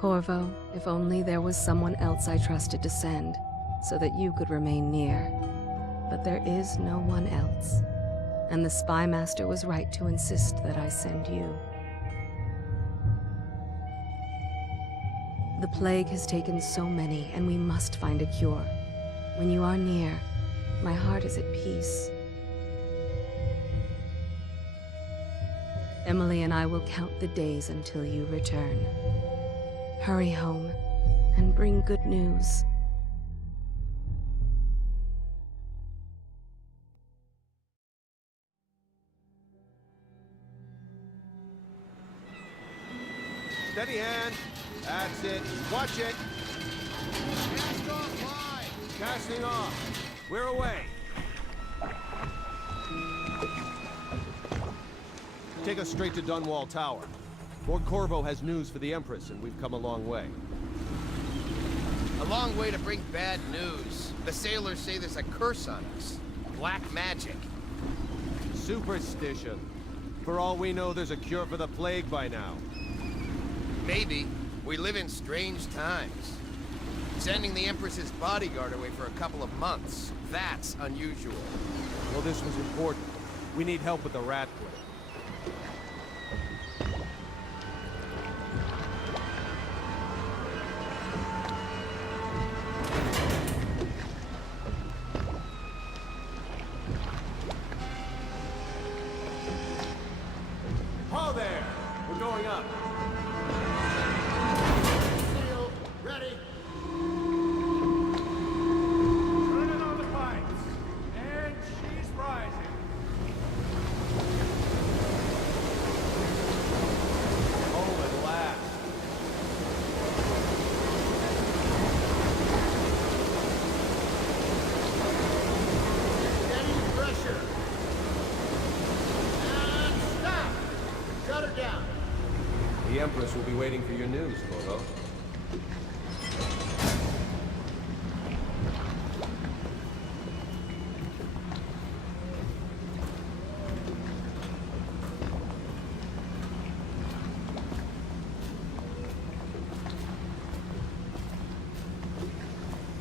Corvo, if only there was someone else I trusted to send, so that you could remain near. But there is no one else, and the Spy Master was right to insist that I send you. The plague has taken so many, and we must find a cure. When you are near, my heart is at peace. Emily and I will count the days until you return. Hurry home, and bring good news. Steady hand. That's it. Watch it. Cast off line. Casting off. We're away. Take us straight to Dunwall Tower. Lord Corvo has news for the Empress, and we've come a long way. A long way to bring bad news. The sailors say there's a curse on us. Black magic. Superstition. For all we know, there's a cure for the plague by now. Maybe. We live in strange times. Sending the Empress's bodyguard away for a couple of months. That's unusual. Well, this was important. We need help with the rat plague. Ho there! We're going up. Seal, ready. Turning on the pipes. And she's rising. Home at last. Steady pressure. And stop. Shut her down. The Empress will be waiting for your news, Corvo.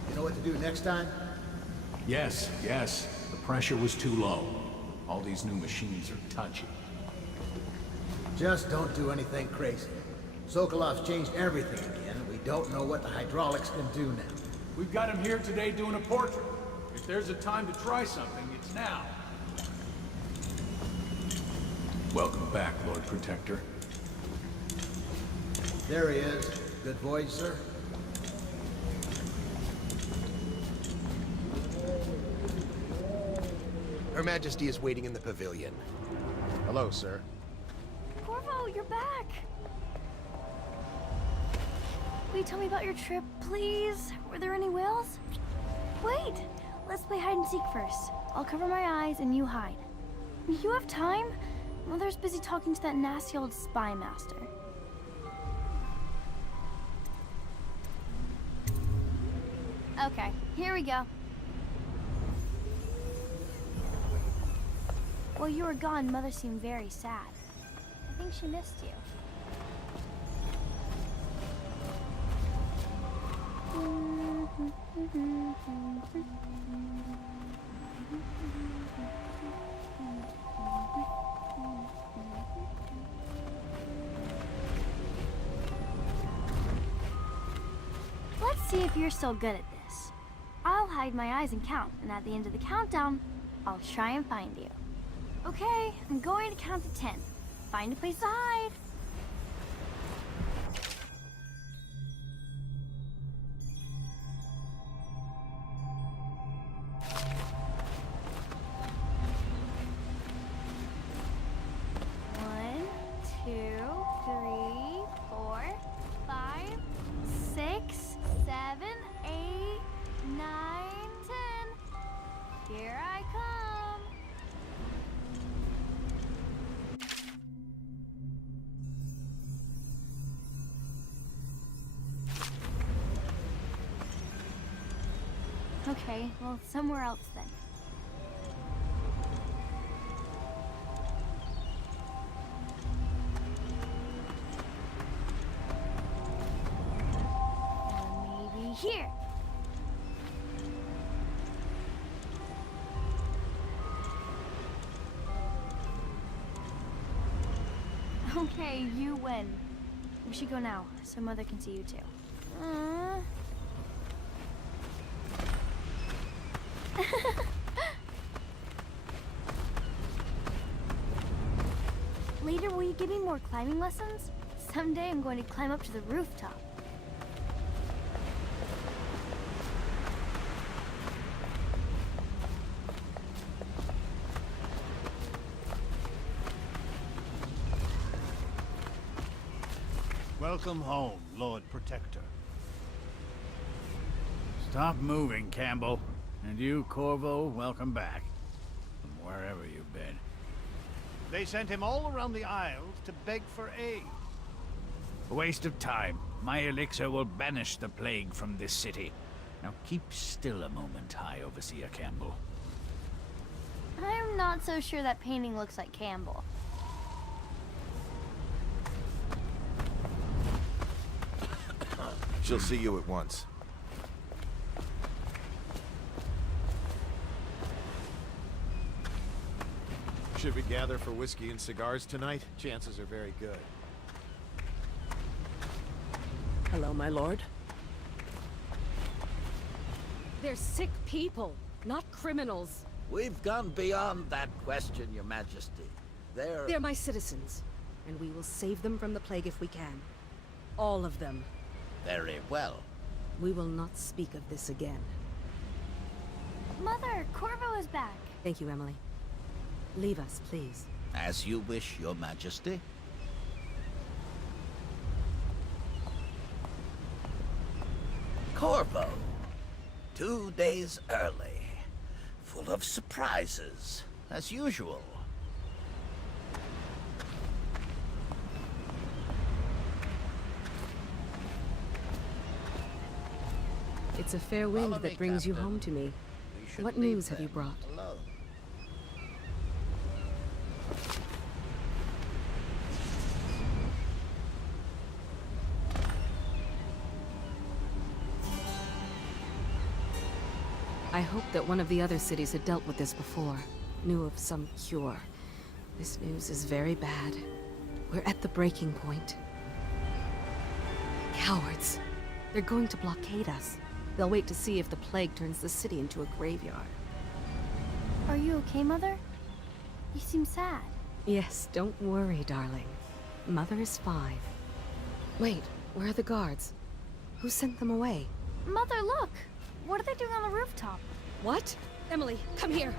You know what to do next time? Yes, yes. The pressure was too low. All these new machines are touchy. Just don't do anything crazy. Sokolov's changed everything again, and we don't know what the hydraulics can do now. We've got him here today doing a portrait. If there's a time to try something, it's now. Welcome back, Lord Protector. There he is. Good voyage, sir. Her Majesty is waiting in the pavilion. Hello, sir. Corvo, you're back! Will you tell me about your trip, please? Were there any whales? Wait! Let's play hide and seek first. I'll cover my eyes and you hide. You have time? Mother's busy talking to that nasty old spy master. Okay, here we go. While you were gone, Mother seemed very sad. I think she missed you. Let's see if you're still good at this. I'll hide my eyes and count, and at the end of the countdown, I'll try and find you. Okay, I'm going to count to 10. Find a place to hide. One, two, three, 4, 5, 6, 7, 8, 9, 10. Here I come. Okay, well, somewhere else then. Okay, you win. We should go now, so Mother can see you too. Later, will you give me more climbing lessons? Someday I'm going to climb up to the rooftop. Welcome home, Lord Protector. Stop moving, Campbell. And you, Corvo, welcome back. From wherever you've been. They sent him all around the Isles to beg for aid. A waste of time. My elixir will banish the plague from this city. Now keep still a moment, High Overseer Campbell. I'm not so sure that painting looks like Campbell. She'll see you at once. Should we gather for whiskey and cigars tonight? Chances are very good. Hello, my lord. They're sick people, not criminals. We've gone beyond that question, Your Majesty. They're my citizens, and we will save them from the plague if we can. All of them. Very well. We will not speak of this again. Mother, Corvo is back. Thank you, Emily. Leave us, please. As you wish, Your Majesty. Corvo. 2 days early. Full of surprises, as usual. It's a fair wind that brings you home to me. What news have you brought? Alone. I hoped that one of the other cities had dealt with this before, knew of some cure. This news is very bad. We're at the breaking point. Cowards. They're going to blockade us. They'll wait to see if the plague turns the city into a graveyard. Are you okay, Mother? You seem sad. Yes, don't worry, darling. Mother is fine. Wait, where are the guards? Who sent them away? Mother, look! What are they doing on the rooftop? What? Emily, come here!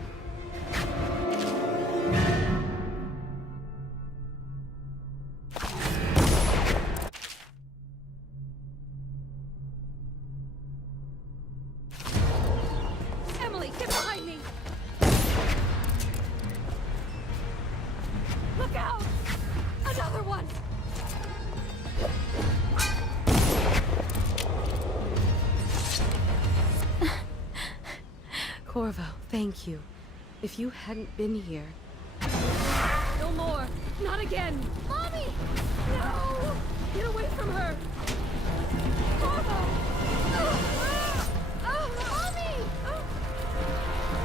Emily, get behind me! Look out! Another one! Corvo, thank you. If you hadn't been here... No more! Not again! Mommy! No! Get away from her! Corvo! Mommy!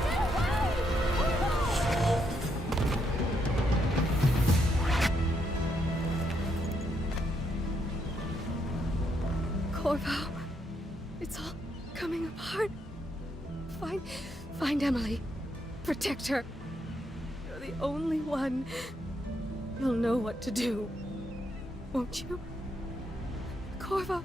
Get away! Corvo! Corvo, it's all coming apart. Find Emily. Protect her. You're the only one. You'll know what to do. Won't you? Corvo.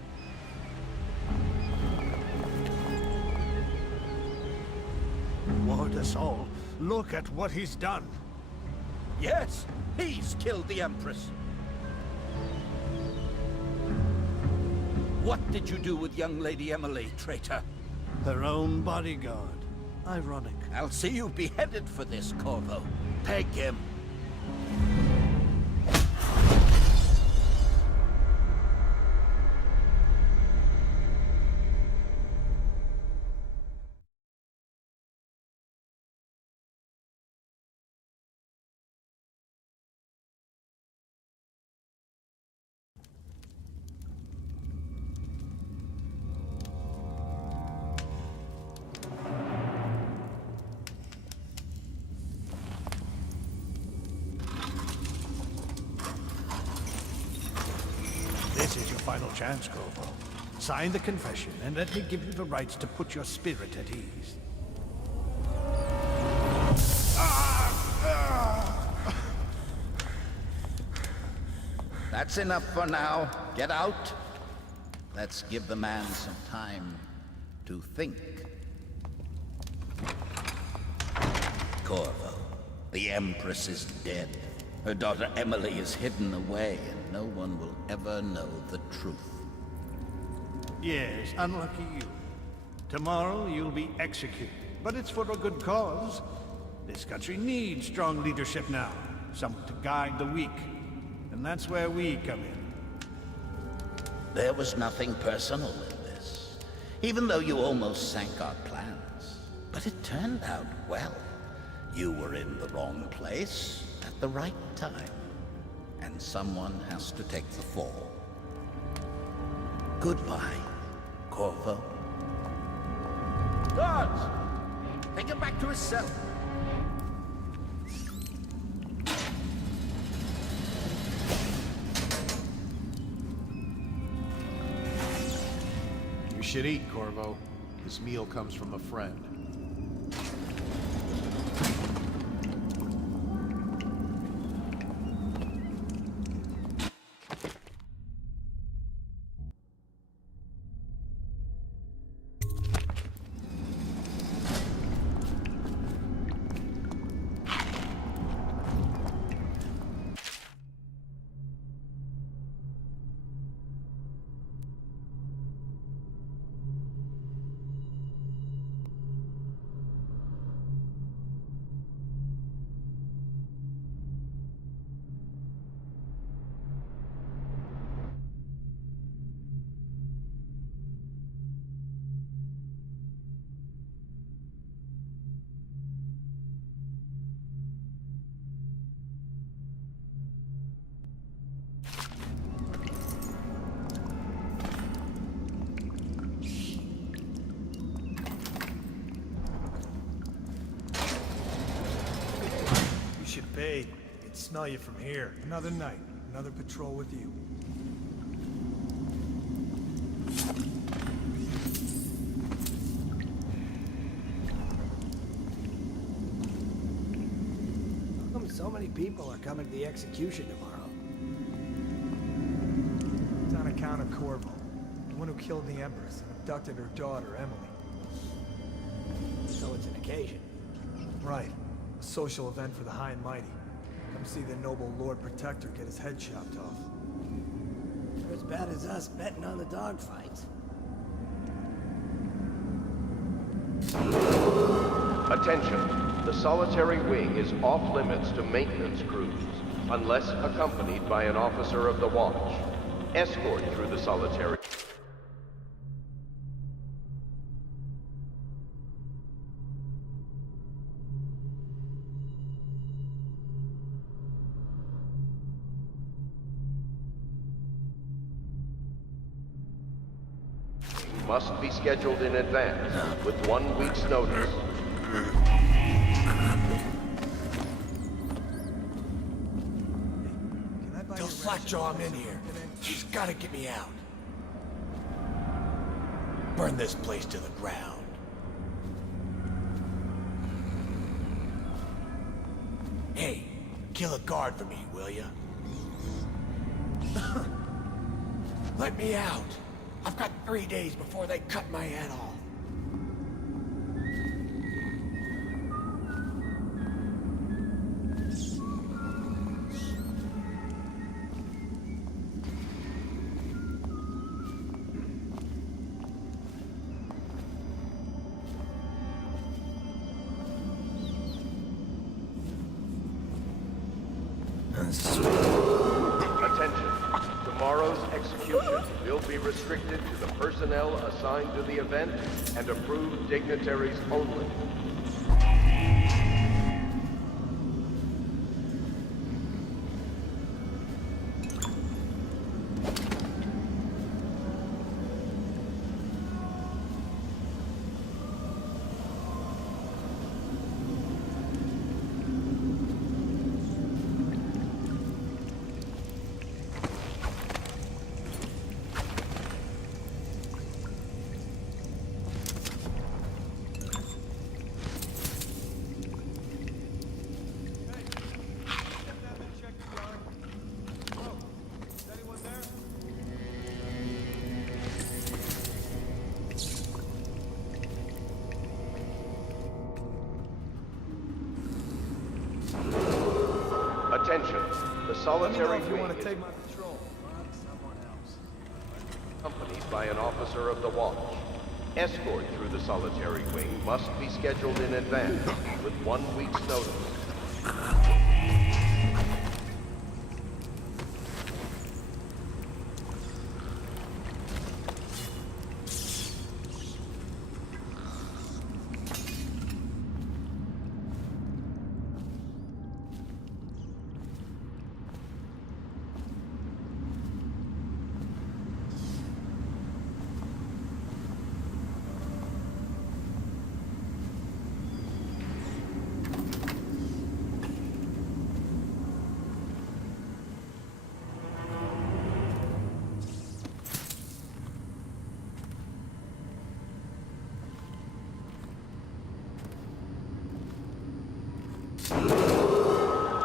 Ward us all. Look at what he's done. Yes, he's killed the Empress. What did you do with young Lady Emily, traitor? Her own bodyguard. Ironic. I'll see you beheaded for this, Corvo. Peg him. final chance, Corvo. Sign the confession, and let me give you the rights to put your spirit at ease. That's enough for now. Get out. Let's give the man some time to think. Corvo, the Empress is dead. Her daughter Emily is hidden away, and no one will ever know the truth. Yes, unlucky you. Tomorrow you'll be executed, but it's for a good cause. This country needs strong leadership now, someone to guide the weak. And that's where we come in. There was nothing personal in this, even though you almost sank our plans. But it turned out well. You were in the wrong place at the right time, and someone has to take the fall. Goodbye, Corvo. Guards! Take him back to his cell. You should eat, Corvo. This meal comes from a friend. Bathe. I can smell you from here. Another night, another patrol with you. How come so many people are coming to the execution tomorrow? It's on account of Corvo, the one who killed the Empress and abducted her daughter, Emily. So it's an occasion. Right. A social event for the high and mighty. Come see the noble Lord Protector get his head chopped off. They're as bad as us betting on the dogfights. Attention. The solitary wing is off limits to maintenance crews, unless accompanied by an officer of the watch. Escort through the solitary. Must be scheduled in advance, with 1 week's notice. Tell Slackjaw I'm in here. She's gotta get me out. Burn this place to the ground. Hey, kill a guard for me, will ya? Let me out. I've got 3 days before they cut my head off. Attention. Tomorrow's execution will be restricted to the personnel assigned to the event and approved dignitaries only. Attention. The Let me know solitary if you wing want to is take my patrol. Someone else. accompanied by an officer of the watch. Escort through the solitary wing must be scheduled in advance with 1 week's notice.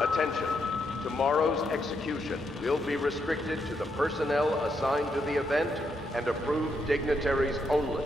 Attention. Tomorrow's execution will be restricted to the personnel assigned to the event and approved dignitaries only.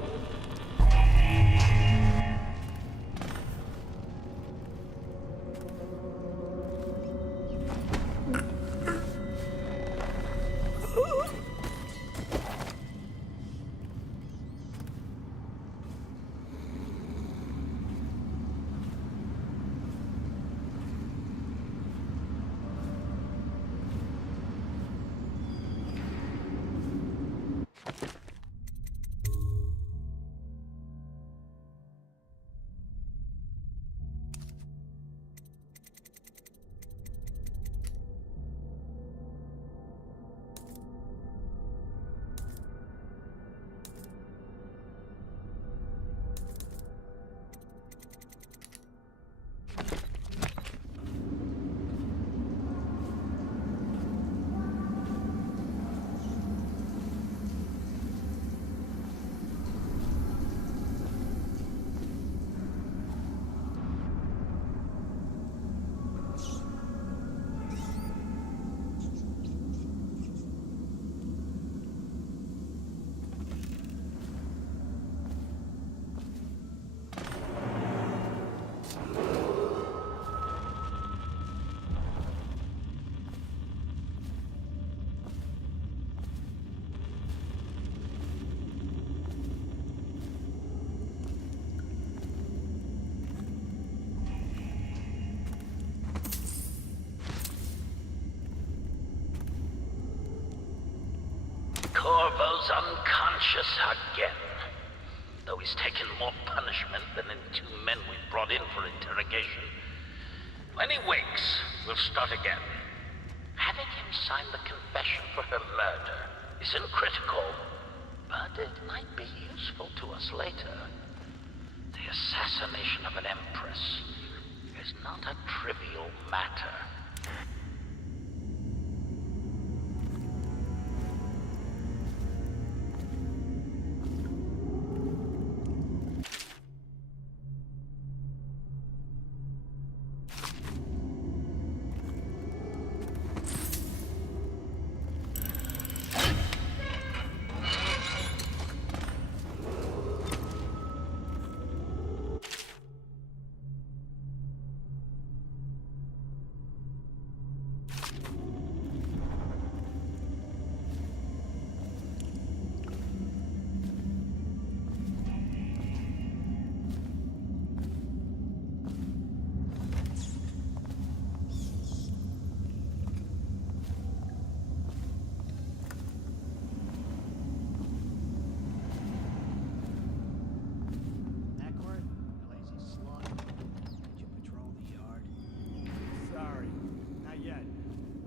Corvo's unconscious again. Though he's taken more punishment than the 2 men we brought in for interrogation. When he wakes, we'll start again. Having him sign the confession for her murder isn't critical, but it might be useful to us later. The assassination of an empress is not a trivial matter.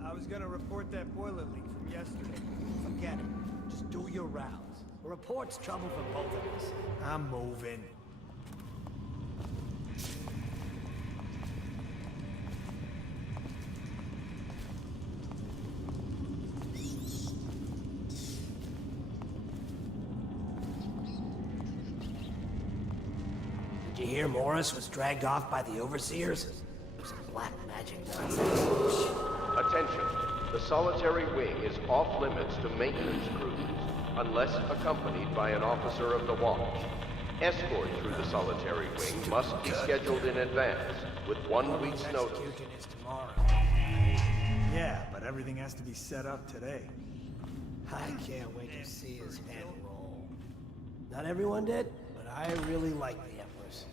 I was gonna report that boiler leak from yesterday. Forget it. Just do your rounds. A report's trouble for both of us. I'm moving. Did you hear Morris was dragged off by the overseers? Some black magic nonsense. Attention. The solitary wing is off limits to maintenance crews, unless accompanied by an officer of the watch. Escort through the solitary wing must be scheduled in advance, with 1 week's notice. Execution is tomorrow. Yeah, but everything has to be set up today. I can't wait to see his head roll. Not everyone did, but I really like the Empress.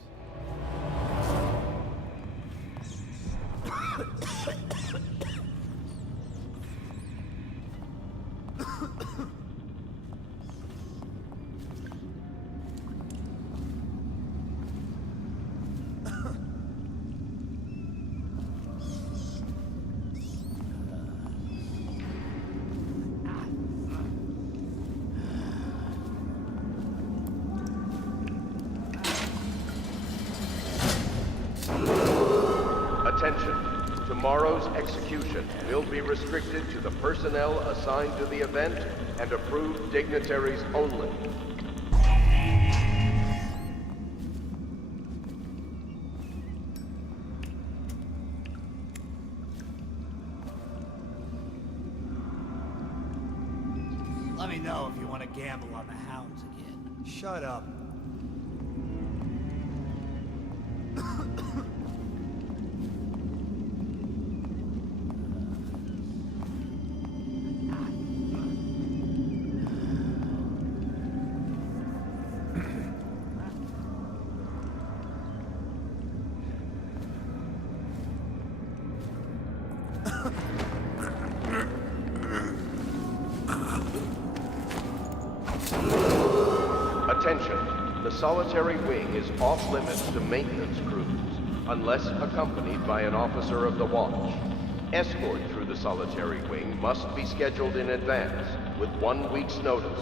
Attention. Tomorrow's execution will be restricted to the personnel assigned to the event and approved dignitaries only. Let me know if you want to gamble on the hounds again. Shut up. Attention. The solitary wing is off limits to maintenance crews, unless accompanied by an officer of the watch. Escort through the solitary wing must be scheduled in advance, with 1 week's notice.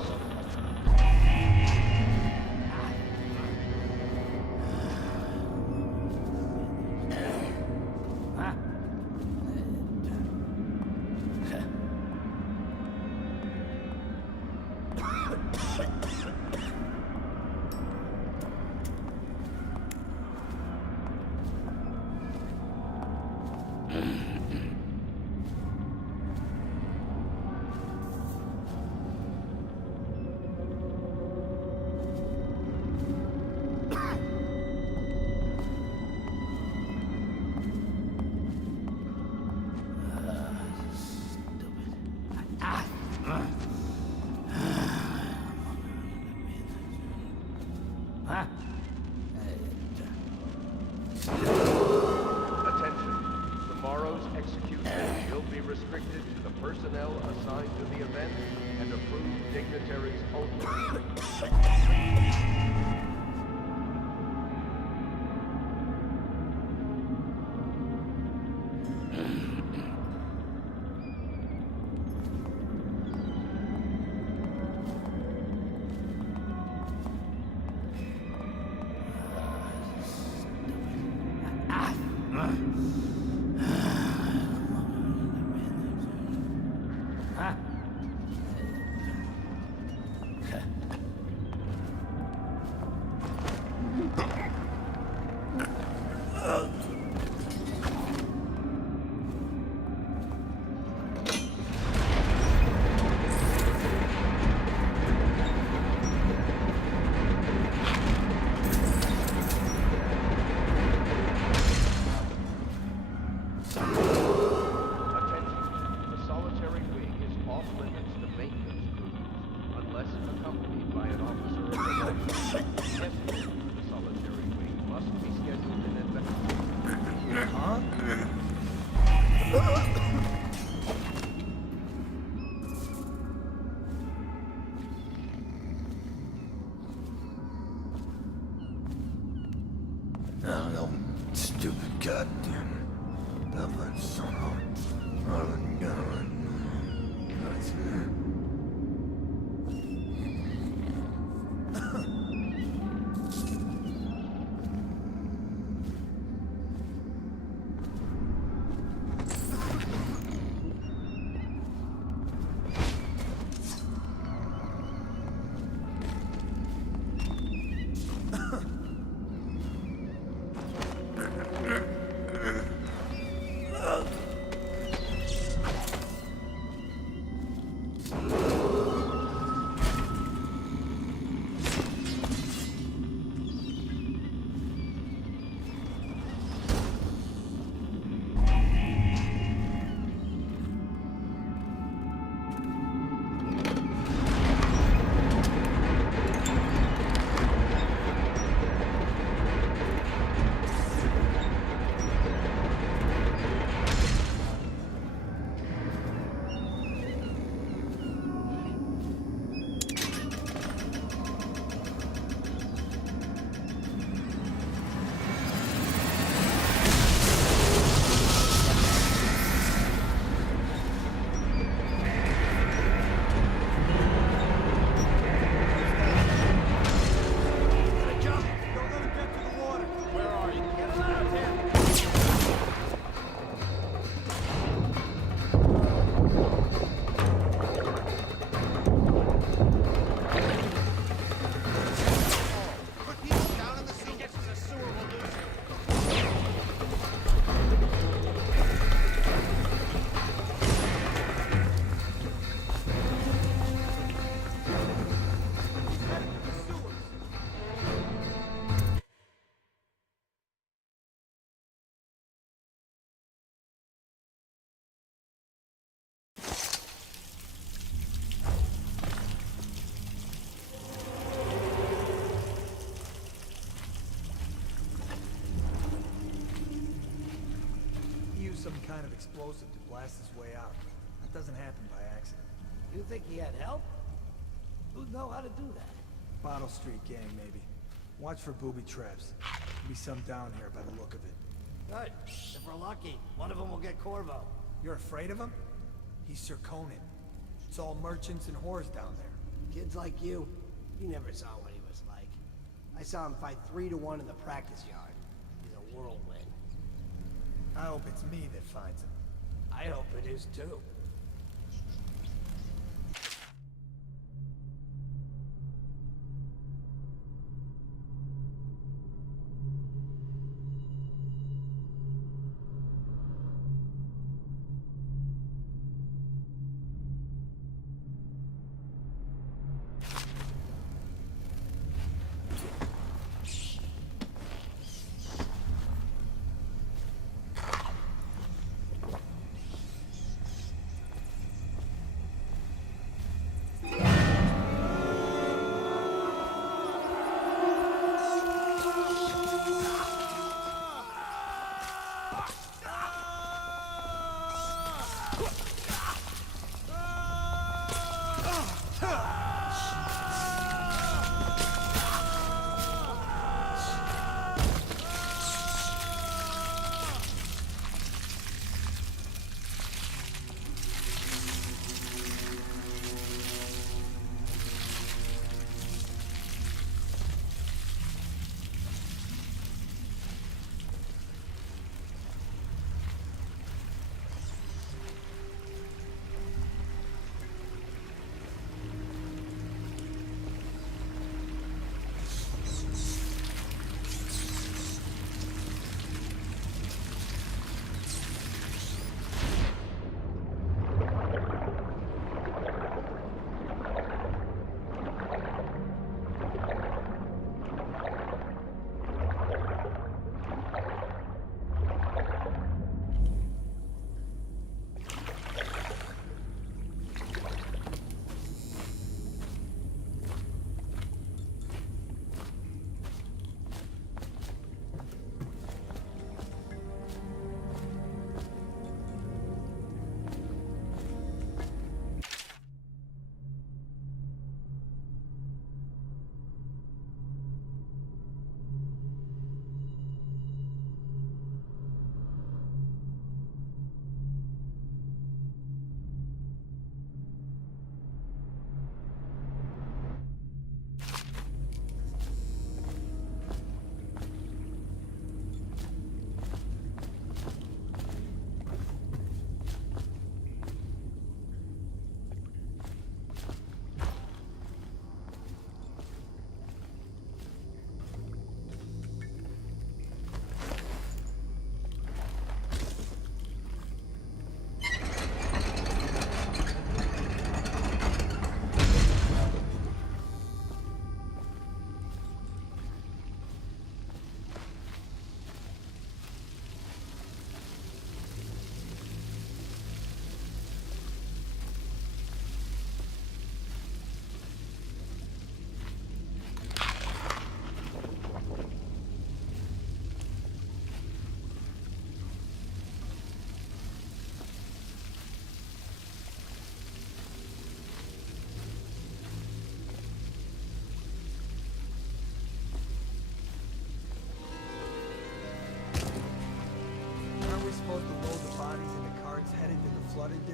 Attention. Tomorrow's execution will be restricted to the personnel assigned to the event and approved dignitaries only. Stupid goddamn Dublin son of Arlen Garland. That's it. use some kind of explosive to blast his way out. That doesn't happen by accident. You think he had help? Who'd know how to do that? Bottle Street gang, maybe. Watch for booby traps. There'll be some down here by the look of it. Good. If we're lucky, one of them will get Corvo. You're afraid of him? He's Sir Conan. It's all merchants and whores down there. Kids like you never saw what he was like. I saw him fight 3 to 1 in the practice yard. He's a whirlwind. I hope it's me that finds him. I hope it is too.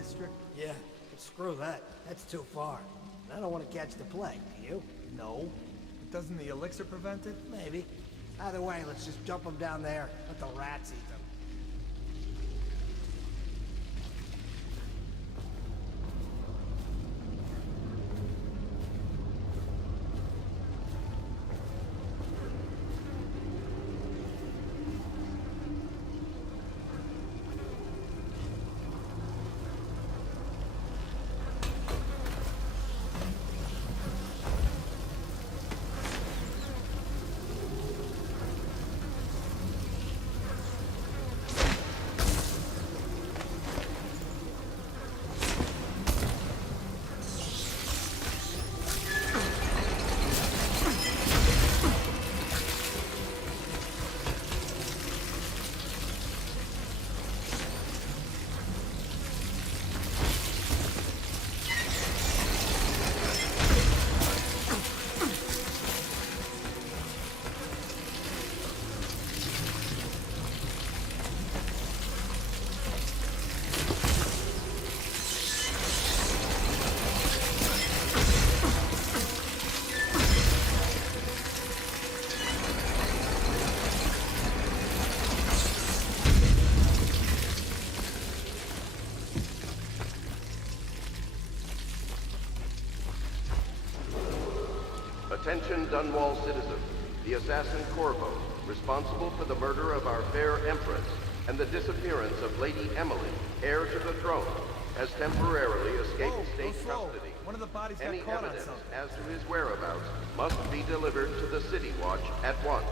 district? Yeah, but screw that. That's too far. I don't want to catch the plague, do you? No. But doesn't the elixir prevent it? Maybe. Either way, let's just dump them down there. Let the rats eat them. Attention Dunwall citizens. The assassin Corvo, responsible for the murder of our fair Empress and the disappearance of Lady Emily, heir to the throne, has temporarily escaped state custody. One of the bodies Any got caught on evidence something. as to his whereabouts must be delivered to the City Watch at once.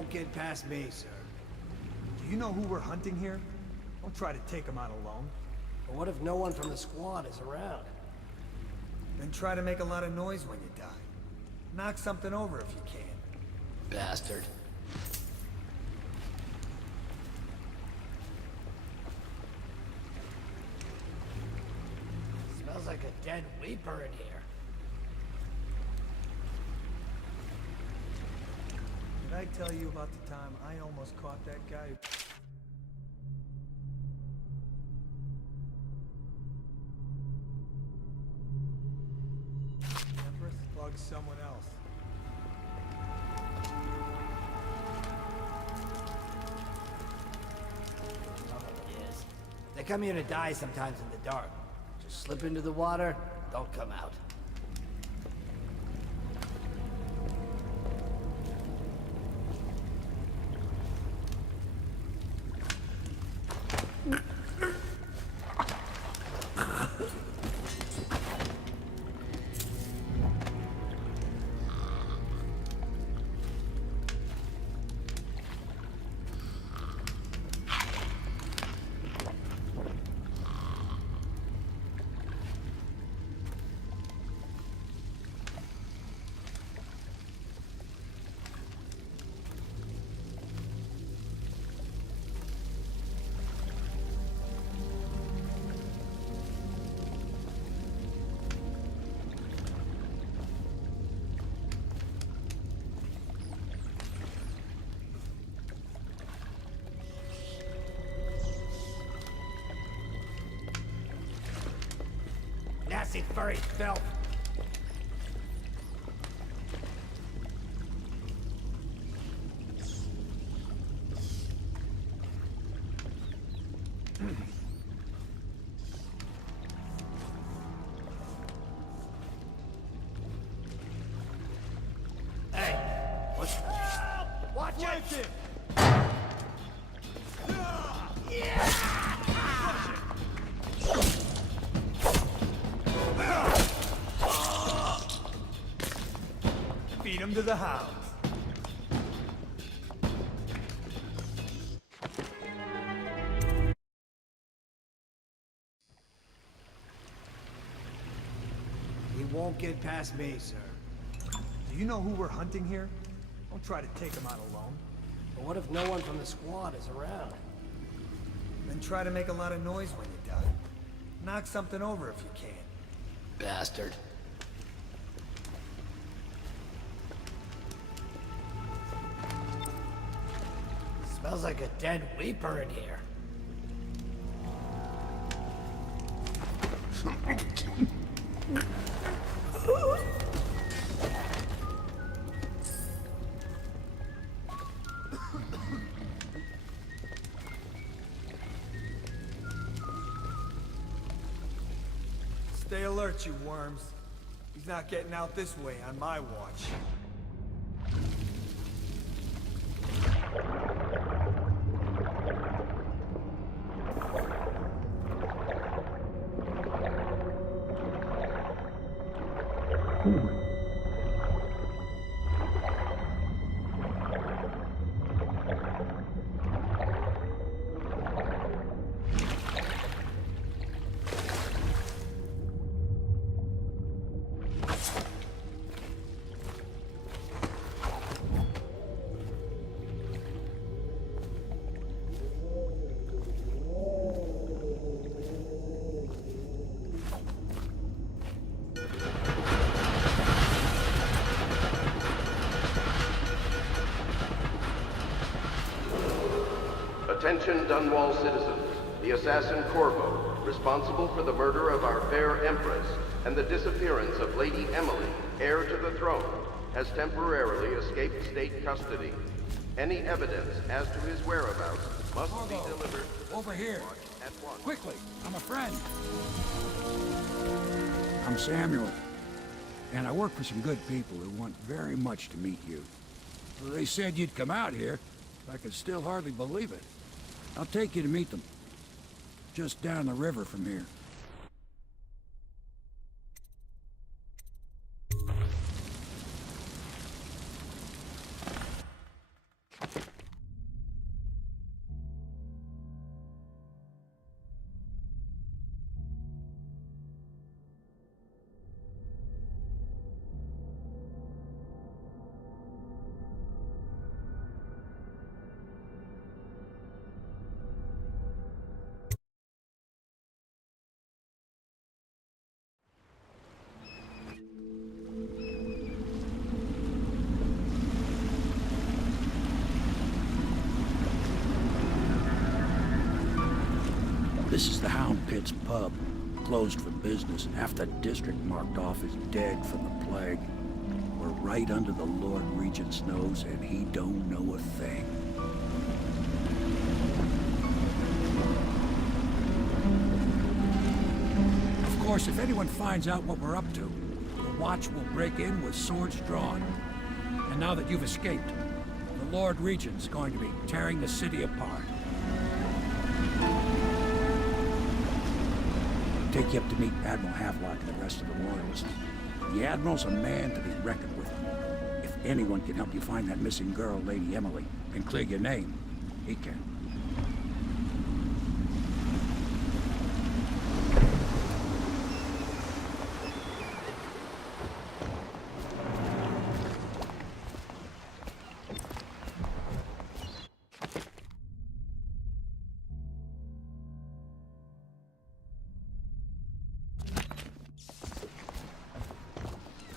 won't get past me, sir. Do you know who we're hunting here? Don't try to take him out alone. But what if no one from the squad is around? Then try to make a lot of noise when you die. Knock something over if you can. Bastard. Smells like a dead weeper in here. Did I tell you about the time I almost caught that guy? The Empress bugged someone else. Yes. They come here to die sometimes in the dark. Just slip into the water, don't come out. Nasty furry filth. Hey, what's... Watch it! Feed him to the hounds. He won't get past me, sir. Do you know who we're hunting here? Don't try to take him out alone. But what if no one from the squad is around? Then try to make a lot of noise when you die. Knock something over if you can. Bastard. Smells like a dead weeper in here. Stay alert, you worms. He's not getting out this way on my watch. Attention Dunwall citizens. The assassin Corvo, responsible for the murder of our fair Empress and the disappearance of Lady Emily, heir to the throne, has temporarily escaped state custody. Any evidence as to his whereabouts must be delivered to the Over here. at once. Quickly, I'm a friend. I'm Samuel, and I work for some good people who want very much to meet you. They said you'd come out here. I could still hardly believe it. I'll take you to meet them. Just down the river from here. This is the Hound Pit's pub. Closed for business. Half the district marked off as dead from the plague. We're right under the Lord Regent's nose, and he don't know a thing. Of course, if anyone finds out what we're up to, the Watch will break in with swords drawn. And now that you've escaped, the Lord Regent's going to be tearing the city apart. Take you up to meet Admiral Havelock and the rest of the Royalists. The Admiral's a man to be reckoned with. If anyone can help you find that missing girl, Lady Emily, and clear your name, he can.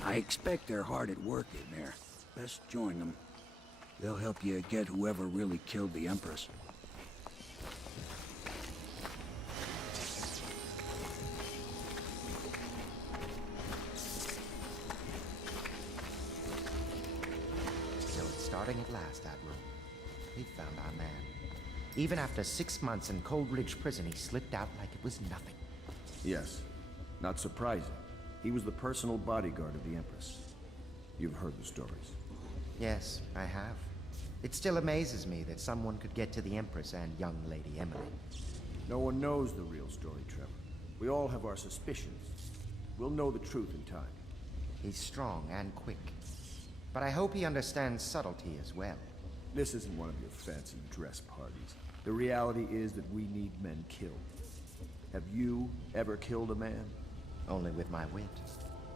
I expect they're hard at work in there. Best join them. They'll help you get whoever really killed the Empress. So it's starting at last, Admiral. We found our man. Even after 6 months in Cold Ridge Prison, he slipped out like it was nothing. Yes. Not surprising. He was the personal bodyguard of the Empress. You've heard the stories. Yes, I have. It still amazes me that someone could get to the Empress and young Lady Emily. No one knows the real story, Trevor. We all have our suspicions. We'll know the truth in time. He's strong and quick. But I hope he understands subtlety as well. This isn't one of your fancy dress parties. The reality is that we need men killed. Have you ever killed a man? Only with my wit.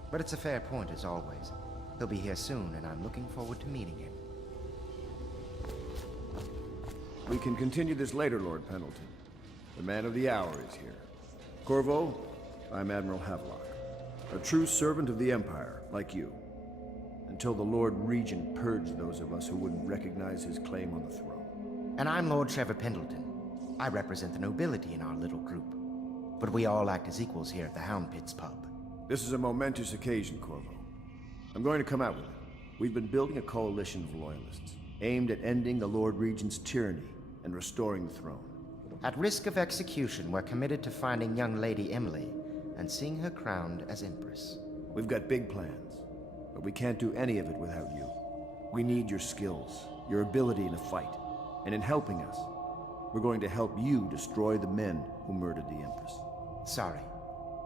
But it's a fair point as always. He'll be here soon, and I'm looking forward to meeting him. We can continue this later, Lord Pendleton. The man of the hour is here. Corvo, I'm Admiral Havelock. A true servant of the Empire, like you. Until the Lord Regent purged those of us who wouldn't recognize his claim on the throne. And I'm Lord Trevor Pendleton. I represent the nobility in our little group. But we all act as equals here at the Hound Pit's pub. This is a momentous occasion, Corvo. I'm going to come out with it. We've been building a coalition of loyalists, aimed at ending the Lord Regent's tyranny and restoring the throne. At risk of execution, we're committed to finding young Lady Emily and seeing her crowned as Empress. We've got big plans, but we can't do any of it without you. We need your skills, your ability in a fight, and in helping us, we're going to help you destroy the men who murdered the Empress. Sorry.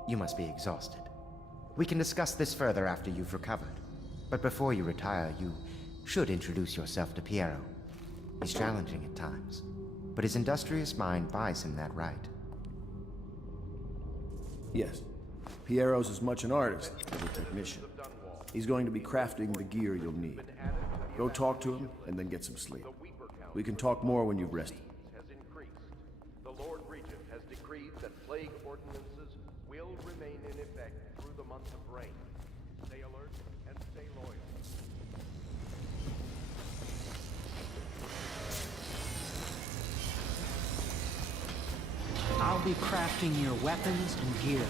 You must be exhausted. We can discuss this further after you've recovered. But before you retire, you should introduce yourself to Piero. He's challenging at times, but his industrious mind buys him that right. Yes. Piero's as much an artist as a technician. He's going to be crafting the gear you'll need. Go talk to him, and then get some sleep. We can talk more when you've rested. The Lord Regent has decreed that plague ordinances will remain in effect through the month of rain. Stay alert and stay loyal. I'll be crafting your weapons and gear.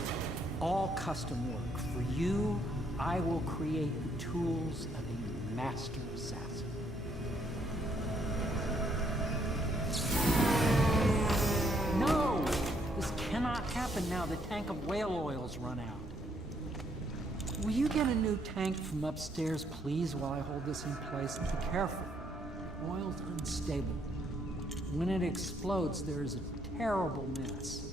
All custom work. For you, I will create the tools of a master assassin. No! This cannot happen now. The tank of whale oil's run out. Will you get a new tank from upstairs, please, while I hold this in place? Be careful. Oil's unstable. When it explodes, there is a terrible mess.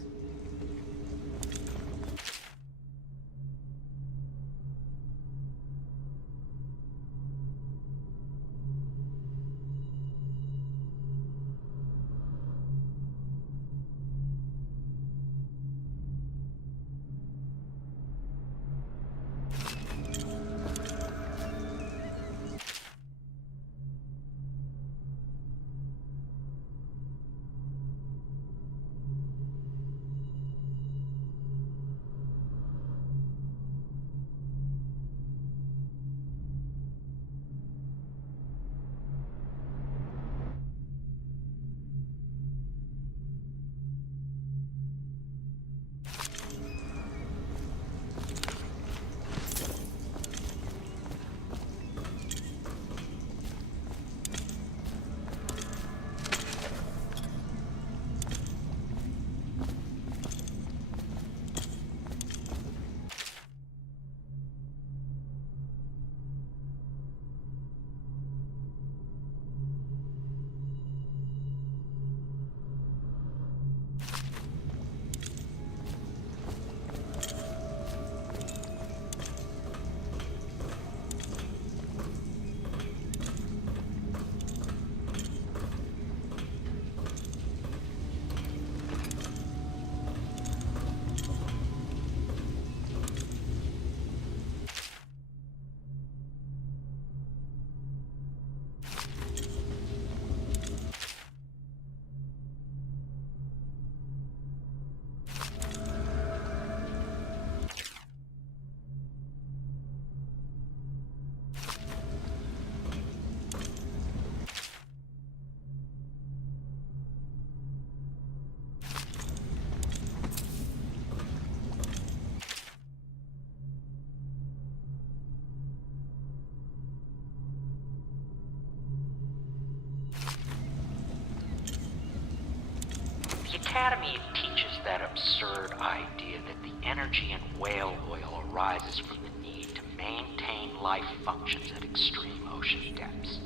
Academy teaches that absurd idea that the energy in whale oil arises from the need to maintain life functions at extreme ocean depths.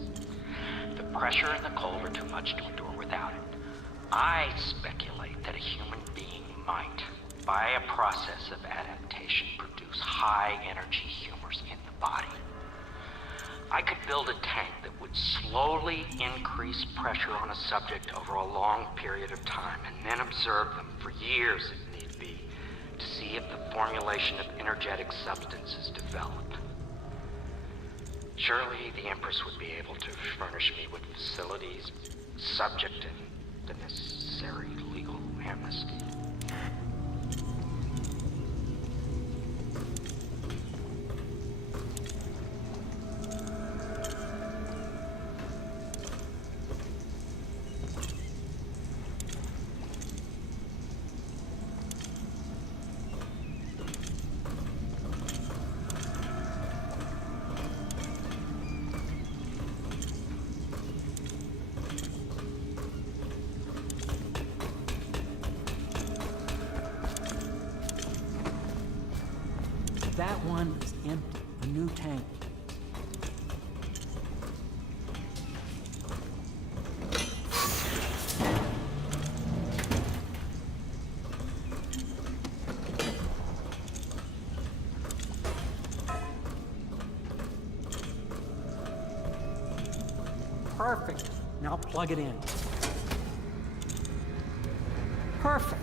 The pressure and the cold are too much to endure without it. I speculate that a human being might, by a process of adaptation, produce high-energy humors in the body. I could build a tank that would slowly increase pressure on a subject over a long period of time, and then observe them for years if need be, to see if the formulation of energetic substances develop. Surely the Empress would be able to furnish me with facilities subject to the necessary legal amnesty. That one is empty. A new tank. Perfect. Now plug it in. Perfect.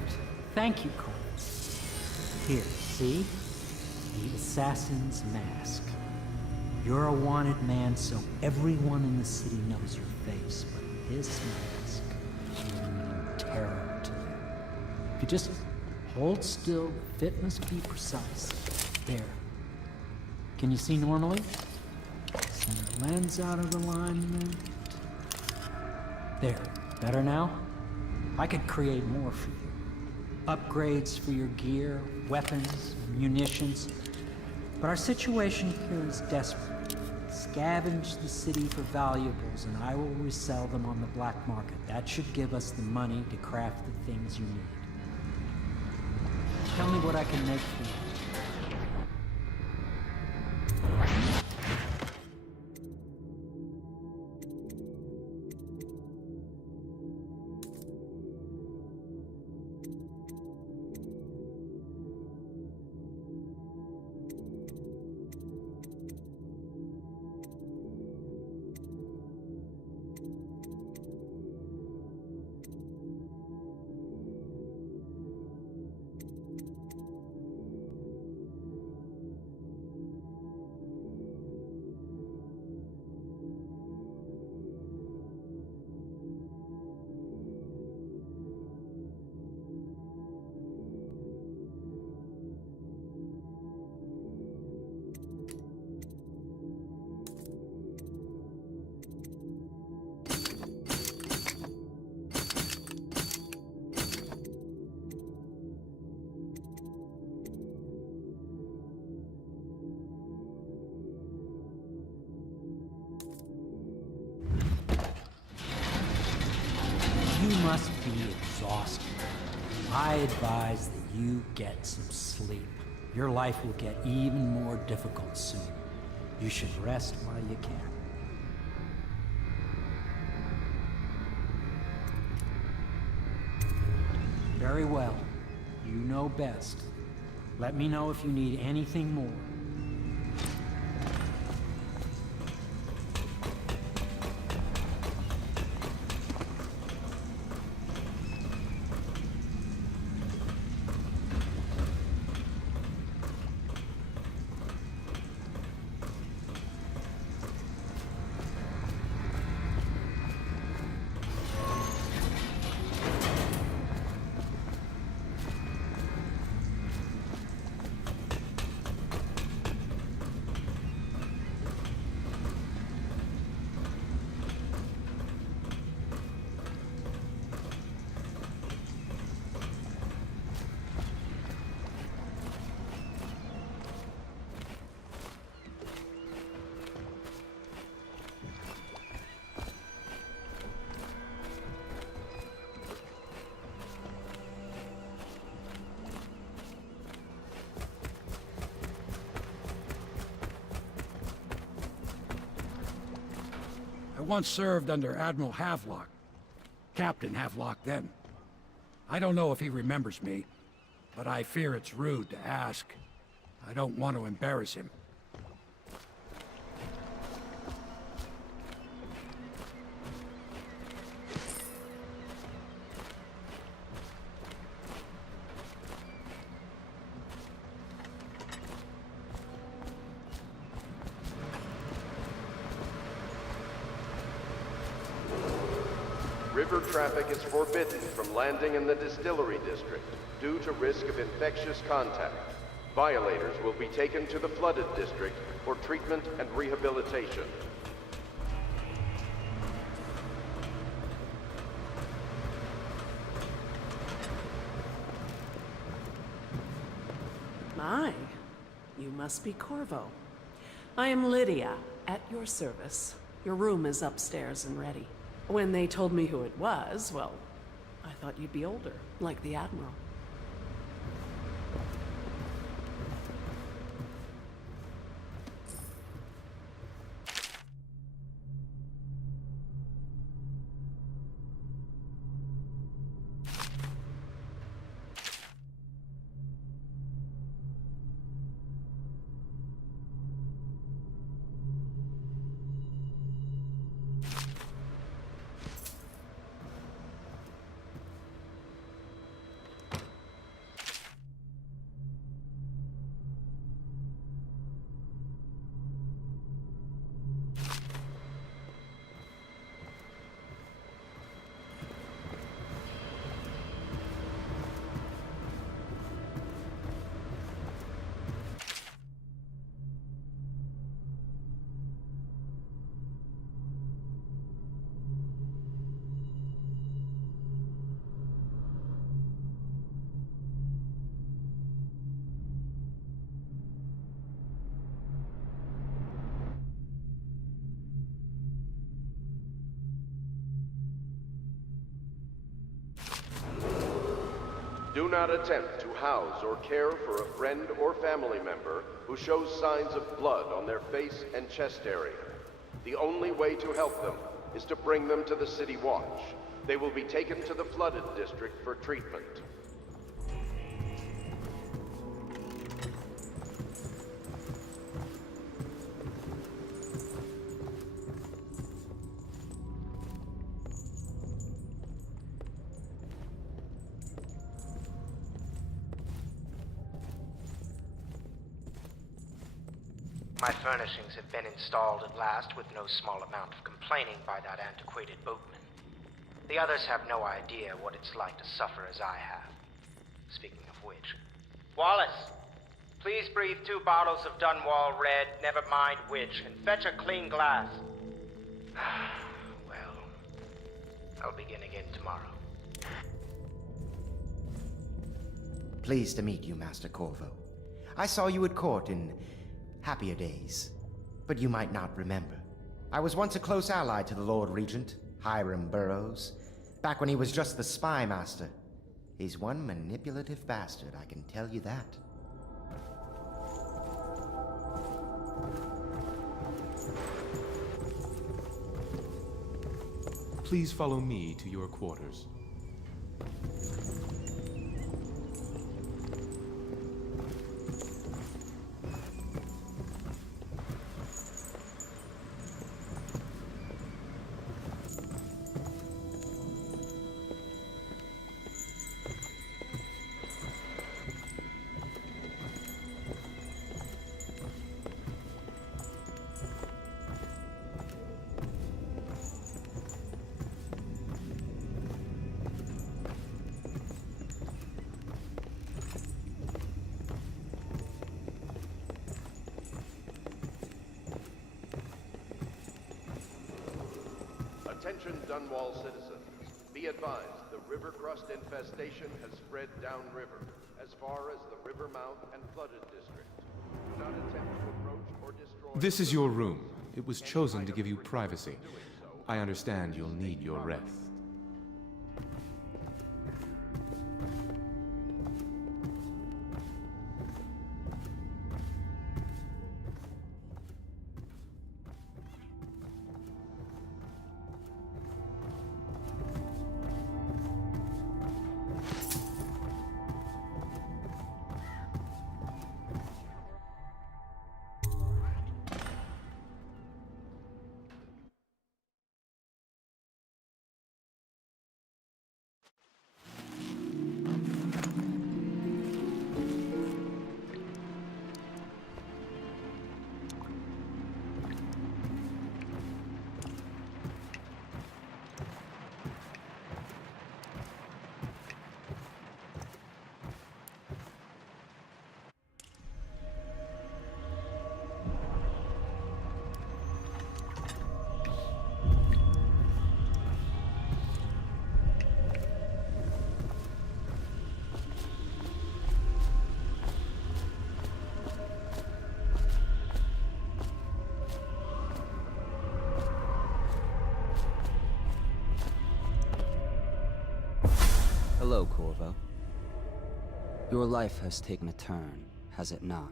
Thank you, Corvo. Here, see? The assassin's mask. You're a wanted man, so everyone in the city knows your face, but this mask will mean terror to them. If you just hold still, the fit must be precise. There. Can you see normally? Center lens out of alignment. There. Better now? I could create more for you. Upgrades for your gear, weapons, munitions. But our situation here is desperate. Scavenge the city for valuables, and I will resell them on the black market. That should give us the money to craft the things you need. Tell me what I can make for you. You must be exhausted. I advise that you get some sleep. Your life will get even more difficult soon. You should rest while you can. Very well. You know best. Let me know if you need anything more. once served under Admiral Havelock. Captain Havelock then. I don't know if he remembers me, but I fear it's rude to ask. I don't want to embarrass him. River traffic is forbidden from landing in the distillery district due to risk of infectious contact. Violators will be taken to the flooded district for treatment and rehabilitation. My, you must be Corvo. I am Lydia, at your service. Your room is upstairs and ready. When they told me who it was, well, I thought you'd be older, like the Admiral. Do not attempt to house or care for a friend or family member who shows signs of blood on their face and chest area. The only way to help them is to bring them to the City Watch. They will be taken to the flooded district for treatment. My furnishings have been installed at last with no small amount of complaining by that antiquated boatman. The others have no idea what it's like to suffer as I have. Speaking of which... Wallace! Please breathe 2 bottles of Dunwall Red, never mind which, and fetch a clean glass. Well, I'll begin again tomorrow. Pleased to meet you, Master Corvo. I saw you at court in happier days, but you might not remember. I was once a close ally to the Lord Regent, Hiram Burroughs, back when he was just the spy master. He's one manipulative bastard, I can tell you that. Please follow me to your quarters. Attention Dunwall citizens. Be advised, the river crust infestation has spread downriver, as far as the river mouth and flooded district. Do not attempt to approach or destroy... This is your room. It was chosen to give you privacy. I understand you'll need your rest. Hello, Corvo. Your life has taken a turn, has it not?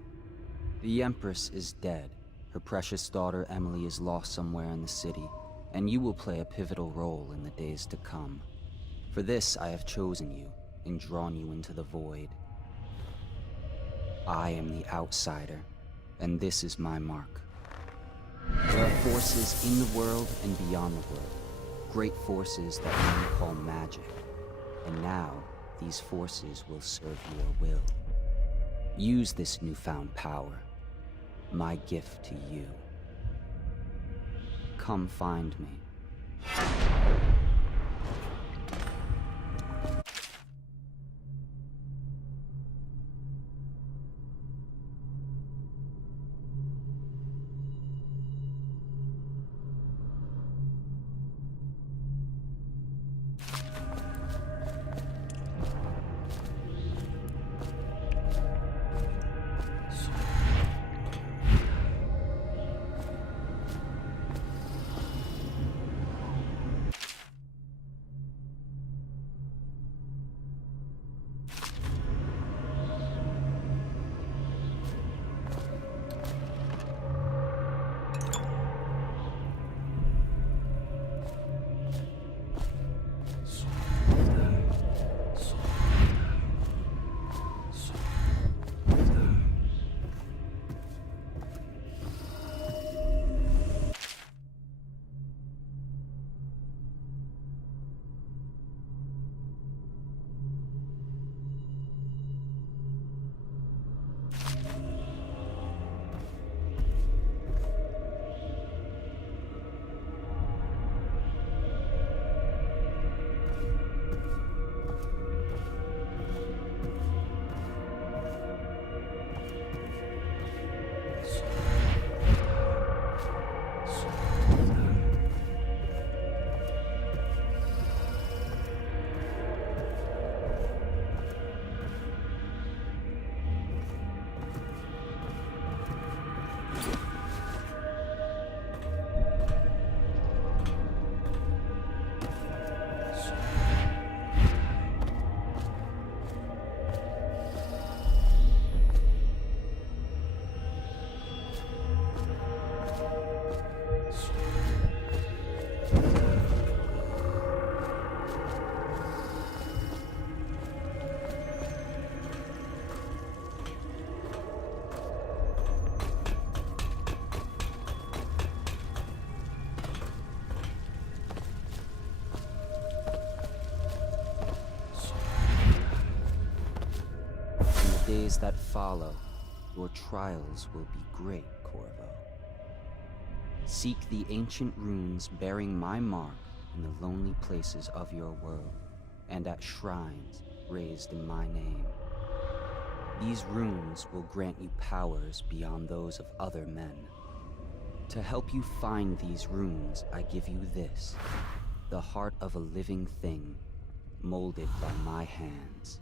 The Empress is dead. Her precious daughter Emily is lost somewhere in the city, and you will play a pivotal role in the days to come. For this, I have chosen you and drawn you into the void. I am the outsider, and this is my mark. There are forces in the world and beyond the world, great forces that men call magic. And now, these forces will serve your will. Use this newfound power, my gift to you. Come find me. In the days that follow, your trials will be great, Corvo. Seek the ancient runes bearing my mark in the lonely places of your world, and at shrines raised in my name. These runes will grant you powers beyond those of other men. To help you find these runes, I give you this, the heart of a living thing, molded by my hands.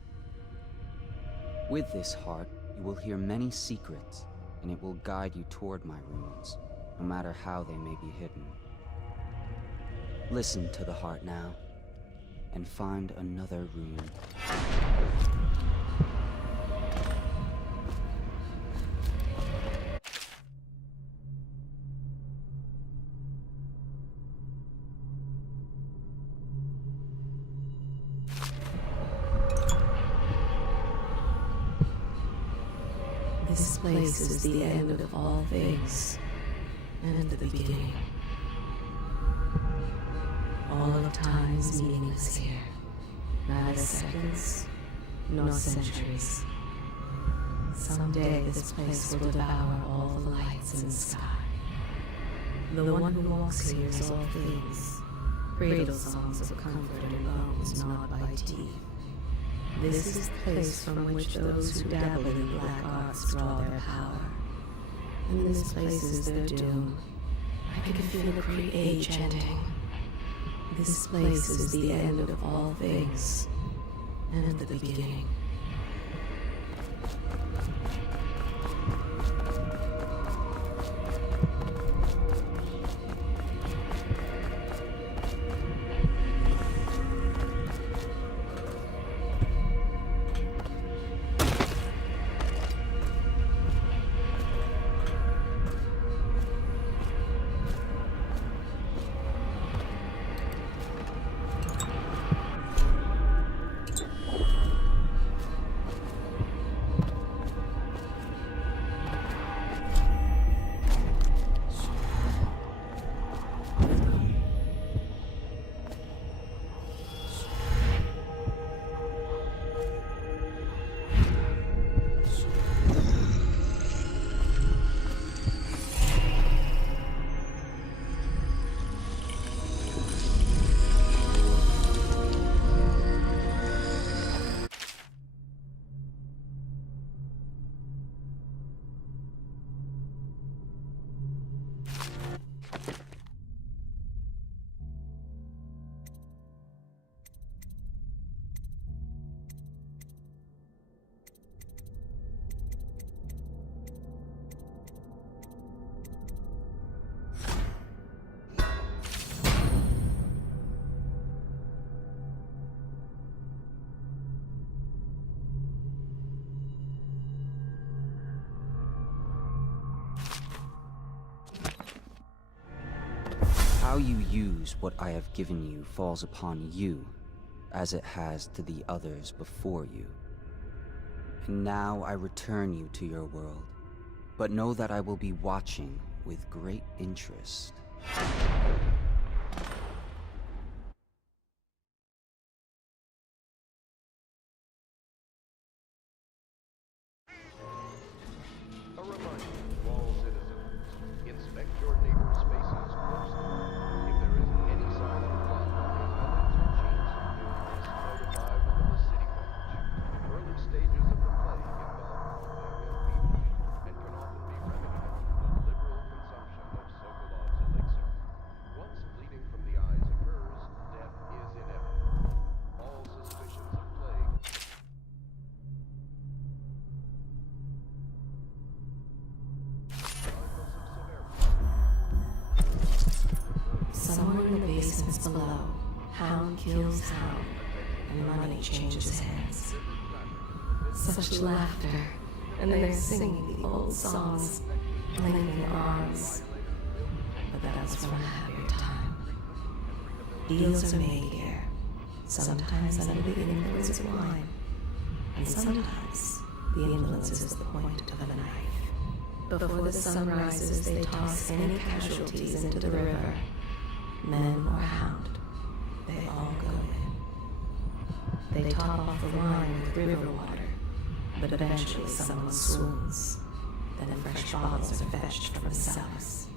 With this heart, you will hear many secrets, and it will guide you toward my runes, no matter how they may be hidden. Listen to the heart now, and find another rune. This place is the end of all things, and the beginning. All of time is meaningless here. Neither seconds, nor centuries. Someday this place will devour all the lights in the sky. The one who walks here is all things. Cradle songs of comfort and bones gnawed by teeth. This is the place from which those who dabble in black arts draw their power. And this place is their doom. I can feel a great age ending. This place is the end of all things, and the beginning. How you use what I have given you falls upon you, as it has to the others before you. And now I return you to your world, but know that I will be watching with great interest. A reminder to all citizens, inspect your neighbor's spaces closely. If there is any sign of blood on the buildings or cheats, please notify one of the city watch. Early stages of the plague involve coughing and fever, and can often be remedied through the liberal consumption of Sokolov's elixir. Once bleeding from the eyes occurs, death is inevitable. All suspicions of plague Somewhere in the basements below, hound kills hound, and money changes hands. Such laughter, and they're singing the old songs, linking arms. But that was from a happier time. Deals are made here, sometimes under the influence of wine, and sometimes the influence is the point of a knife. Before the sun rises, they toss any casualties into the river. Men or hound, they all go in. They top off the wine with river water, but eventually someone swoons. Then fresh bottles are fetched from the cellars.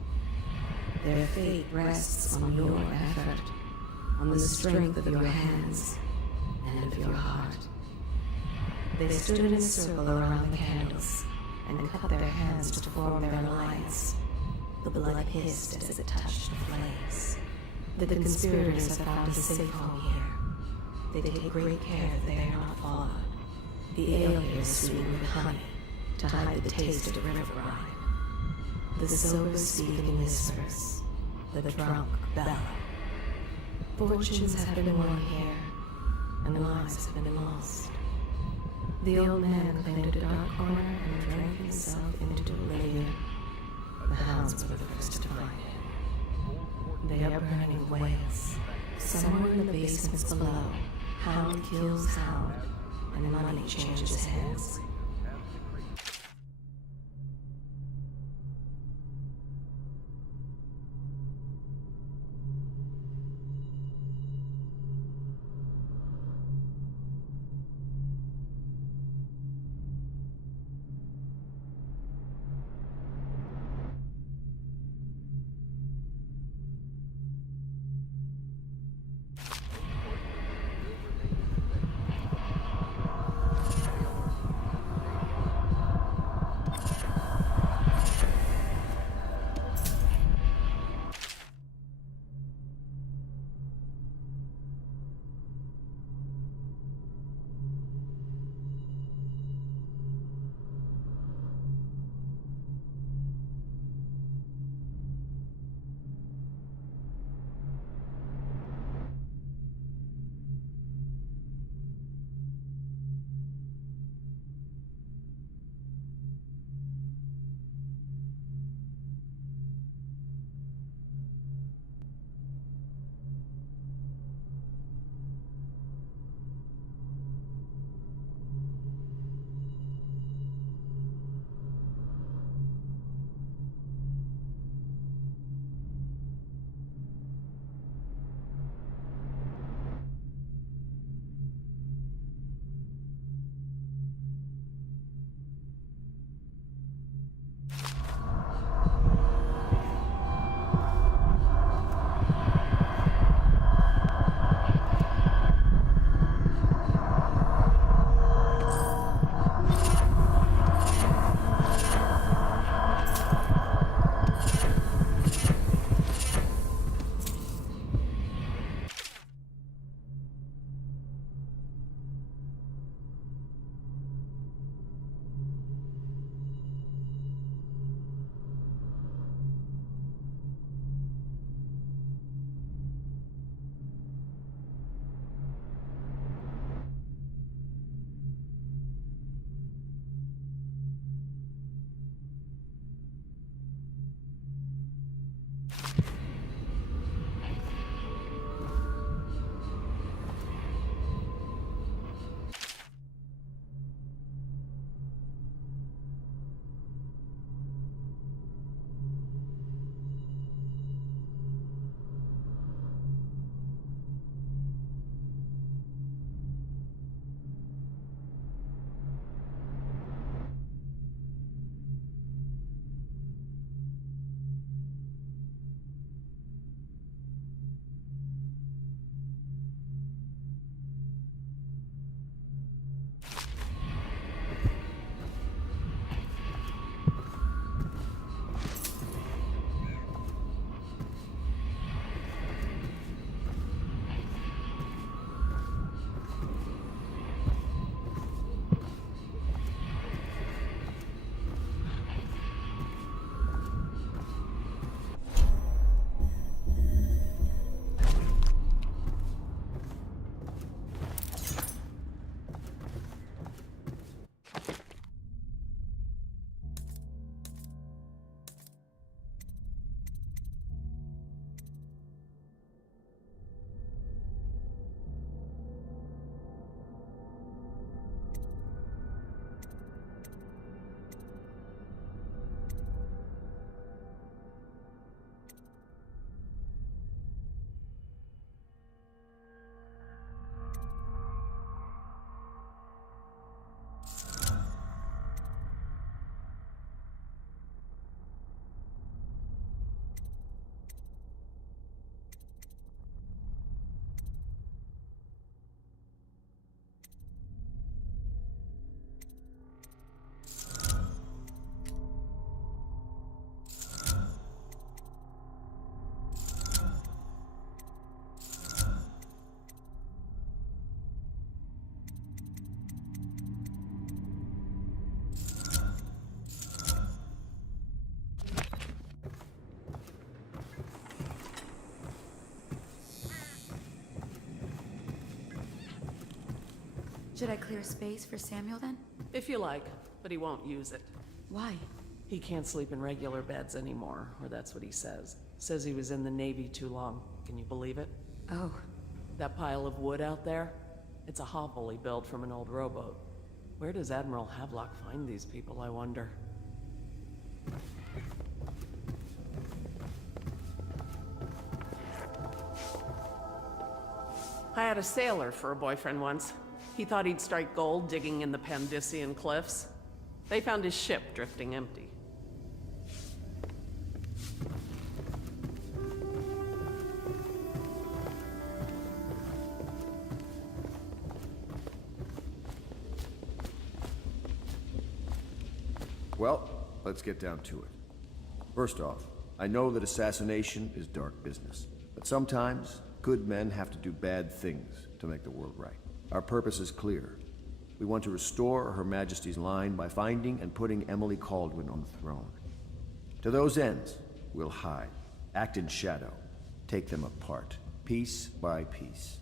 Their fate rests on your effort, on the strength of your hands and of your heart. They stood in a circle around the candles and cut their hands to form their alliance. The blood hissed as it touched the flames. The conspirators have found a safe home here. They take great care that they are not followed. The ale here is sweetened with honey to hide the taste of river brine. The sober speak in whispers. The drunk bellow. Fortunes have been won here, and lives have been lost. The old man claimed a dark corner and drank himself into oblivion. The hounds were the first to find him. They are burning whales. Somewhere in the basements below, hound kills hound, and money changes hands. Should I clear space for Samuel then? If you like, but he won't use it. Why? He can't sleep in regular beds anymore, or that's what he says. Says he was in the Navy too long. Can you believe it? Oh. That pile of wood out there? It's a hovel he built from an old rowboat. Where does Admiral Havelock find these people, I wonder? I had a sailor for a boyfriend once. He thought he'd strike gold digging in the Pandician cliffs. They found his ship drifting empty. Well, let's get down to it. First off, I know that assassination is dark business, but sometimes good men have to do bad things to make the world right. Our purpose is clear. We want to restore Her Majesty's line by finding and putting Emily Kaldwin on the throne. To those ends, we'll hide, act in shadow, take them apart, piece by piece.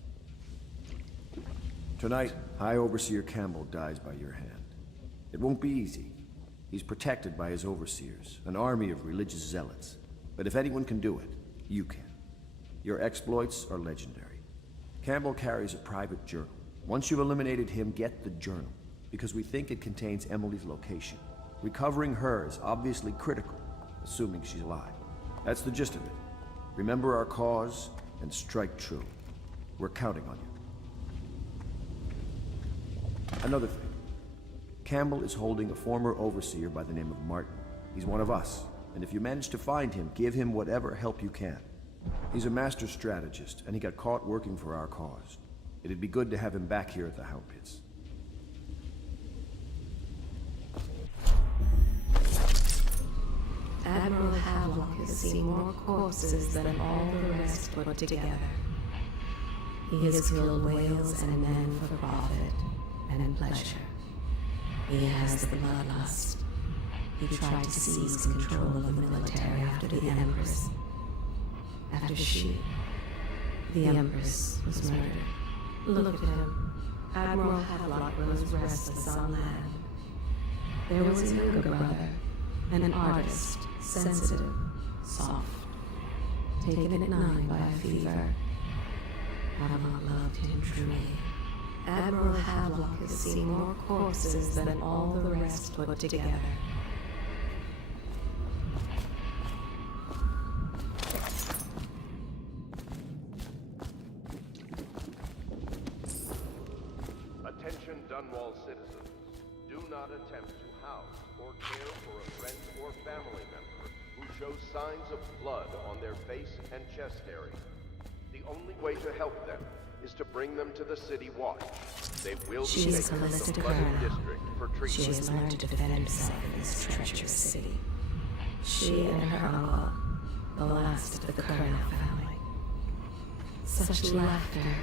Tonight, High Overseer Campbell dies by your hand. It won't be easy. He's protected by his overseers, an army of religious zealots. But if anyone can do it, you can. Your exploits are legendary. Campbell carries a private journal. Once you've eliminated him, get the journal, because we think it contains Emily's location. Recovering her is obviously critical, assuming she's alive. That's the gist of it. Remember our cause, and strike true. We're counting on you. Another thing. Campbell is holding a former overseer by the name of Martin. He's one of us, and if you manage to find him, give him whatever help you can. He's a master strategist, and he got caught working for our cause. It'd be good to have him back here at the Howl Pits. Admiral Havelock has seen more corpses than all the rest put together. He has killed whales and men for profit and pleasure. He has the bloodlust. He tried to seize control of the military after the Empress. After she, the Empress, was murdered. Look at him. Admiral Havelock was restless on land. There was a younger brother, an artist, sensitive, soft, taken at 9 by a fever. Havelock loved him truly. Admiral Havelock has seen more corpses than all the rest put together. Attention Dunwall citizens. Do not attempt to house or care for a friend or family member who shows signs of blood on their face and chest area. The only way to help them is to bring them to the City Watch. They will be taken to the flooded district for treatment. She has learned to defend herself in this treacherous city. She and her uncle, the last of the Colonel family. Such laughter,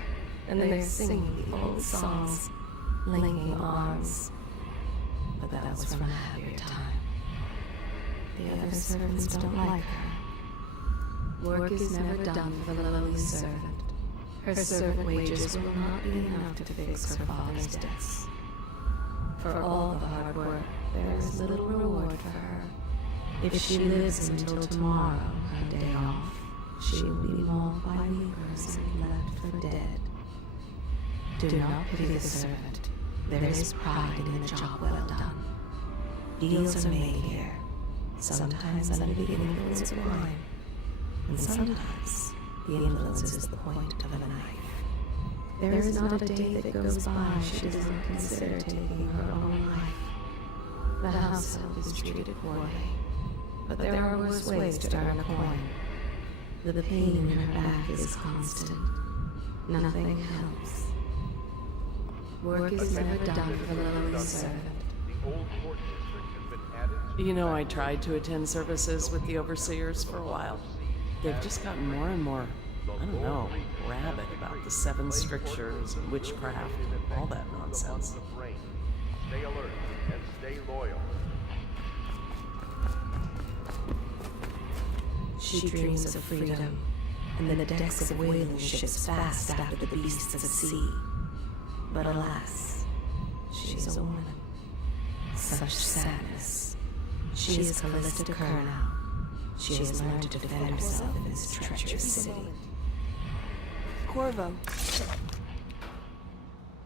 and they're singing the old songs, linking arms. But that was from a happier time. The other servants don't like her. Work is never done for the lowly servant. Her servant wages will not be enough to fix her father's debts. For all the hard work, there is little reward for her. If she lives until tomorrow, her day off, she will be mauled by weepers and left for dead. Do not pity the servant. There is pride in the job well done. Deals are made here, sometimes under the influence of wine, and sometimes the influence is the point of a knife. There is not a day that goes by she does not consider taking her own life. The house help is treated poorly, but there are worse ways to earn a coin. The pain in her back is constant. Nothing helps. Work is never done for the lowly servant. You know, I tried to attend services with the overseers for a while. They've just gotten more and more, I don't know, rabid about the 7 strictures and witchcraft and all that nonsense. Stay alert and stay loyal. She dreams of freedom, and the decks of whaling ships fast after the beasts of the sea. But alas, she's a woman. Such sadness. She is Callista Kurnow. She has learned to defend herself in this treacherous city. Corvo.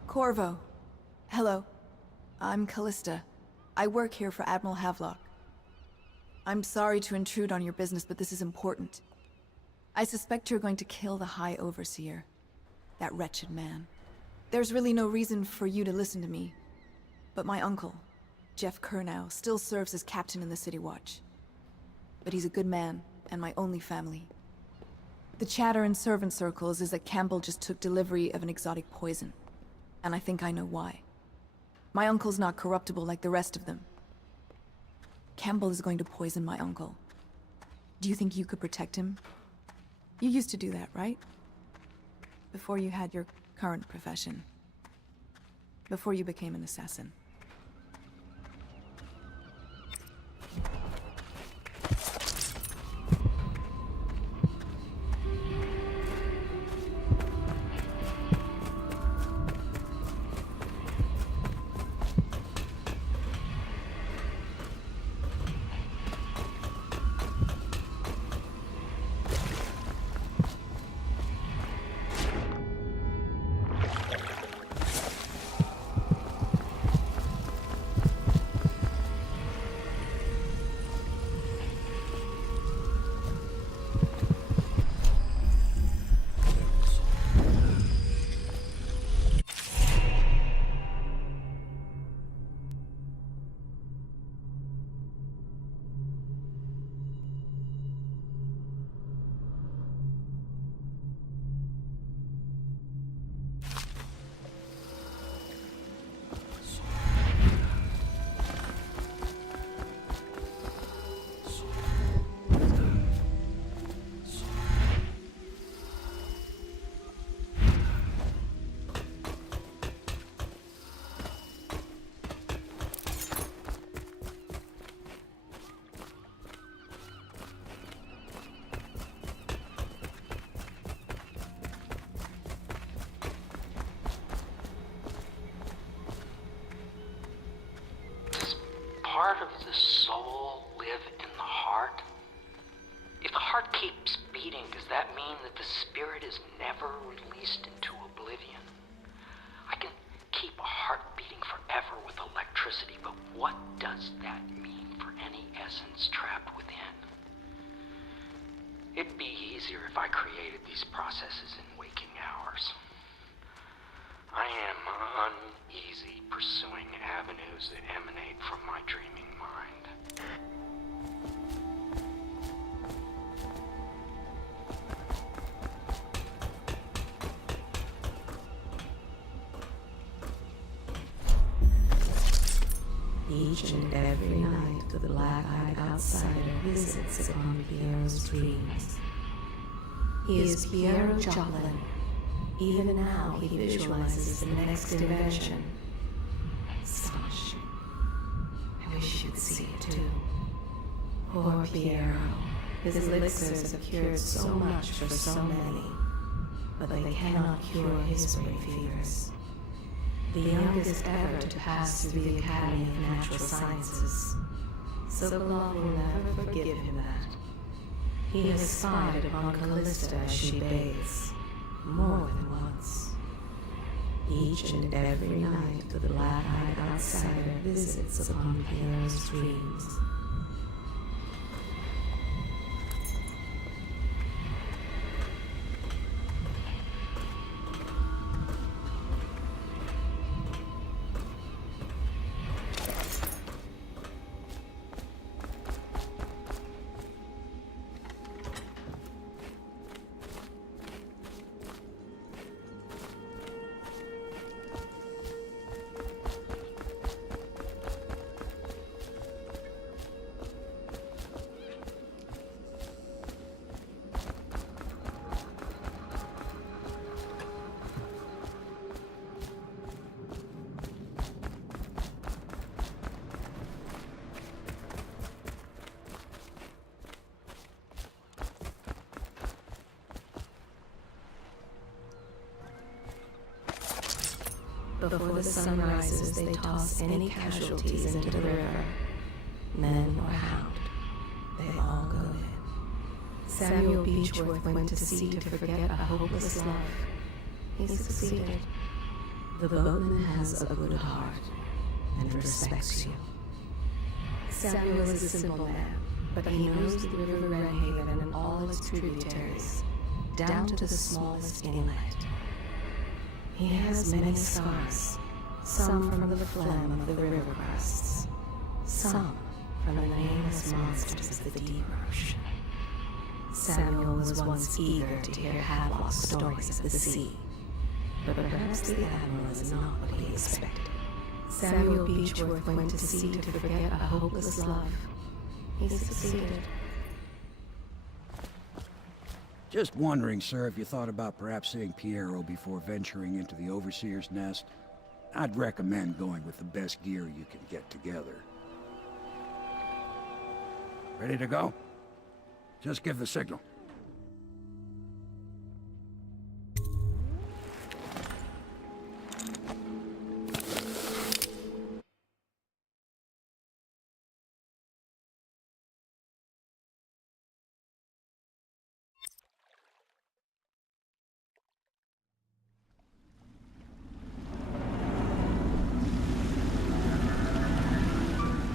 Corvo. Hello. I'm Callista. I work here for Admiral Havelock. I'm sorry to intrude on your business, but this is important. I suspect you're going to kill the High Overseer. That wretched man. There's really no reason for you to listen to me. But my uncle, Jeff Kurnow, still serves as captain in the City Watch. But he's a good man, and my only family. The chatter in servant circles is that Campbell just took delivery of an exotic poison. And I think I know why. My uncle's not corruptible like the rest of them. Campbell is going to poison my uncle. Do you think you could protect him? You used to do that, right? Before you had your current profession. Before you became an assassin. Part of the soul live in the heart? If the heart keeps beating, does that mean that the spirit is never released into oblivion? I can keep a heart beating forever with electricity, but what does that mean for any essence trapped within? It'd be easier if I created these processes in waking hours. I am uneasy pursuing avenues that emanate from my dreaming mind. Each and every night the black-eyed outsider visits upon Piero's dreams. He is Piero Joplin. Even now he visualizes the next invention. Astonishing. I wish you could see it too. Poor Piero. His elixirs have cured so much for so many, but they cannot cure his brain fevers. The youngest ever to pass through the Academy of Natural Sciences. Sokolov will never forgive him that. He has spied upon Callista as she bathes, more than once. Each and every night the black-eyed outsider visits upon Piero's dreams. Before the sun rises, they toss any casualties into the river. Men or hound, they all go in. Samuel Beechworth went to sea to forget a hopeless love. He succeeded. The boatman has a good heart and respects you. Samuel is a simple man, but he knows the River Redhaven and all its tributaries, down to the smallest inlet. He has many scars, some from the phlegm of the river crusts, some from the nameless monsters of the deep ocean. Samuel was once eager to hear Havelock's stories of the sea, but perhaps the Admiral is not what he expected. Samuel Beechworth went to sea to forget a hopeless love. He succeeded. Just wondering, sir, if you thought about perhaps seeing Piero before venturing into the Overseer's nest. I'd recommend going with the best gear you can get together. Ready to go? Just give the signal.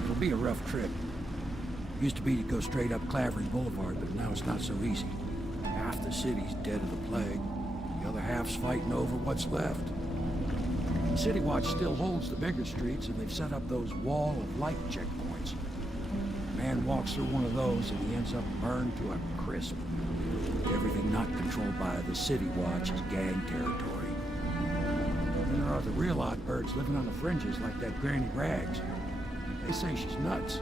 It'll be a rough trip. Used to be to go straight up Clavering Boulevard, but now it's not so easy. Half the city's dead of the plague. The other half's fighting over what's left. City Watch still holds the bigger streets, and they've set up those wall of light checkpoints. A man walks through one of those, and he ends up burned to a crisp. Everything not controlled by the City Watch is gang territory. Then there are the real odd birds living on the fringes like that Granny Rags. They say she's nuts.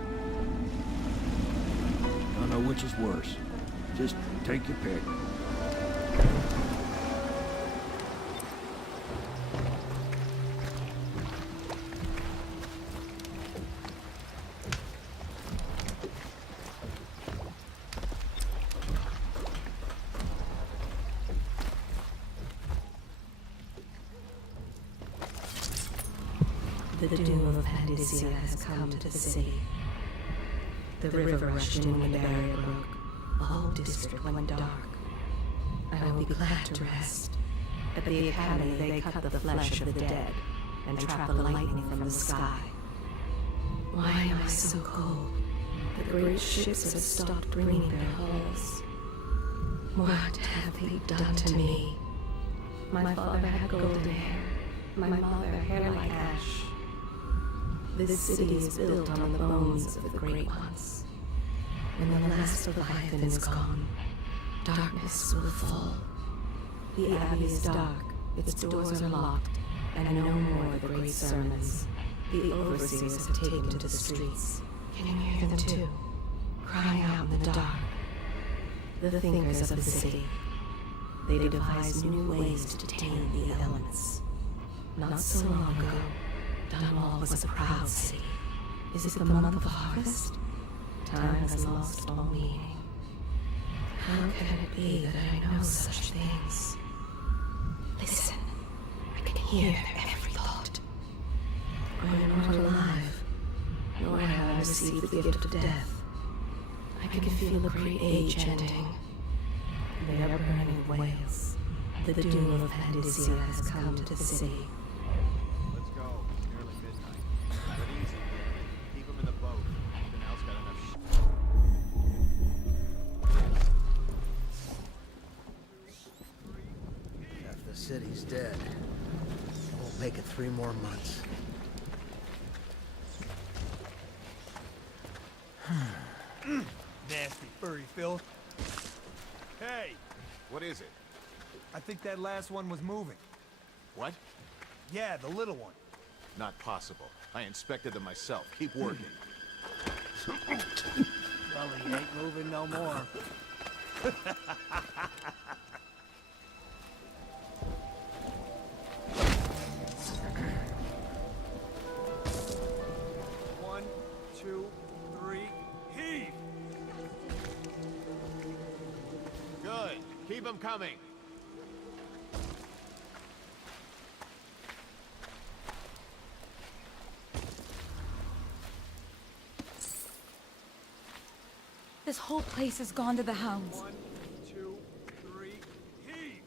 Don't know which is worse. Just take your pick. The doom of Pandisia has come to the city. The river rushed in when the barrier broke. The whole district went dark. I will be glad to rest. At the Academy, they cut the flesh of the dead and trap the lightning from the sky. Why am I so cold? The great ships have stopped bringing their hulls. What have they done to me? My father had golden hair. My mother, hair like ash. This city is built on the bones of the great ones. When the last Leviathan is gone, darkness will fall. The Abbey is dark, its doors are locked, and no more the great sermons. The overseers have taken to the streets. Can you hear them too? Crying out in the dark. The thinkers of the city. They devise new ways to tame the elements. Not so long ago, Dunwall was a proud city. Is it the month of harvest? Time has lost all meaning. How can it be that I know such things? Listen, I can hear their every thought. I am not alive, nor have I received the gift of death. I can feel the great age ending. They are burning wails. The doom of Pandisia has come to the city. Let's go. It's nearly midnight. But easy, damn it. Keep them in the boat. The canal's got enough Half the city's dead. Won't make it 3 more months. Nasty furry filth. Hey! What is it? I think that last one was moving. What? Yeah, the little one. Not possible. I inspected them myself. Keep working. Well, he ain't moving no more. One, two, three, heave! Good. Keep them coming. This whole place has gone to the hounds. 1, 2, 3, heave!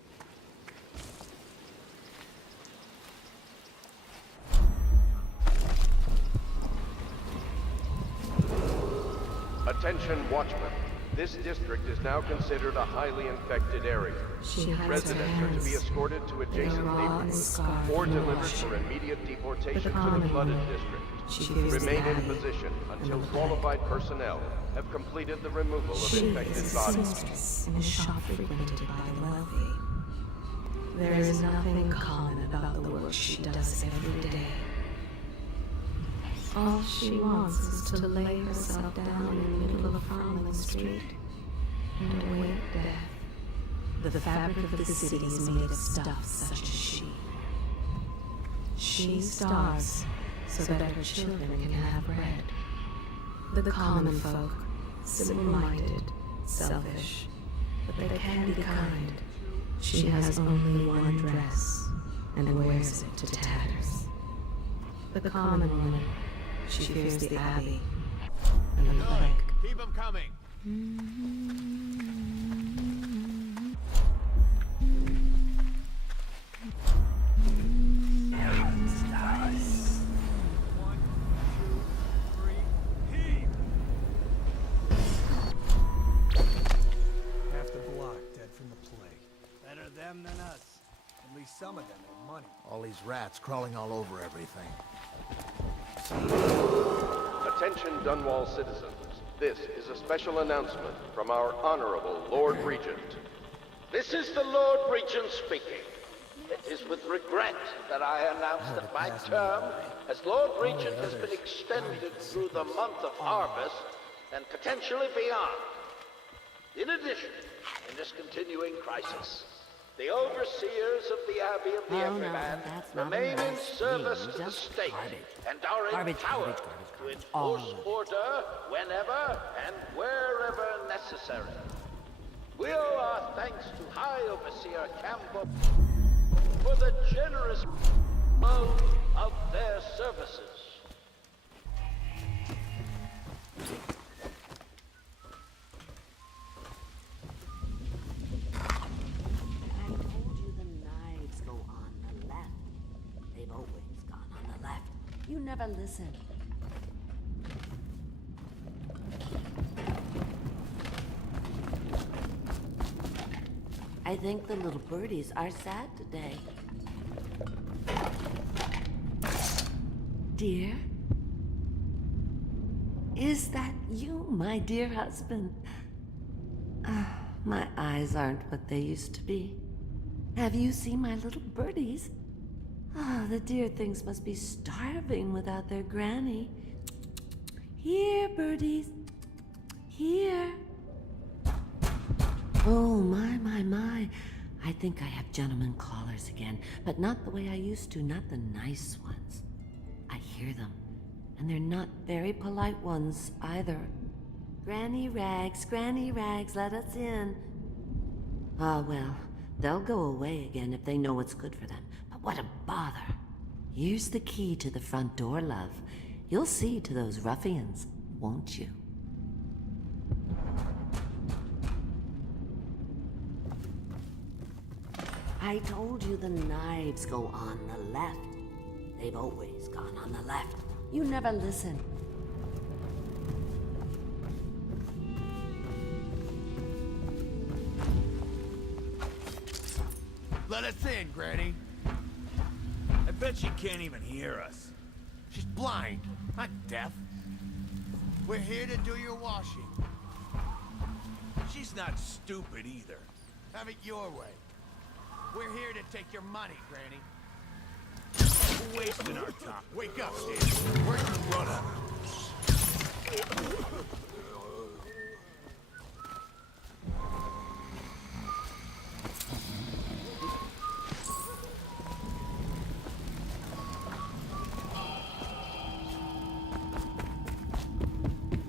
Attention, Watchmen. This district is now considered a highly infected area. Residents are to be escorted to adjacent neighborhoods or delivered for immediate deportation to the flooded district. Remain in position until qualified personnel have completed the removal of infected bodies. In a shop frequented by the wealthy. There is nothing common about the work she does every day. All she wants is to lay herself down in the middle of a falling street and await death. The fabric of the city is made of stuff such as she. She starves so that her children can have bread. The common folk, simple-minded, selfish, but they can be kind. She has only one dress and wears it to tatters. The common woman, she fears the Abbey and the plague. Keep them coming. Half the block dead from the plague. Better them than us. At least some of them have money. All these rats crawling all over everything. Attention, Dunwall citizens. This is a special announcement from our Honorable Lord Regent. This is the Lord Regent speaking. It is with regret that I announce that my term as Lord Regent has been extended through the month of harvest and potentially beyond. In addition, in this continuing crisis, the overseers of the Abbey of the Everyman remain in service to the state and are empowered to enforce order whenever and wherever necessary. We owe our thanks to High Overseer Campbell for the generous mode of their services. You never listen. I think the little birdies are sad today. Dear? Is that you, my dear husband? My eyes aren't what they used to be. Have you seen my little birdies? The dear things must be starving without their granny. Here, birdies. Here. Oh, my. I think I have gentlemen callers again, but not the way I used to, not the nice ones. I hear them, and they're not very polite ones either. Granny Rags, let us in. Well, they'll go away again if they know what's good for them. But what a bother. Here's the key to the front door, love. You'll see to those ruffians, won't you? I told you the knives go on the left. They've always gone on the left. You never listen. Let us in, Granny. I bet she can't even hear us. She's blind, not deaf. We're here to do your washing. She's not stupid either. Have it your way. We're here to take your money, Granny. We're wasting our time. Wake up, Steve. Where's the brother?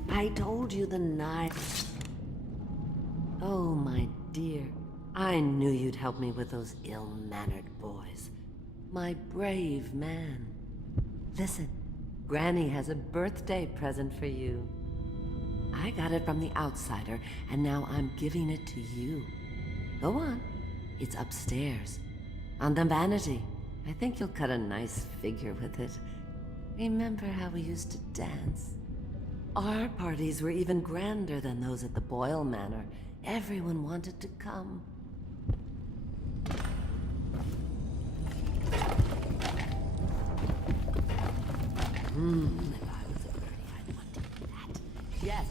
I told you the knife. Oh, my dear. I knew you'd help me with those ill-mannered boys. My brave man. Listen, Granny has a birthday present for you. I got it from the outsider, and now I'm giving it to you. Go on. It's upstairs. On the vanity. I think you'll cut a nice figure with it. Remember how we used to dance? Our parties were even grander than those at the Boyle Manor. Everyone wanted to come. If I was a birdie, I'd want to do that. Yes,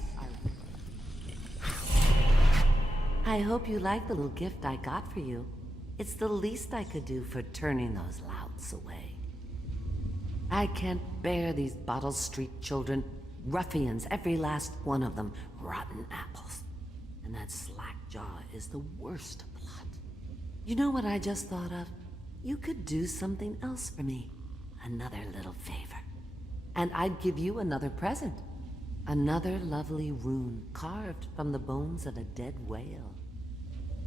I hope you like the little gift I got for you. It's the least I could do for turning those louts away. I can't bear these Bottle Street children. Ruffians, every last one of them. Rotten apples. And that slack-jaw is the worst lot. You know what I just thought of? You could do something else for me. Another little favor. And I'd give you another present. Another lovely rune carved from the bones of a dead whale.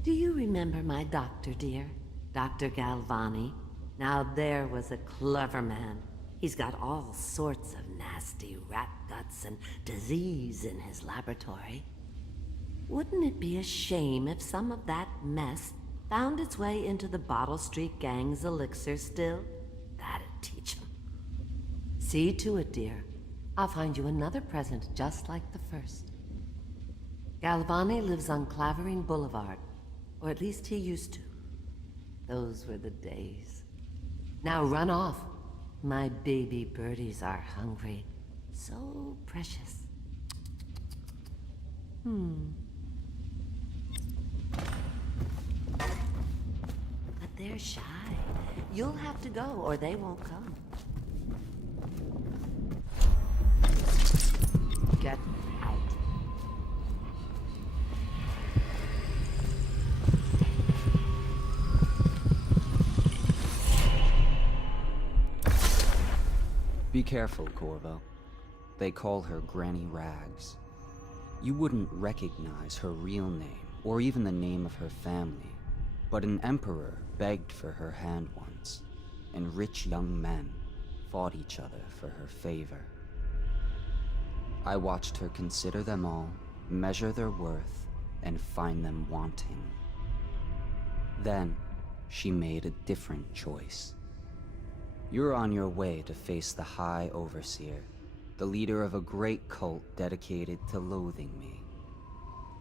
Do you remember my doctor, dear? Dr. Galvani? Now there was a clever man. He's got all sorts of nasty rat guts and disease in his laboratory. Wouldn't it be a shame if some of that mess found its way into the Bottle Street Gang's elixir still? That'd teach him. See to it, dear. I'll find you another present just like the first. Galvani lives on Clavering Boulevard, or at least he used to. Those were the days. Now run off. My baby birdies are hungry. So precious. But they're shy. You'll have to go, or they won't come. Get out. Be careful, Corvo. They call her Granny Rags. You wouldn't recognize her real name, or even the name of her family, but an emperor begged for her hand once, and rich young men fought each other for her favor. I watched her consider them all, measure their worth, and find them wanting. Then, she made a different choice. You're on your way to face the High Overseer, the leader of a great cult dedicated to loathing me.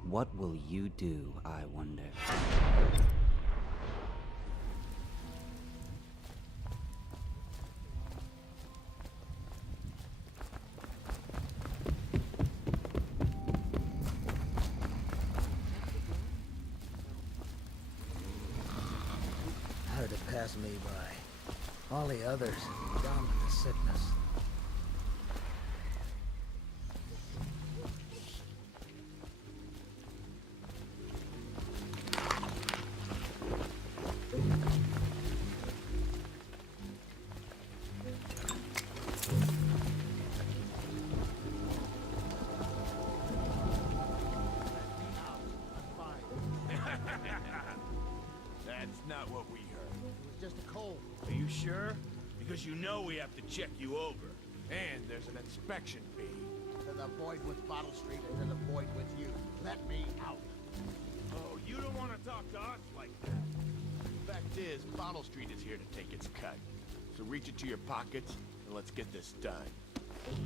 What will you do, I wonder? How did it pass me by? All the others, dumb in the sickness. That's not what we heard. It was just a cold. Are you sure? Because you know we have to check you over. And there's an inspection fee. To the void with Bottle Street and to the void with you. Let me out. Oh, you don't want to talk to us like that. Fact is, Bottle Street is here to take its cut. So reach into your pockets and let's get this done.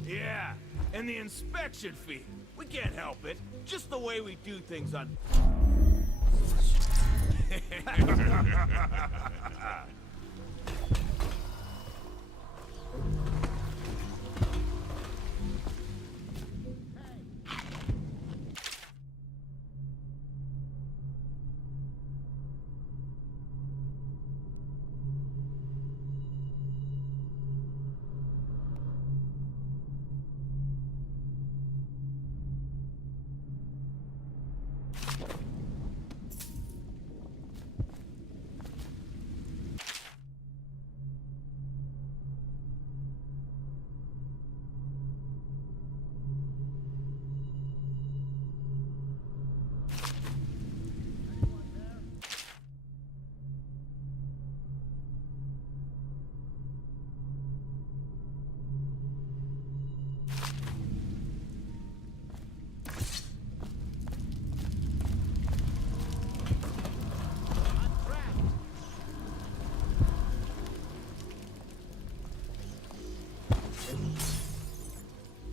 Yeah, and the inspection fee. We can't help it. Just the way we do things on...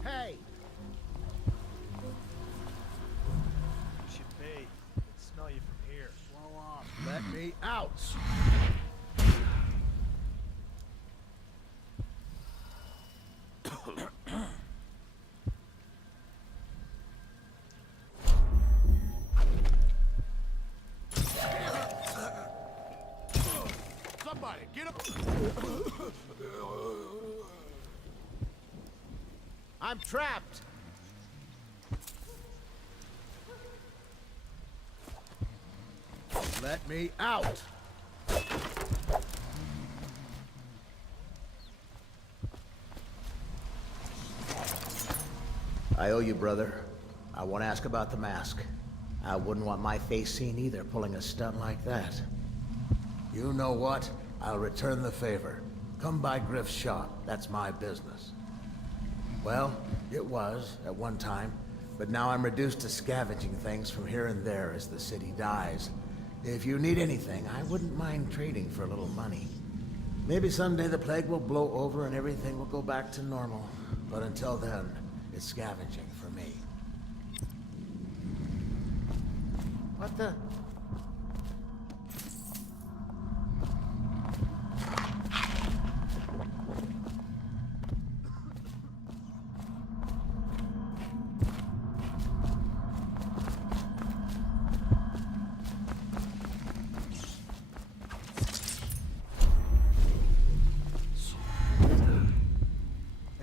Hey! You should bathe. I can smell you from here. Blow off. Let me out! Somebody, get up! I'm trapped! Let me out! I owe you, brother. I want to ask about the mask. I wouldn't want my face seen either, pulling a stunt like that. You know what? I'll return the favor. Come by Griff's shop. That's my business. Well, it was, at one time, but now I'm reduced to scavenging things from here and there as the city dies. If you need anything, I wouldn't mind trading for a little money. Maybe someday the plague will blow over and everything will go back to normal. But until then, it's scavenging for me. What the?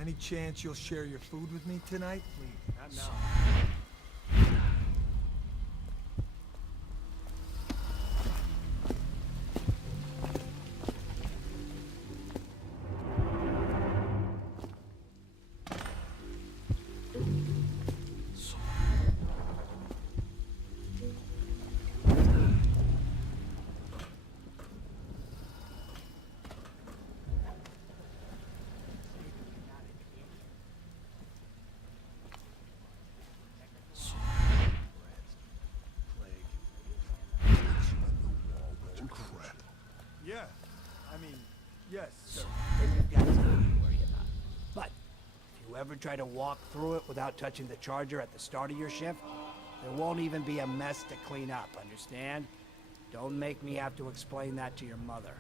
Any chance you'll share your food with me tonight? Please, not now. Yeah, I mean, yes, sir. Then you guys don't worry about it. But if you ever try to walk through it without touching the charger at the start of your shift, there won't even be a mess to clean up, understand? Don't make me have to explain that to your mother.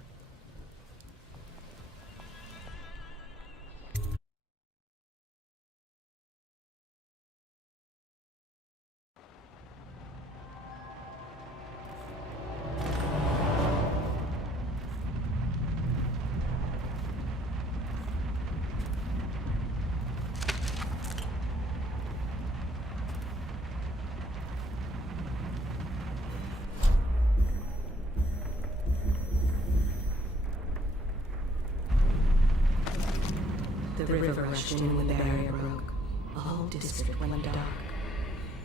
The river rushed in when the barrier broke. The whole district went dark.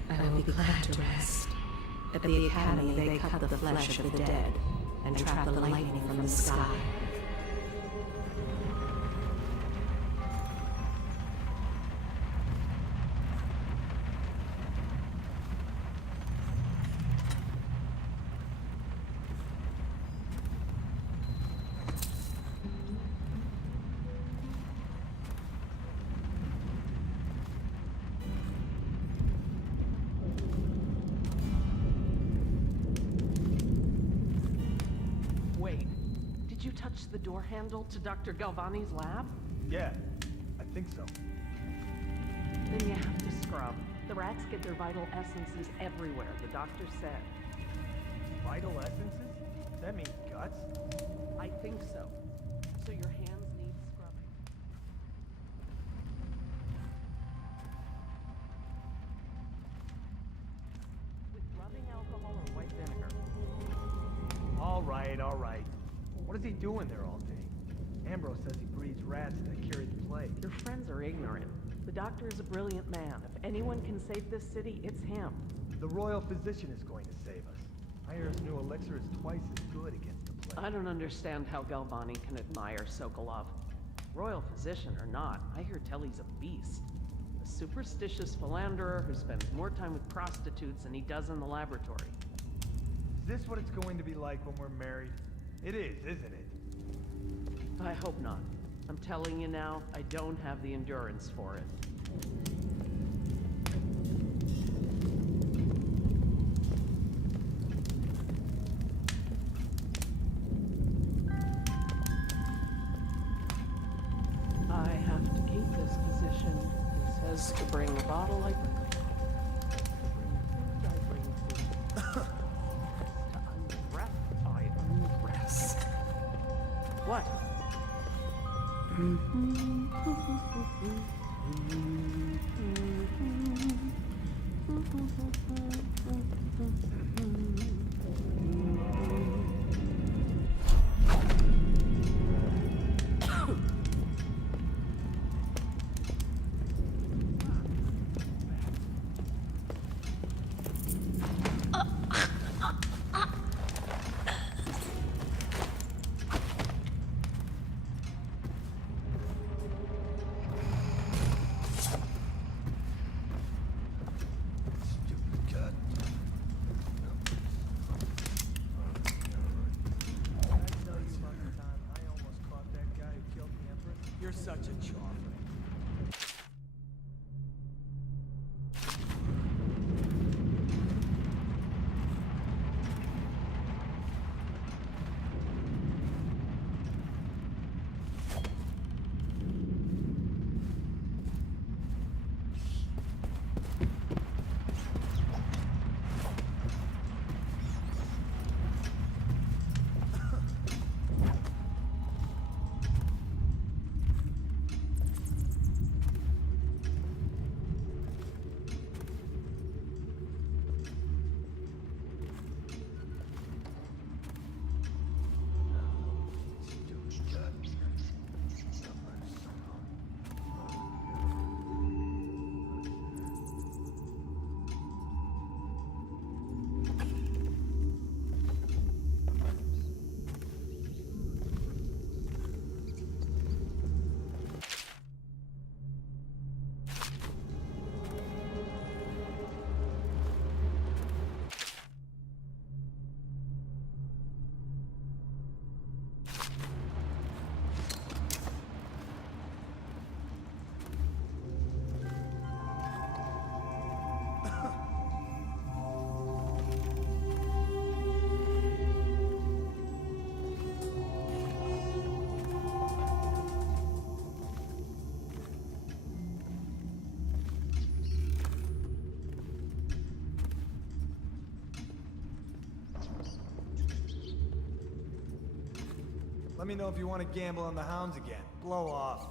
I will be glad to rest. At the academy, they cut the flesh of the dead and trap the lightning from the sky. Did you touch the door handle to Dr. Galvani's lab? Yeah, I think so. Then you have to scrub. The rats get their vital essences everywhere, the doctor said. Vital essences? That means guts? I think so. So your hands need scrubbing. With rubbing alcohol or white vinegar. All right, all right. What is he doing there all day? Ambrose says he breeds rats that carry the plague. Your friends are ignorant. The doctor is a brilliant man. If anyone can save this city, it's him. The royal physician is going to save us. I hear his new elixir is twice as good against the plague. I don't understand how Galvani can admire Sokolov. Royal physician or not, I hear tell he's a beast. A superstitious philanderer who spends more time with prostitutes than he does in the laboratory. Is this what it's going to be like when we're married? It is, isn't it? I hope not. I'm telling you now, I don't have the endurance for it. I have to keep this position. He says to bring a bottle, I bring a bottle. I bring food. To unwrap, I unwrap. What? You're such a chopper. Let me know if you want to gamble on the hounds again. Blow off.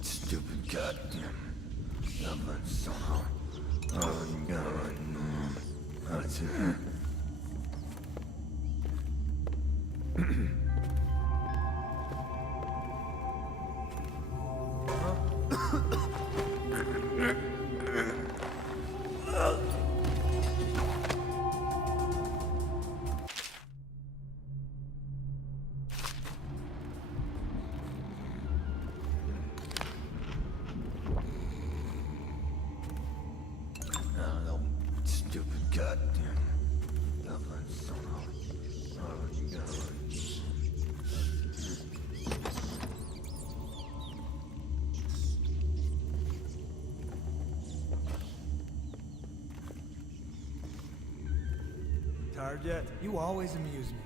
Stupid goddamn. Oh, God. That's it. Stupid goddamn. Tired yet? You always amuse me.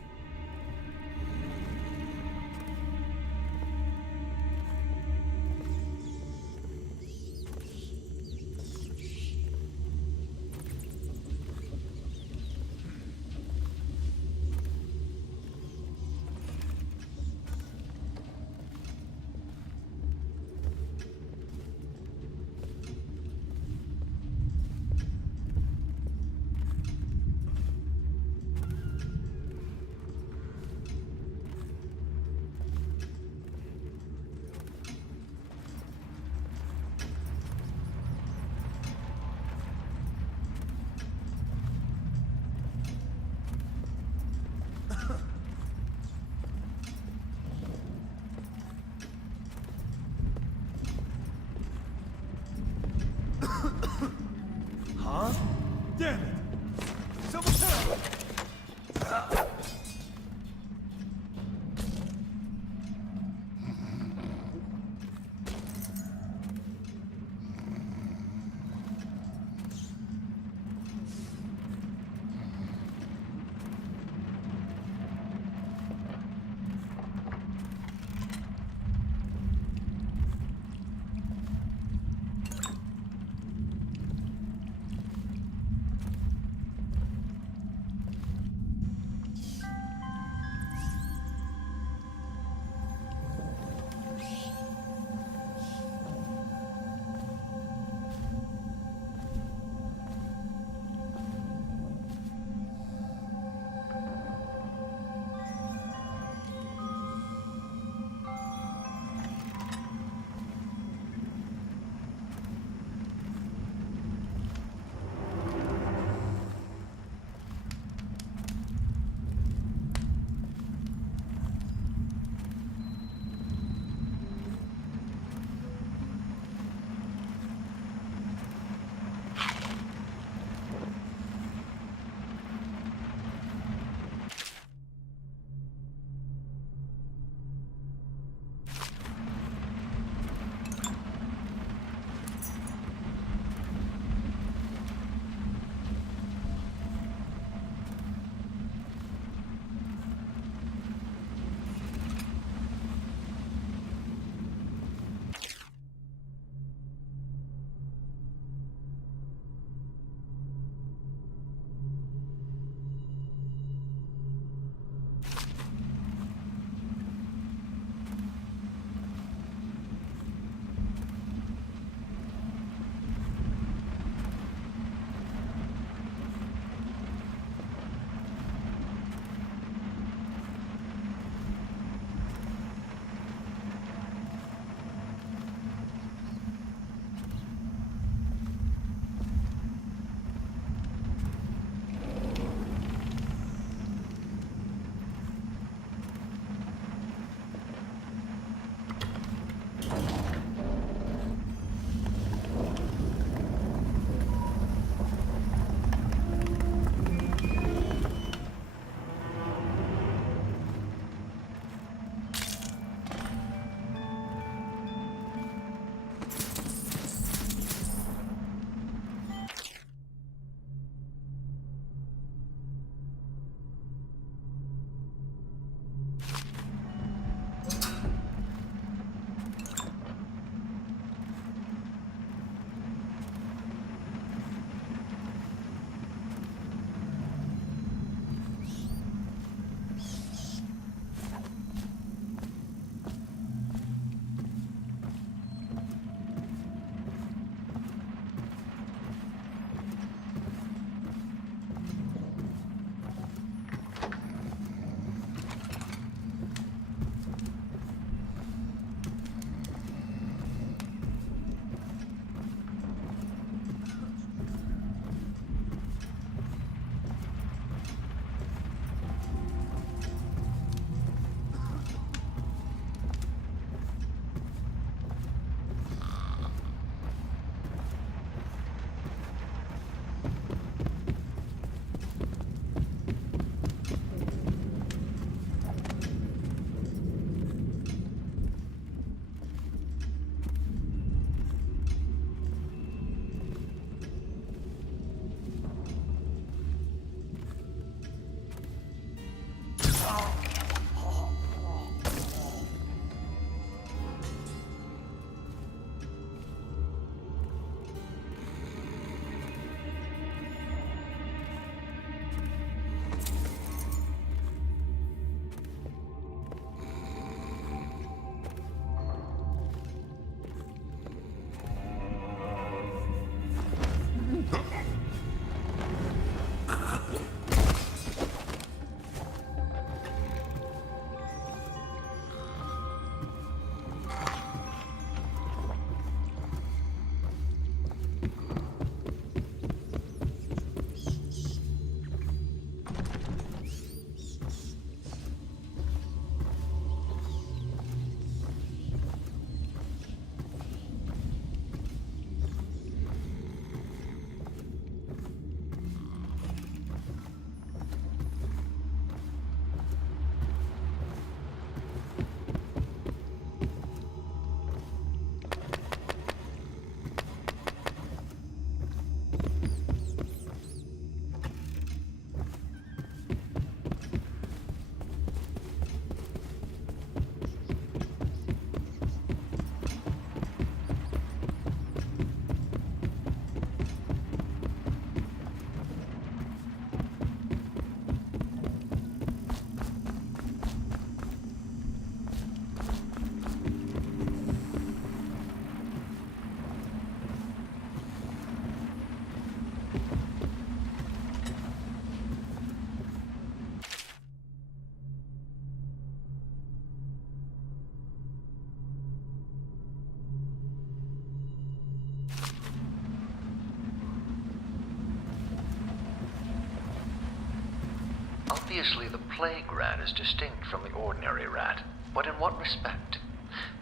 Obviously, the plague rat is distinct from the ordinary rat, but in what respect?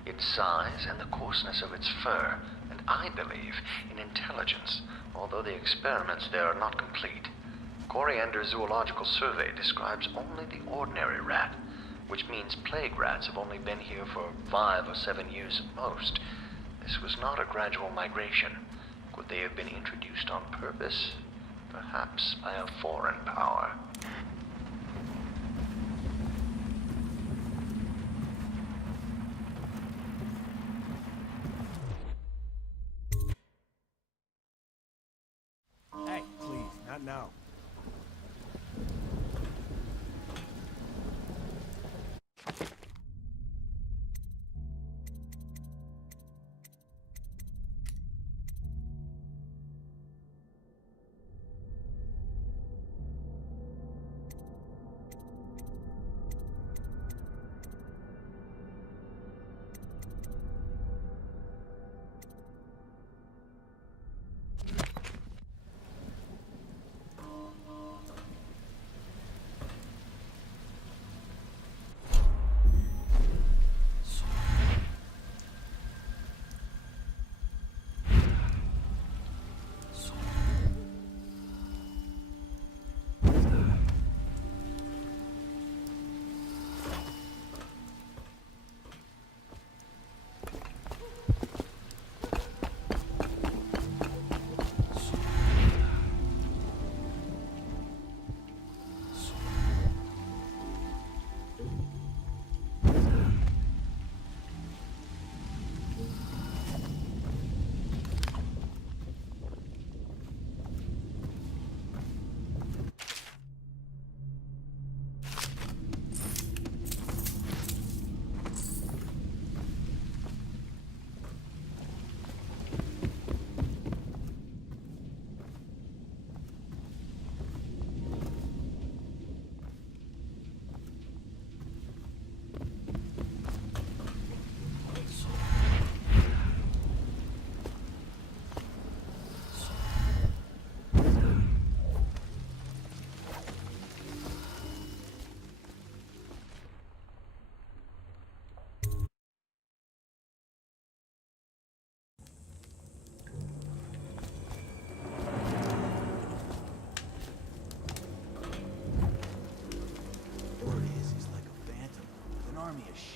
Its size and the coarseness of its fur, and I believe in intelligence, although the experiments there are not complete. Coriander's zoological survey describes only the ordinary rat, which means plague rats have only been here for 5 or 7 years at most. This was not a gradual migration. Could they have been introduced on purpose? Perhaps by a foreign power. Hey, please, not now.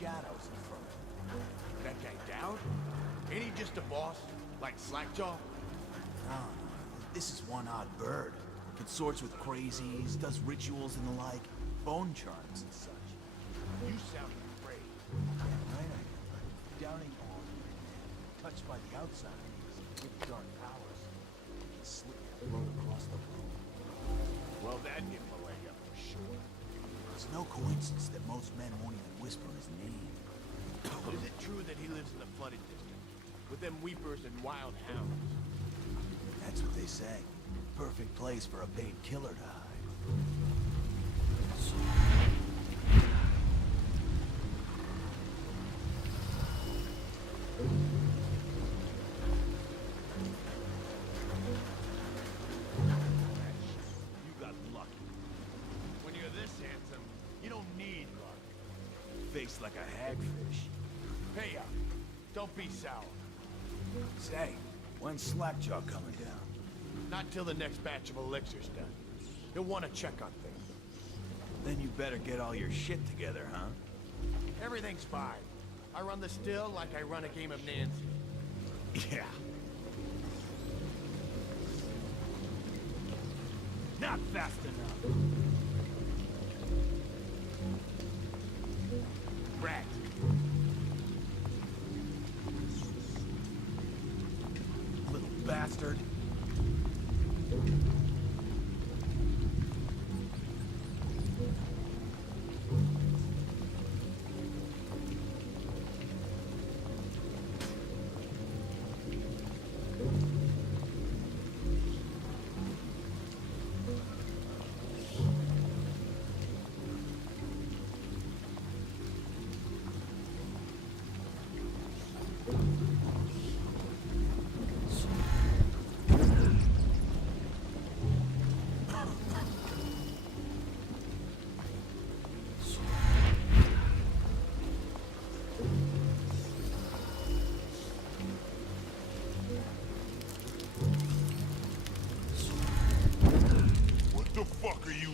Shadows in front of him. That guy down? Ain't he just a boss? Like Slackjaw? No, this is one odd bird. Consorts with crazies, does rituals and the like, bone charms and such. You sound afraid. Yeah, right, I am. Doubting all of it, touched by the outsiders, with dark powers. He can slit your throat across the room. Well, that give him a leg up for sure. It's no coincidence that most men won't even whisper his name. Is it true that he lives in the flooded district? With them weepers and wild hounds? That's what they say. Perfect place for a paid killer to hide. You got lucky. When you're this handsome, you don't need luck. Face like a hagfish. Hey, don't be sour. Say, when's Slackjaw coming down? Not till the next batch of elixirs done. He'll want to check on things. Then you better get all your shit together, huh? Everything's fine. I run the still like I run a game of Nancy. Yeah. Not fast enough. Rat. Little bastard.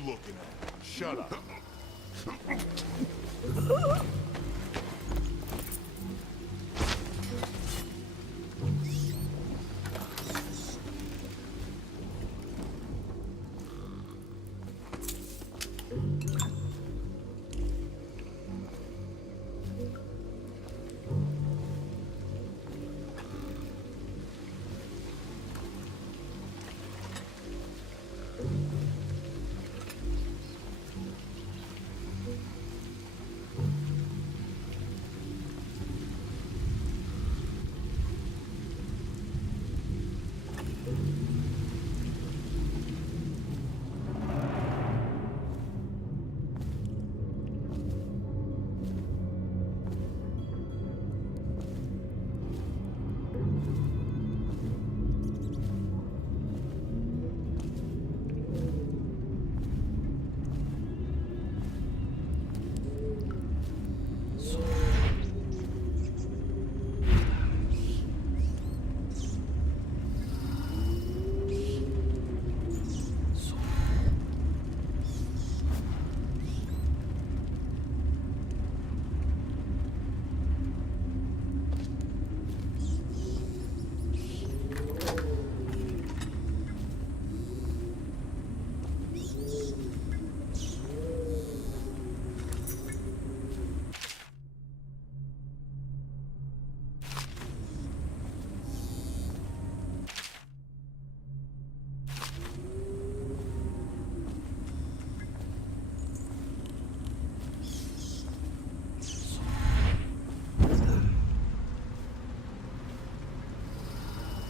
looking at? Shut up.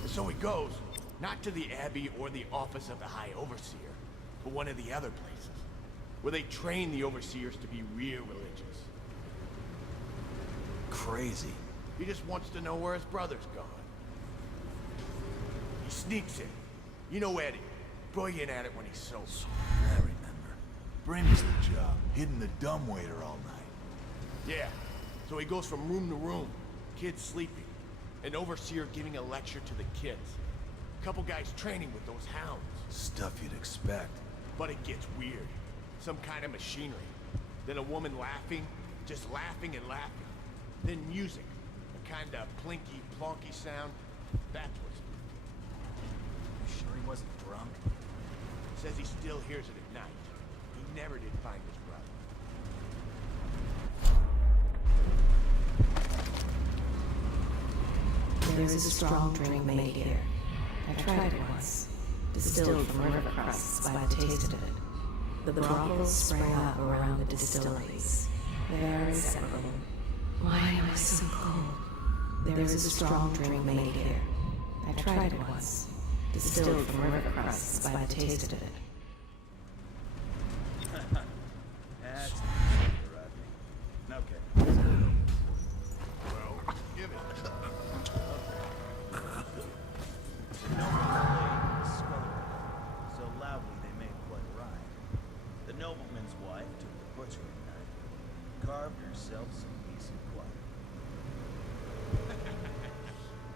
So he goes, not to the Abbey or the Office of the High Overseer, but one of the other places, where they train the Overseers to be real religious. Crazy. He just wants to know where his brother's gone. He sneaks in. You know Eddie. Brilliant at it when he's sober. I remember. Brim's the job, hidden the dumbwaiter all night. Yeah, so he goes from room to room, kids sleeping, an overseer giving a lecture to the kids, a couple guys training with those hounds. Stuff you'd expect. But it gets weird. Some kind of machinery. Then a woman laughing, just laughing and laughing. Then music, a kind of plinky, plonky sound. That's what's spooky. You sure he wasn't drunk? Says he still hears it at night. He never did find his brother. There's a strong drink made here. I tried it once. Distilled from river crusts by the taste of it. The brothels spring up around the distilleries. They're inseparable. Why am I so cold? There's a strong drink made here. I tried it once. Distilled from river crusts by the taste of it. That's okay. Well, give it. So loudly they made quite a rhyme. The nobleman's wife took the butchering knife, carved herself some decent quiet.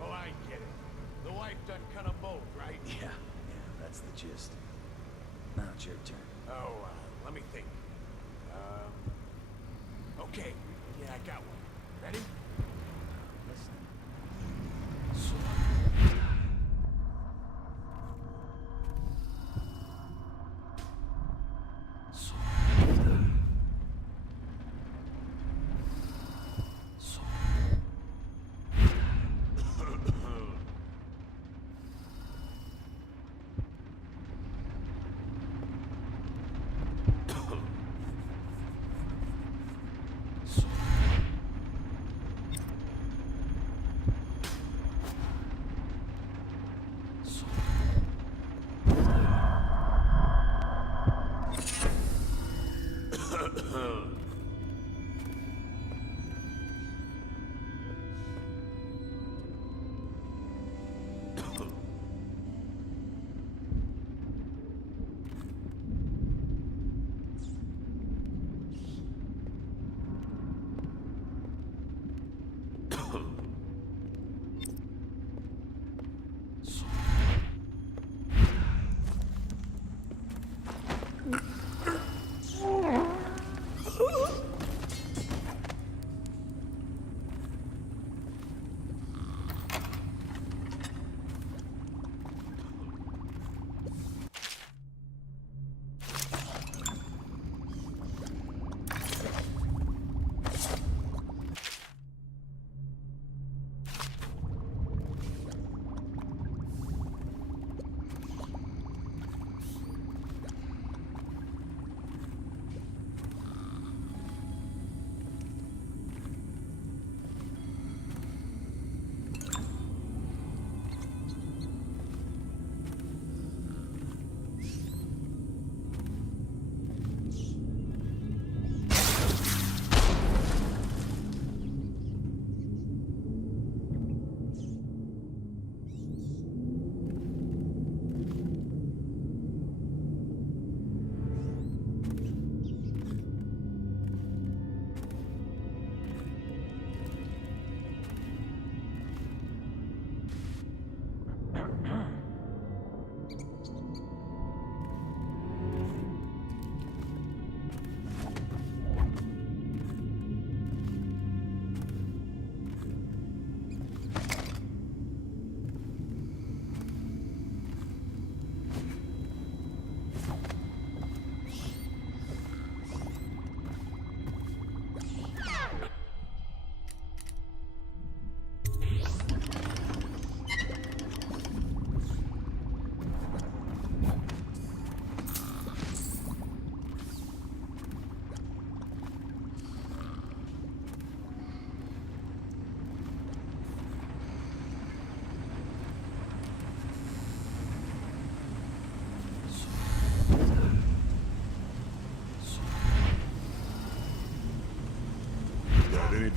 Oh, I get it. The wife done cut them both, right? Yeah, that's the gist. Now it's your turn. Oh, let me think. Okay. Yeah, I got one. Ready? Listen.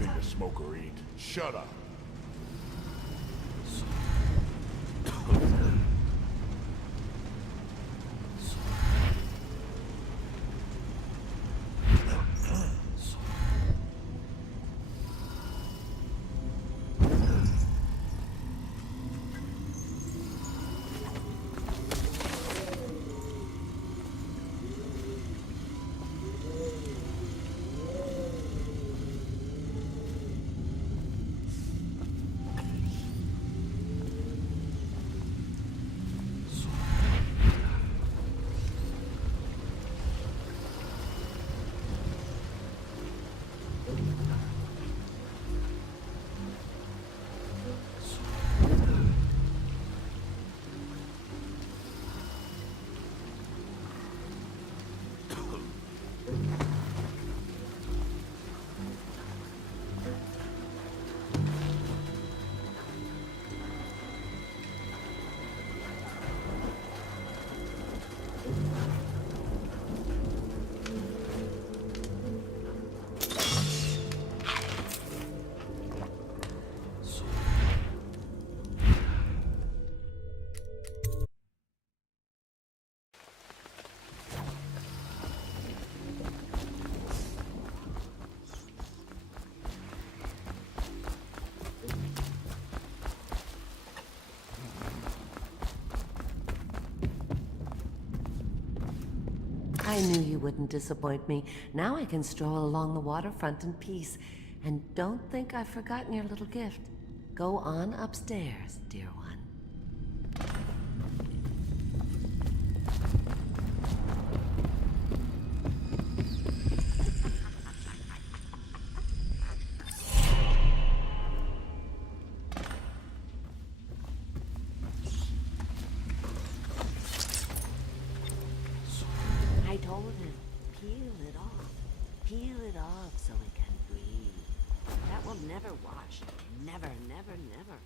nothing to smoke or eat. Shut up. I knew you wouldn't disappoint me. Now I can stroll along the waterfront in peace. And don't think I've forgotten your little gift. Go on upstairs, dear one. I told him, peel it off. Peel it off so it can breathe. That will never wash. Never, never, never.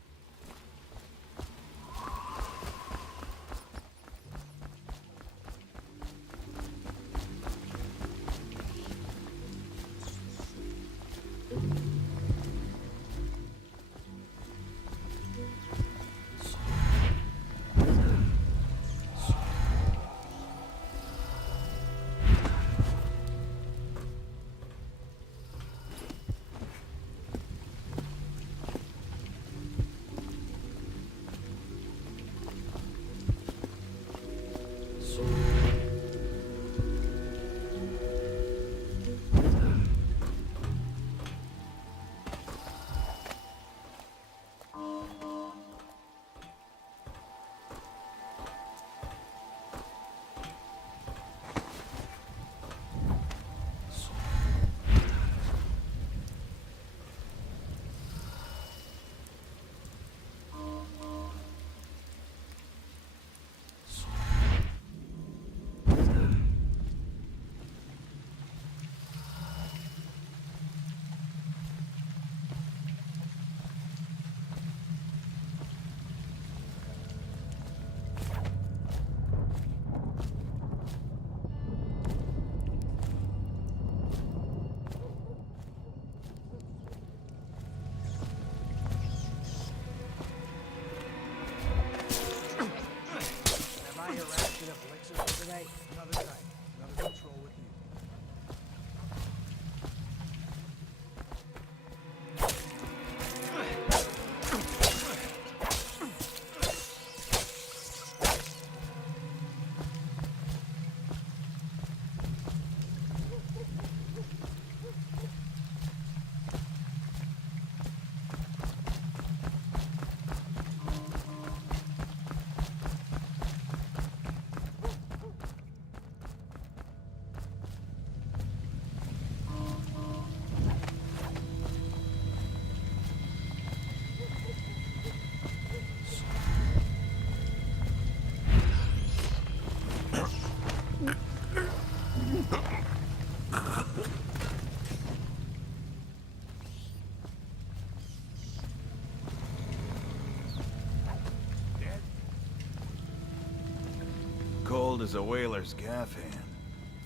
Cold as a whaler's gaff hand.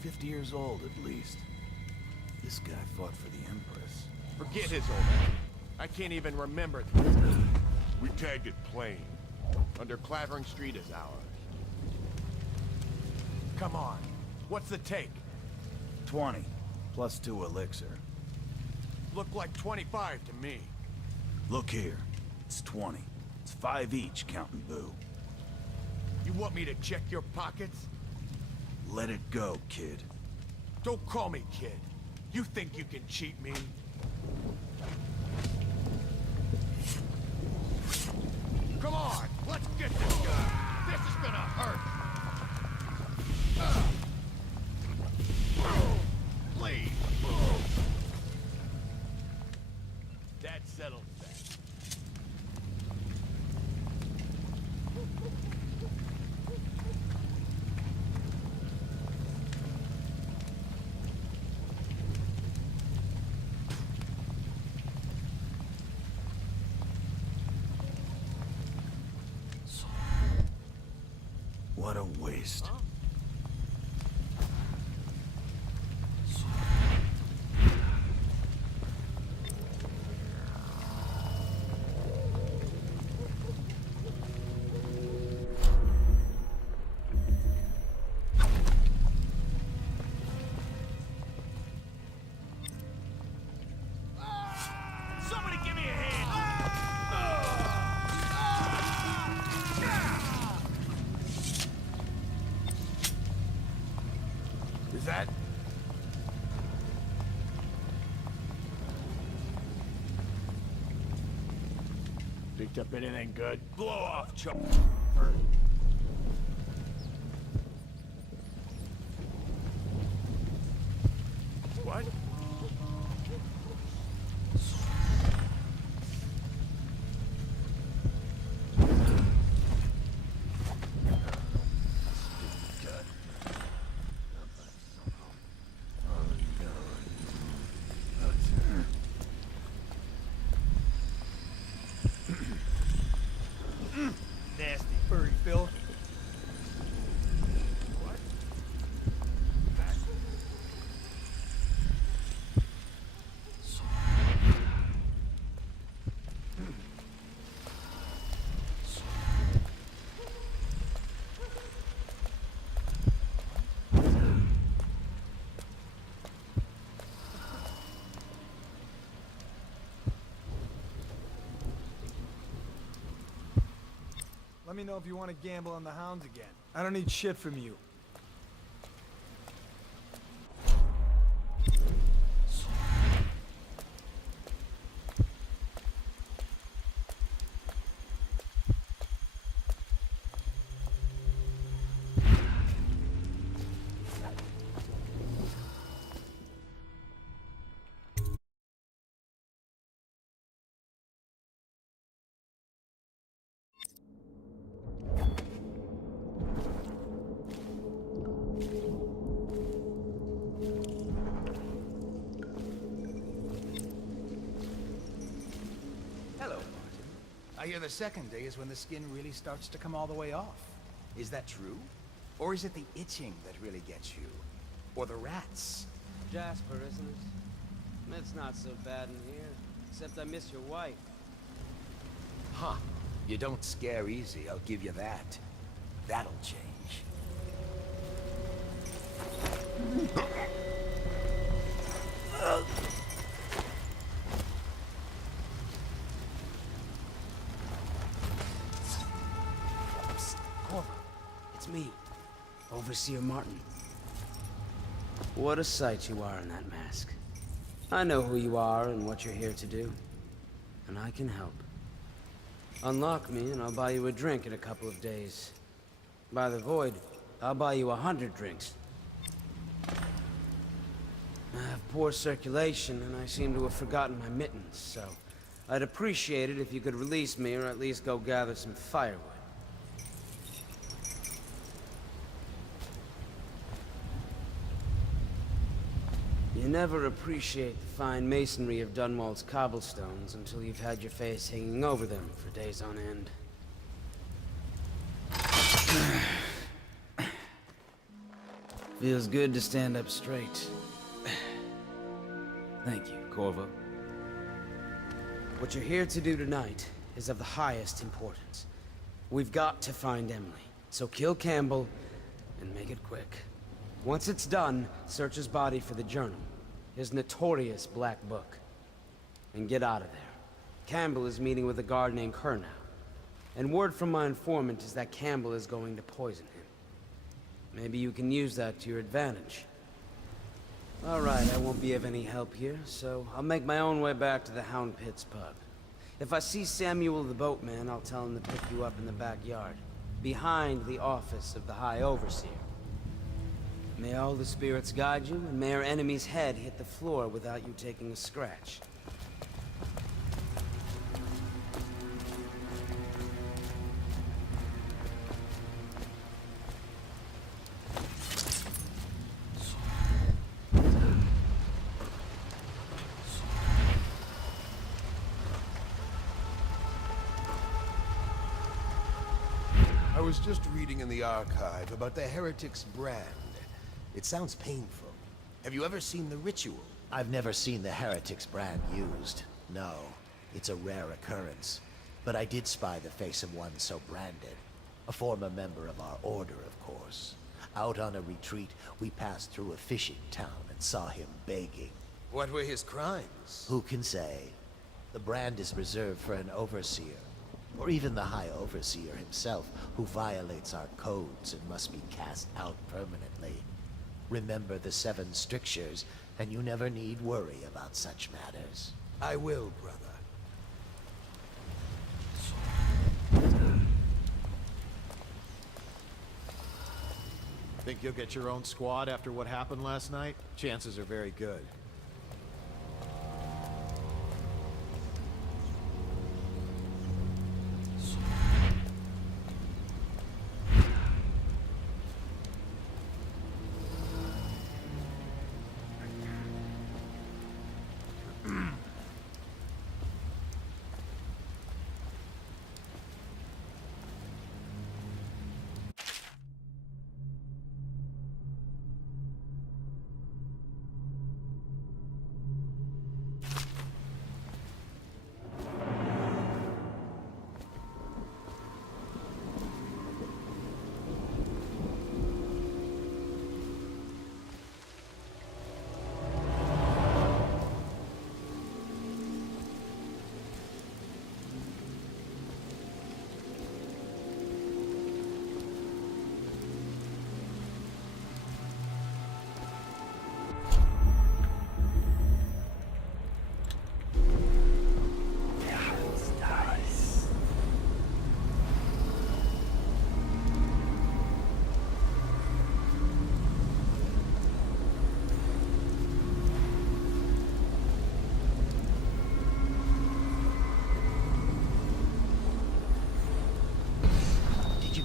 50 years old at least. This guy fought for the Empress. Forget his old ass. I can't even remember. We tagged it plain. Under Clavering Street is ours. Come on. What's the take? 20, plus 2 elixir. Look like 25 to me. Look here. It's 20. It's 5 each, counting boo. You want me to check your pockets? Let it go, kid. Don't call me kid. You think you can cheat me? Come on, let's get this guy. This is gonna hurt. Please. That settles that. What a waste. Somebody give me a hand! Is that? Picked up anything good? Blow off, Chuck. What? Nasty furry filth. What? Let me know if you want to gamble on the hounds again. I don't need shit from you. I hear the second day is when the skin really starts to come all the way off. Is that true? Or is it the itching that really gets you? Or the rats? Jasper, isn't it? It's not so bad in here, except I miss your wife. Huh. You don't scare easy, I'll give you that. That'll change. Corvo, it's me, Overseer Martin. What a sight you are in that mask. I know who you are and what you're here to do, and I can help. Unlock me and I'll buy you a drink in a couple of days. By the Void, I'll buy you 100 drinks. I have poor circulation and I seem to have forgotten my mittens, so I'd appreciate it if you could release me or at least go gather some firewood. You never appreciate the fine masonry of Dunwall's cobblestones until you've had your face hanging over them for days on end. Feels good to stand up straight. Thank you, Corvo. What you're here to do tonight is of the highest importance. We've got to find Emily, so kill Campbell and make it quick. Once it's done, search his body for the journal, his notorious black book, and get out of there. Campbell is meeting with a guard named Kerr now, and word from my informant is that Campbell is going to poison him. Maybe you can use that to your advantage. Alright, I won't be of any help here, so I'll make my own way back to the Hound Pits pub. If I see Samuel the boatman, I'll tell him to pick you up in the backyard, behind the office of the High Overseer. May all the spirits guide you, and may our enemy's head hit the floor without you taking a scratch. I was just reading in the archive about the Heretic's brand. It sounds painful. Have you ever seen the ritual? I've never seen the Heretic's brand used. No, it's a rare occurrence. But I did spy the face of one so branded. A former member of our order, of course. Out on a retreat, we passed through a fishing town and saw him begging. What were his crimes? Who can say? The brand is reserved for an overseer. Or even the High Overseer himself, who violates our codes and must be cast out permanently. Remember the 7 strictures, and you never need worry about such matters. I will, brother. Think you'll get your own squad after what happened last night? Chances are very good.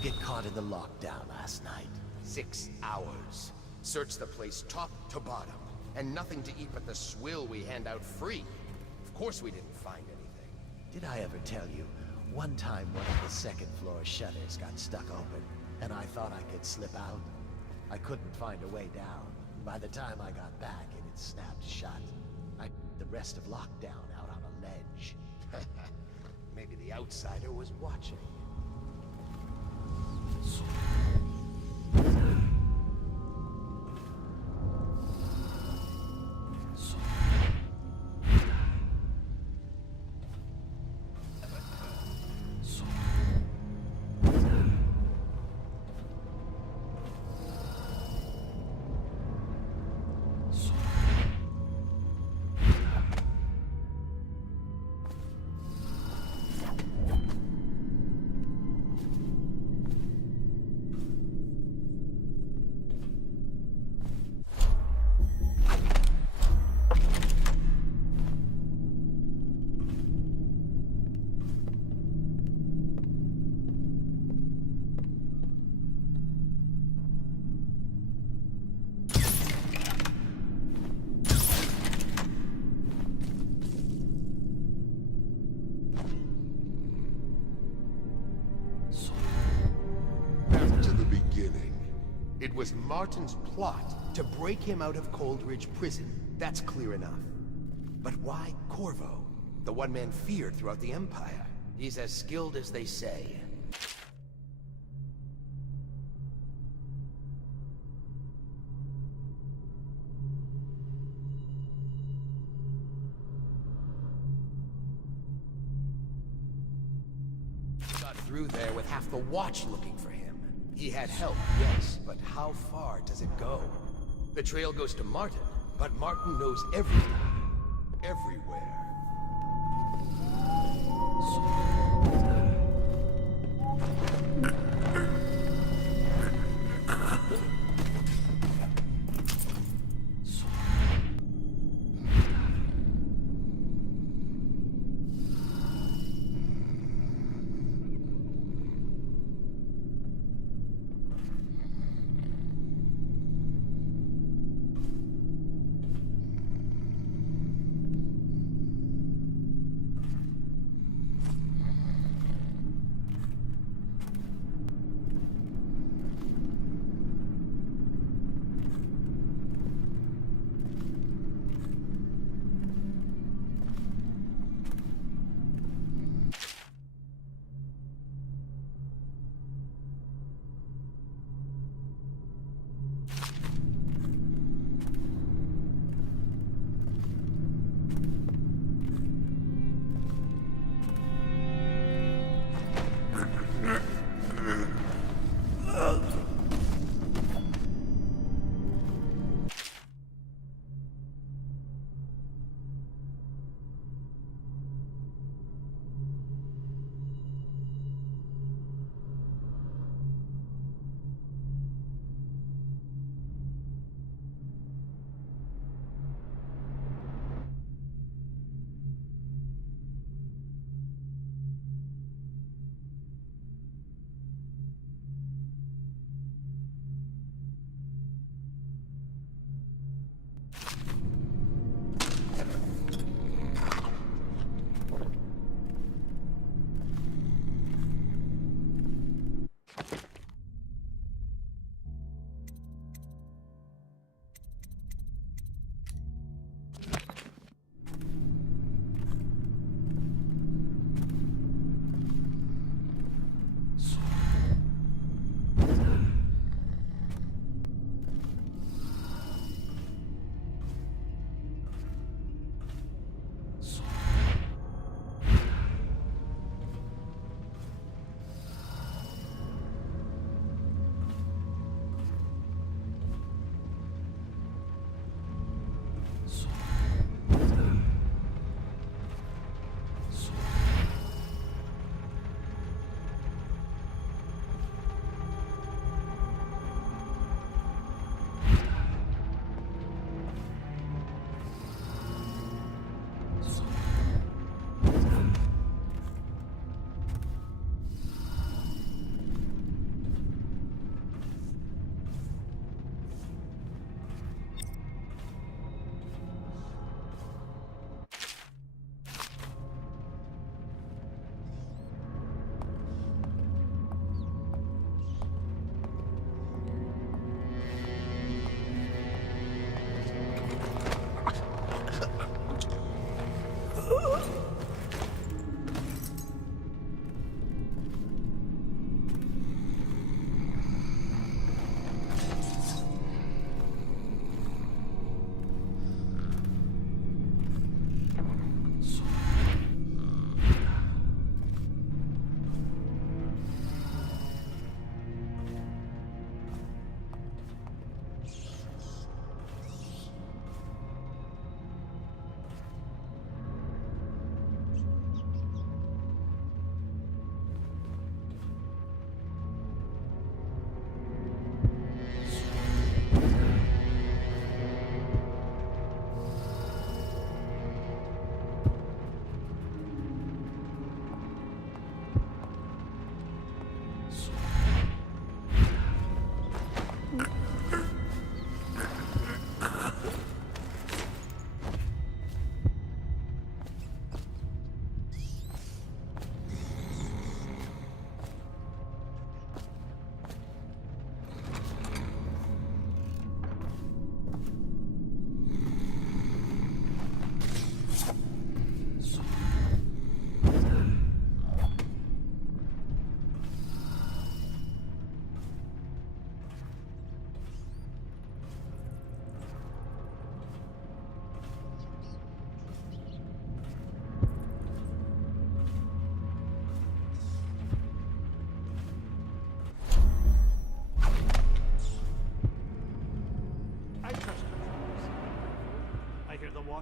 Get caught in the lockdown last night. 6 hours. Searched the place top to bottom. And nothing to eat but the swill we hand out free. Of course we didn't find anything. Did I ever tell you, one time one of the second floor shutters got stuck open, and I thought I could slip out? I couldn't find a way down. By the time I got back, it had snapped shut. The rest of lockdown out on a ledge. Maybe the outsider was watching. It was Martin's plot to break him out of Coldridge Prison. That's clear enough. But why Corvo? The one man feared throughout the Empire. He's as skilled as they say. Got through there with half the watch looking for him. He had help, yes, but how far does it go? The trail goes to Martin, but Martin knows everything. Everywhere.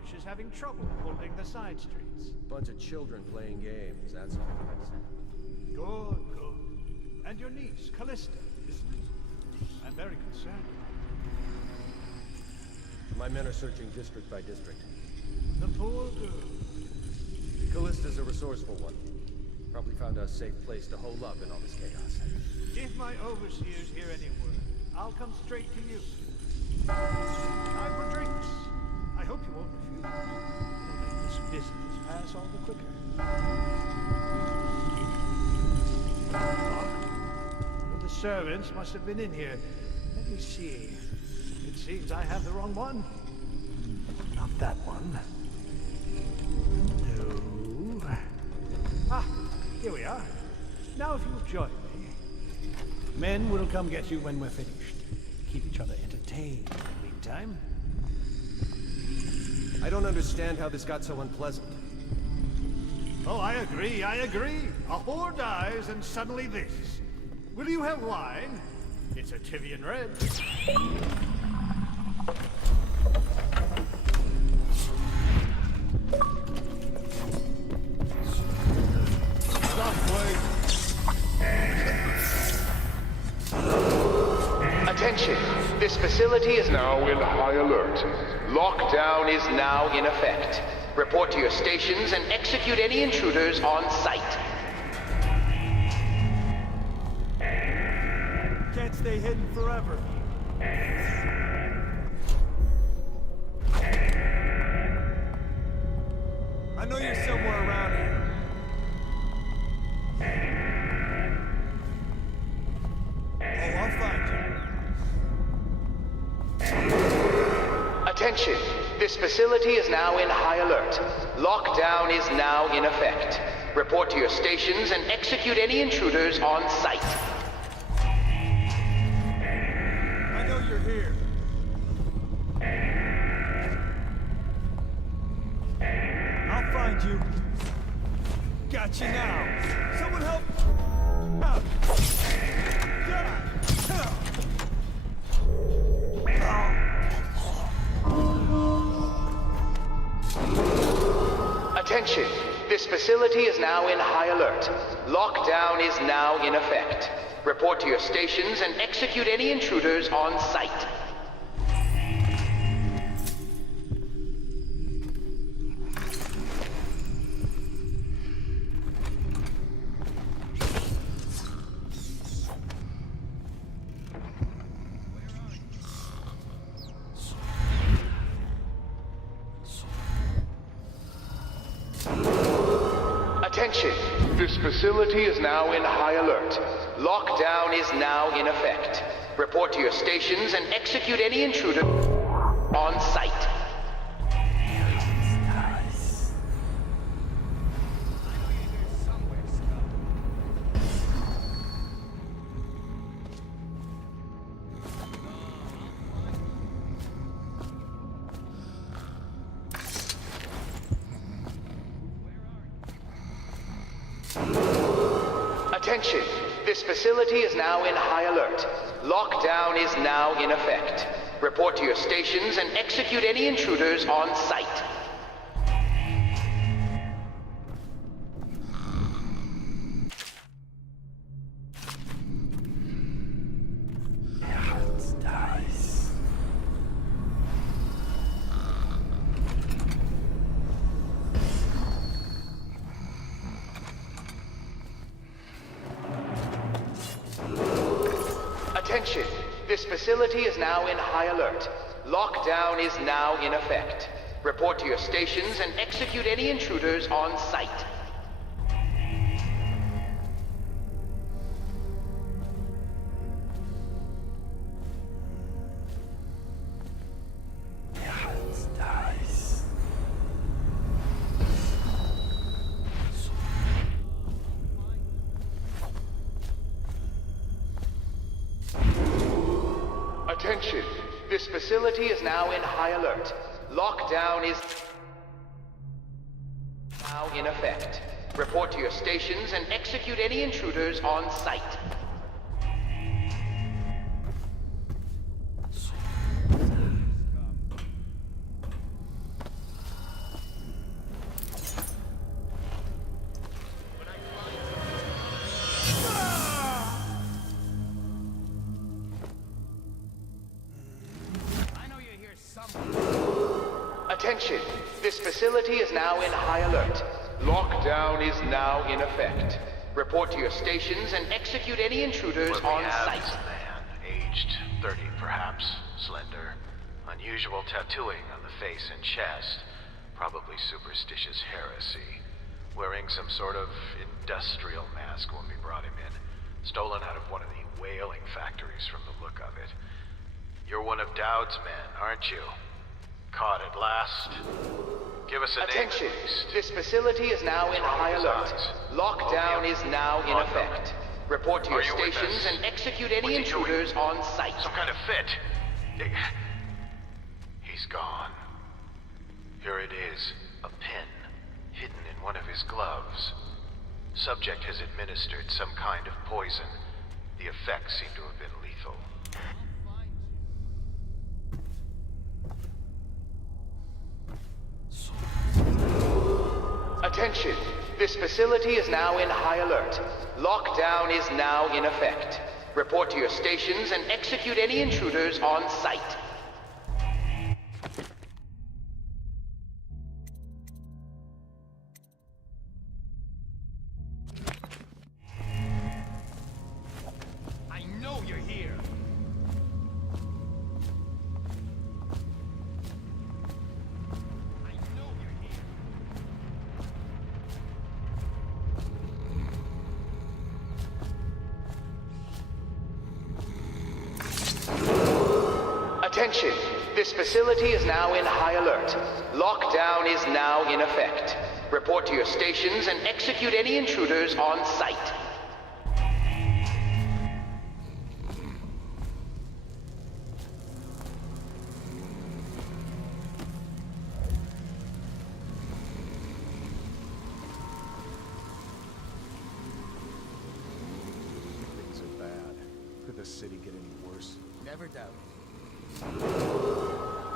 watch is having trouble holding the side streets. Bunch of children playing games, that's all it is. Good, good. And your niece, Callista, isn't it? I'm very concerned about My men are searching district by district. her. The poor girl. Callista's a resourceful one. Probably found a safe place to hole up in all this chaos. If my overseers hear any word, I'll come straight to you. Time for drinks. I hope you won't refuse. It'll make this business pass all the quicker. One of the servants must have been in here. Let me see. It seems I have the wrong one. Not that one. No. Ah, here we are. Now if you'll join me. Men will come get you when we're finished. Keep each other entertained in the meantime. I don't understand how this got so unpleasant. Oh, I agree, I agree. A whore dies and suddenly this. Will you have wine? It's a Tivian red. Attention! This facility is now in high alert. Lockdown is now in effect. Report to your stations and execute any intruders on sight. Can't stay hidden forever. I know you're somewhere around here. Oh, I'll find you. Attention! This facility is now in high alert. Lockdown is now in effect. Report to your stations and execute any intruders on sight. I know you're here. I'll find you. Got you now. Someone help! Out. Attention! This facility is now in high alert. Lockdown is now in effect. Report to your stations and execute any intruders on sight. Attention! This facility is now in high alert. Lockdown is now in effect. Report to your stations and execute any intruder on sight. Attention! This facility is now in high alert. Lockdown is now in effect. Report to your stations and execute any intruders on sight. Attention! This facility is now in high alert. Lockdown is now in effect. Report to your stations and execute any intruders on sight. Attention! This facility is now in high alert. Lockdown is now in effect. Report to your stations and execute any intruders on sight. Attention! This facility is now in high alert. Lockdown is now in effect. Report to your stations and execute any intruders What we on have site. is a man, aged 30 perhaps, slender, unusual tattooing on the face and chest, probably superstitious heresy, wearing some sort of industrial mask when we brought him in, stolen out of one of the whaling factories from the look of it. You're one of Dowd's men, aren't you? Caught at last? Give us a Attention! name at least. This facility is now in high alert. Lockdown is now in effect. Report to your stations and execute any intruders on site. Some kind of fit. He's gone. Here it is, a pin, hidden in one of his gloves. Subject has administered some kind of poison. The effects seem to have been lethal. Attention! This facility is now in high alert. Lockdown is now in effect. Report to your stations and execute any intruders on site. I know you're here. Attention! This facility is now in high alert. Lockdown is now in effect. Report to your stations and execute any intruders on site. Things are bad. Could the city get any worse? Never doubt it.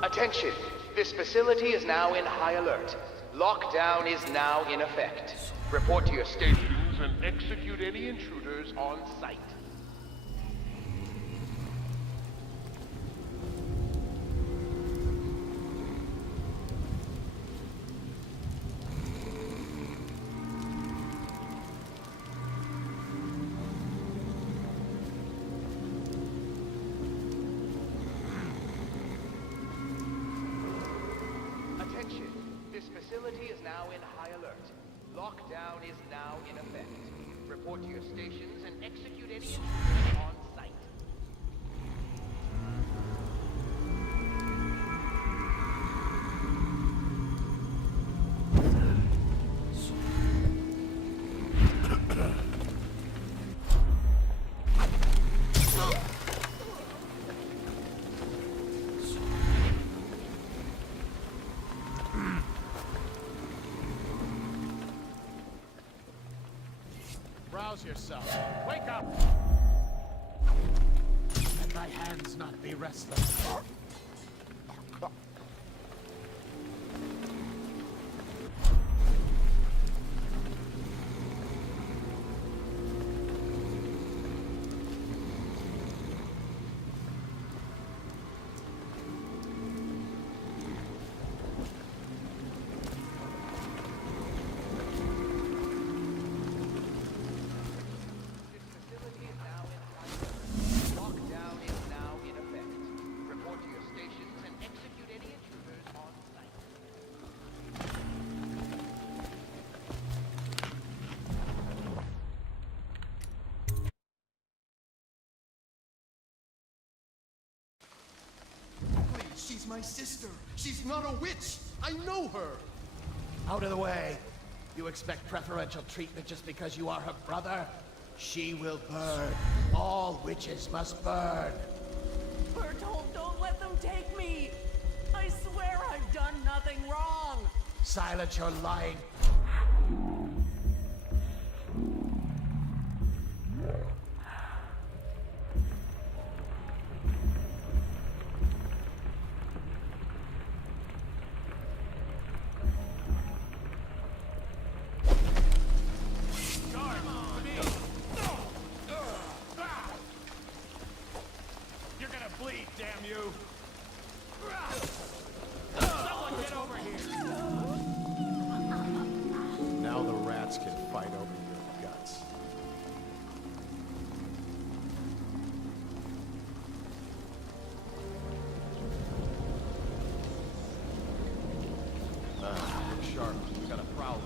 Attention! This facility is now in high alert. Lockdown is now in effect. Report to your stations and execute any intruders on site. Attention! This facility is now in high alert. Lockdown is now in effect. Report to your stations and execute any intruders on site. Rouse yourself. Wake up! Let thy hands not be restless. Lockdown is now in effect. Report to your stations and execute any intruders on site. Please, she's my sister. She's not a witch. I know her. Out of the way. You expect preferential treatment just because you are her brother? She will burn. All witches must burn. Bertold, don't let them take me! I swear I've done nothing wrong! Silence your lying. You're gonna bleed, damn you! Someone get over here! Now the rats can fight over your guts. Look sharp. We got a prowler.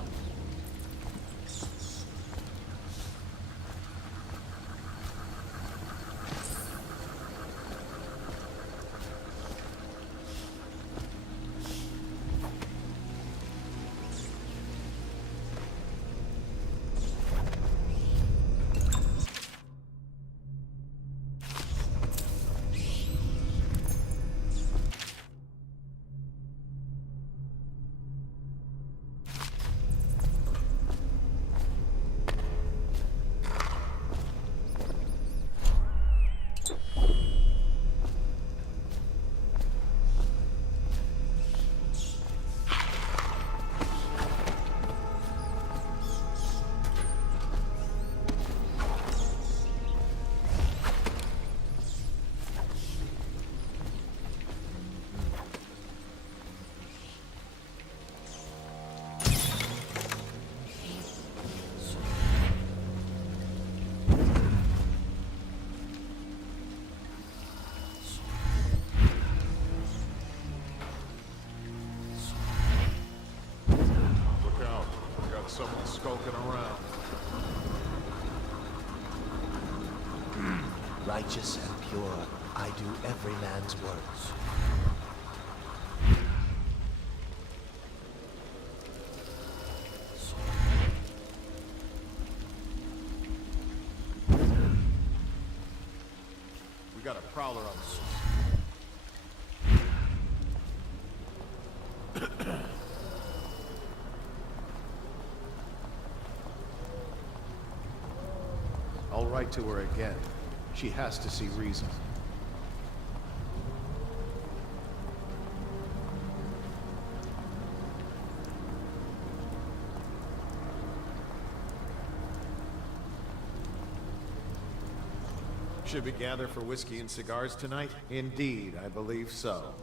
Someone skulking around. Righteous and pure, I do every man's works. We got a prowler on the loose. I'll write to her again. She has to see reason. Should we gather for whiskey and cigars tonight? Indeed, I believe so.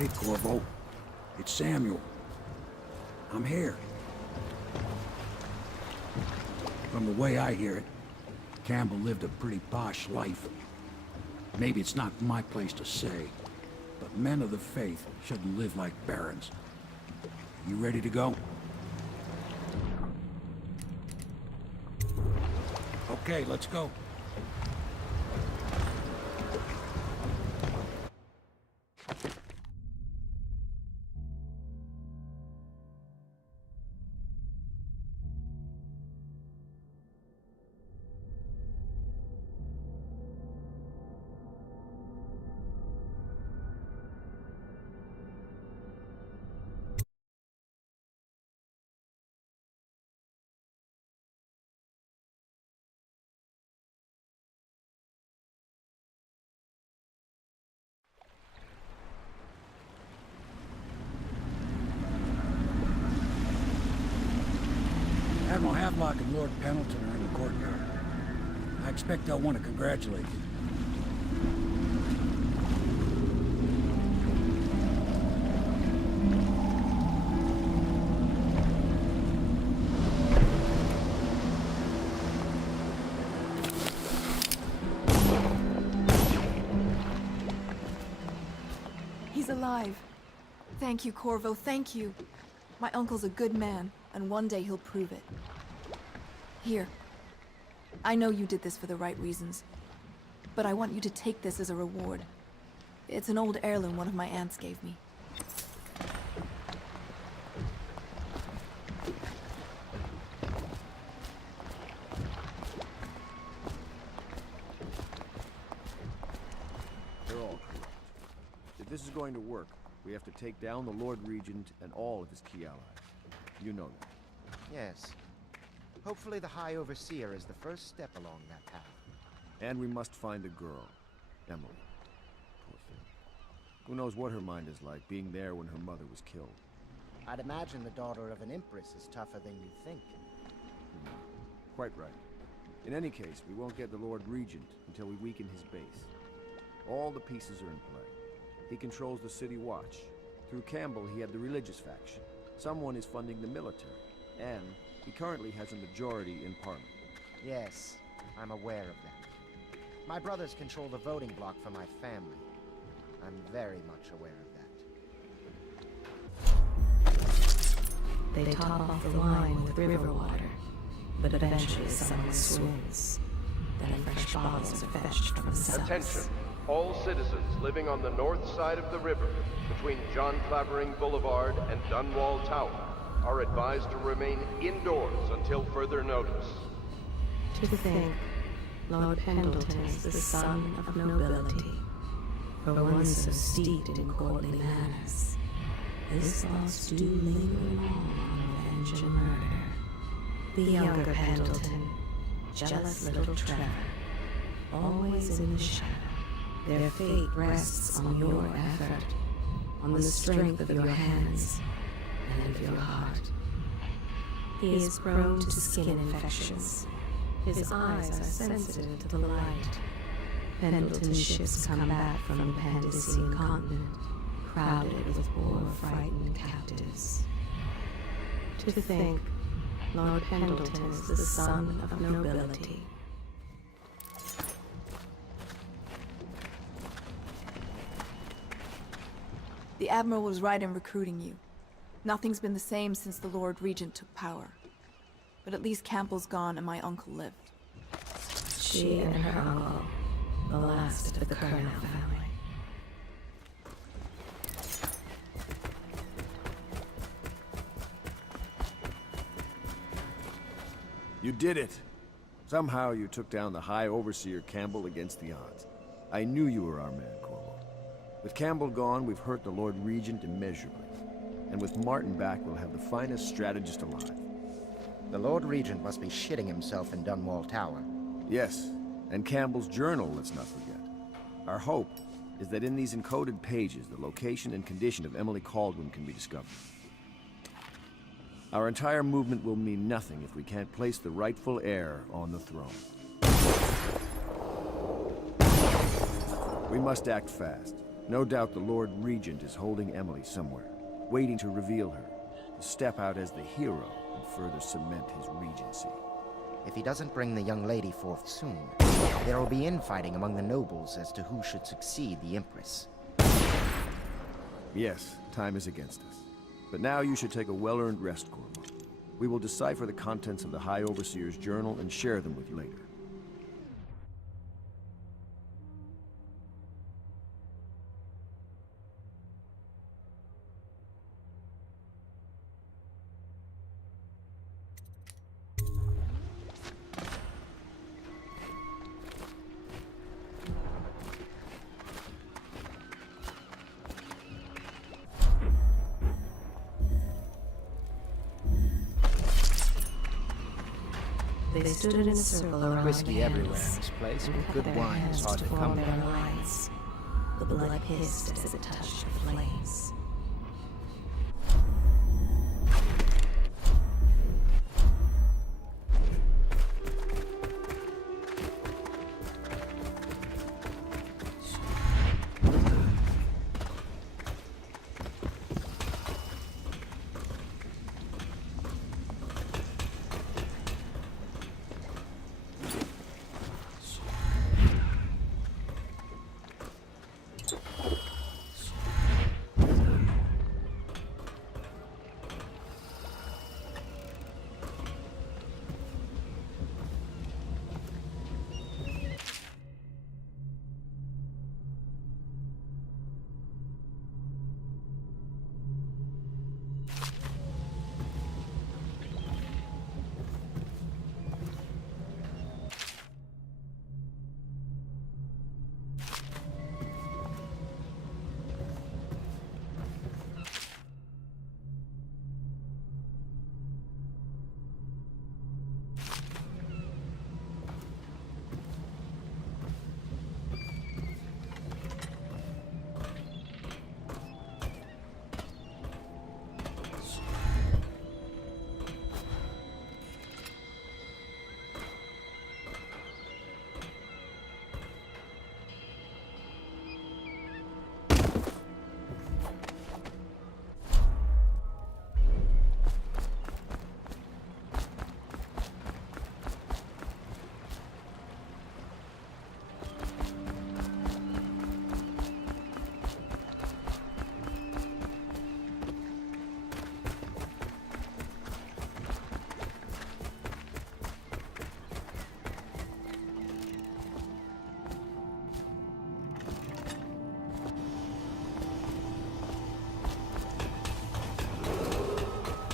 Hey, Corvo. It's Samuel. I'm here. From the way I hear it, Campbell lived a pretty posh life. Maybe it's not my place to say, but men of the faith shouldn't live like barons. You ready to go? Okay, let's go. Admiral Havelock and Lord Pendleton are in the courtyard. I expect they'll want to congratulate you. He's alive. Thank you, Corvo, thank you. My uncle's a good man, and one day he'll prove it. Here. I know you did this for the right reasons, but I want you to take this as a reward. It's an old heirloom one of my aunts gave me. They're all corrupt. If this is going to work, we have to take down the Lord Regent and all of his key allies. You know that. Yes. Hopefully the High Overseer is the first step along that path. And we must find the girl, Emily. Poor thing. Who knows what her mind is like, being there when her mother was killed. I'd imagine the daughter of an empress is tougher than you think. Quite right. In any case, we won't get the Lord Regent until we weaken his base. All the pieces are in play. He controls the City Watch. Through Campbell, he had the religious faction. Someone is funding the military. And he currently has a majority in Parliament. Yes, I'm aware of that. My brothers control the voting bloc for my family. I'm very much aware of that. They top off the wine with river water, but eventually someone swings. Then fresh bottles are fetched from the cells. Attention, all citizens living on the north side of the river, between John Clavering Boulevard and Dunwall Tower, are advised to remain indoors until further notice. To think, Lord Pendleton is the son of nobility, for one so steeped in courtly manners. This loss do linger long on revenge and murder. The younger Pendleton, jealous little Trevor, always in the shadow. Their fate rests on your effort, on the strength of your hands, and of your heart. He is prone to skin infections. His eyes are sensitive to the light. Pendleton's ships come back from the Pandician continent, crowded with poor, frightened captives. To think, Lord Pendleton is the son of nobility. The Admiral was right in recruiting you. Nothing's been the same since the Lord Regent took power. But at least Campbell's gone and my uncle lived. She and her uncle, the last of the Colonel family. You did it! Somehow you took down the High Overseer Campbell against the odds. I knew you were our man, Corvo. With Campbell gone, we've hurt the Lord Regent immeasurably. And with Martin back, we'll have the finest strategist alive. The Lord Regent must be shitting himself in Dunwall Tower. Yes, and Campbell's journal, let's not forget. Our hope is that in these encoded pages, the location and condition of Emily Kaldwin can be discovered. Our entire movement will mean nothing if we can't place the rightful heir on the throne. We must act fast. No doubt the Lord Regent is holding Emily somewhere, waiting to reveal her, to step out as the hero and further cement his regency. If he doesn't bring the young lady forth soon, there will be infighting among the nobles as to who should succeed the Empress. Yes, time is against us. But now you should take a well-earned rest, Corvo. We will decipher the contents of the High Overseer's journal and share them with you later. They stood in a circle around Whiskey everywhere in hands, this place, and but cut good their wine is hands hard to to form come their by. lines. The blood hissed as it touched the flames.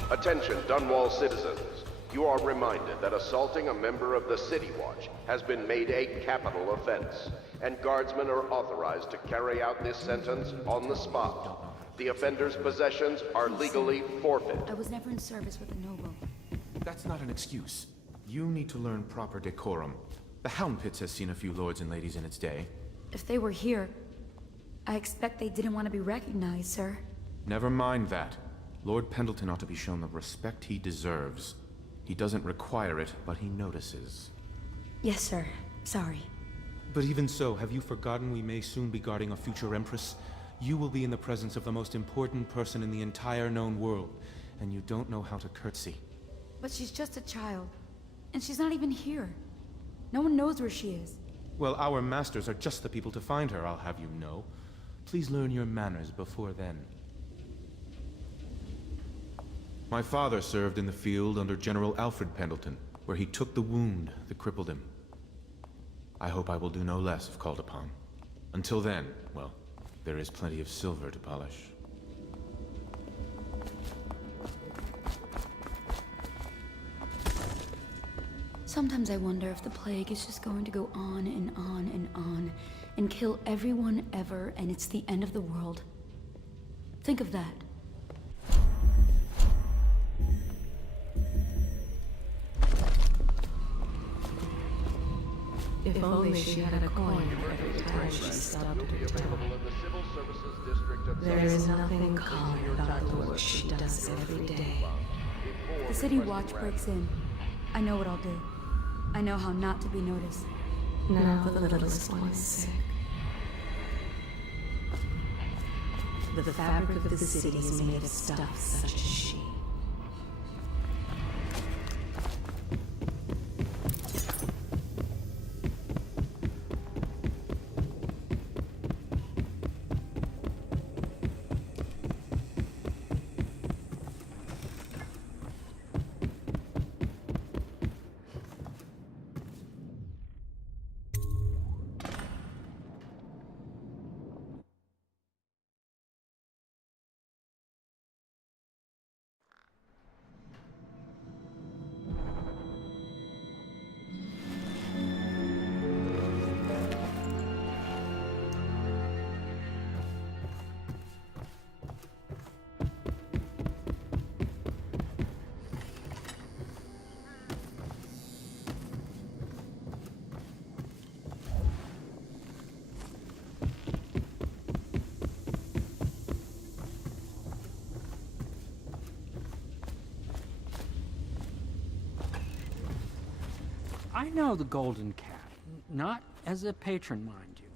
Attention, Dunwall citizens. You are reminded that assaulting a member of the City Watch has been made a capital offense, and guardsmen are authorized to carry out this sentence on the spot. The offender's possessions are legally forfeit. I was never in service with a noble. That's not an excuse. You need to learn proper decorum. The Hound Pits has seen a few lords and ladies in its day. If they were here, I expect they didn't want to be recognized, sir. Never mind that. Lord Pendleton ought to be shown the respect he deserves. He doesn't require it, but he notices. Yes, sir. Sorry. But even so, have you forgotten we may soon be guarding a future Empress? You will be in the presence of the most important person in the entire known world, and you don't know how to curtsy. But she's just a child, and she's not even here. No one knows where she is. Well, our masters are just the people to find her, I'll have you know. Please learn your manners before then. My father served in the field under General Alfred Pendleton, where he took the wound that crippled him. I hope I will do no less if called upon. Until then, well, there is plenty of silver to polish. Sometimes I wonder if the plague is just going to go on and on and on, and kill everyone ever, and it's the end of the world. Think of that. If only she had a coin for every time she stopped at her town. There is nothing common about the work she does every day. The City Watch breaks in. I know what I'll do. I know how not to be noticed. Now the littlest one is sick. The fabric of the city is made of stuff such as she. I know the Golden Cat, not as a patron, mind you.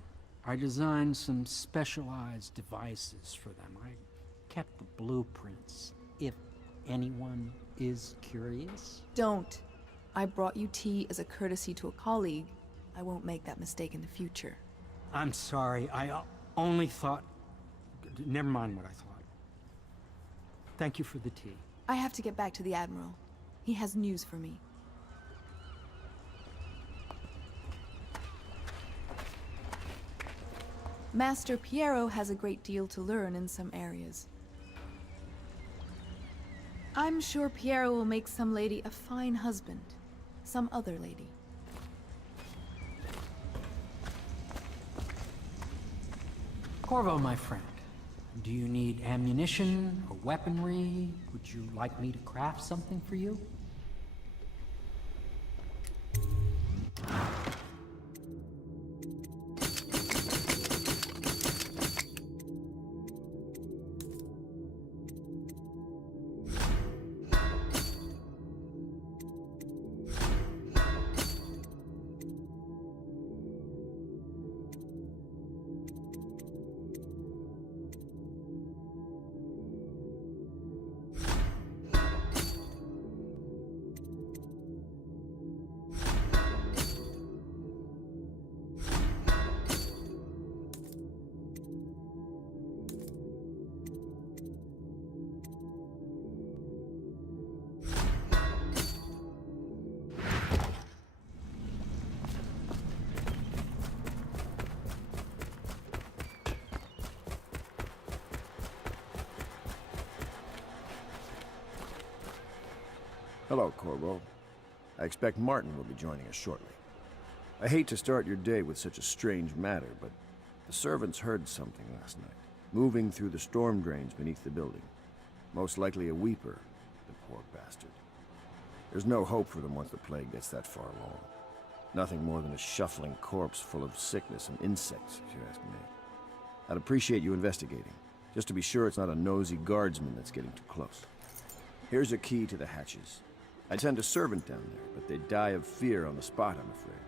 I designed some specialized devices for them. I kept the blueprints, if anyone is curious. Don't. I brought you tea as a courtesy to a colleague. I won't make that mistake in the future. I'm sorry, I only thought... Never mind what I thought. Thank you for the tea. I have to get back to the Admiral. He has news for me. Master Piero has a great deal to learn in some areas. I'm sure Piero will make some lady a fine husband. Some other lady. Corvo, my friend, do you need ammunition or weaponry? Would you like me to craft something for you? Hello, Corvo. I expect Martin will be joining us shortly. I hate to start your day with such a strange matter, but the servants heard something last night, moving through the storm drains beneath the building. Most likely a weeper, the poor bastard. There's no hope for them once the plague gets that far along. Nothing more than a shuffling corpse full of sickness and insects, if you ask me. I'd appreciate you investigating, just to be sure it's not a nosy guardsman that's getting too close. Here's a key to the hatches. I'd send a servant down there, but they'd die of fear on the spot, I'm afraid.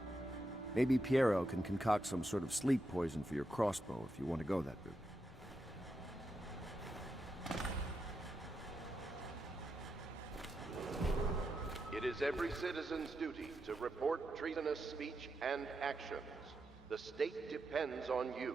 Maybe Piero can concoct some sort of sleep poison for your crossbow if you want to go that route. It is every citizen's duty to report treasonous speech and actions. The state depends on you.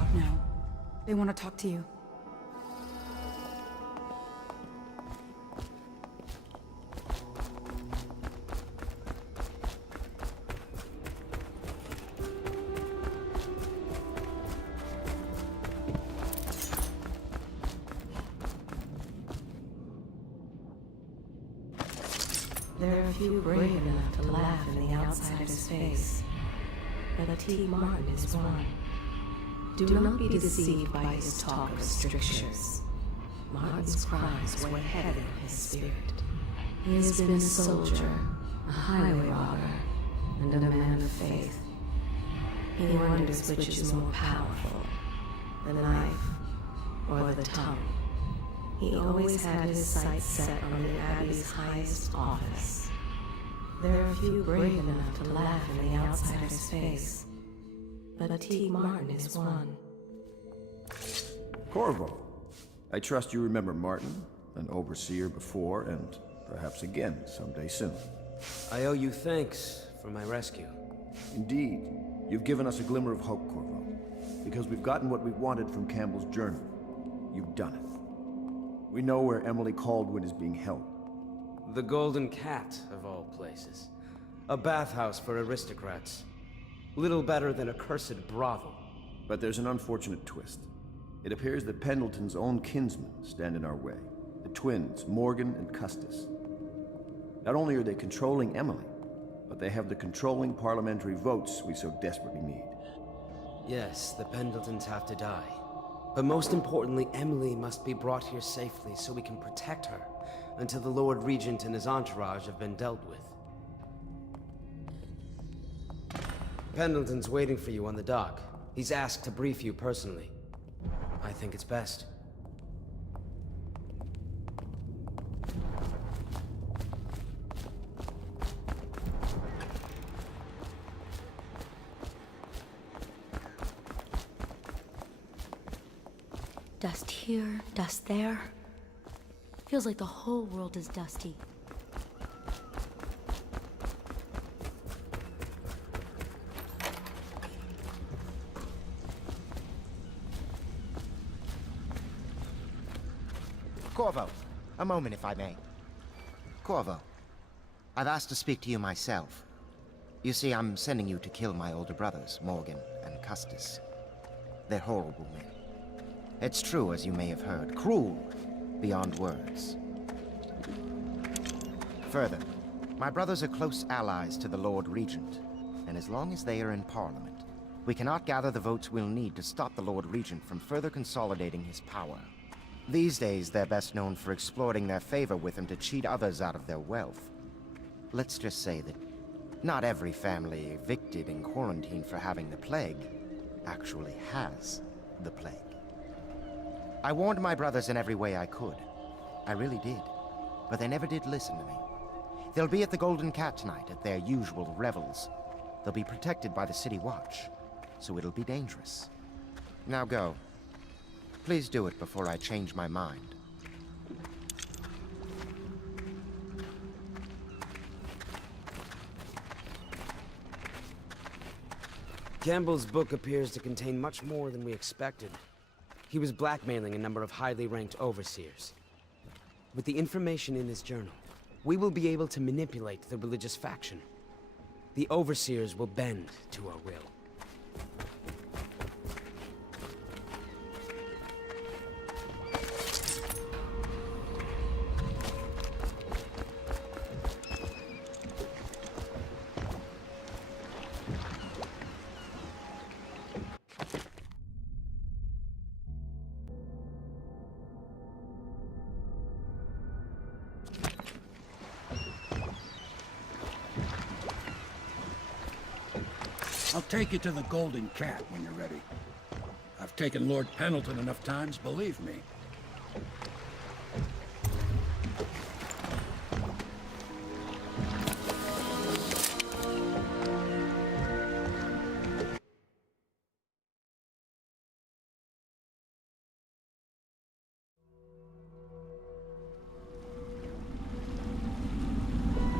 talk now. They want to talk to you. There are few brave enough to laugh in the outsider's face, but T. Martin is one. Do not be deceived by his talk of strictures. Martin's crimes weigh heavy on his spirit. He has been a soldier, a highway robber, and a man of faith. He wonders which is more powerful, the knife or the tongue. He always had his sights set on the Abbey's highest office. There are few brave enough to laugh in the outsider's face, but T. Martin is one. Corvo, I trust you remember Martin, an overseer before, and perhaps again someday soon. I owe you thanks for my rescue. Indeed. You've given us a glimmer of hope, Corvo. Because we've gotten what we wanted from Campbell's journal. You've done it. We know where Emily Caldwin is being held. The Golden Cat, of all places. A bathhouse for aristocrats. Little better than a cursed brothel. But there's an unfortunate twist. It appears that Pendleton's own kinsmen stand in our way. The twins, Morgan and Custis. Not only are they controlling Emily, but they have the controlling parliamentary votes we so desperately need. Yes, the Pendletons have to die. But most importantly, Emily must be brought here safely so we can protect her until the Lord Regent and his entourage have been dealt with. Pendleton's waiting for you on the dock. He's asked to brief you personally. I think it's best. Dust here, dust there. Feels like the whole world is dusty. Corvo, a moment if I may. Corvo, I've asked to speak to you myself. You see, I'm sending you to kill my older brothers, Morgan and Custis. They're horrible men. It's true, as you may have heard, cruel beyond words. Further, my brothers are close allies to the Lord Regent, and as long as they are in Parliament, we cannot gather the votes we'll need to stop the Lord Regent from further consolidating his power. These days, they're best known for exploiting their favor with him to cheat others out of their wealth. Let's just say that not every family evicted and quarantined for having the plague actually has the plague. I warned my brothers in every way I could. I really did. But they never did listen to me. They'll be at the Golden Cat tonight at their usual revels. They'll be protected by the City Watch, so it'll be dangerous. Now go. Please do it before I change my mind. Campbell's book appears to contain much more than we expected. He was blackmailing a number of highly ranked overseers. With the information in his journal, we will be able to manipulate the religious faction. The overseers will bend to our will. I'll take you to the Golden Cat when you're ready. I've taken Lord Pendleton enough times, believe me.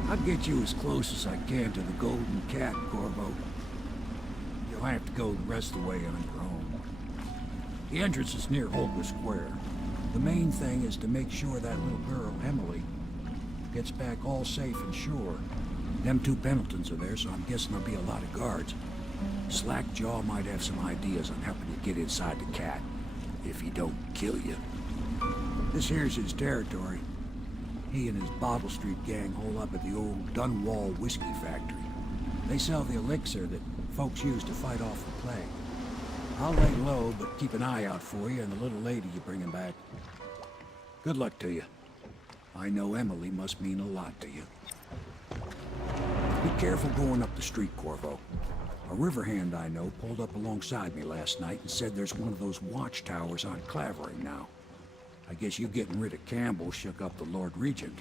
I'll get you as close as I can to the Golden Cat, Corvo. You'll have to go the rest of the way on your own. The entrance is near Holger Square. The main thing is to make sure that little girl, Emily, gets back all safe and sure. Them two Pendletons are there, so I'm guessing there'll be a lot of guards. Slackjaw might have some ideas on helping you get inside the cat, if he don't kill you. This here's his territory. He and his Bottle Street gang hole up at the old Dunwall whiskey factory. They sell the elixir that folks use to fight off the plague. I'll lay low, but keep an eye out for you and the little lady you bring him back. Good luck to you. I know Emily must mean a lot to you. Be careful going up the street, Corvo. A river hand I know pulled up alongside me last night and said there's one of those watchtowers on Clavering now. I guess you getting rid of Campbell shook up the Lord Regent.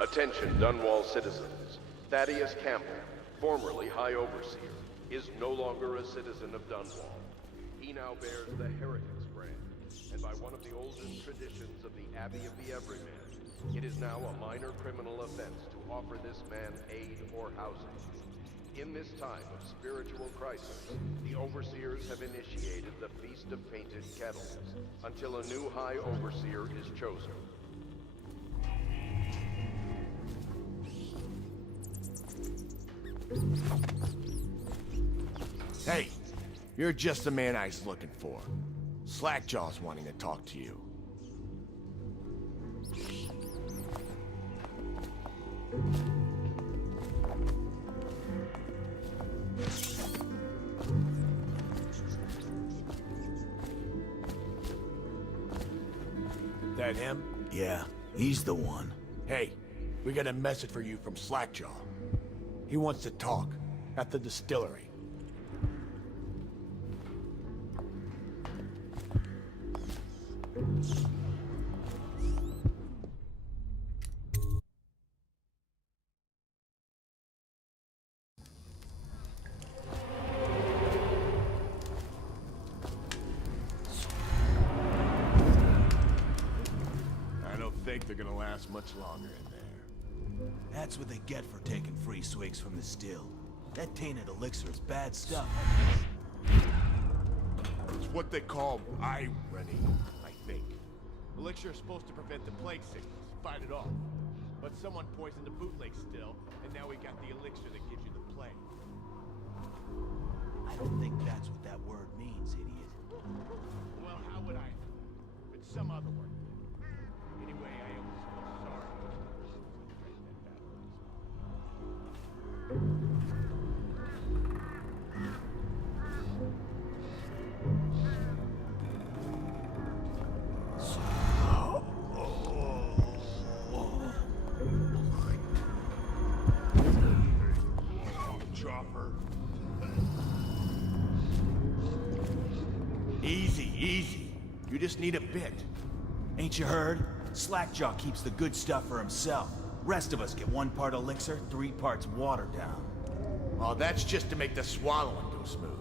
Attention, Dunwall citizens. Thaddeus Campbell, formerly High Overseer, is no longer a citizen of Dunwall. He now bears the Heretics brand, and by one of the oldest traditions of the Abbey of the Everyman, it is now a minor criminal offense to offer this man aid or housing. In this time of spiritual crisis, the Overseers have initiated the Feast of Painted Kettles, until a new High Overseer is chosen. Hey, you're just the man I was looking for. Slackjaw's wanting to talk to you. That him? Yeah, he's the one. Hey, we got a message for you from Slackjaw. He wants to talk at the distillery. I don't think they're gonna last much longer in there. That's what they get for taking free swigs from the still. That tainted elixir is bad stuff. It's what they call irony, I think. Elixir is supposed to prevent the plague sickness, fight it off. But someone poisoned the bootleg still, and now we got the elixir that gives you the plague. I don't think that's what that word means, idiot. Well, how would I? It's some other word. Anyway, I always feel sorry. Easy, easy. You just need a bit. Ain't you heard? Slackjaw keeps the good stuff for himself. Rest of us get 1 part elixir, 3 parts watered down. Oh, that's just to make the swallowing go smooth.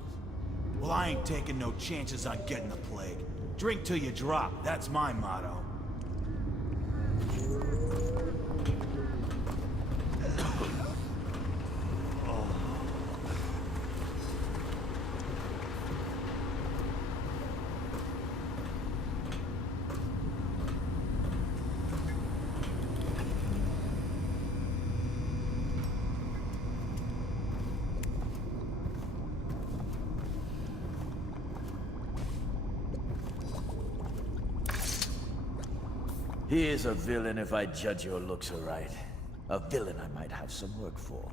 Well, I ain't taking no chances on getting the plague. Drink till you drop, that's my motto. He is a villain if I judge your looks aright. A villain I might have some work for.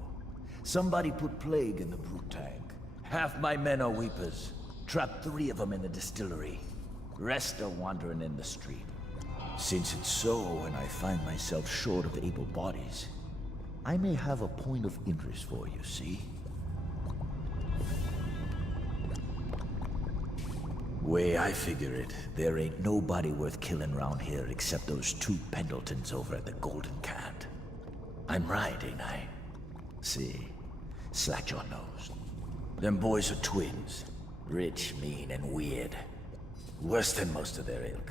Somebody put plague in the brute tank. Half my men are weepers. Trapped 3 of them in the distillery. Rest are wandering in the street. Since it's so, and I find myself short of able bodies, I may have a point of interest for you, see? Way I figure it, there ain't nobody worth killing round here except those 2 Pendletons over at the Golden Cat. I'm right, ain't I? See, Slackjaw knows. Them boys are twins. Rich, mean, and weird. Worse than most of their ilk.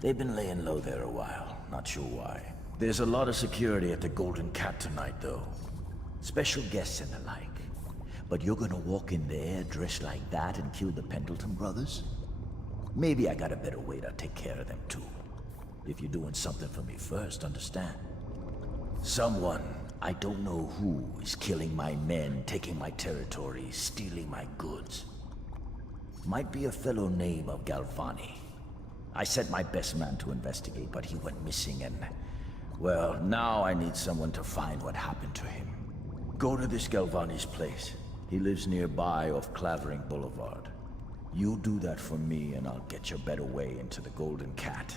They've been laying low there a while, not sure why. There's a lot of security at the Golden Cat tonight, though. Special guests and the like. But you're gonna walk in there dressed like that and kill the Pendleton brothers? Maybe I got a better way to take care of them too. If you're doing something for me first, understand? Someone, I don't know who, is killing my men, taking my territory, stealing my goods. Might be a fellow named of Galvani. I sent my best man to investigate, but he went missing and... well, now I need someone to find what happened to him. Go to this Galvani's place. He lives nearby off Clavering Boulevard. You do that for me and I'll get your better way into the Golden Cat.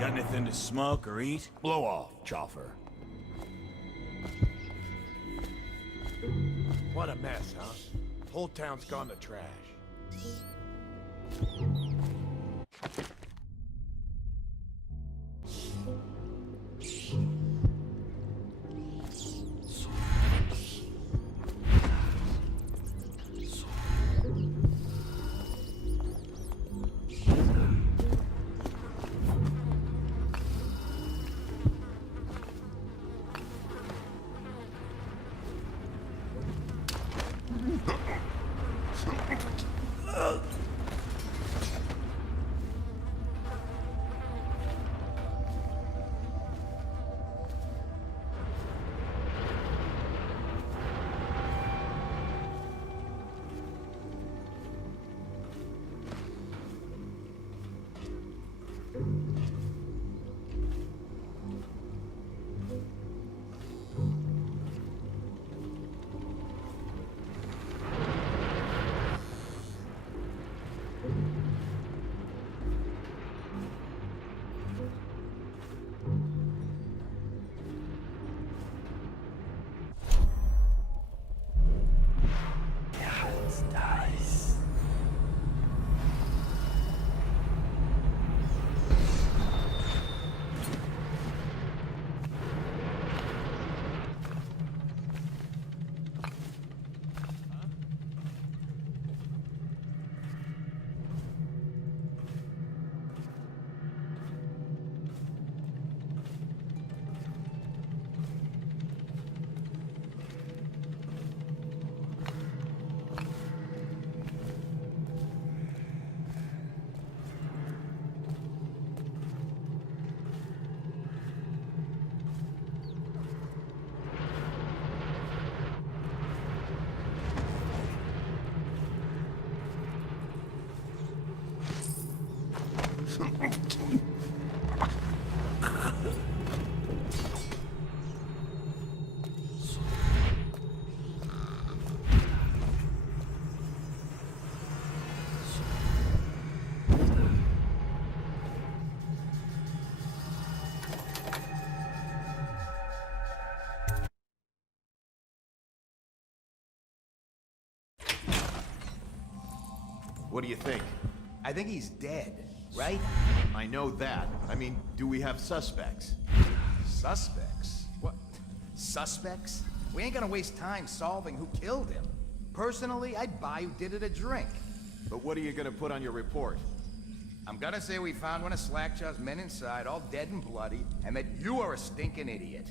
Got anything to smoke or eat? Blow off, Choffer. What a mess, huh? Whole town's gone to trash. What do you think? I think he's dead, right? I know that. I mean, do we have suspects? Suspects? What? Suspects? We ain't gonna waste time solving who killed him. Personally, I'd buy who did it a drink. But what are you gonna put on your report? I'm gonna say we found one of Slackjaw's men inside, all dead and bloody, and that you are a stinking idiot.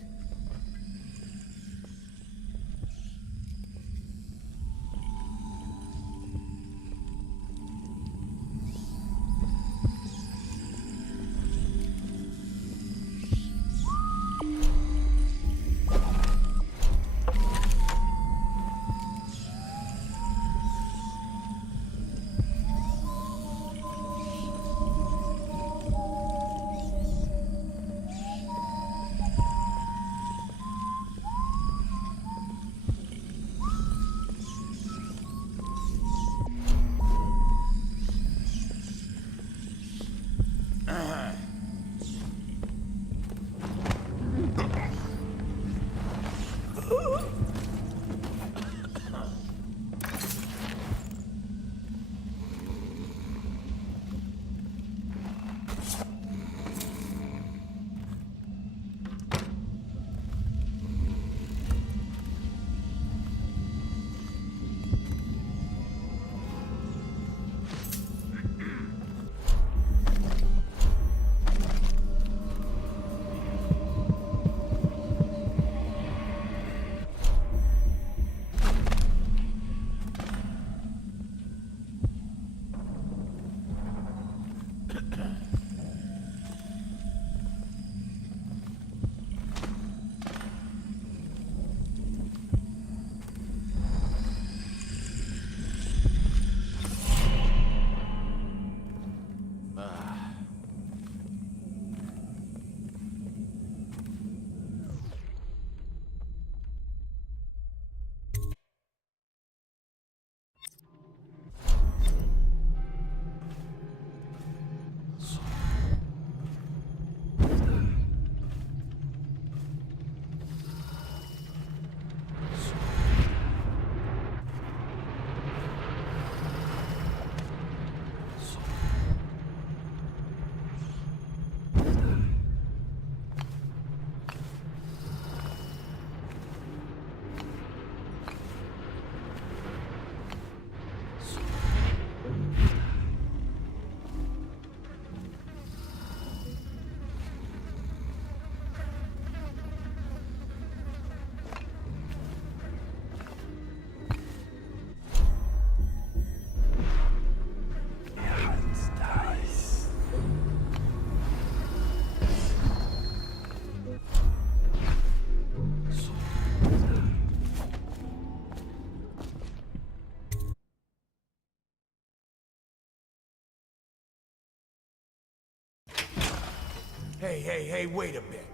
Hey, wait a bit.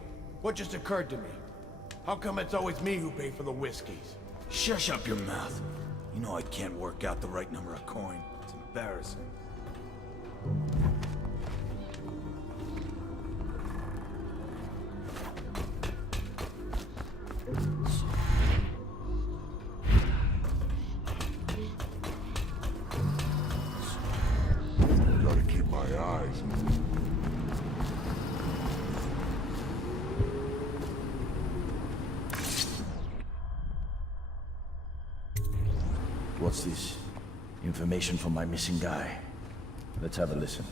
What just occurred to me? How come it's always me who pay for the whiskeys? Shush up your mouth. You know I can't work out the right number of coin. It's embarrassing. Gotta keep my eyes. What's this? Information from my missing guy. Let's have a listen.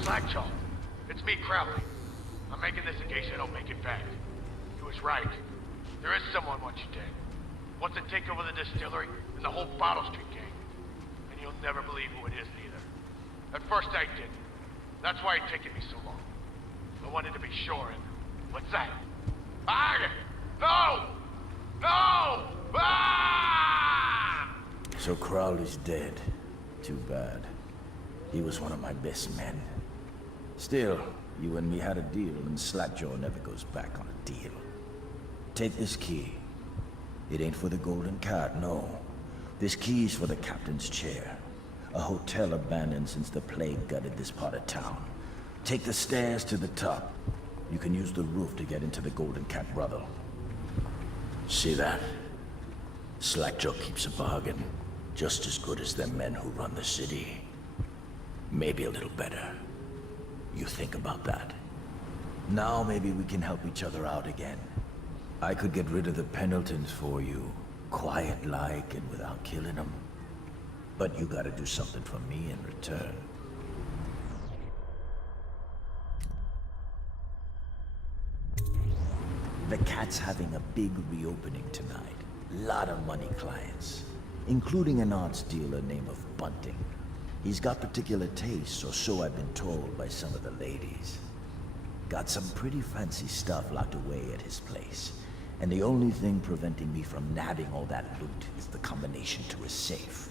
Slackjaw, it's me, Crowley. I'm making this in case I don't make it back. He was right. There is someone wants you dead. Wants to take over the distillery and the whole Bottle Street gang. And you'll never believe who it is, neither. At first I didn't. That's why it's taken me so long. I wanted to be sure, and what's that? No! No! Ah! So Crowley's dead. Too bad. He was one of my best men. Still, you and me had a deal, and Slackjaw never goes back on a deal. Take this key. It ain't for the Golden Cat, no. This key's for the captain's chair. A hotel abandoned since the plague gutted this part of town. Take the stairs to the top. You can use the roof to get into the Golden Cat brothel. See that? Slackjaw keeps a bargain, just as good as the men who run the city. Maybe a little better. You think about that. Now maybe we can help each other out again. I could get rid of the Pendletons for you, quiet-like and without killing them. But you gotta do something for me in return. The Cat's having a big reopening tonight. Lot of money clients, including an arts dealer named of Bunting. He's got particular tastes, or so I've been told by some of the ladies. Got some pretty fancy stuff locked away at his place. And the only thing preventing me from nabbing all that loot is the combination to his safe.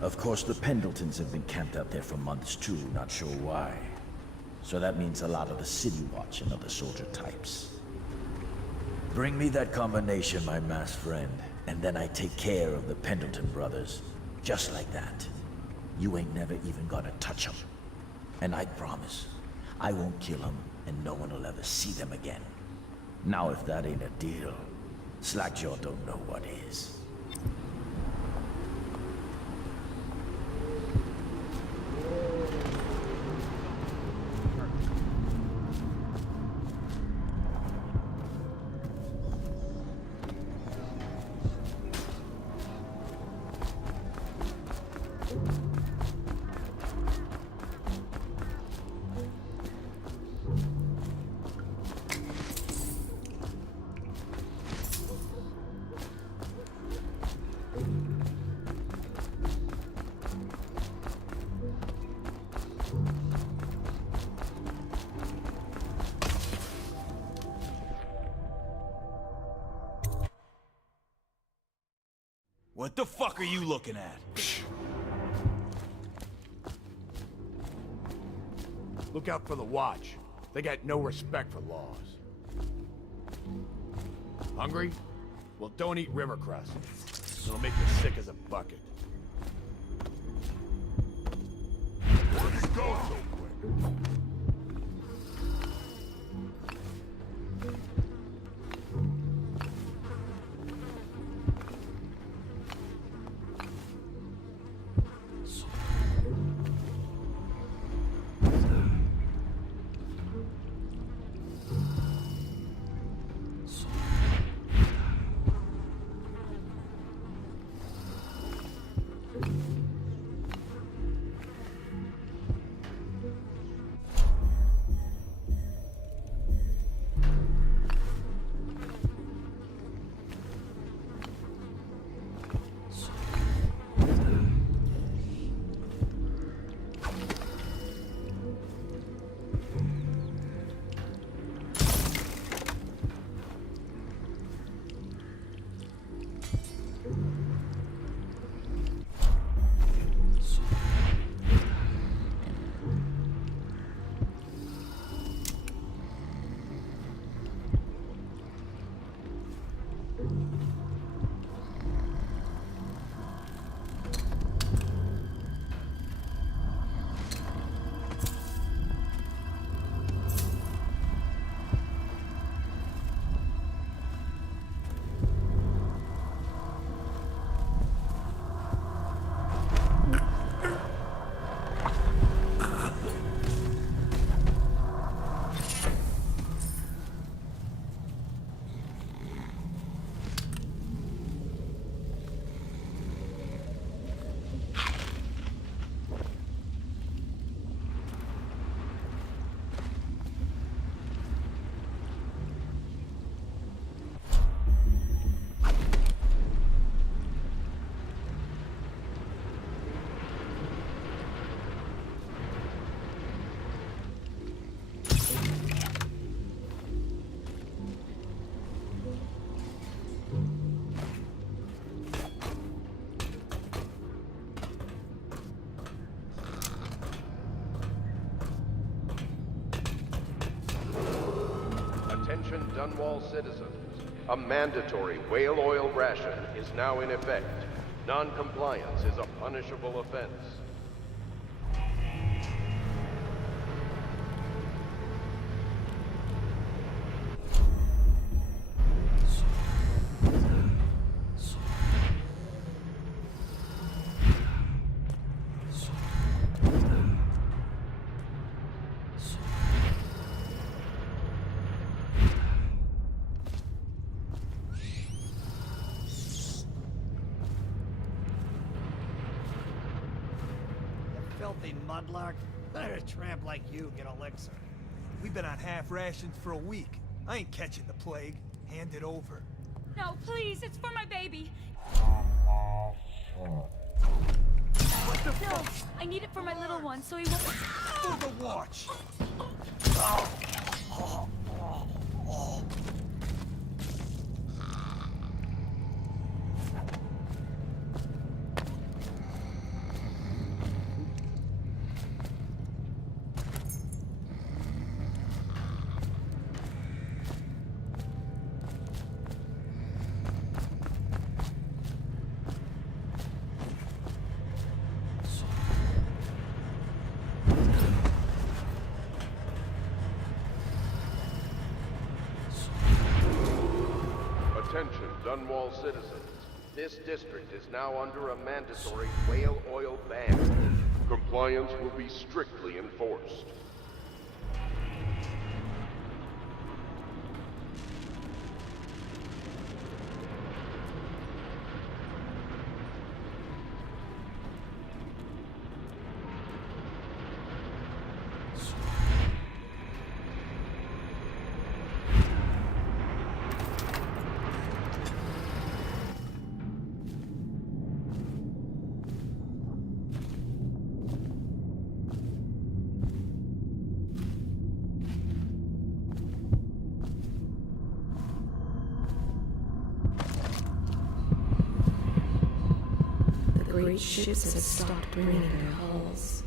Of course, the Pendletons have been camped out there for months too, not sure why. So that means a lot of the City Watch and other soldier types. Bring me that combination, my masked friend, and then I take care of the Pendleton brothers. Just like that. You ain't never even gonna touch them. And I promise, I won't kill them, and no one will ever see them again. Now if that ain't a deal, Slackjaw don't know what is. What the fuck are you looking at? Look out for the Watch. They got no respect for laws. Hungry? Well, don't eat river crust. It'll make you sick as a bucket. Where'd you go so quick? Attention Dunwall citizens. A mandatory whale oil ration is now in effect. Non-compliance is a punishable offense. filthy mudlark. Let a tramp like you get elixir. We've been on half rations for a week. I ain't catching the plague. Hand it over. No, please, it's for my baby. What the No, I need it for my little one, so he won't... For the watch! Attention, Dunwall citizens. This district is now under a mandatory whale oil ban. Compliance will be strictly enforced. The great ships have stopped bringing their hulls.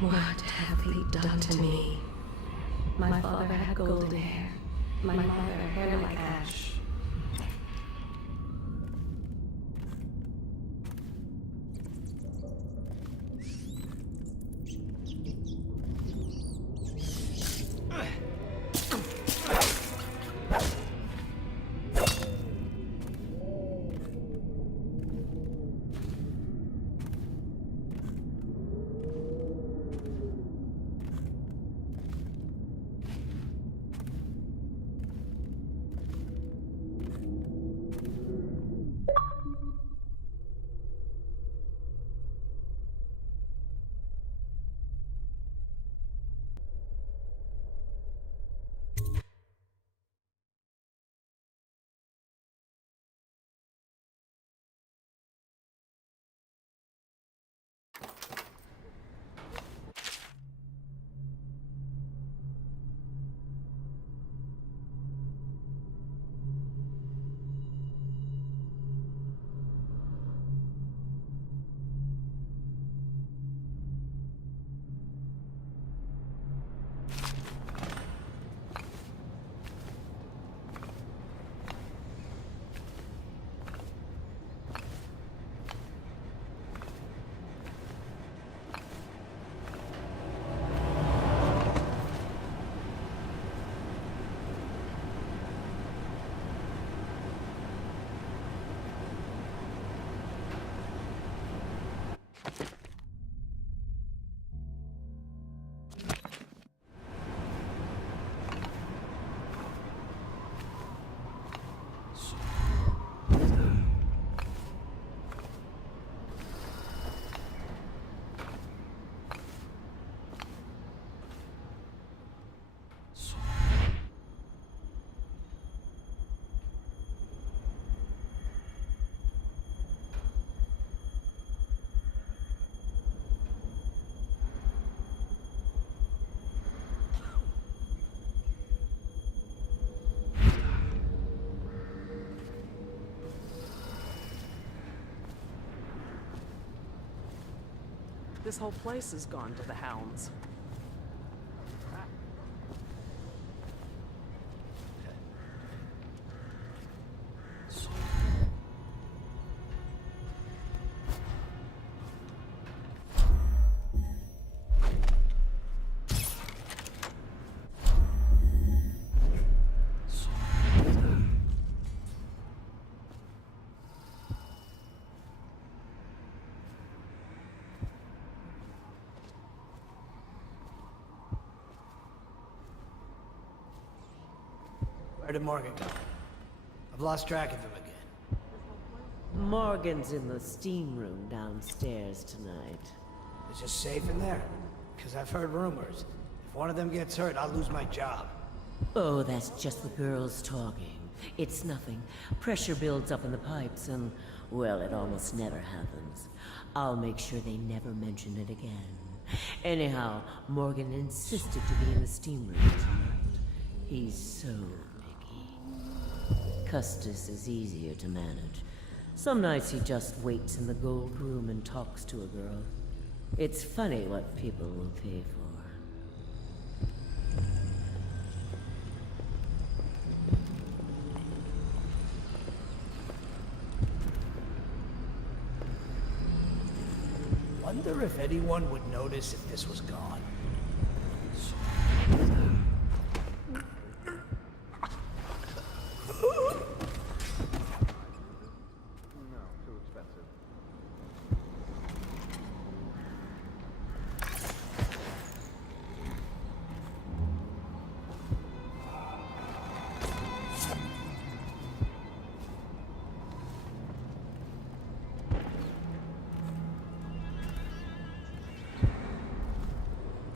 What have they done to me? My father had golden hair. My mother hair like ash. This whole place has gone to the hounds. Where did Morgan go? I've lost track of him again. Morgan's in the steam room downstairs tonight. Is it safe in there? Because I've heard rumors. If one of them gets hurt, I'll lose my job. Oh, that's just the girls talking. It's nothing. Pressure builds up in the pipes and, well, it almost never happens. I'll make sure they never mention it again. Anyhow, Morgan insisted to be in the steam room tonight. He's so picky. Custis is easier to manage. Some nights he just waits in the gold room and talks to a girl. It's funny what people will pay for. Wonder if anyone would notice if this was gone.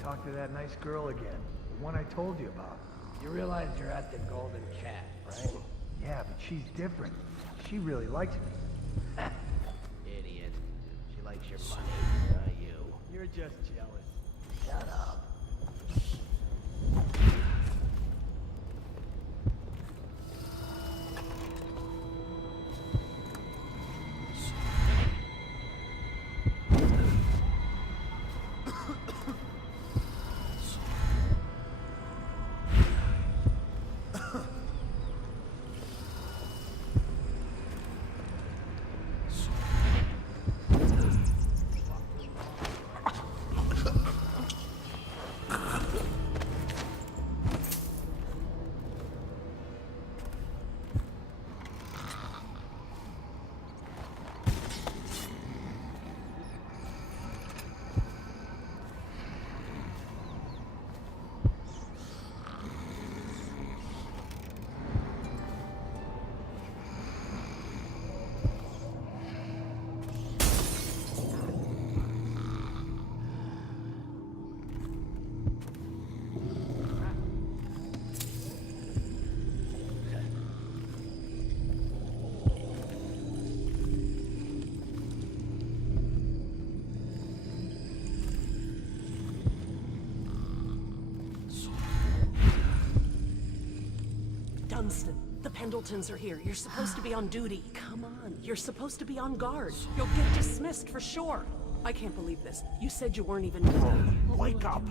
Talk to that nice girl again. The one I told you about. You realize you're at the Golden Cat, right? Yeah, but she's different. She really likes me. Idiot. She likes your money, not you. You're just jealous. Shut up. Dunstan, the Pendletons are here. You're supposed to be on duty. Come on, you're supposed to be on guard. You'll get dismissed for sure. I can't believe this. You said you weren't even... Wake up!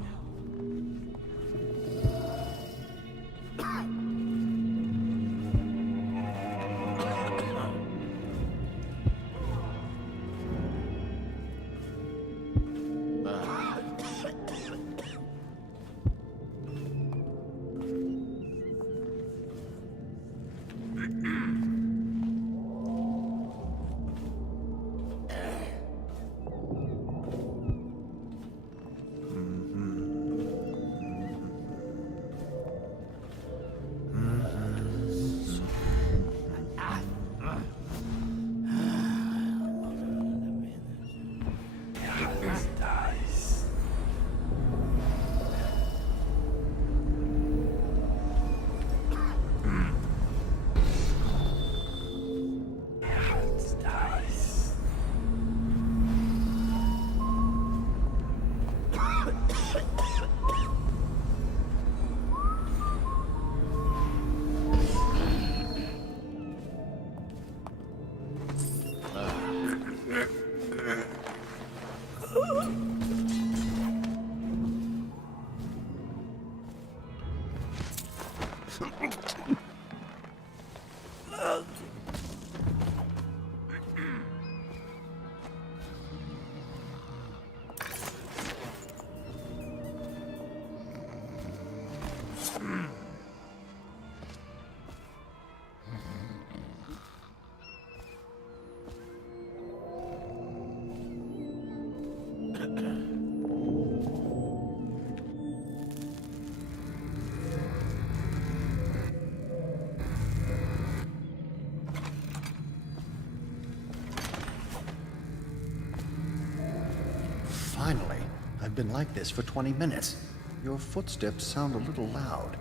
Finally. I've been like this for 20 minutes. Your footsteps sound a little loud.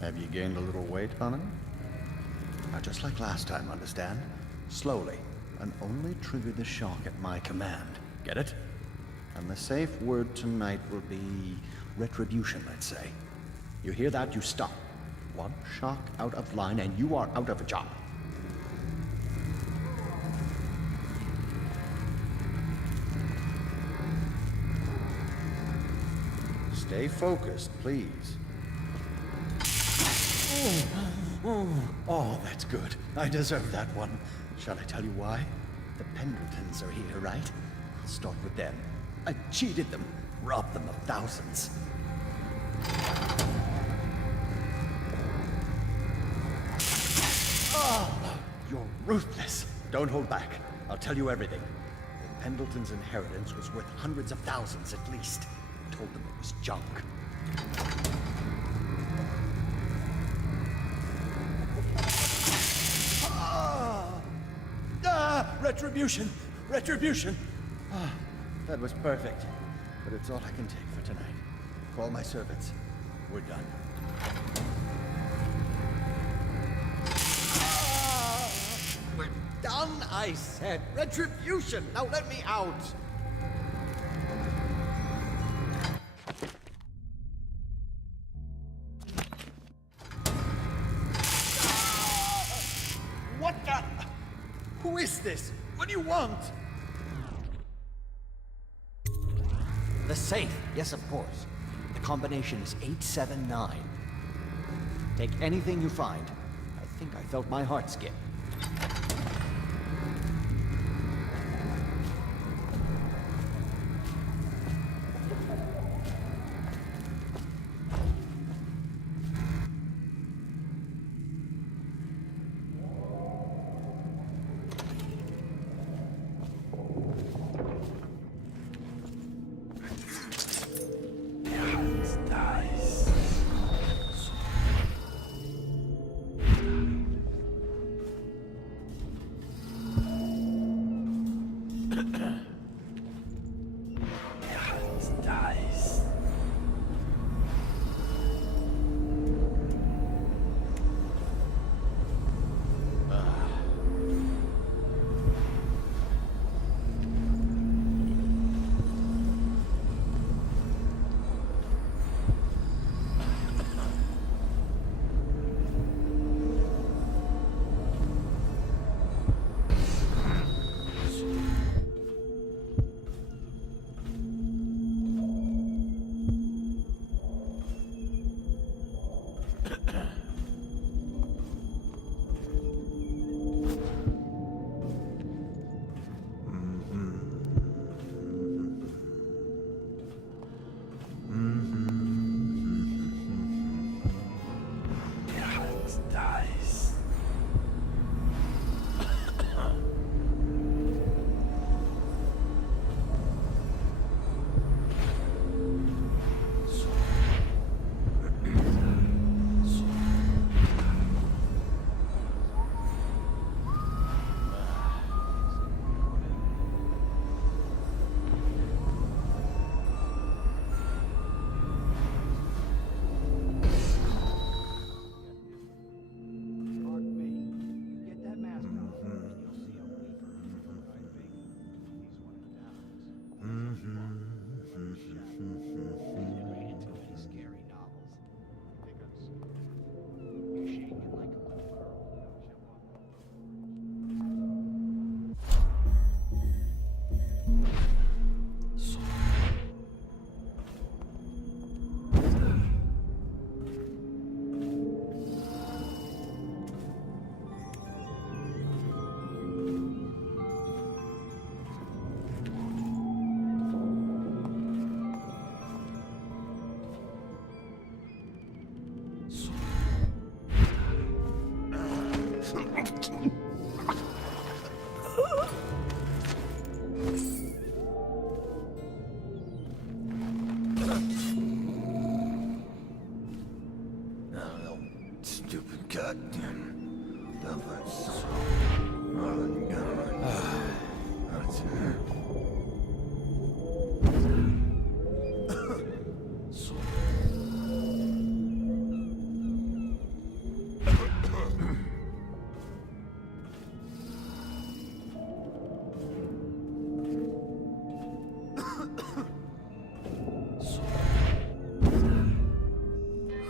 Have you gained a little weight, honey? Now, just like last time, understand? Slowly, and only trigger the shock at my command. Get it? And the safe word tonight will be retribution, let's say. You hear that, you stop. One shock out of line and you are out of a job. Stay focused, please. Oh, that's good. I deserve that one. Shall I tell you why? The Pendletons are here, right? I'll start with them. I cheated them, robbed them of thousands. Oh, you're ruthless. Don't hold back. I'll tell you everything. The Pendleton's inheritance was worth hundreds of thousands at least. I told them it was junk. Retribution! Retribution! Ah, that was perfect. But it's all I can take for tonight. Call my servants. We're done. We're done, I said. Retribution! Now let me out! What the? Who is this? What do you want? The safe. Yes, of course. The combination is 879. Take anything you find. I think I felt my heart skip.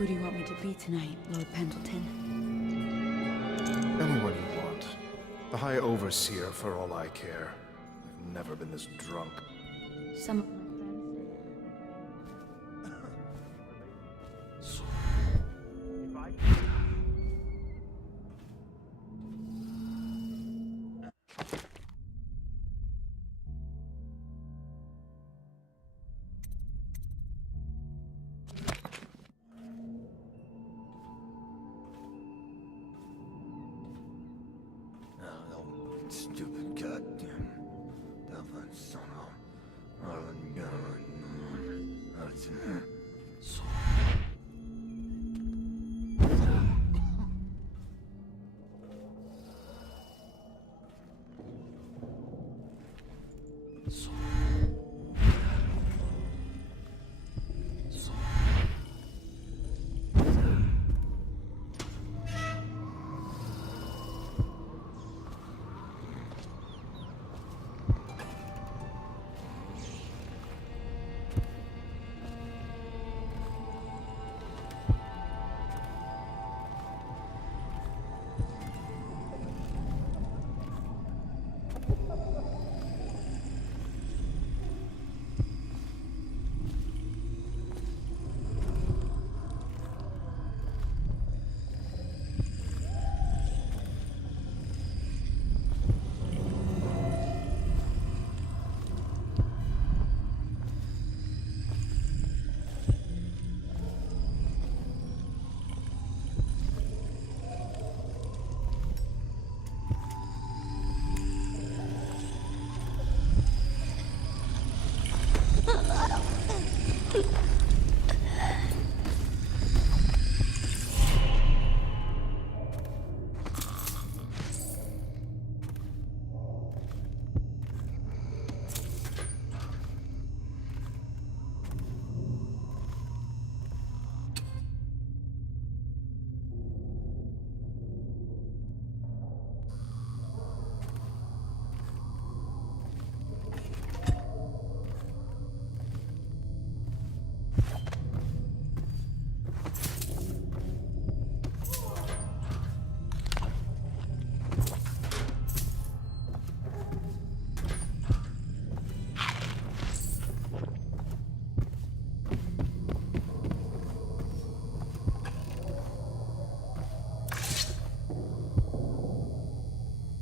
Who do you want me to be tonight, Lord Pendleton? Anyone you want. The High Overseer, for all I care. I've never been this drunk. Some of my Stupid goddamn devil son of...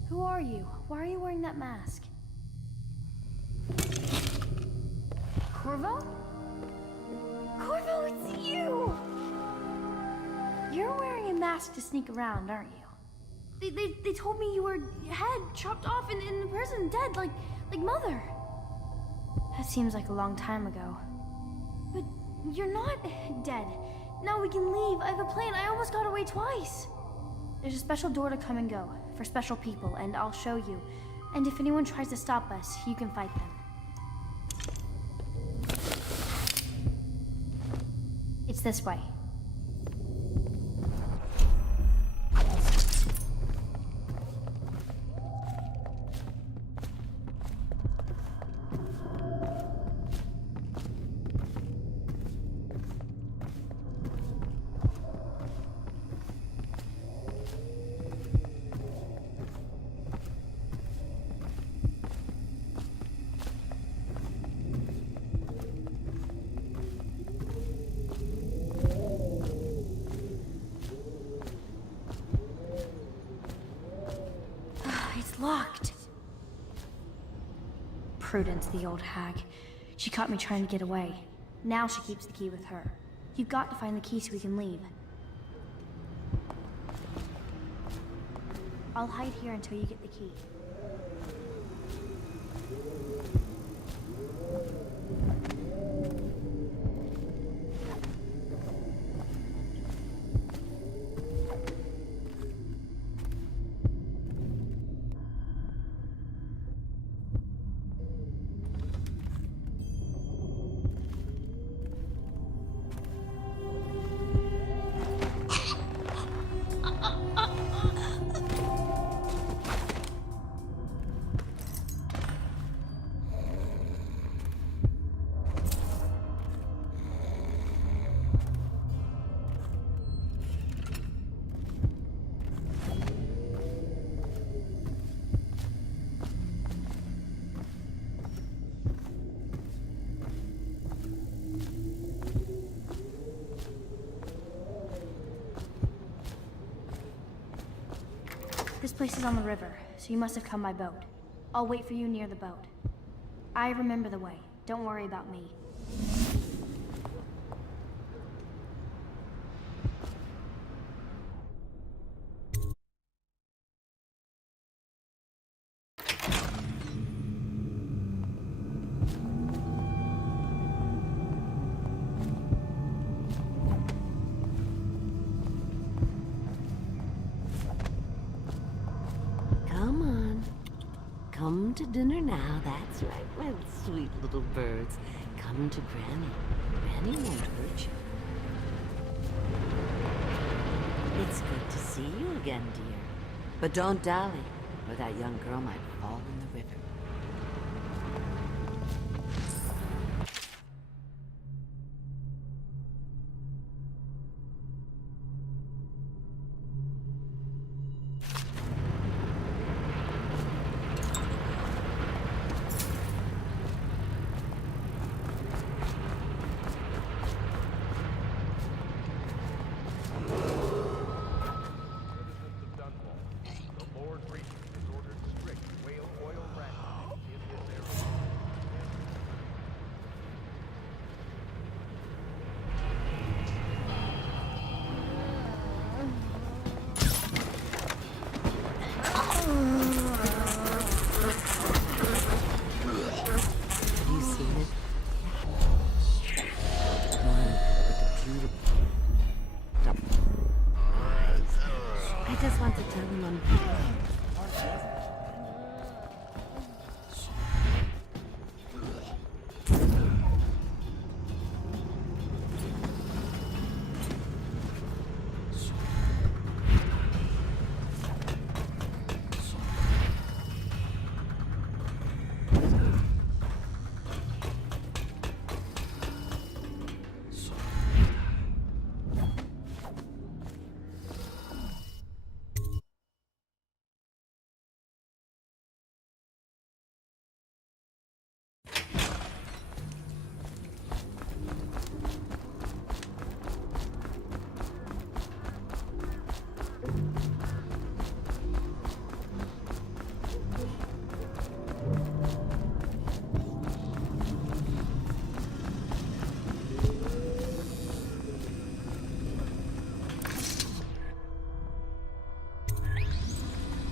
Who are you? Why are you wearing that mask? Corvo? Corvo, it's you! You're wearing a mask to sneak around, aren't you? They told me you were head chopped off in the prison, dead, like Mother. That seems like a long time ago. But you're not dead. Now we can leave. I have a plan. I almost got away twice. There's a special door to come and go, for special people, and I'll show you. And if anyone tries to stop us, you can fight them. It's this way. Locked. Prudence, the old hag. She caught me trying to get away. Now she keeps the key with her. You've got to find the key so we can leave. I'll hide here until you get the key. place is on the river, so you must have come by boat. I'll wait for you near the boat. I remember the way. Don't worry about me. Come on. Come to dinner now, that's right, my sweet little birds. Come to Granny. Granny won't hurt you. It's good to see you again, dear. But don't dally, or that young girl might fall in the river. Citizens of Dunwall, the Lord Regent has ordered strict whale oil rationing in this area. Have you seen it? One with the beautiful eyes. I just want to tell him I'm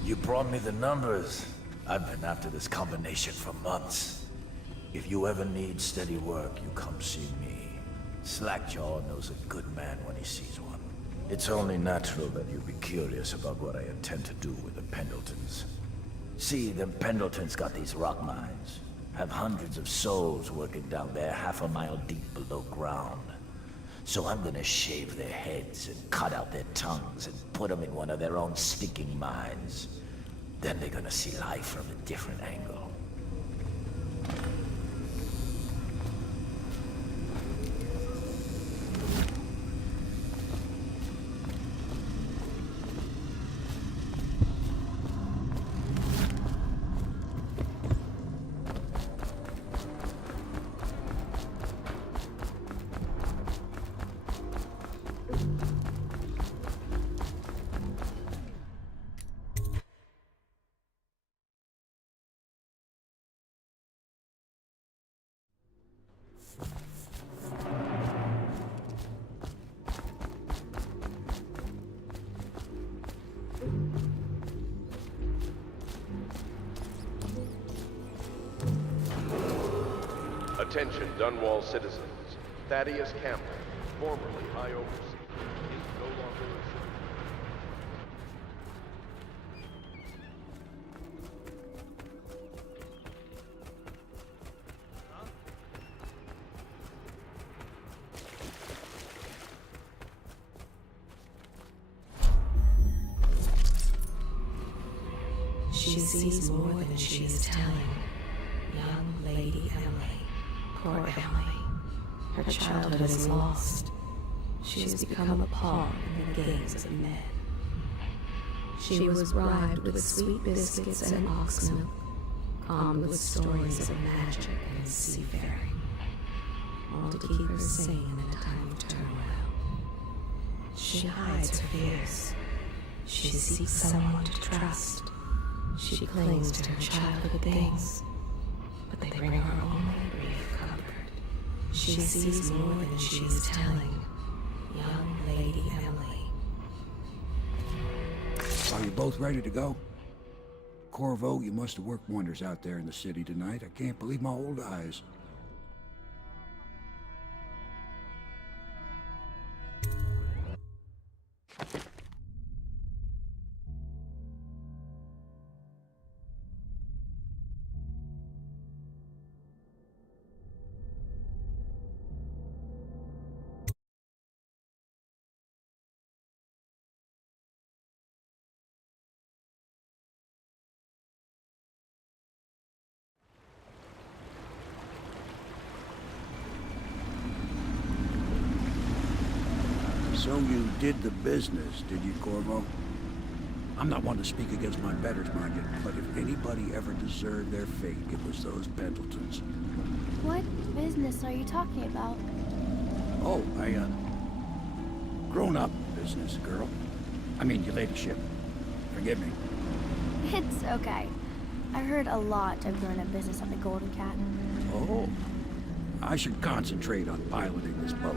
You brought me the numbers. I've been after this combination for months. If you ever need steady work, you come see me. Slackjaw knows a good man when he sees one. It's only natural that you be curious about what I intend to do with the Pendletons. See, them Pendletons got these rock mines. Have hundreds of souls working down there half a mile deep below ground. So I'm gonna shave their heads and cut out their tongues and put them in one of their own stinking mines. Then they're gonna see life from a different angle. Attention, Dunwall citizens. Thaddeus Campbell, formerly High Overseer, is no longer a citizen. She sees more than she is telling. Young Lady Emily. Poor Emily. Her childhood is lost. She has become a pawn in the gaze of men. She was bribed with sweet biscuits and ox milk, calmed with stories of magic and seafaring, all to keep her sane in a time of turmoil. She hides her fears. She seeks someone to trust. She clings to her childhood things, but they bring her only brief comfort. She sees more than she is telling. Young Lady Emily. Are you both ready to go? Corvo, you must have worked wonders out there in the city tonight. I can't believe my old eyes. So you did the business, did you, Corvo? I'm not one to speak against my betters, mind you, but if anybody ever deserved their fate, it was those Pendletons. What business are you talking about? Oh, grown-up business, girl. I mean, your ladyship. Forgive me. It's okay. I heard a lot of grown-up business on the Golden Cat. Oh, I should concentrate on piloting this boat.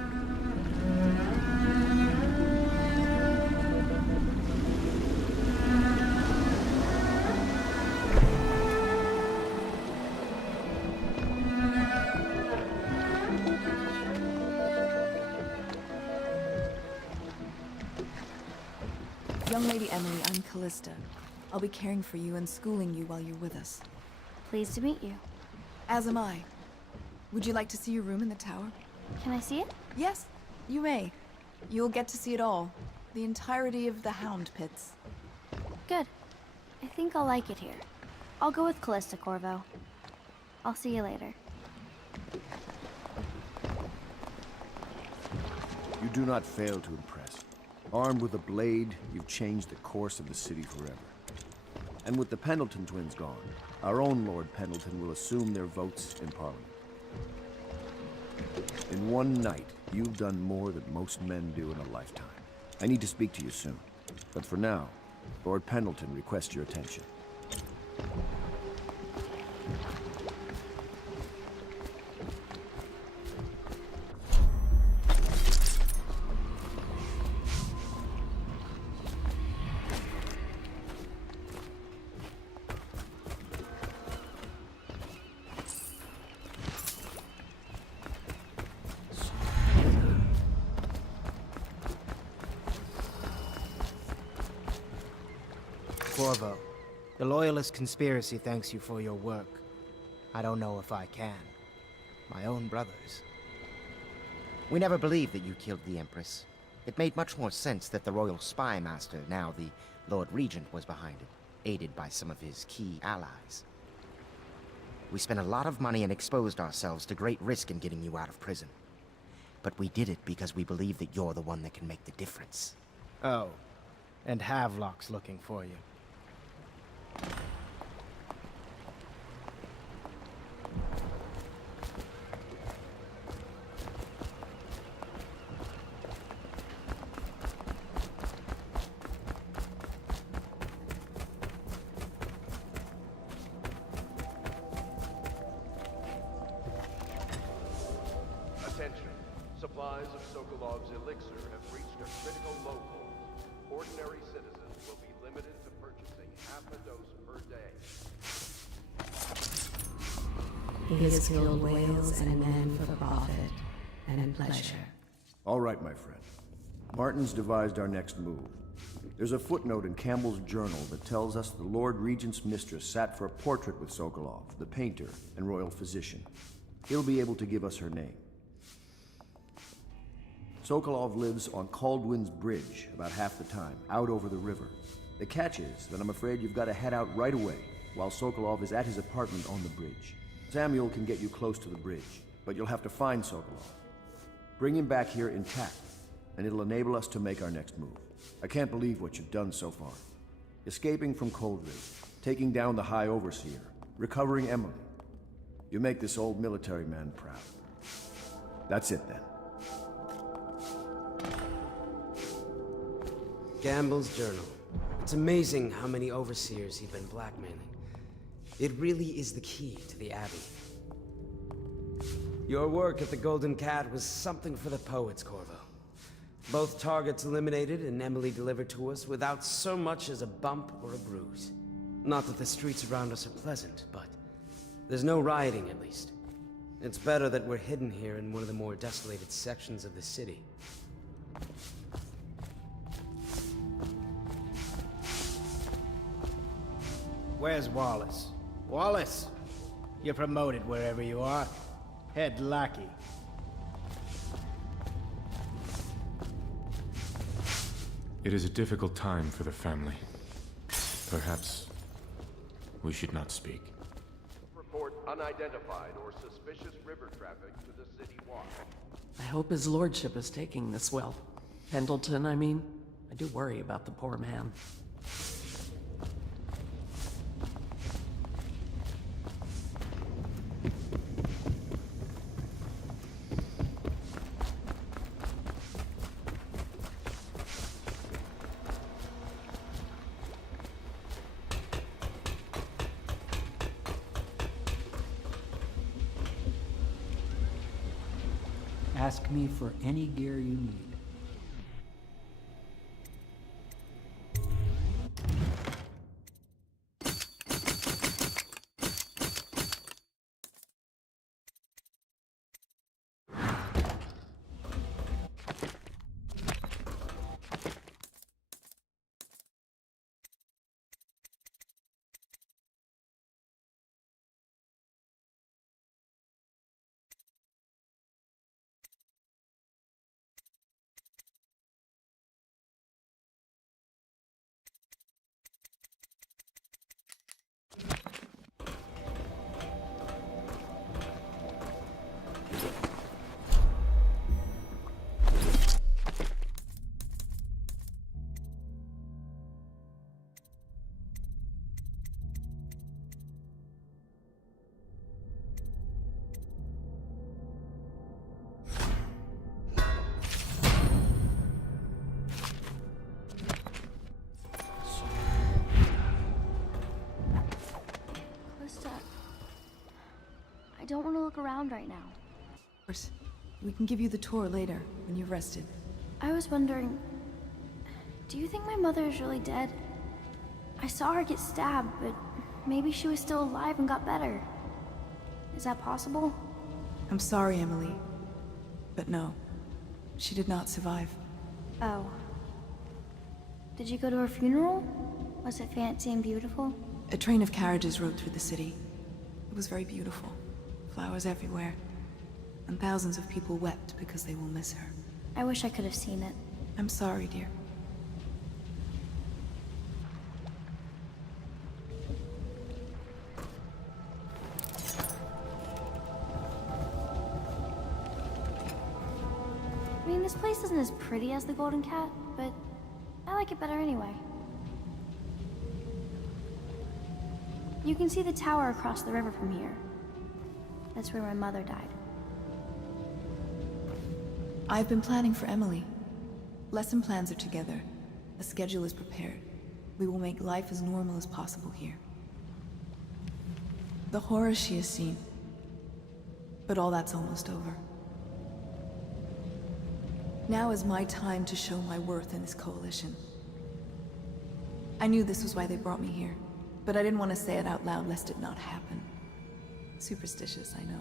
Young Lady Emily, I'm Callista. I'll be caring for you and schooling you while you're with us. Pleased to meet you. As am I. Would you like to see your room in the tower? Can I see it? Yes, you may. You'll get to see it all. The entirety of the Hound Pits. Good. I think I'll like it here. I'll go with Callista, Corvo. I'll see you later. You do not fail to impress. Armed with a blade, you've changed the course of the city forever. And with the Pendleton twins gone, our own Lord Pendleton will assume their votes in Parliament. In one night, you've done more than most men do in a lifetime. I need to speak to you soon. But for now, Lord Pendleton requests your attention. Corvo, the Loyalist conspiracy thanks you for your work. I don't know if I can. My own brothers. We never believed that you killed the Empress. It made much more sense that the Royal Spy Master, now the Lord Regent, was behind it, aided by some of his key allies. We spent a lot of money and exposed ourselves to great risk in getting you out of prison. But we did it because we believe that you're the one that can make the difference. Oh, and Havelock's looking for you. Attention. Supplies of Sokolov's elixir have reached a critical low point. Ordinary citizens will be limited to purchasing half a dose per day. He has killed whales and men for profit and pleasure. All right, my friend. Martin's devised our next move. There's a footnote in Campbell's journal that tells us the Lord Regent's mistress sat for a portrait with Sokolov, the painter and royal physician. He'll be able to give us her name. Sokolov lives on Caldwin's Bridge about half the time, out over the river. The catch is that I'm afraid you've got to head out right away, while Sokolov is at his apartment on the bridge. Samuel can get you close to the bridge, but you'll have to find Sokolov. Bring him back here intact, and it'll enable us to make our next move. I can't believe what you've done so far. Escaping from Coldridge, taking down the High Overseer, recovering Emily. You make this old military man proud. That's it then. Gamble's journal. It's amazing how many overseers he'd been blackmailing. It really is the key to the Abbey. Your work at the Golden Cat was something for the poets, Corvo. Both targets eliminated and Emily delivered to us without so much as a bump or a bruise. Not that the streets around us are pleasant, but there's no rioting at least. It's better that we're hidden here in one of the more desolated sections of the city. Where's Wallace? Wallace! You're promoted wherever you are. Head lackey. It is a difficult time for the family. Perhaps we should not speak. Report unidentified or suspicious river traffic to the City Watch. I hope his lordship is taking this well. Pendleton, I mean. I do worry about the poor man. Ask me for any gear you need. I don't want to look around right now. Of course. We can give you the tour later, when you've rested. I was wondering, do you think my mother is really dead? I saw her get stabbed, but maybe she was still alive and got better. Is that possible? I'm sorry, Emily. But no, she did not survive. Oh. Did you go to her funeral? Was it fancy and beautiful? A train of carriages rode through the city. It was very beautiful. Flowers everywhere. And thousands of people wept because they will miss her. I wish I could have seen it. I'm sorry, dear. I mean, this place isn't as pretty as the Golden Cat, but I like it better anyway. You can see the tower across the river from here. That's where my mother died. I've been planning for Emily. Lesson plans are together. A schedule is prepared. We will make life as normal as possible here. The horror she has seen. But all that's almost over. Now is my time to show my worth in this coalition. I knew this was why they brought me here, but I didn't want to say it out loud lest it not happen. Superstitious, I know.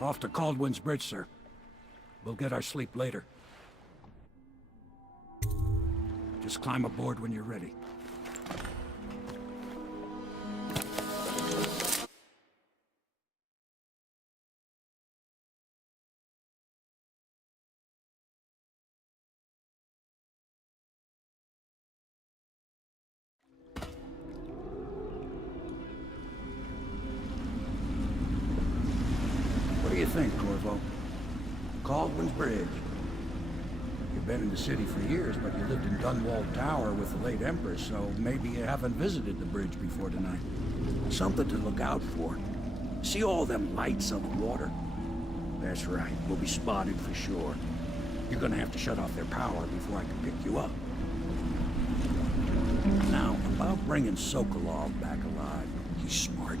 Off to Caldwin's Bridge, sir. We'll get our sleep later. Just climb aboard when you're ready. What do you think, Corvo? Caldwin's Bridge. You've been in the city for years, but you lived in Dunwall Tower with the late Empress, so maybe you haven't visited the bridge before tonight. Something to look out for. See all them lights on the water? That's right, we'll be spotted for sure. You're gonna have to shut off their power before I can pick you up. Now, about bringing Sokolov back alive. He's smart.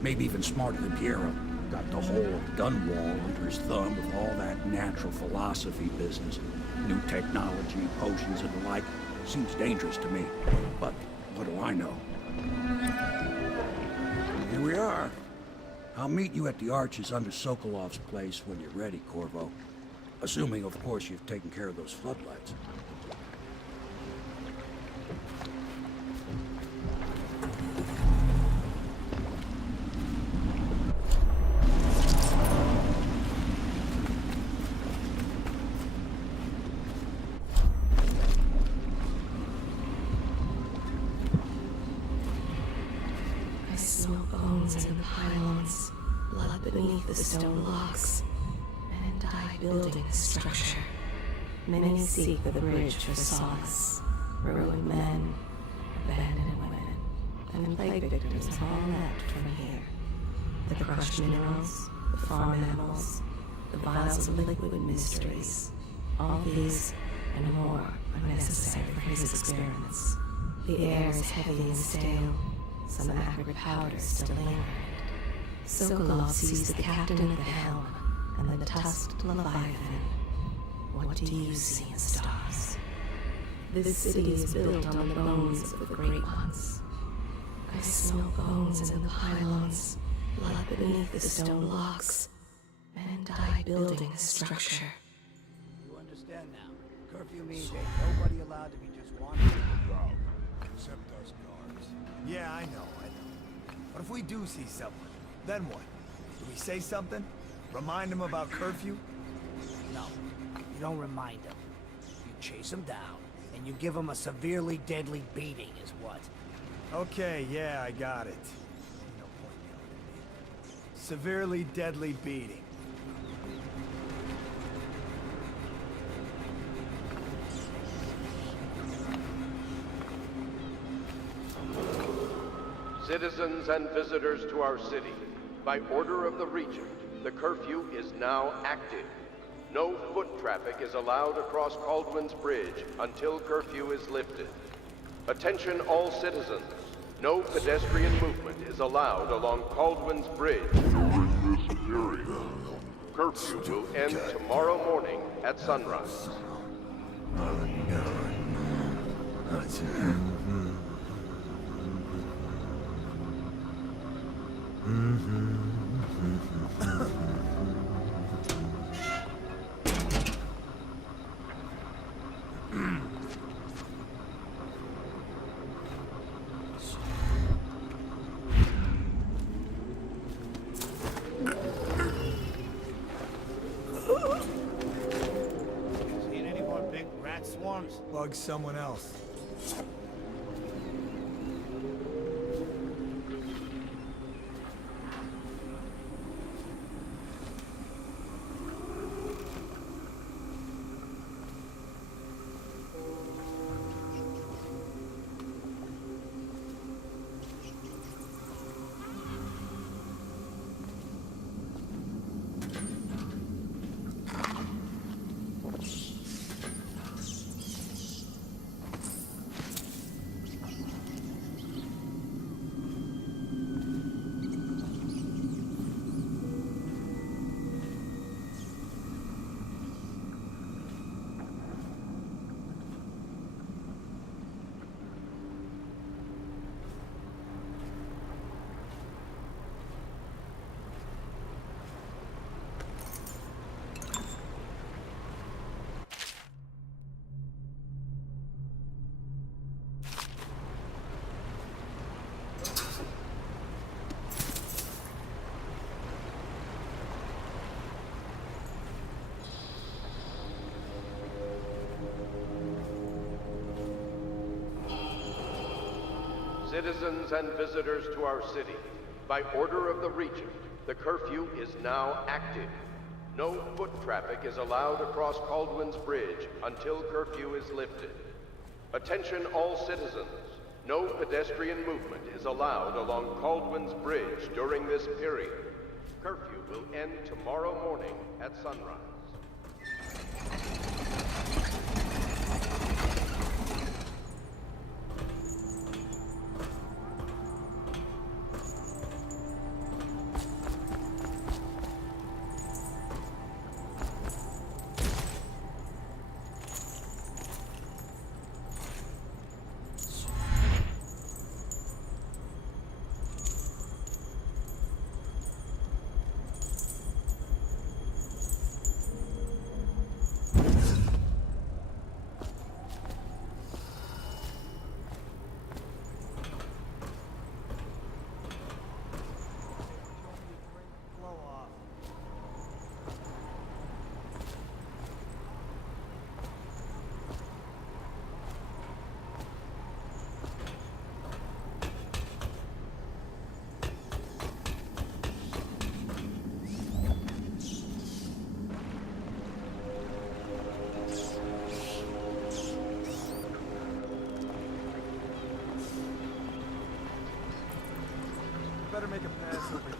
Maybe even smarter than Piero. Got the whole of Dunwall under his thumb with all that natural philosophy business. New technology, potions and the like. Seems dangerous to me. But what do I know? Here we are. I'll meet you at the arches under Sokolov's place when you're ready, Corvo. Assuming, of course, you've taken care of those floodlights. I smell bones in the pylons, blood beneath the stone locks. Men die building the structure. Many seek the bridge for solace. Ruined men, abandoned women, and plague victims are all left from here. The crushed minerals, the farm animals, the vials of liquid mysteries. All these and more are necessary for his experiments. The air is heavy and stale. Some acrid powders still linger in it. Sokolov sees the captain at the helm and the tusked Leviathan. What do you see in the stars? This city is built on the bones of the great ones. I smell bones in the pylons, blood beneath the stone locks. Men die building the structure. You understand now? Curfew means ain't nobody allowed to be just wandering around. Except us guards. Yeah, I know. But if we do see someone, then what? Do we say something? Remind them about curfew? No, you don't remind them. You chase them down, and you give them a severely deadly beating is what. Okay, yeah, I got it. No point yelling at me. Severely deadly beating. Citizens and visitors to our city, by order of the Regent, the curfew is now active. No foot traffic is allowed across Caldwin's Bridge until curfew is lifted. Attention all citizens. No pedestrian movement is allowed along Caldwin's Bridge. During this period, curfew will end tomorrow morning at sunrise. Seen any more big rat swarms? Bug someone else. Citizens and visitors to our city, by order of the Regent, the curfew is now active. No foot traffic is allowed across Caldwin's Bridge until curfew is lifted. Attention all citizens. No pedestrian movement is allowed along Caldwin's Bridge during this period. Curfew will end tomorrow morning at sunrise. Better make a pass over here.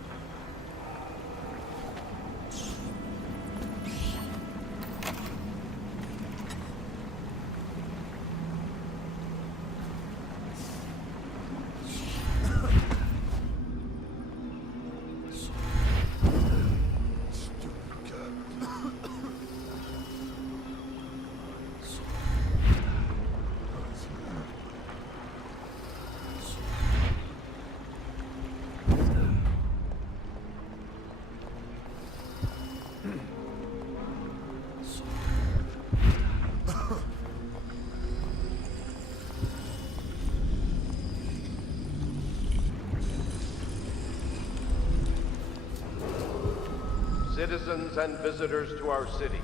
Citizens and visitors to our city,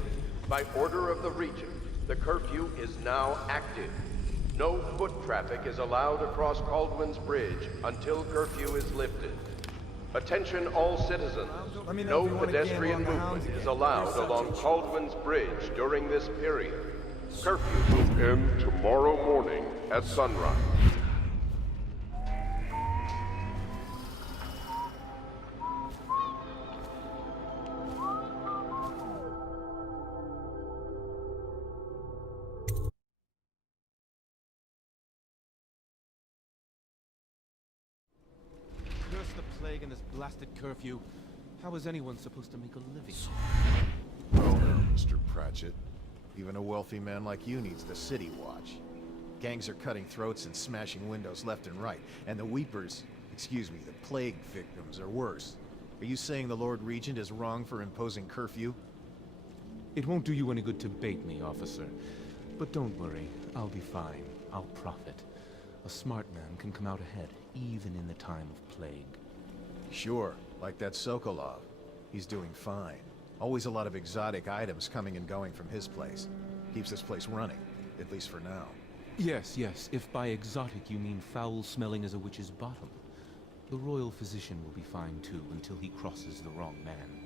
by order of the Regent, the curfew is now active. No foot traffic is allowed across Caldwin's Bridge until curfew is lifted. Attention all citizens. No pedestrian movement is allowed along Caldwin's Bridge during this period. Curfew will end tomorrow morning at sunrise. Curse the plague and this blasted curfew. How is anyone supposed to make a living? Well now, Mr. Pratchett. Even a wealthy man like you needs the city watch. Gangs are cutting throats and smashing windows left and right, and the weepers, excuse me, the plague victims are worse. Are you saying the Lord Regent is wrong for imposing curfew? It won't do you any good to bait me, officer. But don't worry, I'll be fine. I'll profit. A smart man can come out ahead, even in the time of plague. Sure, like that Sokolov. He's doing fine. Always a lot of exotic items coming and going from his place. Keeps this place running, at least for now. Yes, yes, if by exotic you mean foul-smelling as a witch's bottom. The royal physician will be fine too, until he crosses the wrong man.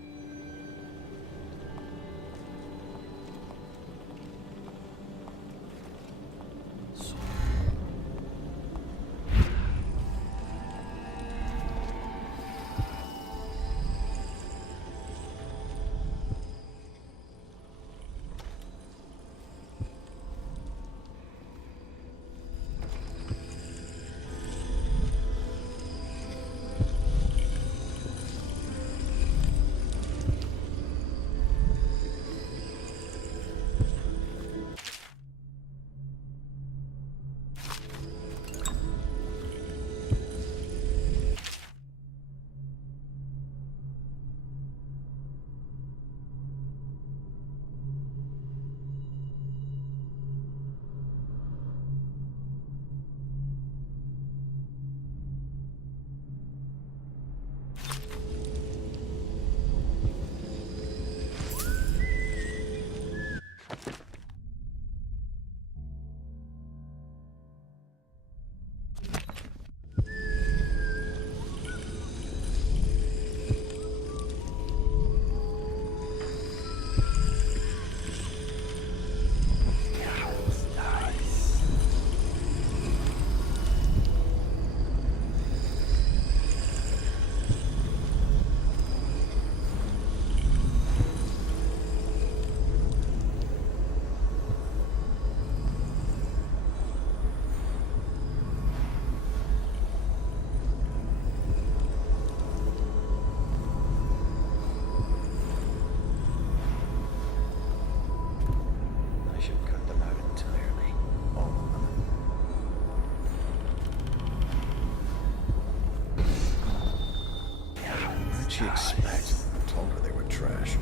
she expect? Told her they were trash.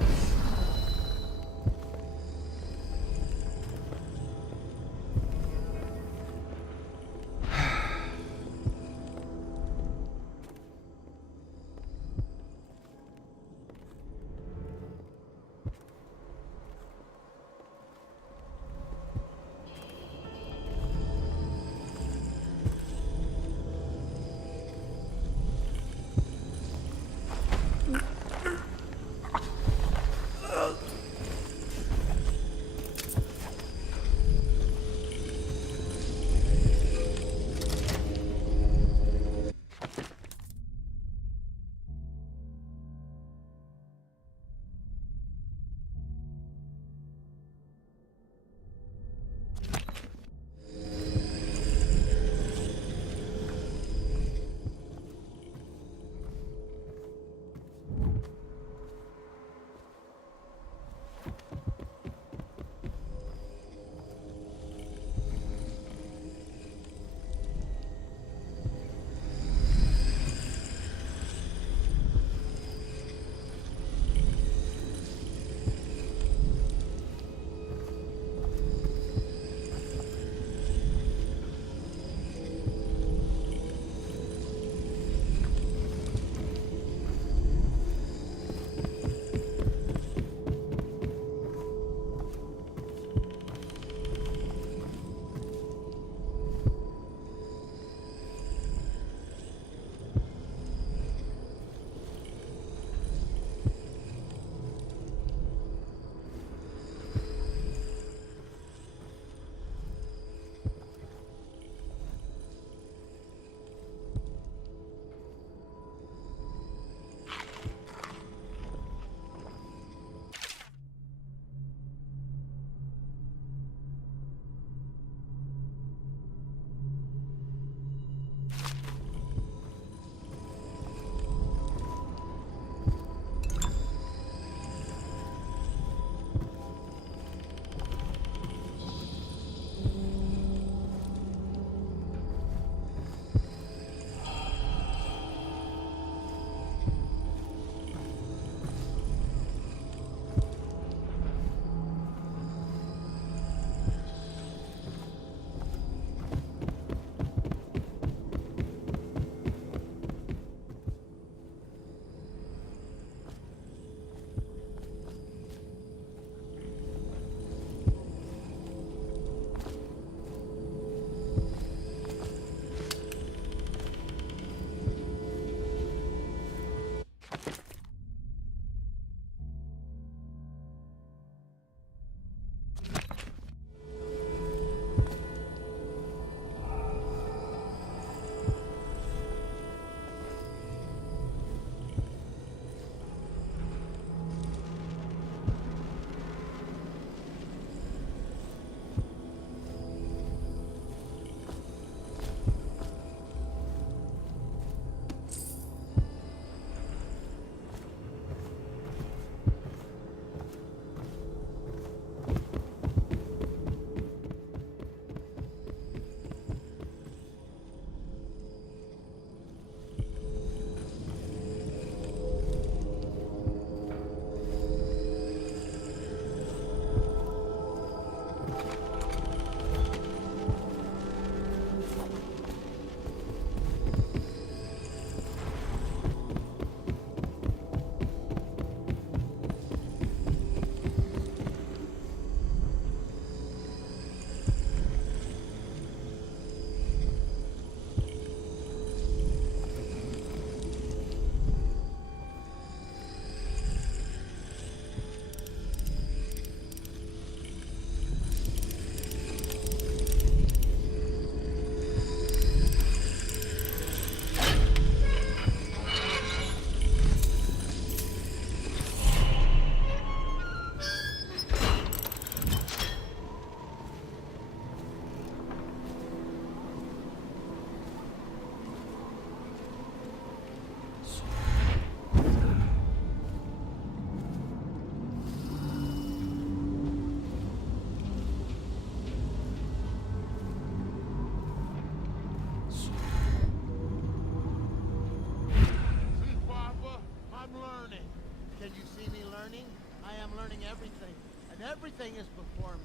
Everything is before me.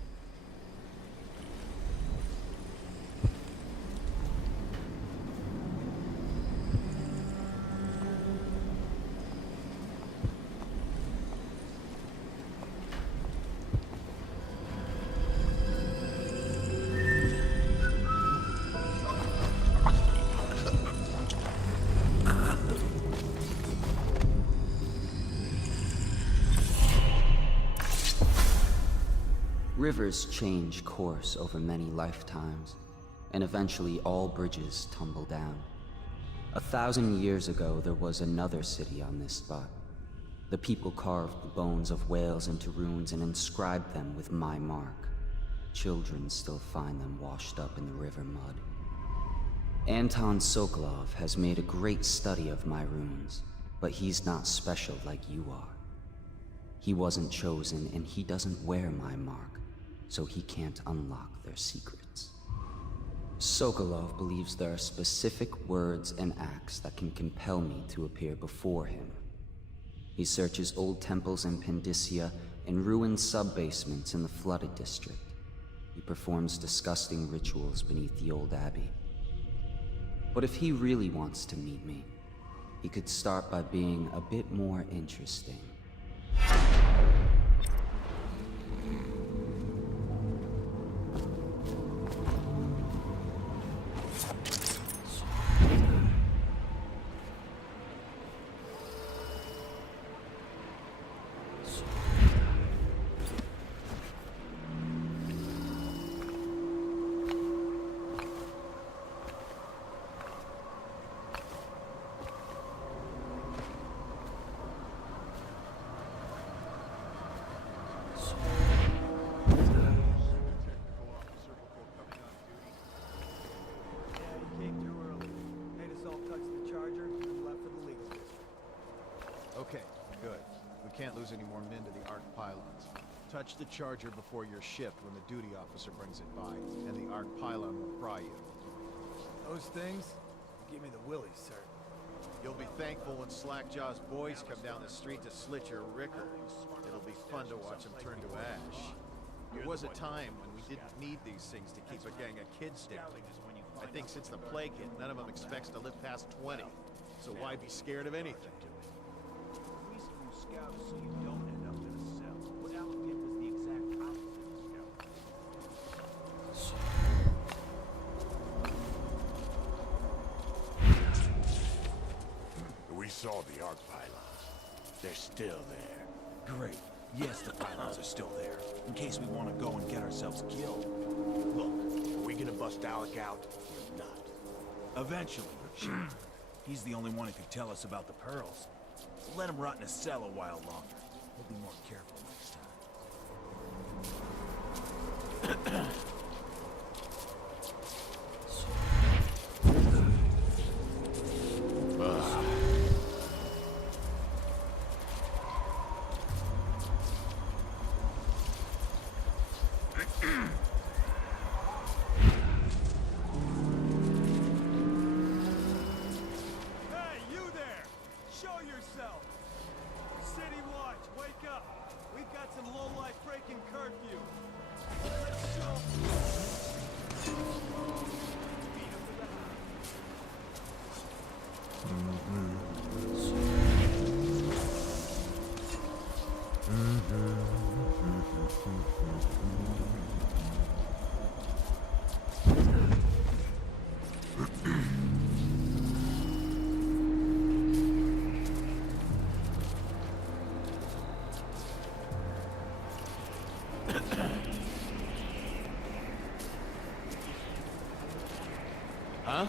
Rivers change course over many lifetimes, and eventually all bridges tumble down. 1,000 years ago, there was another city on this spot. The people carved the bones of whales into runes and inscribed them with my mark. Children still find them washed up in the river mud. Anton Sokolov has made a great study of my runes, but he's not special like you are. He wasn't chosen, and he doesn't wear my mark, so he can't unlock their secrets. Sokolov believes there are specific words and acts that can compel me to appear before him. He searches old temples in Pendicia and ruined sub-basements in the flooded district. He performs disgusting rituals beneath the old abbey. But if he really wants to meet me, he could start by being a bit more interesting. Okay, good. We can't lose any more men to the Arc pylons. Touch the charger before you're shipped when the duty officer brings it by, and the Arc pylon will pry you. Those things give me the willies, sir. You'll be thankful when Slackjaw's boys come down the street to slit your ricker. It'll be fun to watch them turn to ash. There was a time when we didn't need these things to keep a gang of kids down. I think since the plague hit, none of them expects to live past 20. So why be scared of anything? Scout so you don't end up in a cell. What Alec did was the exact opposite of We saw the arc pylons. They're still there. Great. Yes, the pylons are still there, in case we want to go and get ourselves killed. Look, are we gonna bust Alec out or not? Eventually. He's the only one who could tell us about the pearls. Let him rot in a cell a while longer. We'll be more careful next time. Hey, you there! Show yourself! City Watch, wake up! We've got some lowlife breaking curfew. Let's show. Beat 'em to the Huh?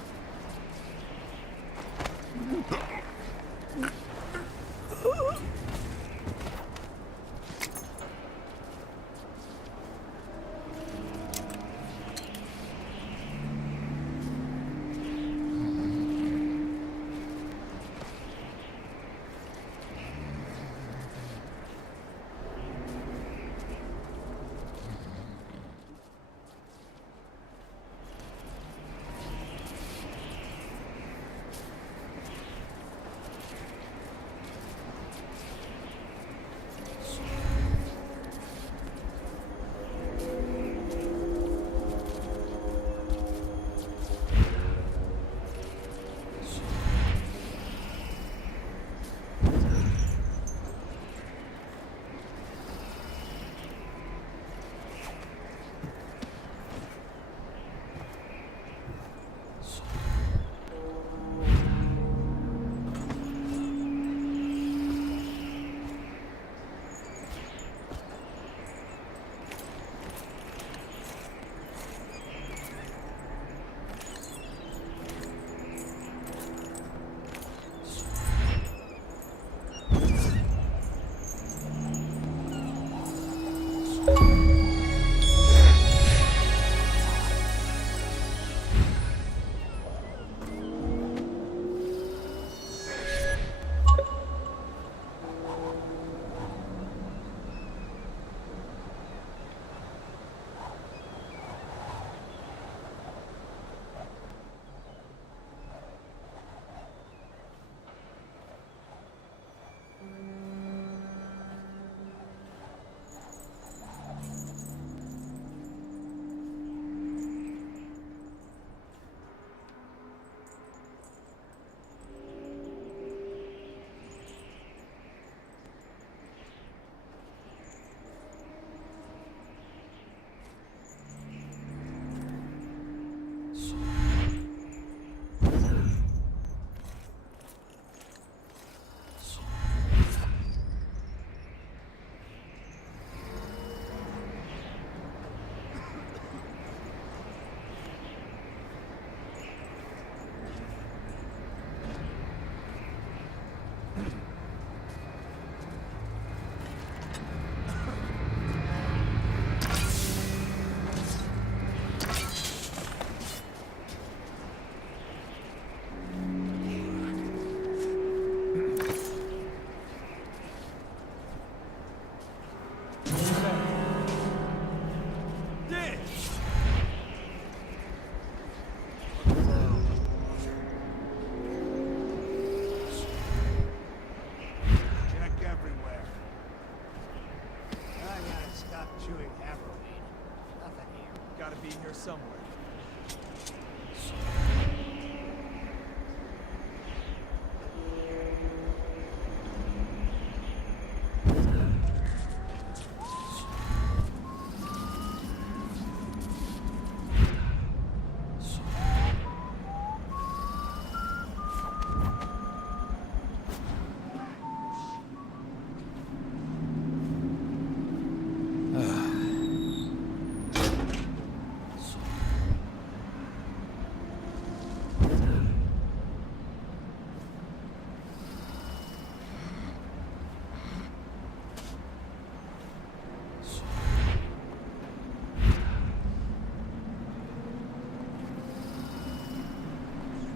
Somewhere.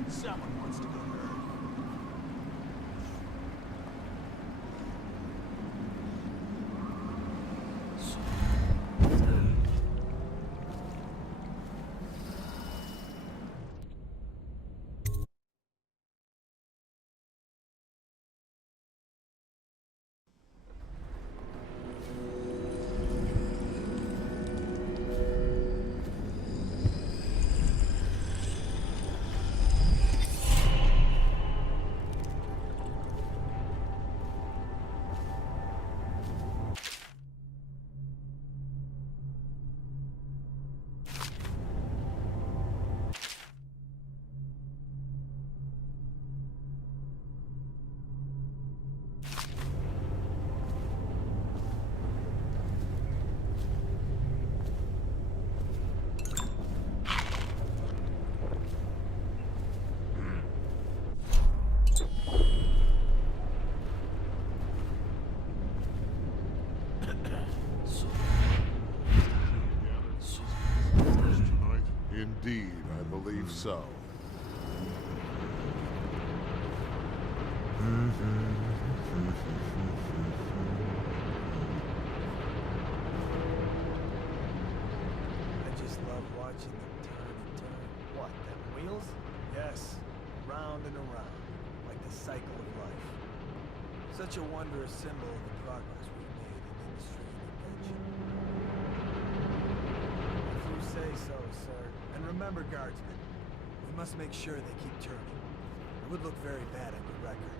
Someone wants to get hurt. Indeed, I believe so. I just love watching them turn and turn. What, them wheels? Yes, round and around, like the cycle of life. Such a wondrous symbol of the progress we've made in industry and invention. If you say so, sir. And remember, guardsmen, we must make sure they keep turning. It would look very bad on your record.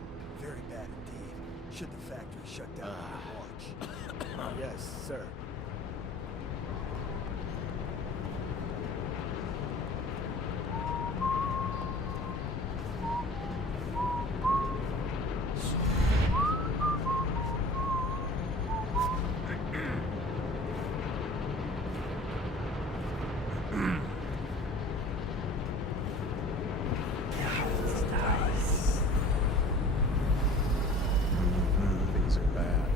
Very bad indeed, should the factory shut down on your watch. Yes, sir. Things are bad.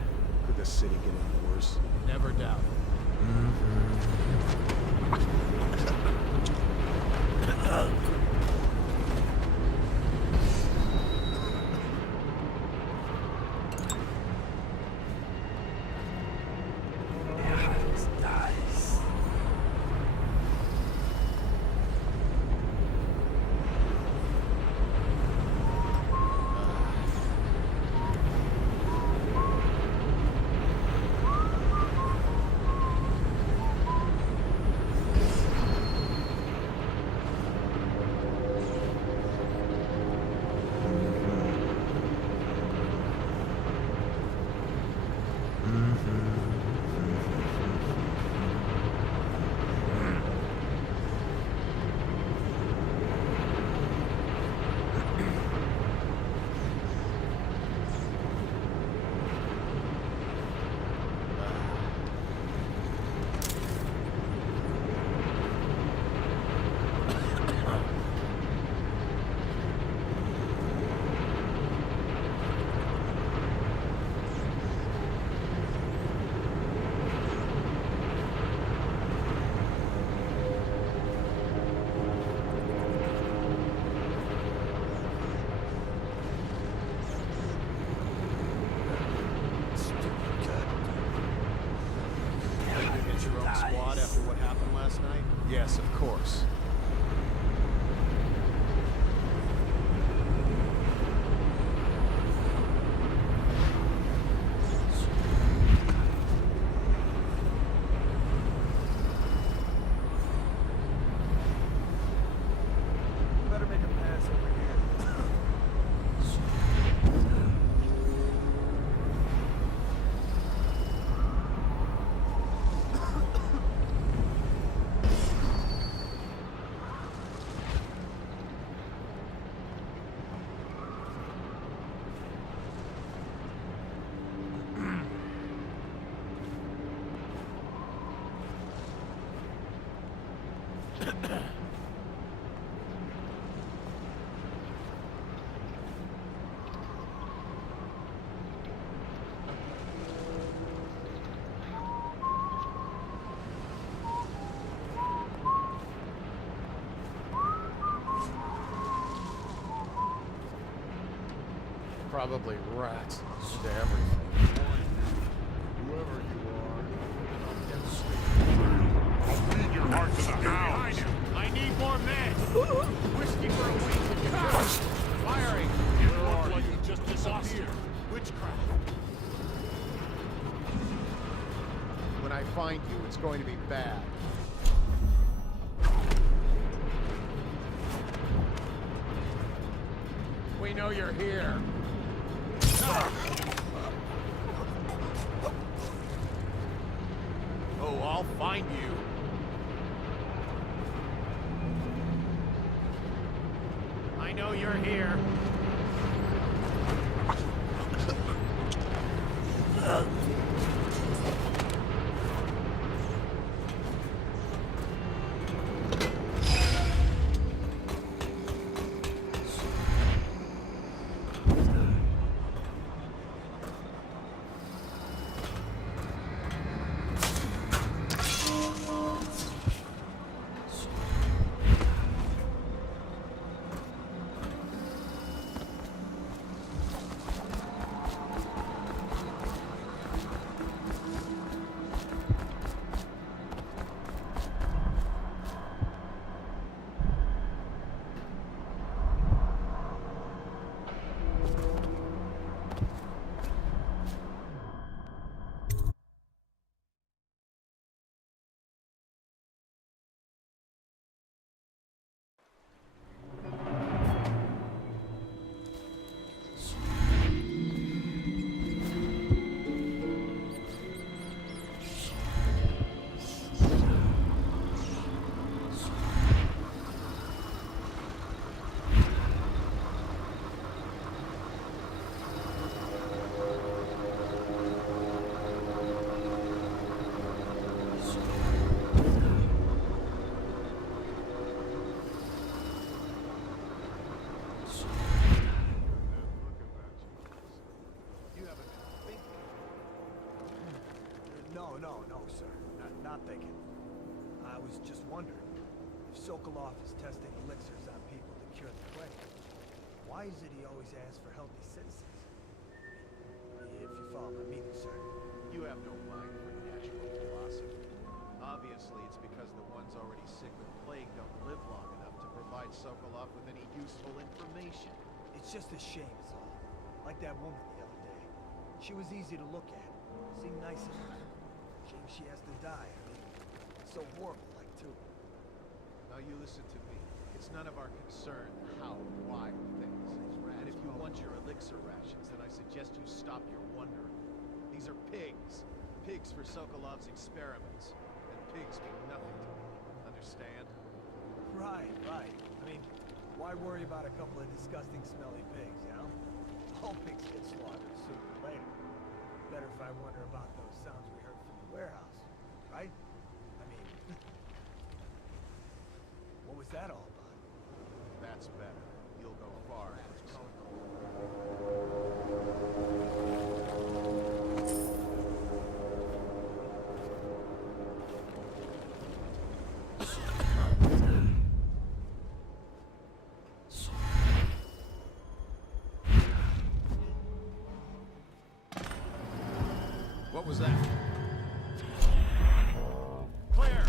Could the city get any worse? Never doubt. Yes, of course. Better make a pass over here. Probably rats into everything. Whoever you are, I'll feed your heart to the hounds. I need more men! Whiskey for a week and you're firing! It looked like you just disappeared. Witchcraft. When I find you, it's going to be bad. We know you're here. Oh, I'll find you. I know you're here. No, sir. Not thinking. I was just wondering, if Sokolov is testing elixirs on people to cure the plague, why is it he always asks for healthy citizens? If you follow my meaning, sir. You have no mind for natural philosophy. Obviously, it's because the ones already sick with plague don't live long enough to provide Sokolov with any useful information. It's just a shame, is all. Like that woman the other day. She was easy to look at. Seemed nice enough. Shame she has to die. I mean, so horrible, like, too. Now you listen to me. It's none of our concern how or why of things. And if you want your elixir rations, then I suggest you stop your wondering. These are pigs. Pigs for Sokolov's experiments. And pigs mean nothing to me. Understand? Right. I mean, why worry about a couple of disgusting, smelly pigs, you know? All pigs get slaughtered sooner or later. Better if I wonder about those sounds we heard from the warehouse, right? I mean, what was that all about? That's better. You'll go far. What was that? Clear!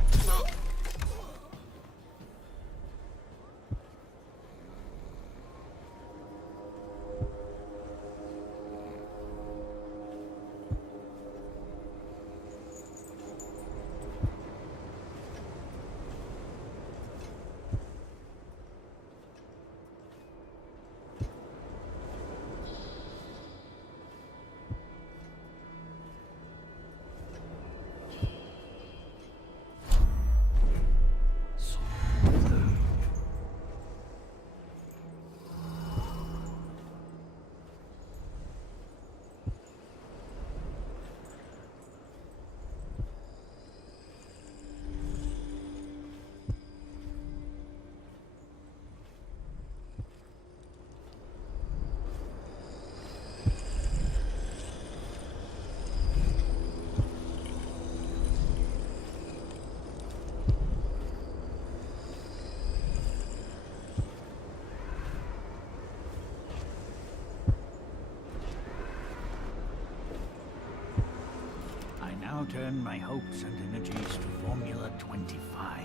now turn my hopes and energies to Formula 25,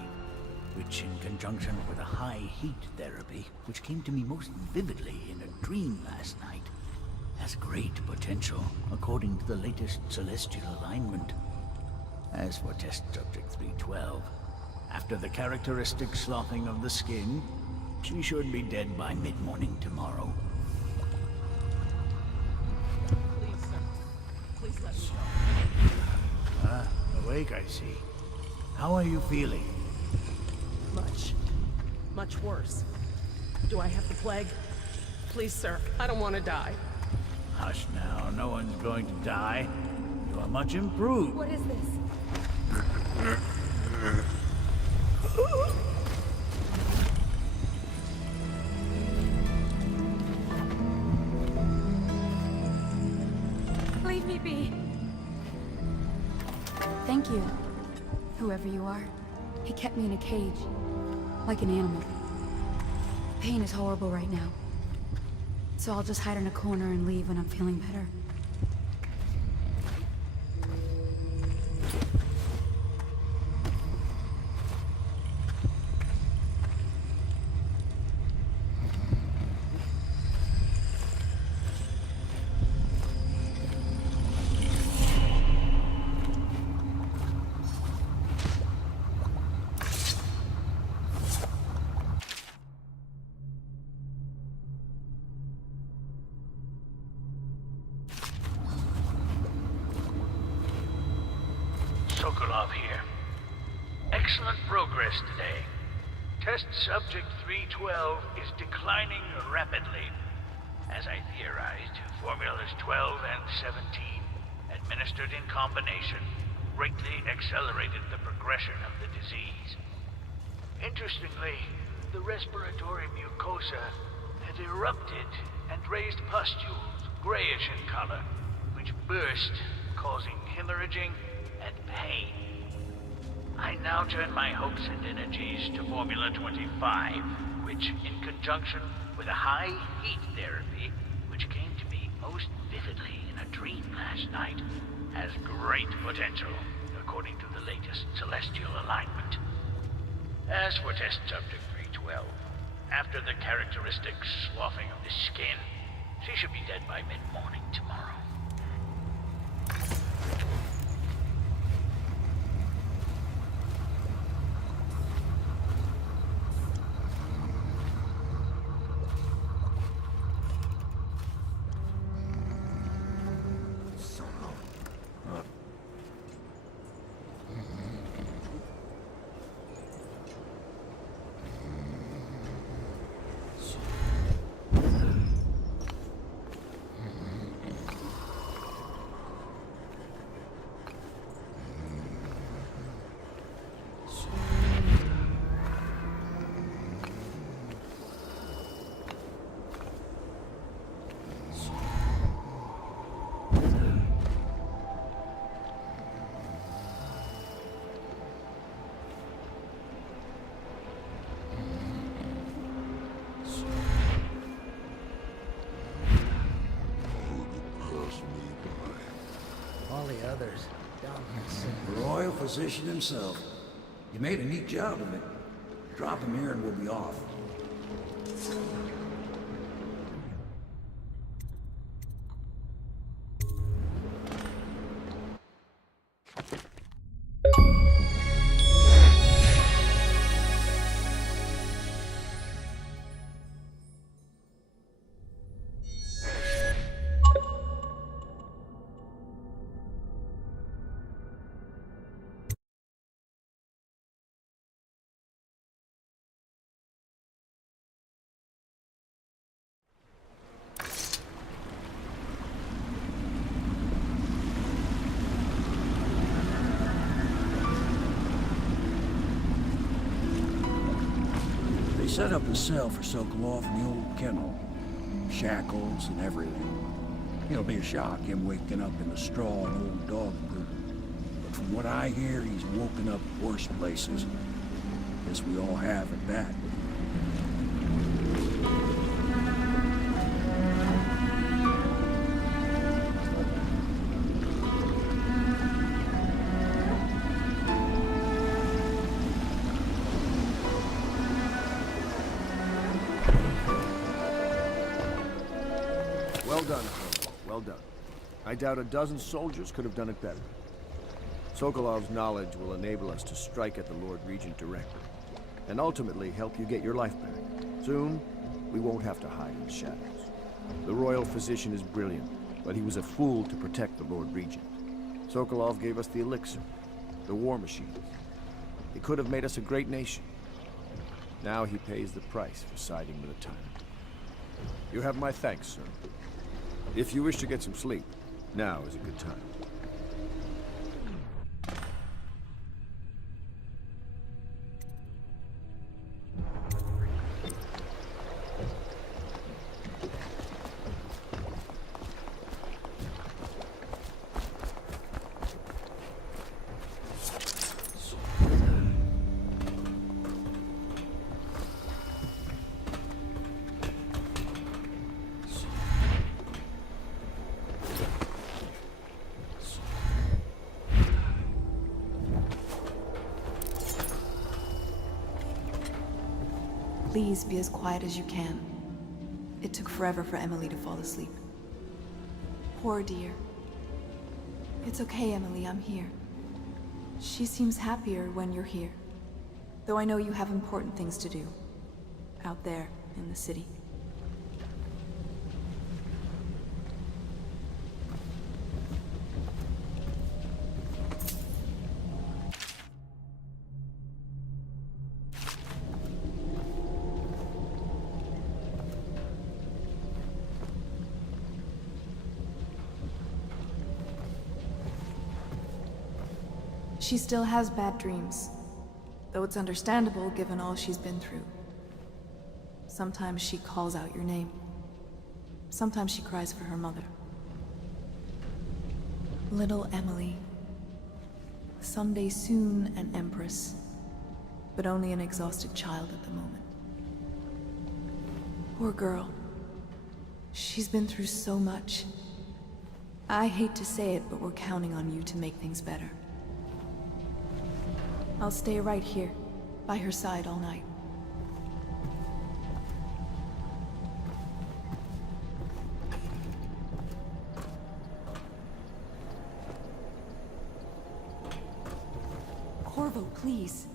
which in conjunction with a high heat therapy, which came to me most vividly in a dream last night, has great potential according to the latest celestial alignment. As for test subject 312, after the characteristic sloughing of the skin, she should be dead by mid-morning tomorrow. Please, sir. Please let me go. Awake, I see. How are you feeling? Much worse. Do I have the plague? Please, sir. I don't want to die. Hush now, no one's going to die. You are much improved. What is this? Leave me be. Thank you, whoever you are. He kept me in a cage, like an animal. Pain is horrible right now. So I'll just hide in a corner and leave when I'm feeling better. Sokolov here. Excellent progress today. Test subject 312 is declining rapidly. As I theorized, formulas 12 and 17, administered in combination, greatly accelerated the progression of the disease. Interestingly, the respiratory mucosa had erupted and raised pustules, grayish in color, which burst, causing hemorrhaging and pain. I now turn my hopes and energies to Formula 25, which, in conjunction with a high heat therapy, which came to me most vividly in a dream last night, has great potential, according to the latest celestial alignment. As for test subject 312, after the characteristic sloughing of the skin, she should be dead by mid-morning tomorrow. All the others, dominance. The royal physician himself. You made a neat job of it. Drop him here and we'll be off. They set up a cell for Sokolov in the old kennel. Shackles and everything. It'll be a shock him waking up in the straw and old dog poop. But from what I hear, he's woken up worse places. Guess we all have at that. Well done. I doubt a dozen soldiers could have done it better. Sokolov's knowledge will enable us to strike at the Lord Regent directly, and ultimately help you get your life back. Soon, we won't have to hide in the shadows. The royal physician is brilliant, but he was a fool to protect the Lord Regent. Sokolov gave us the elixir, the war machines. He could have made us a great nation. Now he pays the price for siding with a tyrant. You have my thanks, sir. If you wish to get some sleep, now is a good time. Please be as quiet as you can. It took forever for Emily to fall asleep. Poor dear. It's okay, Emily, I'm here. She seems happier when you're here. Though I know you have important things to do. Out there, in the city. She still has bad dreams, though it's understandable given all she's been through. Sometimes she calls out your name. Sometimes she cries for her mother. Little Emily. Someday soon an empress, but only an exhausted child at the moment. Poor girl. She's been through so much. I hate to say it, but we're counting on you to make things better. I'll stay right here, by her side all night. Corvo, please.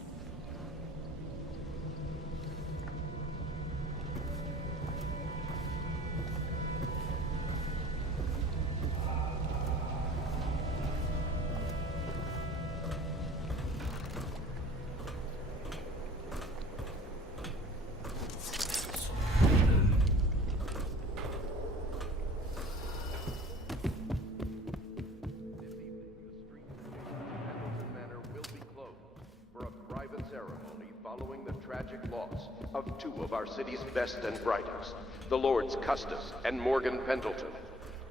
Following the tragic loss of two of our city's best and brightest, the Lords Custis and Morgan Pendleton.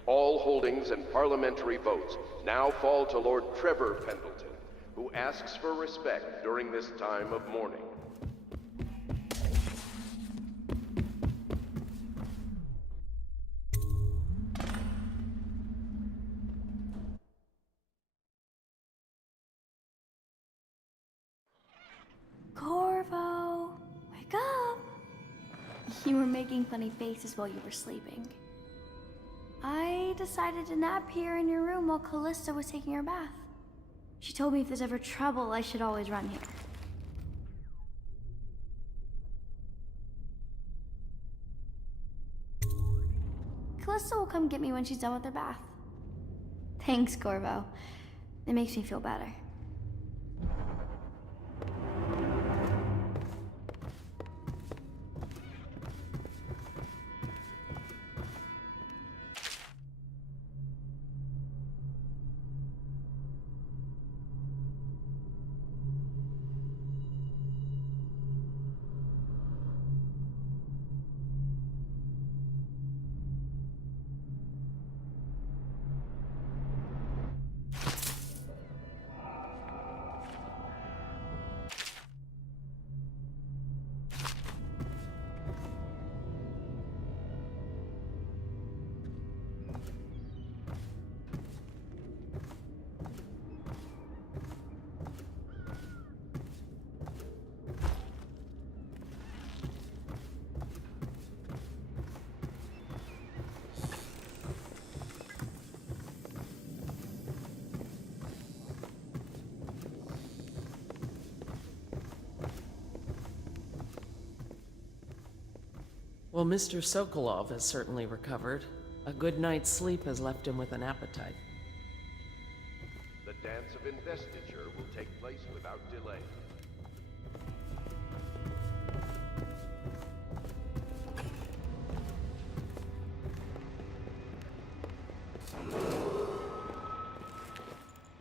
All holdings and parliamentary votes now fall to Lord Trevor Pendleton, who asks for respect during this time of mourning. Corvo, wake up! You were making funny faces while you were sleeping. I decided to nap here in your room while Callista was taking her bath. She told me if there's ever trouble, I should always run here. Callista will come get me when she's done with her bath. Thanks, Corvo. It makes me feel better. Well, Mr. Sokolov has certainly recovered. A good night's sleep has left him with an appetite. The dance of investiture will take place without delay.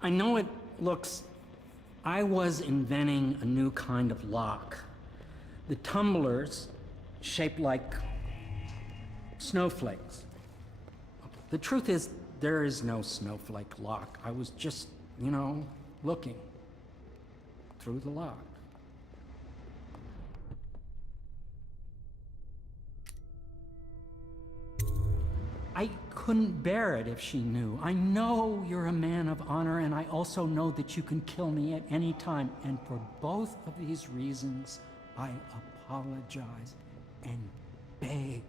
I know it looks... I was inventing a new kind of lock. The tumblers, shaped like snowflakes. The truth is, there is no snowflake lock. I was just, you know, looking through the lock. I couldn't bear it if she knew. I know you're a man of honor, and I also know that you can kill me at any time. And for both of these reasons, I apologize and beg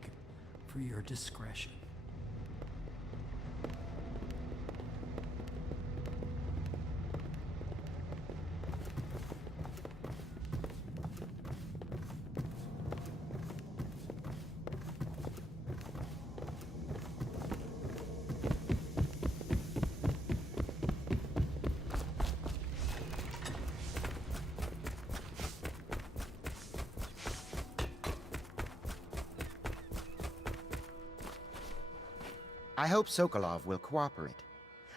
for your discretion. I hope Sokolov will cooperate.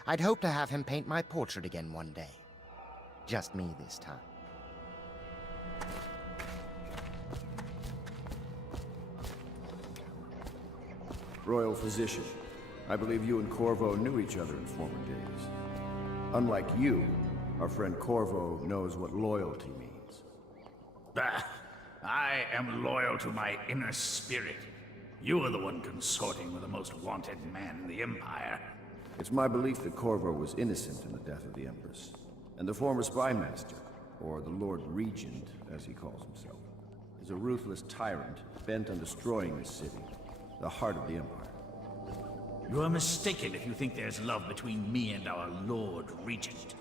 I'd hope to have him paint my portrait again one day. Just me this time. Royal Physician, I believe you and Corvo knew each other in former days. Unlike you, our friend Corvo knows what loyalty means. Bah! I am loyal to my inner spirit. You are the one consorting with the most wanted man in the Empire. It's my belief that Corvo was innocent in the death of the Empress, and the former spy master, or the Lord Regent, as he calls himself, is a ruthless tyrant bent on destroying this city, the heart of the Empire. You are mistaken if you think there's love between me and our Lord Regent.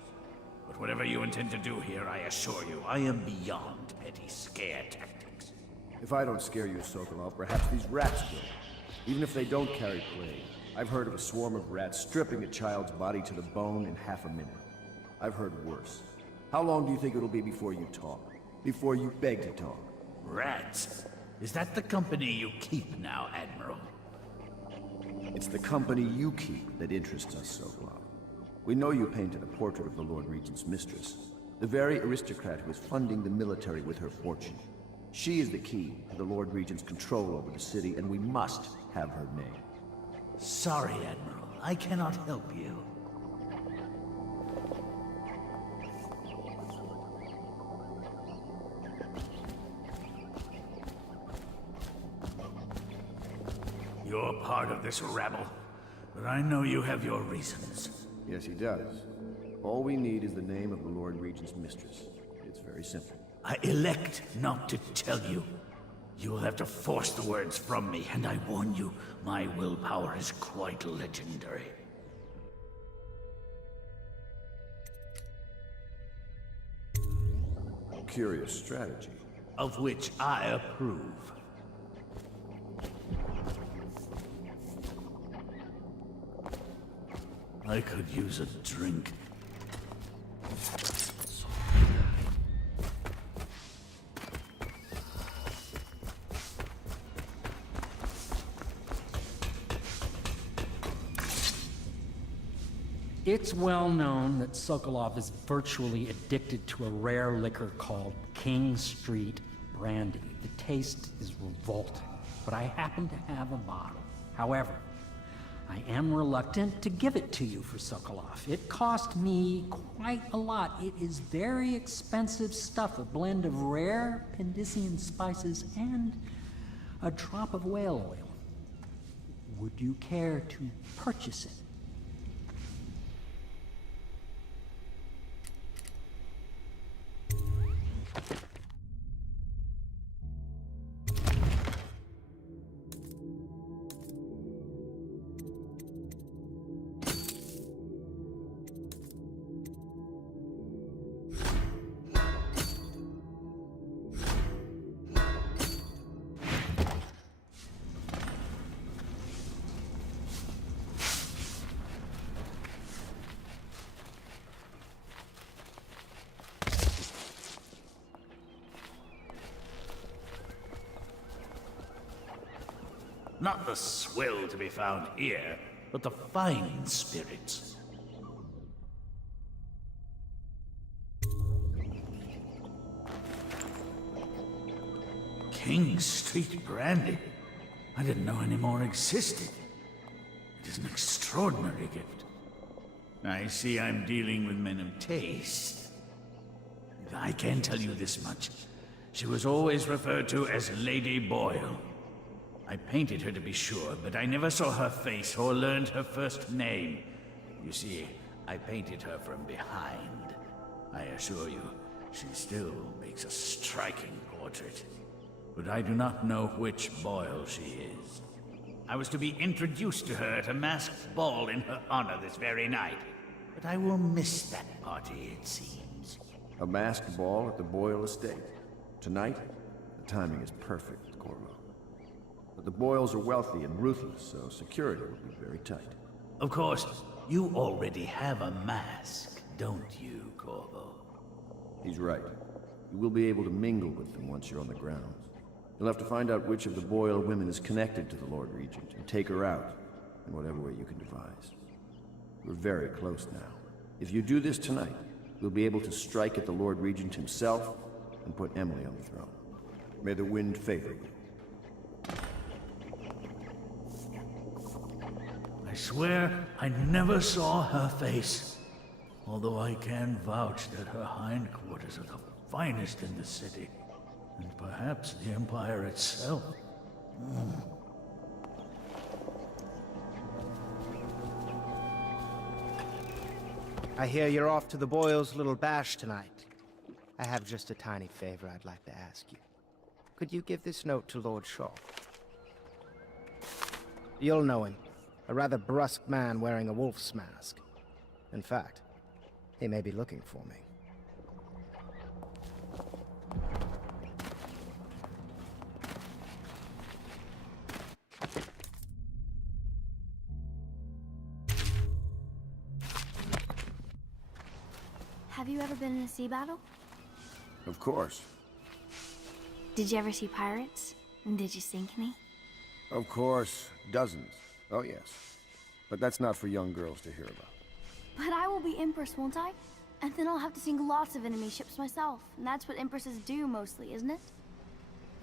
But whatever you intend to do here, I assure you, I am beyond petty scare tactics. If I don't scare you, Sokolov, perhaps these rats will. Even if they don't carry plague, I've heard of a swarm of rats stripping a child's body to the bone in half a minute. I've heard worse. How long do you think it'll be before you talk? Before you beg to talk? Rats? Is that the company you keep now, Admiral? It's the company you keep that interests us, Sokolov. We know you painted a portrait of the Lord Regent's mistress, the very aristocrat who is funding the military with her fortune. She is the key to the Lord Regent's control over the city, and we must have her name. Sorry, Admiral. I cannot help you. You're part of this rabble, but I know you have your reasons. Yes, he does. All we need is the name of the Lord Regent's mistress. It's very simple. I elect not to tell you. You will have to force the words from me, and I warn you, my willpower is quite legendary. Curious strategy. Of which I approve. I could use a drink. It's well known that Sokolov is virtually addicted to a rare liquor called King Street Brandy. The taste is revolting, but I happen to have a bottle. However, I am reluctant to give it to you for Sokolov. It cost me quite a lot. It is very expensive stuff, a blend of rare Pendician spices and a drop of whale oil. Would you care to purchase it? Not the swill to be found here, but the fine spirits. King Street brandy? I didn't know any more existed. It is an extraordinary gift. I see I'm dealing with men of taste. I can tell you this much. She was always referred to as Lady Boyle. I painted her to be sure, but I never saw her face or learned her first name. You see, I painted her from behind. I assure you, she still makes a striking portrait. But I do not know which Boyle she is. I was to be introduced to her at a masked ball in her honor this very night. But I will miss that party, it seems. A masked ball at the Boyle estate. Tonight? The timing is perfect, Corvo. But the Boyles are wealthy and ruthless, so security will be very tight. Of course, you already have a mask, don't you, Corvo? He's right. You will be able to mingle with them once you're on the grounds. You'll have to find out which of the Boyle women is connected to the Lord Regent and take her out in whatever way you can devise. We're very close now. If you do this tonight, we'll be able to strike at the Lord Regent himself and put Emily on the throne. May the wind favor you. I swear I never saw her face. Although I can vouch that her hindquarters are the finest in the city. And perhaps the Empire itself. I hear you're off to the Boyles' little bash tonight. I have just a tiny favor I'd like to ask you. Could you give this note to Lord Shaw? You'll know him. A rather brusque man wearing a wolf's mask. In fact, he may be looking for me. Have you ever been in a sea battle? Of course. Did you ever see pirates? And did you sink any? Of course. Dozens. Oh, yes. But that's not for young girls to hear about. But I will be Empress, won't I? And then I'll have to sink lots of enemy ships myself. And that's what Empresses do mostly, isn't it?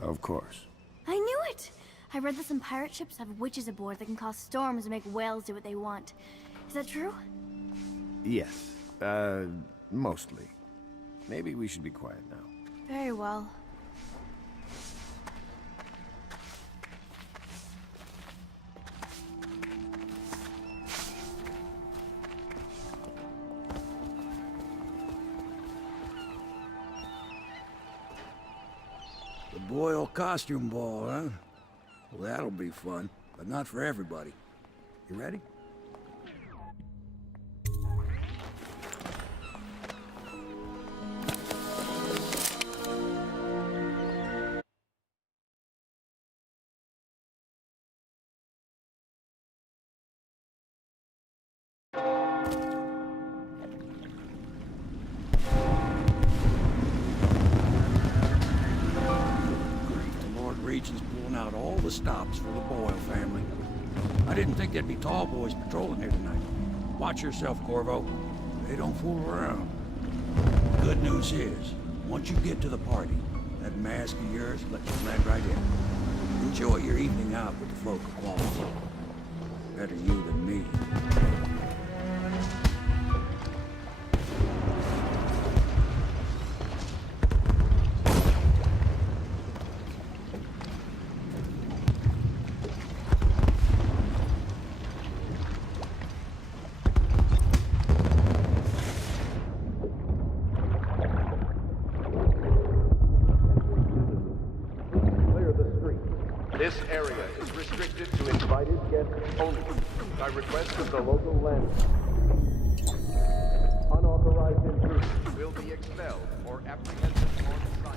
Of course. I knew it! I read that some pirate ships have witches aboard that can cause storms and make whales do what they want. Is that true? Yes. Mostly. Maybe we should be quiet now. Very well. The Boyle costume ball, huh? Well, that'll be fun, but not for everybody. You ready? Regent's pulling out all the stops for the Boyle family. I didn't think there'd be tall boys patrolling here tonight. Watch yourself, Corvo. They don't fool around. Good news is, once you get to the party, that mask of yours lets you blend right in. Enjoy your evening out with the folk of quality. Better you than me. This area is restricted to invited guests only, by request of the local landlord. Unauthorized intruders will be expelled or apprehended on site.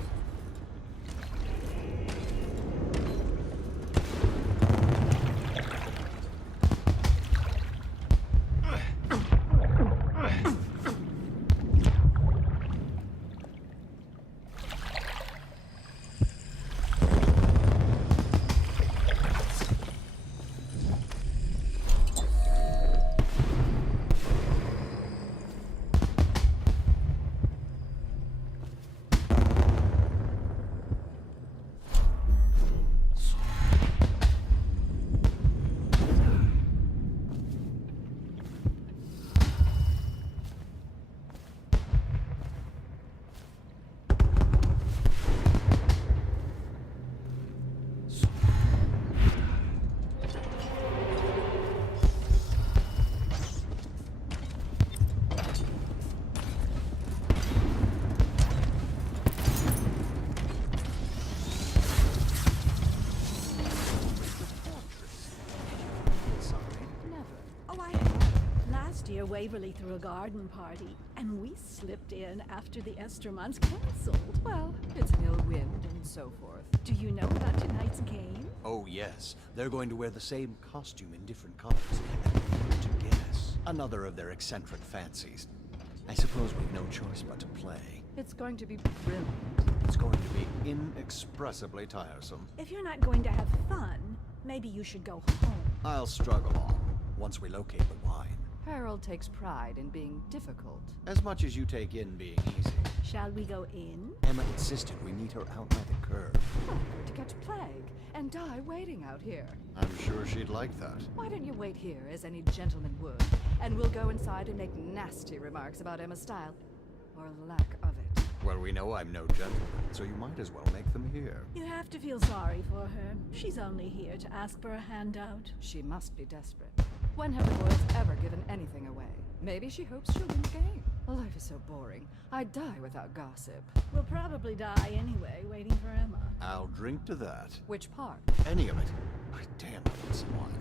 steer Waverly through a garden party, and we slipped in after the Estermon's cancelled. Well, it's an ill wind and so forth. Do you know about tonight's game? Oh, yes. They're going to wear the same costume in different colors. And to guess. Another of their eccentric fancies. I suppose we've no choice but to play. It's going to be brilliant. It's going to be inexpressibly tiresome. If you're not going to have fun, maybe you should go home. I'll struggle on, once we locate the wine. Harold takes pride in being difficult. As much as you take in being easy. Shall we go in? Emma insisted we meet her out by the curb. Her to catch plague and die waiting out here. I'm sure she'd like that. Why don't you wait here, as any gentleman would, and we'll go inside and make nasty remarks about Emma's style, or lack of it. Well, we know I'm no gentleman, so you might as well make them here. You have to feel sorry for her. She's only here to ask for a handout. She must be desperate. When have the boys ever given anything away? Maybe she hopes she'll win the game. Life is so boring. I'd die without gossip. We'll probably die anyway, waiting for Emma. I'll drink to that. Which part? Any of it. I damn I want some wine.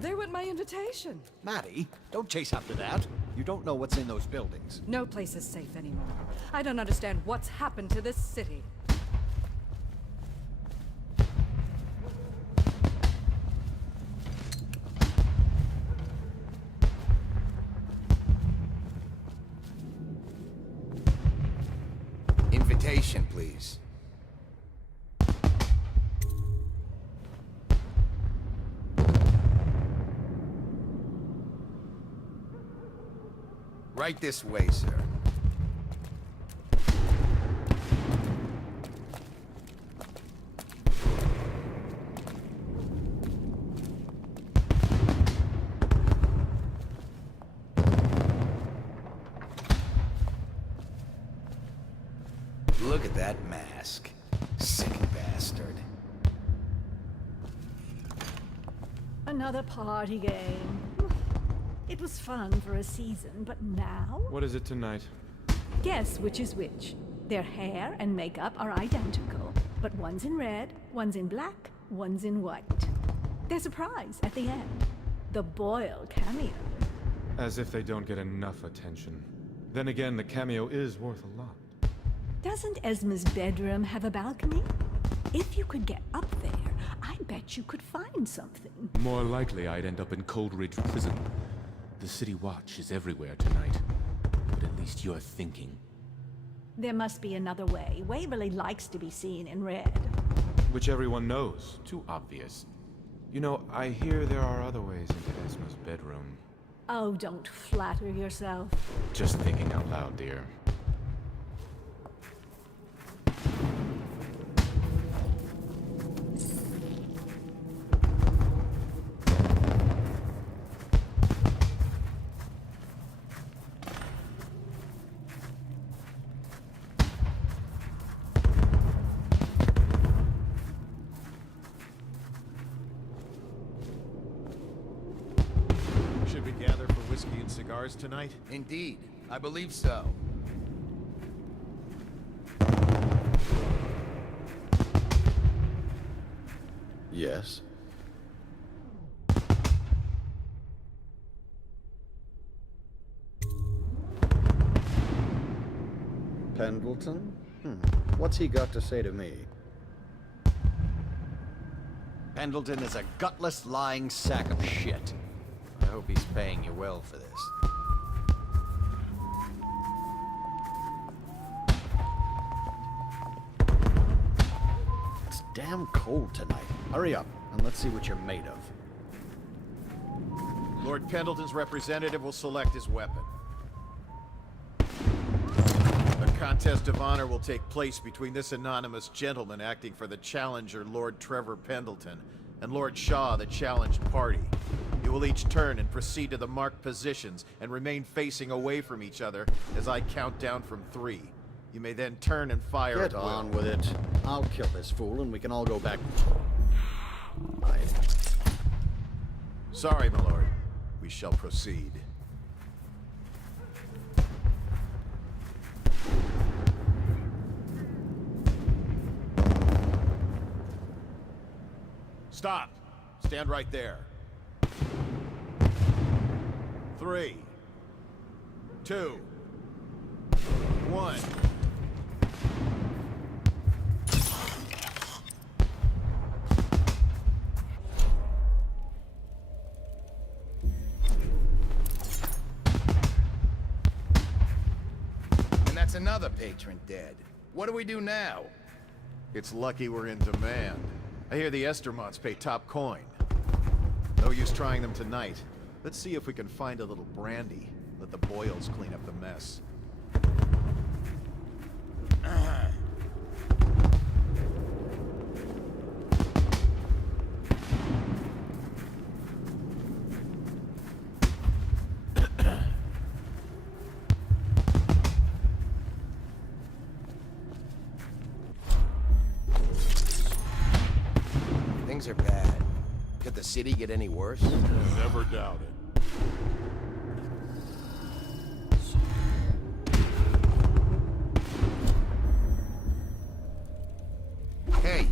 There went my invitation. Maddie, don't chase after that. You don't know what's in those buildings. No place is safe anymore. I don't understand what's happened to this city. Invitation, please. Right this way, sir. Look at that mask. Sick bastard. Another party game. It was fun for a season, but now? What is it tonight? Guess which is which. Their hair and makeup are identical, but one's in red, one's in black, one's in white. There's a prize at the end. The Boyle cameo. As if they don't get enough attention. Then again, the cameo is worth a lot. Doesn't Esma's bedroom have a balcony? If you could get up there, I bet you could find something. More likely I'd end up in Coldridge Prison. The City Watch is everywhere tonight. But at least you're thinking. There must be another way. Waverly likes to be seen in red. Which everyone knows. Too obvious. You know, I hear there are other ways into Esma's bedroom. Oh, don't flatter yourself. Just thinking out loud, dear. Should we gather for whiskey and cigars tonight? Indeed, I believe so. Yes. Pendleton? What's he got to say to me? Pendleton is a gutless, lying sack of shit. I hope he's paying you well for this. It's damn cold tonight. Hurry up, and let's see what you're made of. Lord Pendleton's representative will select his weapon. A contest of honor will take place between this anonymous gentleman acting for the challenger, Lord Trevor Pendleton, and Lord Shaw, the challenged party. You will each turn and proceed to the marked positions and remain facing away from each other as I count down from 3. You may then turn and fire Get at will. on with it. I'll kill this fool and we can all go back. Sorry, my lord. We shall proceed. Stop! Stand right there. 3, 2, 1. And that's another patron dead. What do we do now? It's lucky we're in demand. I hear the Estermonts pay top coin. No use trying them tonight. Let's see if we can find a little brandy. Let the Boyles clean up the mess. Things are bad. Could the city get any worse? Never doubt it. Hey!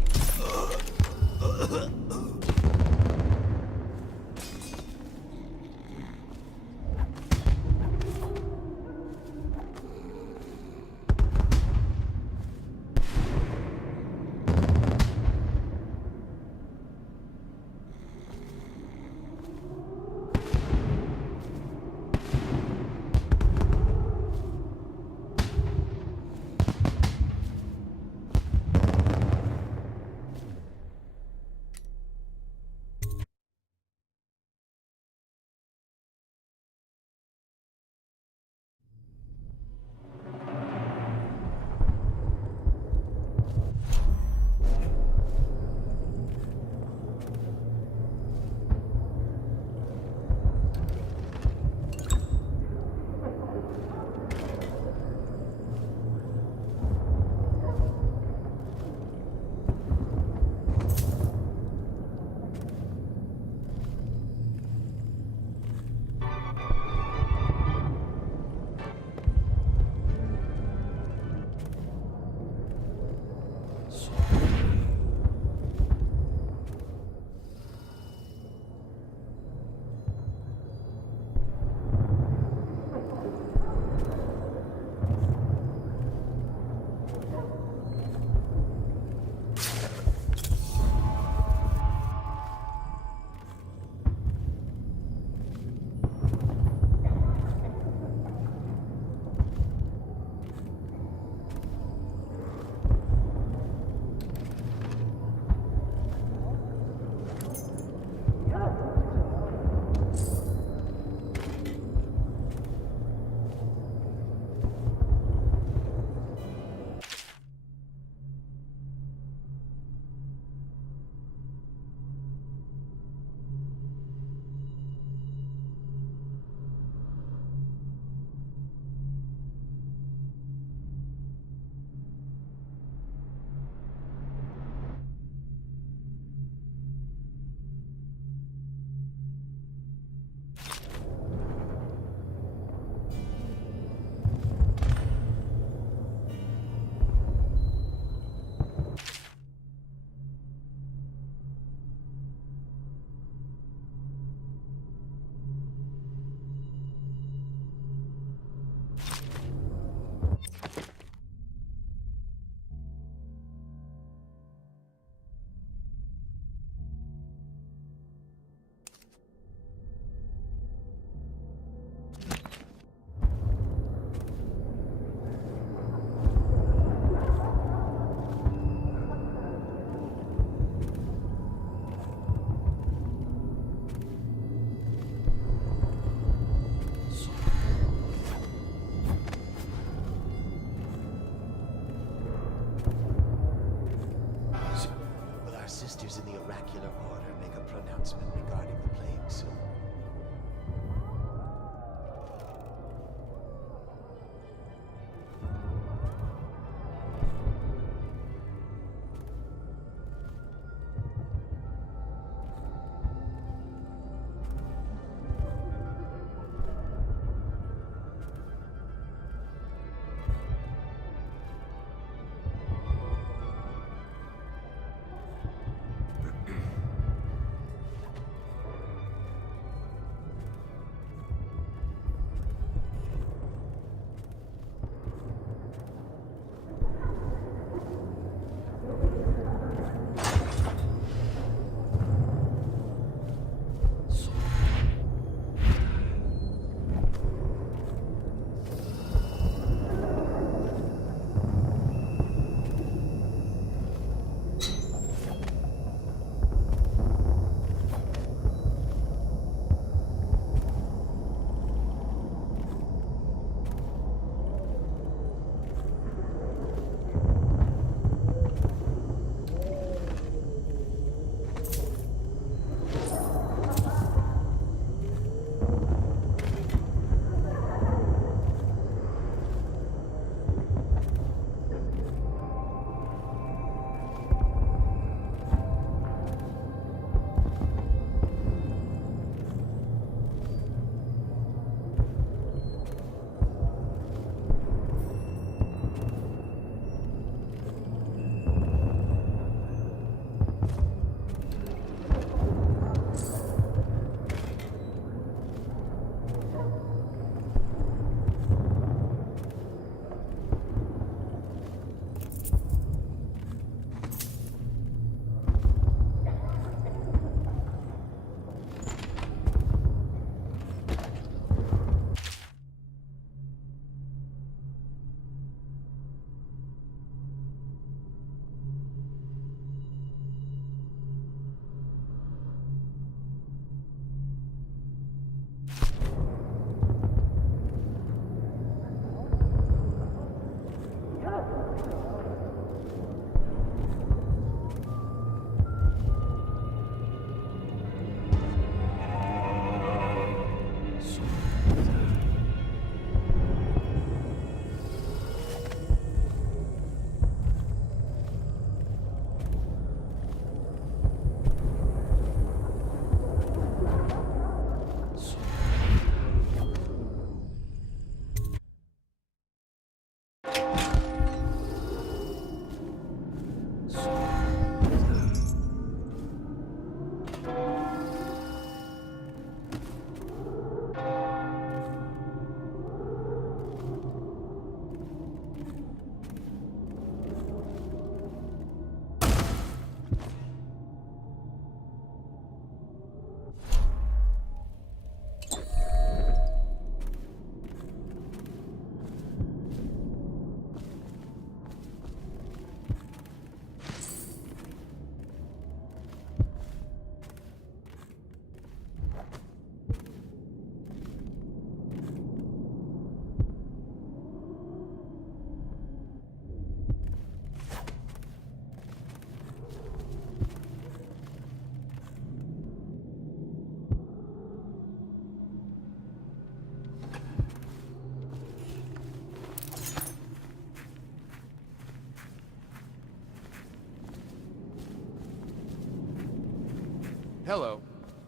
Hello.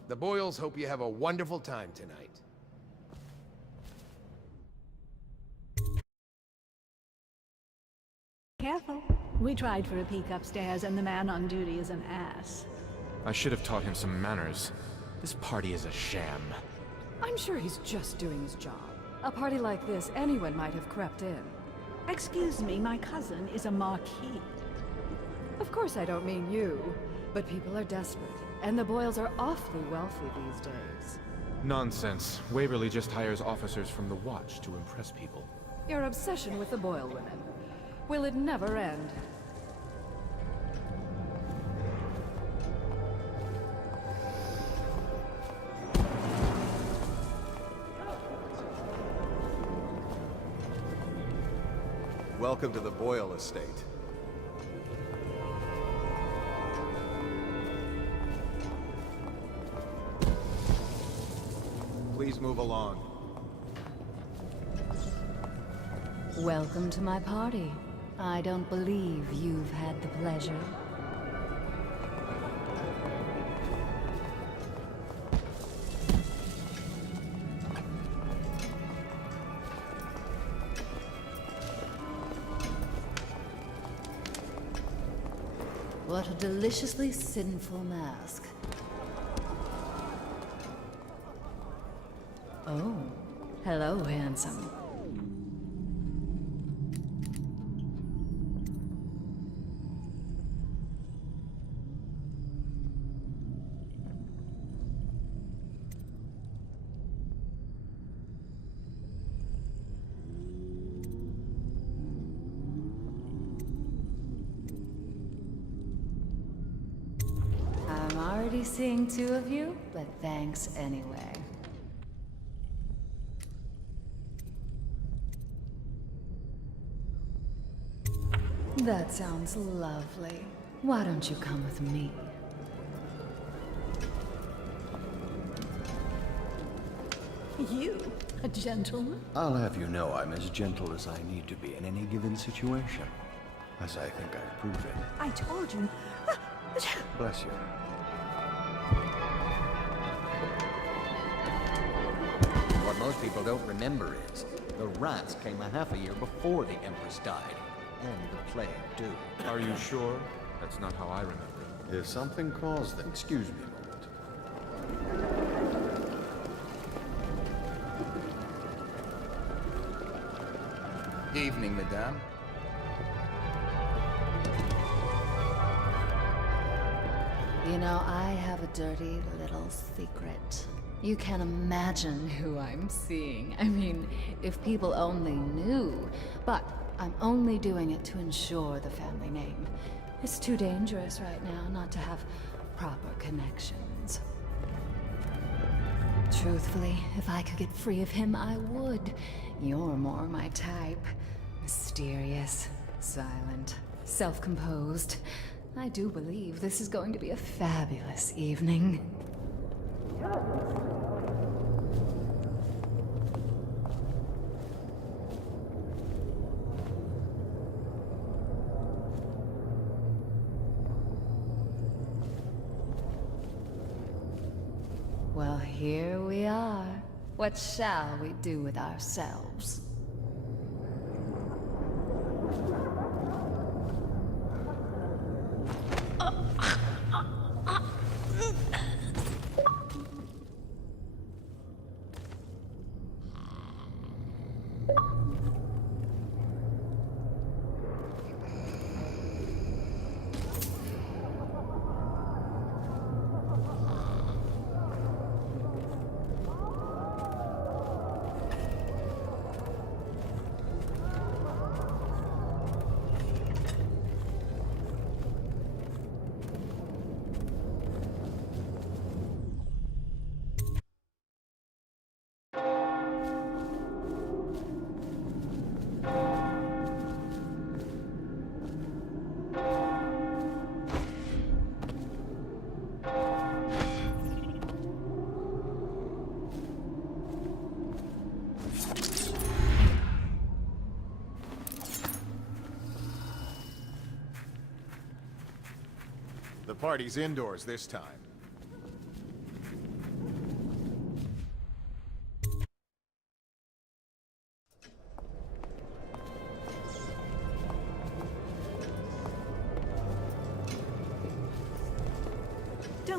The Boyles hope you have a wonderful time tonight. Careful. We tried for a peek upstairs, and the man on duty is an ass. I should have taught him some manners. This party is a sham. I'm sure he's just doing his job. A party like this, anyone might have crept in. Excuse me, my cousin is a marquis. Of course I don't mean you, but people are desperate, and the Boyles are awfully wealthy these days. Nonsense. Waverly just hires officers from the Watch to impress people. Your obsession with the Boyle women. Will it never end? Welcome to the Boyle estate. Please move along. Welcome to my party. I don't believe you've had the pleasure. What a deliciously sinful mask. Oh, hello, handsome. I'm already seeing two of you, but thanks anyway. That sounds lovely. Why don't you come with me? You, a gentleman? I'll have you know I'm as gentle as I need to be in any given situation. As I think I've proven. I told you. Bless you. What most people don't remember is, the rats came a half a year before the Empress died. And the plague, too. Are you sure? That's not how I remember it. If something caused them, excuse me a moment. Evening, madame. You know, I have a dirty little secret. You can't imagine who I'm seeing. I mean, if people only knew. But I'm only doing it to ensure the family name. It's too dangerous right now not to have proper connections. Truthfully, if I could get free of him, I would. You're more my type. Mysterious, silent, self-composed. I do believe this is going to be a fabulous evening. Well, here we are. What shall we do with ourselves? The party's indoors this time.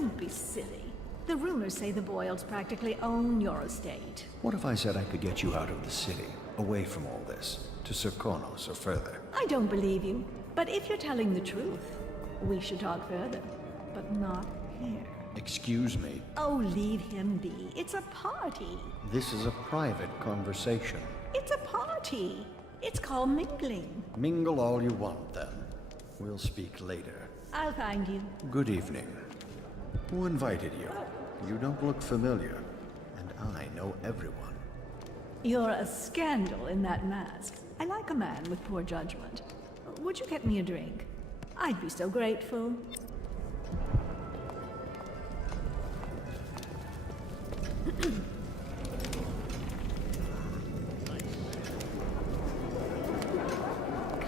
Don't be silly. The rumors say the Boyles practically own your estate. What if I said I could get you out of the city, away from all this, to Serkonos or further? I don't believe you, but if you're telling the truth, we should talk further, but not here. Excuse me. Oh, leave him be. It's a party. This is a private conversation. It's a party. It's called mingling. Mingle all you want, then. We'll speak later. I'll find you. Good evening. Who invited you? You don't look familiar, and I know everyone. You're a scandal in that mask. I like a man with poor judgment. Would you get me a drink? I'd be so grateful.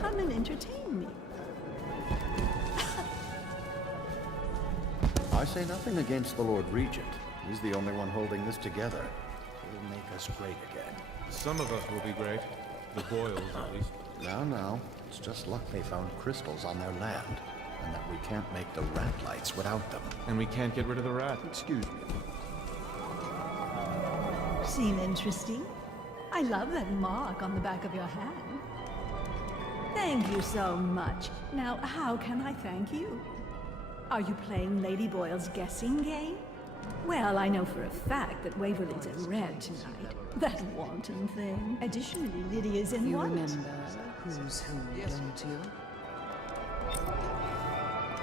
Come and entertain me. I say nothing against the Lord Regent. He's the only one holding this together. He'll make us great again. Some of us will be great. The Boyles, at least. Now. It's just luck they found crystals on their land, and that we can't make the rat lights without them. And we can't get rid of the rat. Excuse me. Seem interesting? I love that mark on the back of your hand. Thank you so much. Now, how can I thank you? Are you playing Lady Boyle's guessing game? Well, I know for a fact that Waverly's in red tonight. That wanton thing. Additionally, Lydia's in You white. remember who's who, don't you?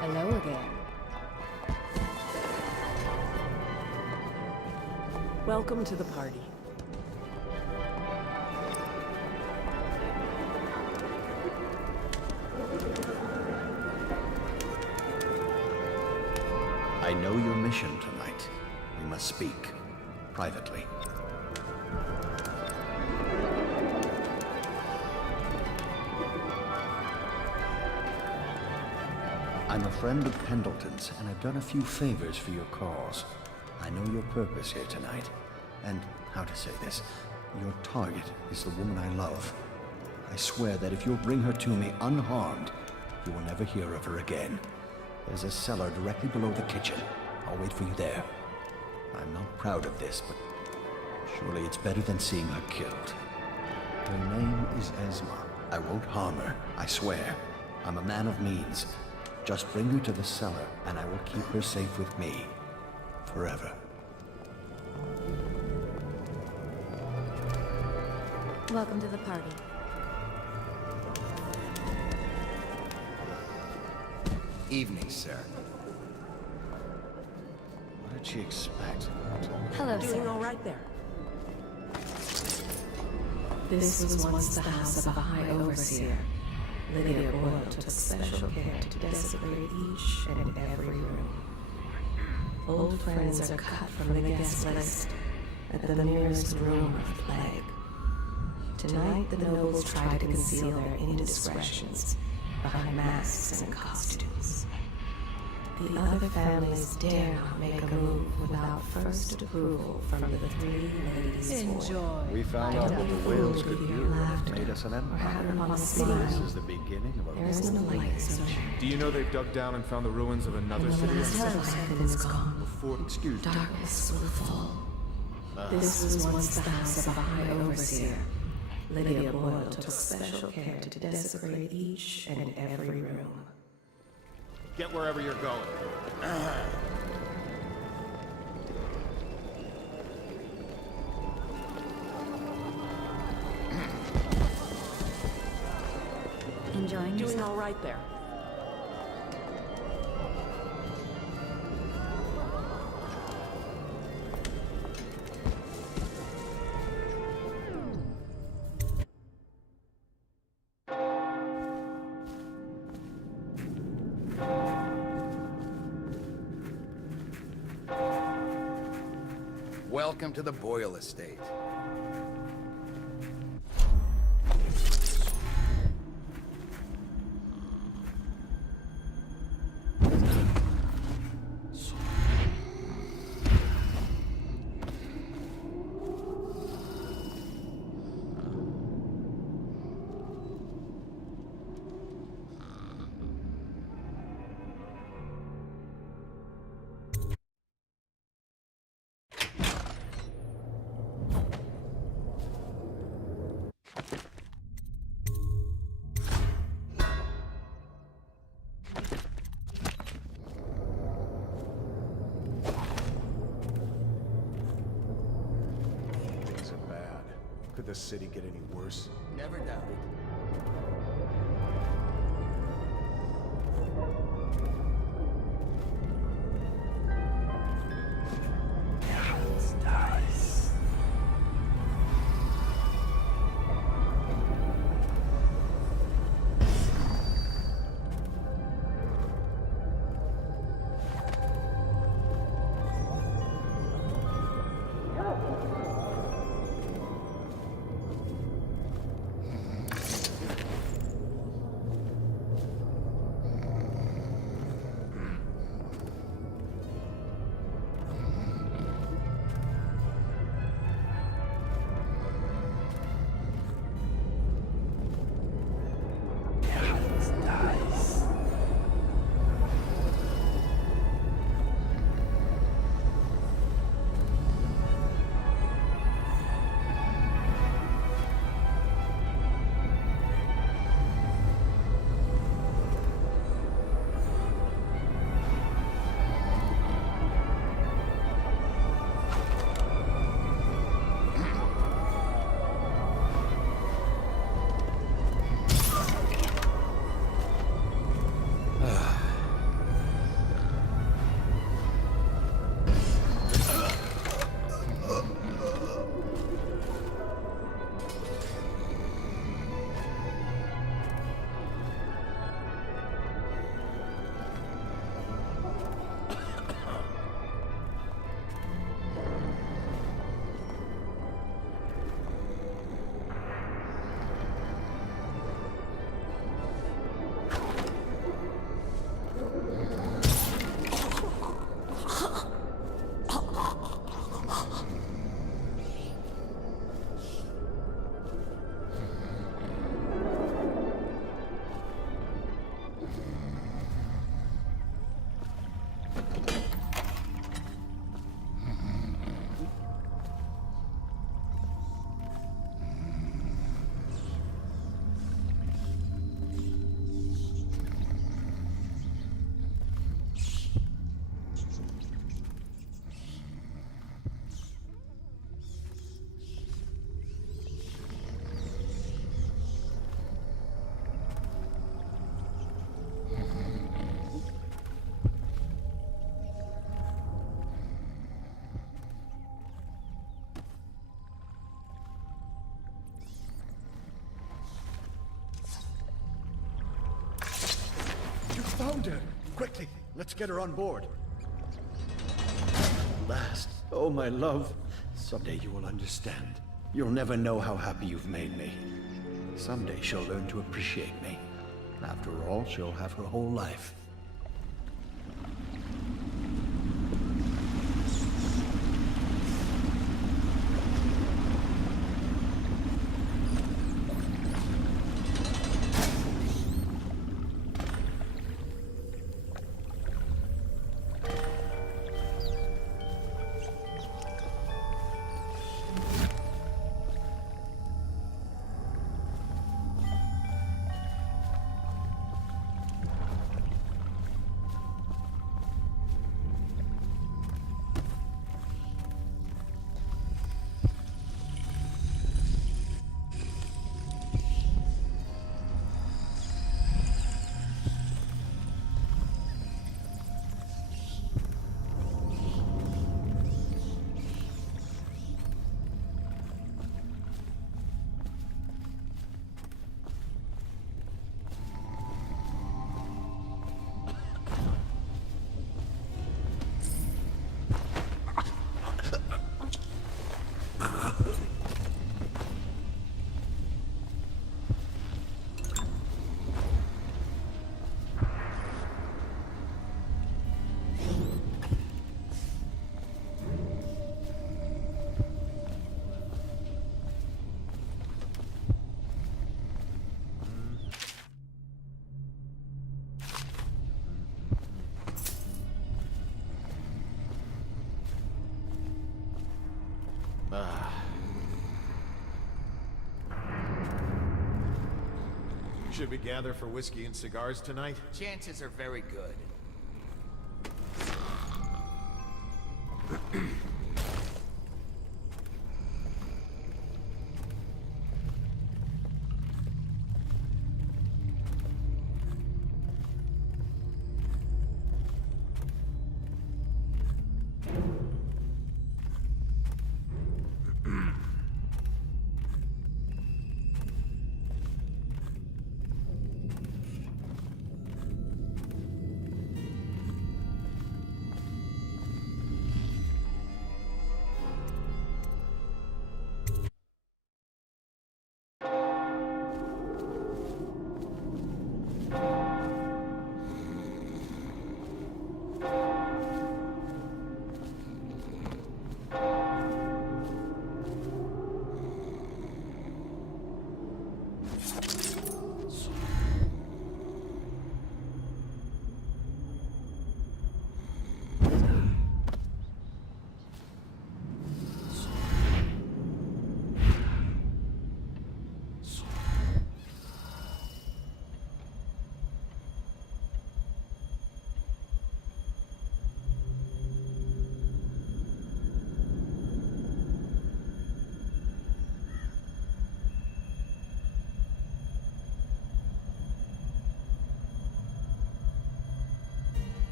Hello again. Welcome to the party. I know your mission tonight. We must speak. Privately. I'm a friend of Pendleton's, and I've done a few favors for your cause. I know your purpose here tonight. And, how to say this, your target is the woman I love. I swear that if you'll bring her to me unharmed, you will never hear of her again. There's a cellar directly below the kitchen. I'll wait for you there. I'm not proud of this, but surely it's better than seeing her killed. Her name is Esma. I won't harm her, I swear. I'm a man of means. Just bring her to the cellar, and I will keep her safe with me. Forever. Welcome to the party. Evening, sir. What did she expect? Hello, Doing sir. all right there. This was once the house of a high overseer. Lydia Boyle took special care to desecrate each and every room. Old friends are cut from the guest list at the merest rumor of plague. Tonight, the nobles try to conceal their indiscretions behind masks and costumes. The other families dare not make a move without first approval from the three ladies. Enjoy. We found out what the whales could do and made us an empire. upon a This smile. is the beginning of a There is no light in such. Do you know they've dug down and found the ruins of another city? Heaven is gone. Before. Excuse me. Darkness will fall. This was once the house of a high overseer. Lydia Boyle took special care to desecrate each and every room. Get wherever you're going. Enjoying Doing yourself? all right there. Welcome to the Boyle estate. this city get any worse? Never doubted. Found her! Quickly, let's get her on board. At last. Oh, my love. Someday you will understand. You'll never know how happy you've made me. Someday she'll learn to appreciate me. After all, she'll have her whole life. Should we gather for whiskey and cigars tonight? Chances are very good.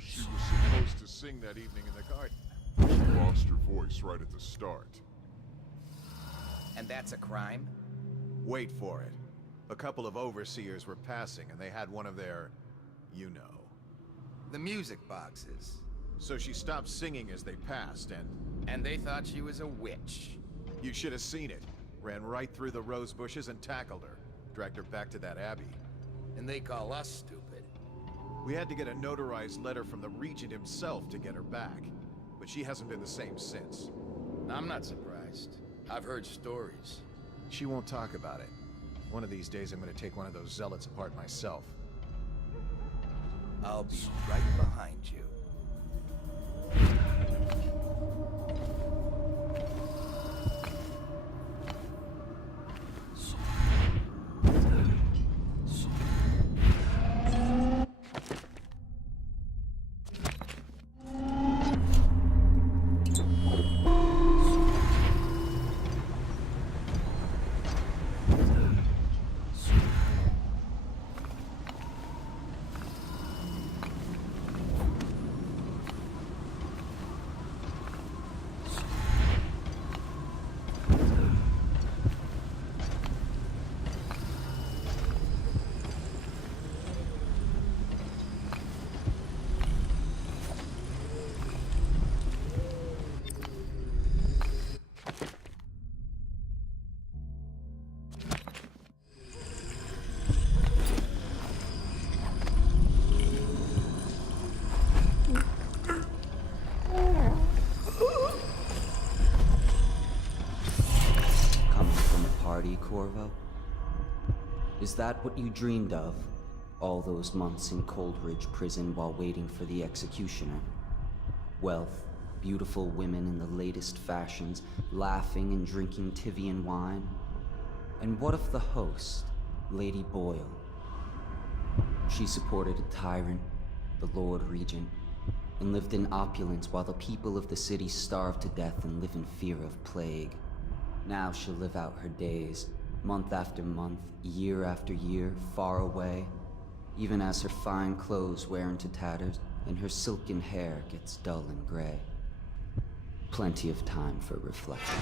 She was supposed to sing that evening in the garden. She lost her voice right at the start. And that's a crime? Wait for it. A couple of overseers were passing, and they had one of their... you know. The music boxes. So she stopped singing as they passed, and... And they thought she was a witch. You should have seen it. Ran right through the rose bushes and tackled her. Dragged her back to that abbey. And they call us stupid. We had to get a notarized letter from the Regent himself to get her back. But she hasn't been the same since. I'm not surprised. I've heard stories. She won't talk about it. One of these days I'm gonna take one of those zealots apart myself. I'll be right behind you. Corvo? Is that what you dreamed of? All those months in Coldridge prison while waiting for the executioner? Wealth, beautiful women in the latest fashions, laughing and drinking Tivian wine? And what of the host, Lady Boyle? She supported a tyrant, the Lord Regent, and lived in opulence while the people of the city starved to death and live in fear of plague. Now she'll live out her days, month after month, year after year, far away, even as her fine clothes wear into tatters and her silken hair gets dull and gray. Plenty of time for reflection.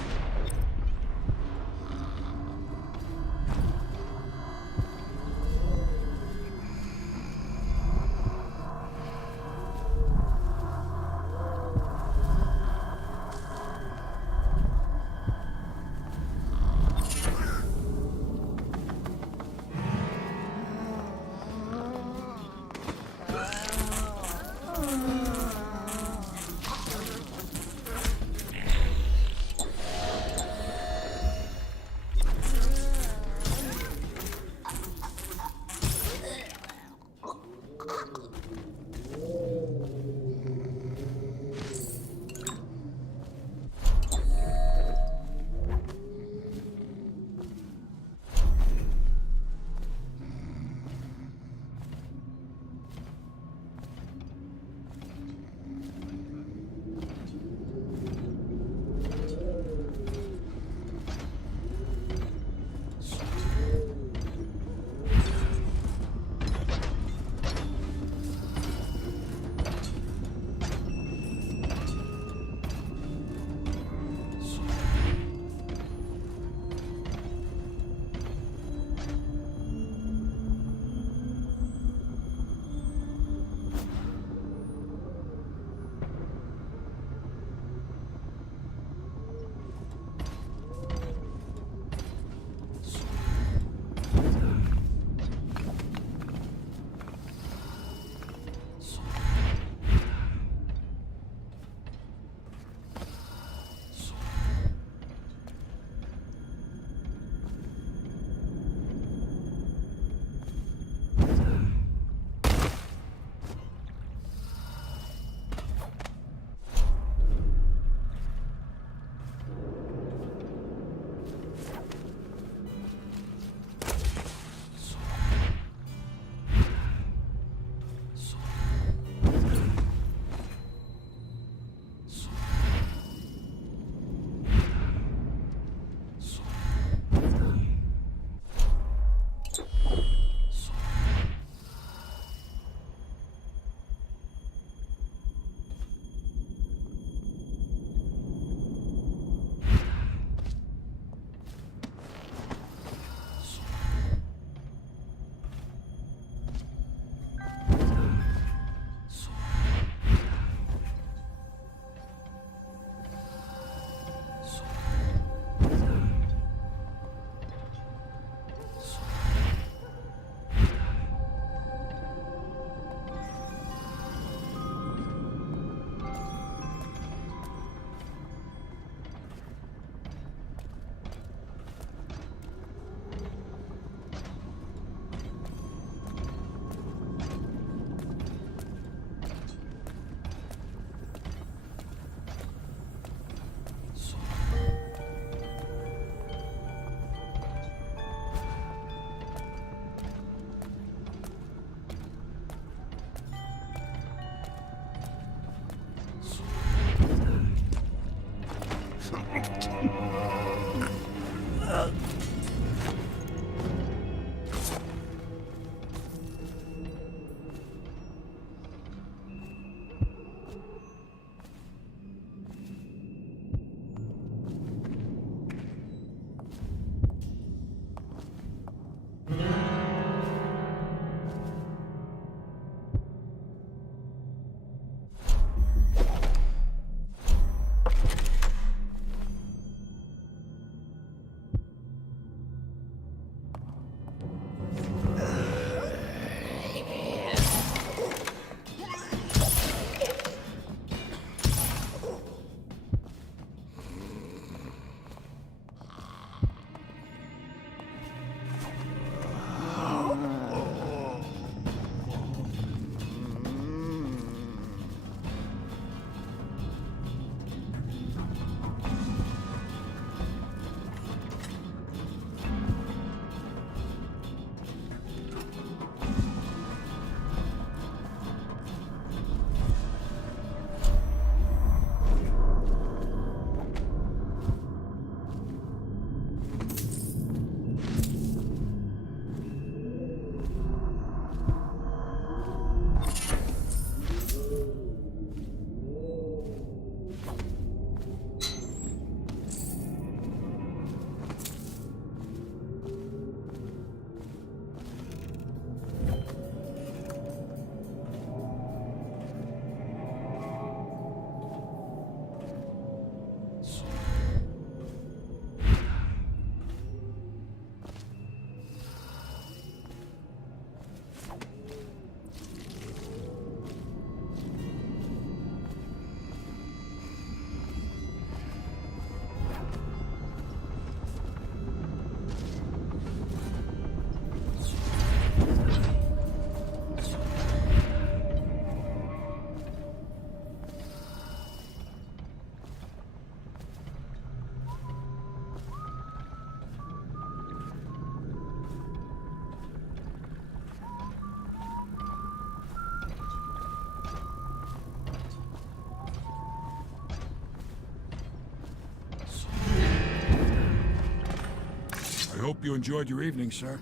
Hope you enjoyed your evening, sir.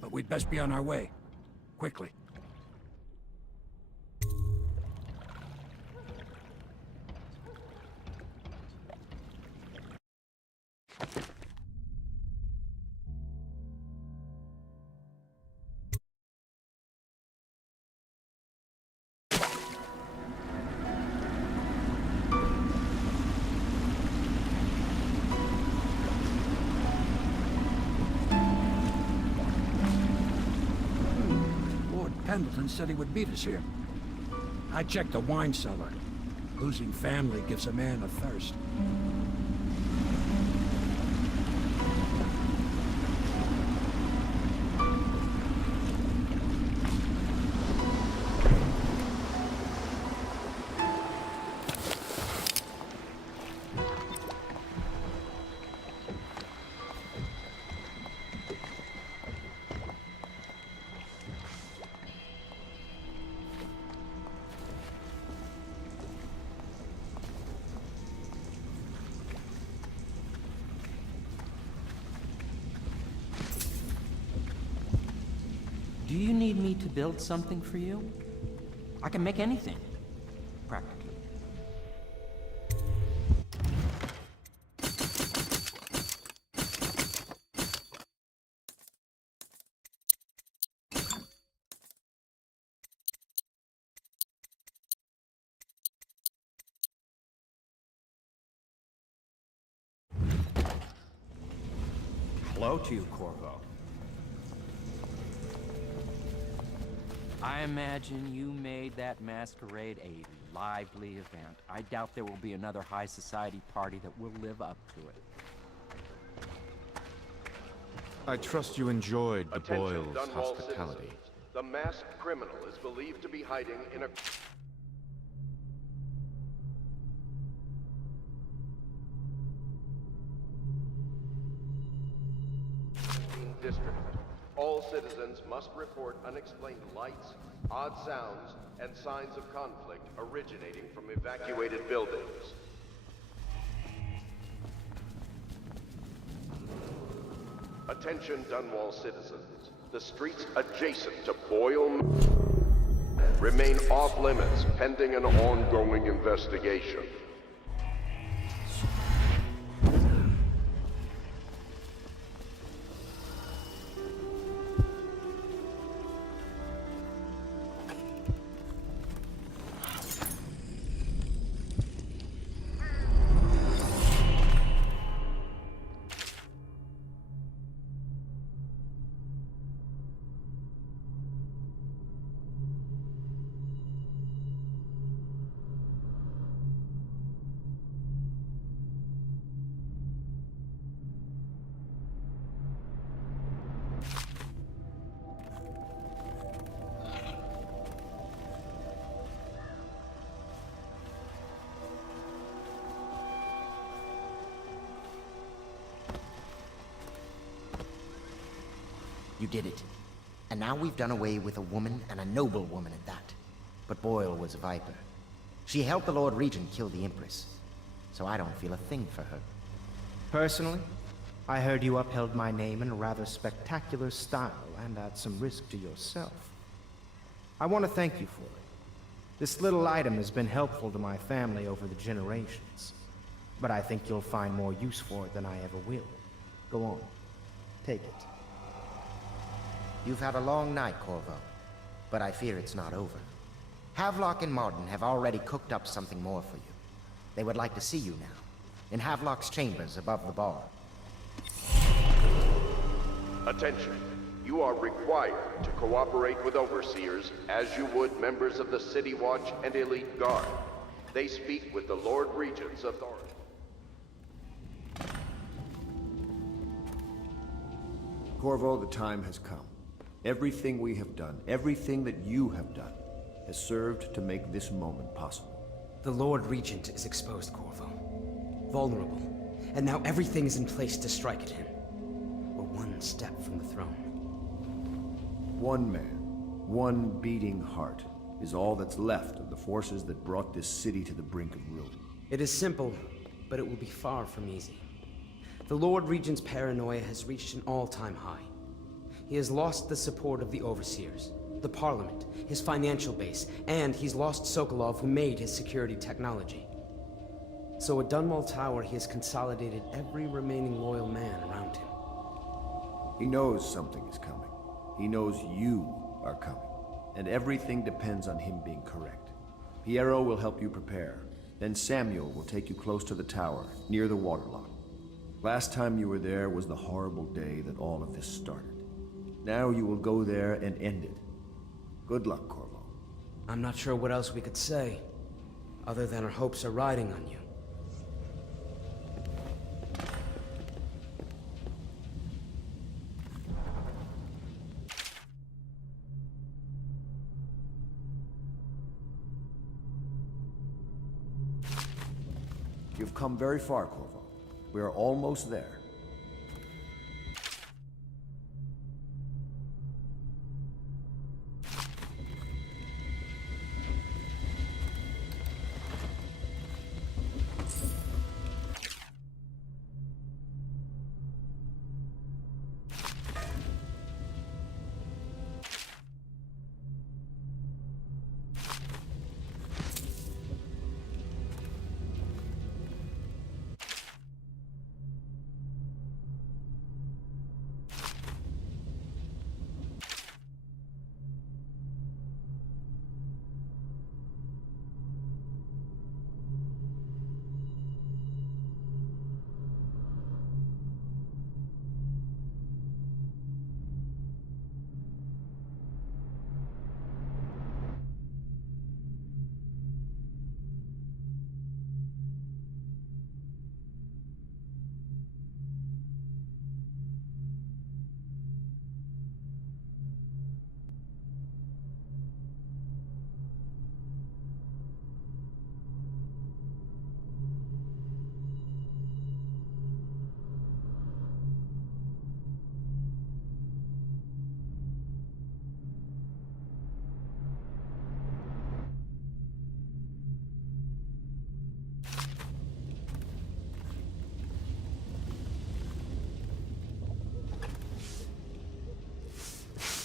But we'd best be on our way. Quickly. Pendleton said he would meet us here. I checked the wine cellar. Losing family gives a man a thirst. Do you need me to build something for you? I can make anything, practically. Hello to you, Corvo. I imagine you made that masquerade a lively event. I doubt there will be another high society party that will live up to it. I trust you enjoyed the Attention, Boyle's Dunwall hospitality. citizens. The masked criminal is believed to be hiding in a district. All citizens must report unexplained lights, odd sounds, and signs of conflict originating from evacuated buildings. Attention, Dunwall citizens. The streets adjacent to Boyle remain off limits pending an ongoing investigation. You did it. And now we've done away with a woman, and a noble woman at that. But Boyle was a viper. She helped the Lord Regent kill the Empress, so I don't feel a thing for her. Personally, I heard you upheld my name in a rather spectacular style and at some risk to yourself. I want to thank you for it. This little item has been helpful to my family over the generations, but I think you'll find more use for it than I ever will. Go on. Take it. You've had a long night, Corvo, but I fear it's not over. Havelock and Martin have already cooked up something more for you. They would like to see you now, in Havelock's chambers above the bar. Attention. You are required to cooperate with overseers as you would members of the City Watch and Elite Guard. They speak with the Lord Regent's authority. Corvo, the time has come. Everything we have done, everything that you have done, has served to make this moment possible. The Lord Regent is exposed, Corvo. Vulnerable. And now everything is in place to strike at him. We're one step from the throne. One man, one beating heart, is all that's left of the forces that brought this city to the brink of ruin. It is simple, but it will be far from easy. The Lord Regent's paranoia has reached an all-time high. He has lost the support of the Overseers, the Parliament, his financial base, and he's lost Sokolov, who made his security technology. So at Dunwall Tower, he has consolidated every remaining loyal man around him. He knows something is coming. He knows you are coming. And everything depends on him being correct. Piero will help you prepare. Then Samuel will take you close to the tower, near the waterlock. Last time you were there was the horrible day that all of this started. Now you will go there and end it. Good luck, Corvo. I'm not sure what else we could say, other than our hopes are riding on you. You've come very far, Corvo. We are almost there.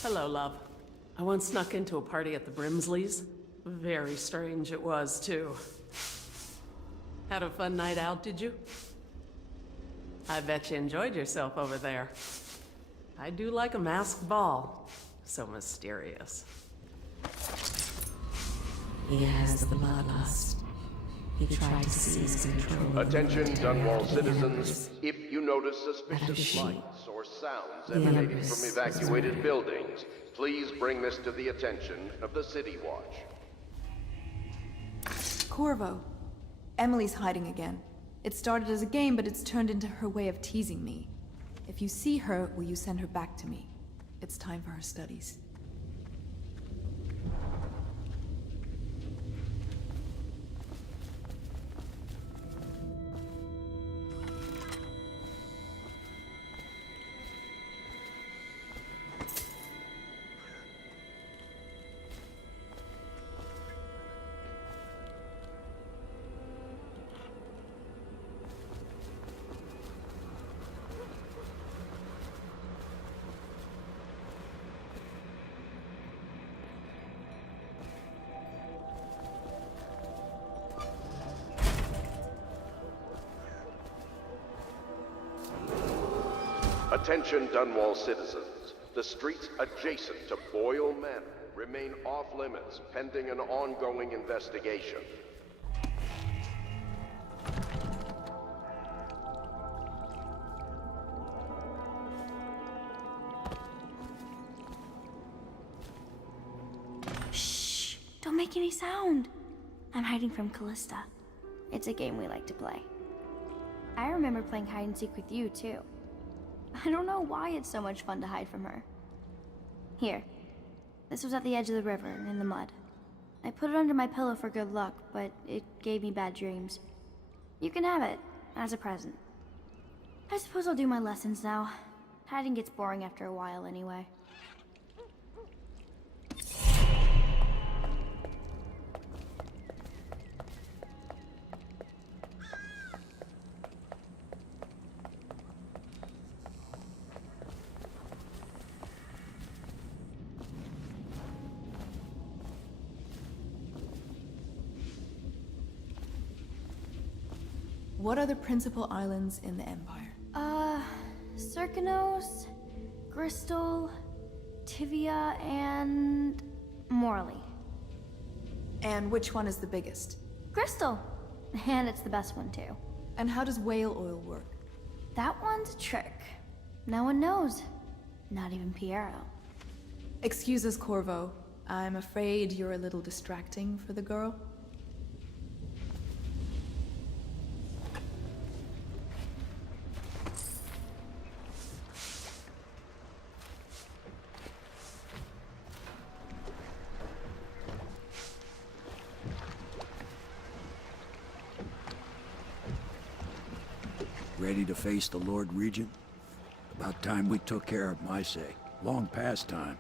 Hello, love. I once snuck into a party at the Brimsleys. Very strange it was, too. Had a fun night out, did you? I bet you enjoyed yourself over there. I do like a masked ball. So mysterious. He has the bloodlust. He tried to seize control. Attention, Dunwall citizens. If you notice suspicious lights or sounds emanating from evacuated buildings, please bring this to the attention of the City Watch. Corvo. Emily's hiding again. It started as a game, but it's turned into her way of teasing me. If you see her, will you send her back to me? It's time for her studies. Attention, Dunwall citizens. The streets adjacent to Boyle Manor remain off-limits pending an ongoing investigation. Shh! Don't make any sound. I'm hiding from Callista. It's a game we like to play. I remember playing hide and seek with you, too. I don't know why it's so much fun to hide from her. Here. This was at the edge of the river, in the mud. I put it under my pillow for good luck, but it gave me bad dreams. You can have it, as a present. I suppose I'll do my lessons now. Hiding gets boring after a while anyway. What are the principal islands in the Empire? Circanos, Bristol, Tivia, and Morley. And which one is the biggest? Crystal. And it's the best one, too. And how does whale oil work? That one's a trick. No one knows. Not even Piero. Excuse us, Corvo. I'm afraid you're a little distracting for the girl. Ready to face the Lord Regent? About time we took care of my say. Long past time.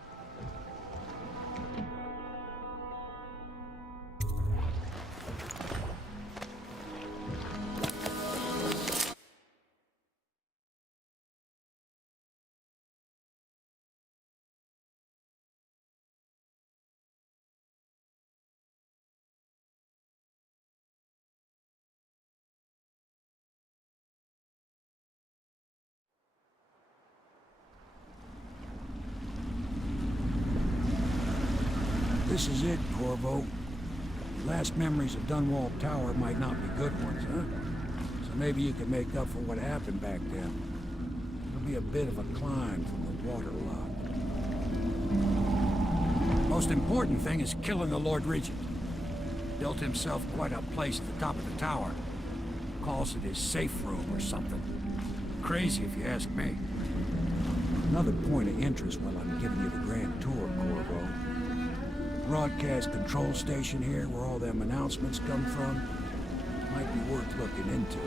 This is it, Corvo. Your last memories of Dunwall Tower might not be good ones, huh? So maybe you can make up for what happened back then. It'll be a bit of a climb from the waterlock. Most important thing is killing the Lord Regent. Built himself quite a place at the top of the tower. Calls it his safe room or something. Crazy if you ask me. Another point of interest while I'm giving you the grand tour, Corvo. Broadcast control station here, where all them announcements come from, might be worth looking into.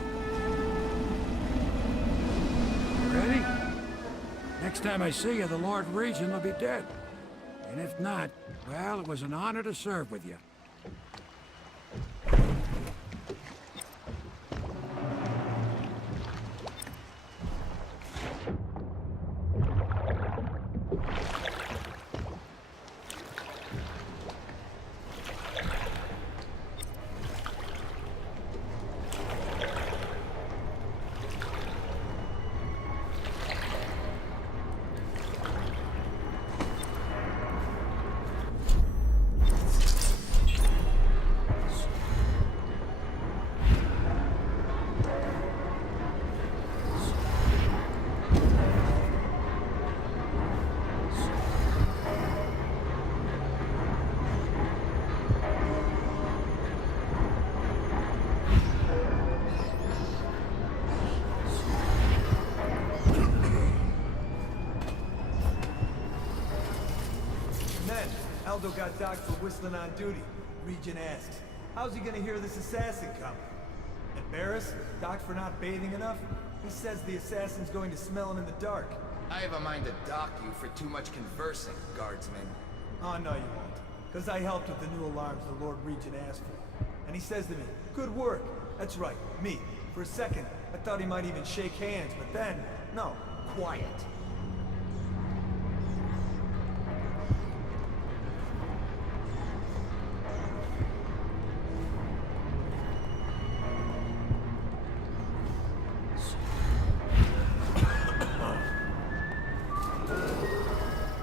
Ready? Next time I see you, the Lord Regent will be dead. And if not, well, it was an honor to serve with you. Aldo got docked for whistling on duty. Regent asks, how's he gonna hear this assassin coming? And Barris, docked for not bathing enough? He says the assassin's going to smell him in the dark. I have a mind to dock you for too much conversing, guardsman. Oh, no you won't. Because I helped with the new alarms the Lord Regent asked for. And he says to me, good work. That's right, me. For a second, I thought he might even shake hands, but then, no, quiet.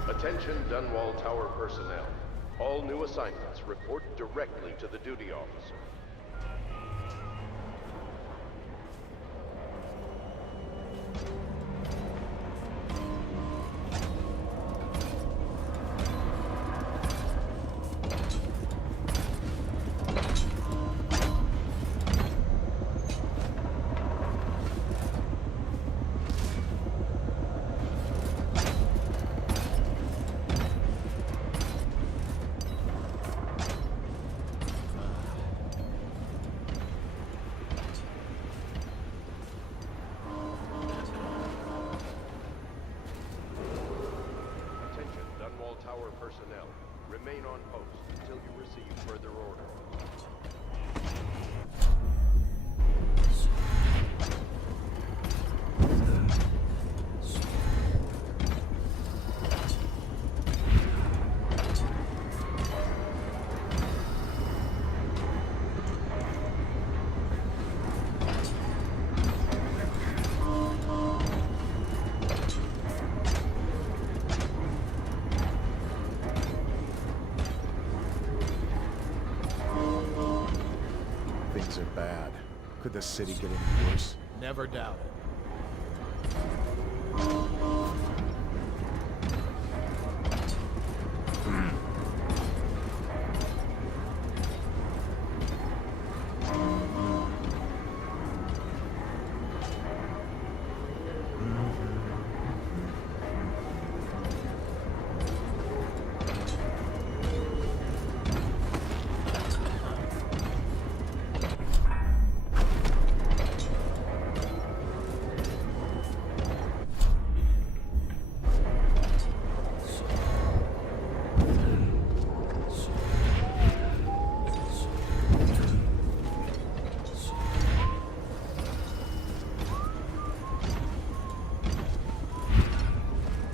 Attention Dunwall Tower personnel. All new assignments report directly to the duty officer. Personnel, remain on post until you receive further order. Things are bad. Could the city get any worse? Never doubt it.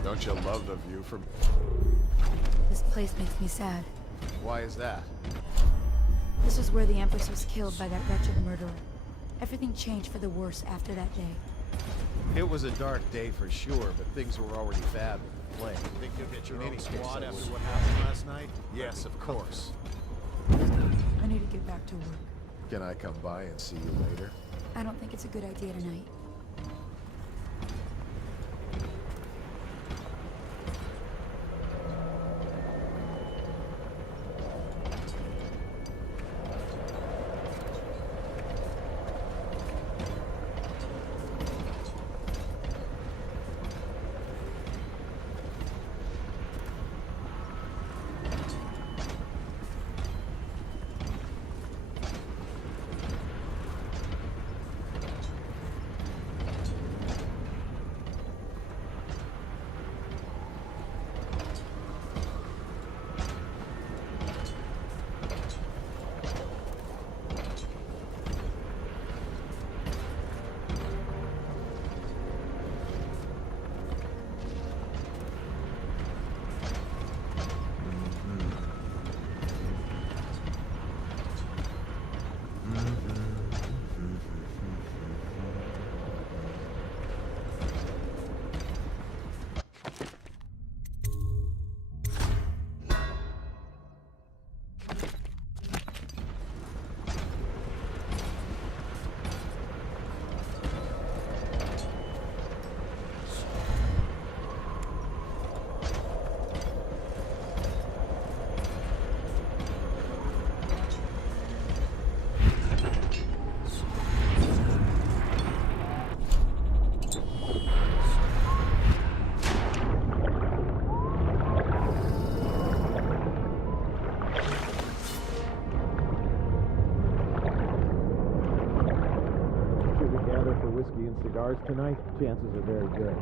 Don't you love the view from... This place makes me sad. Why is that? This was where the Empress was killed by that wretched murderer. Everything changed for the worse after that day. It was a dark day for sure, but things were already bad with the plague. Think you'll get your In own any case, squad I after was- what happened last night? Yes, of course. I need to get back to work. Can I come by and see you later? I don't think it's a good idea tonight. Whiskey and cigars tonight? Chances are very good.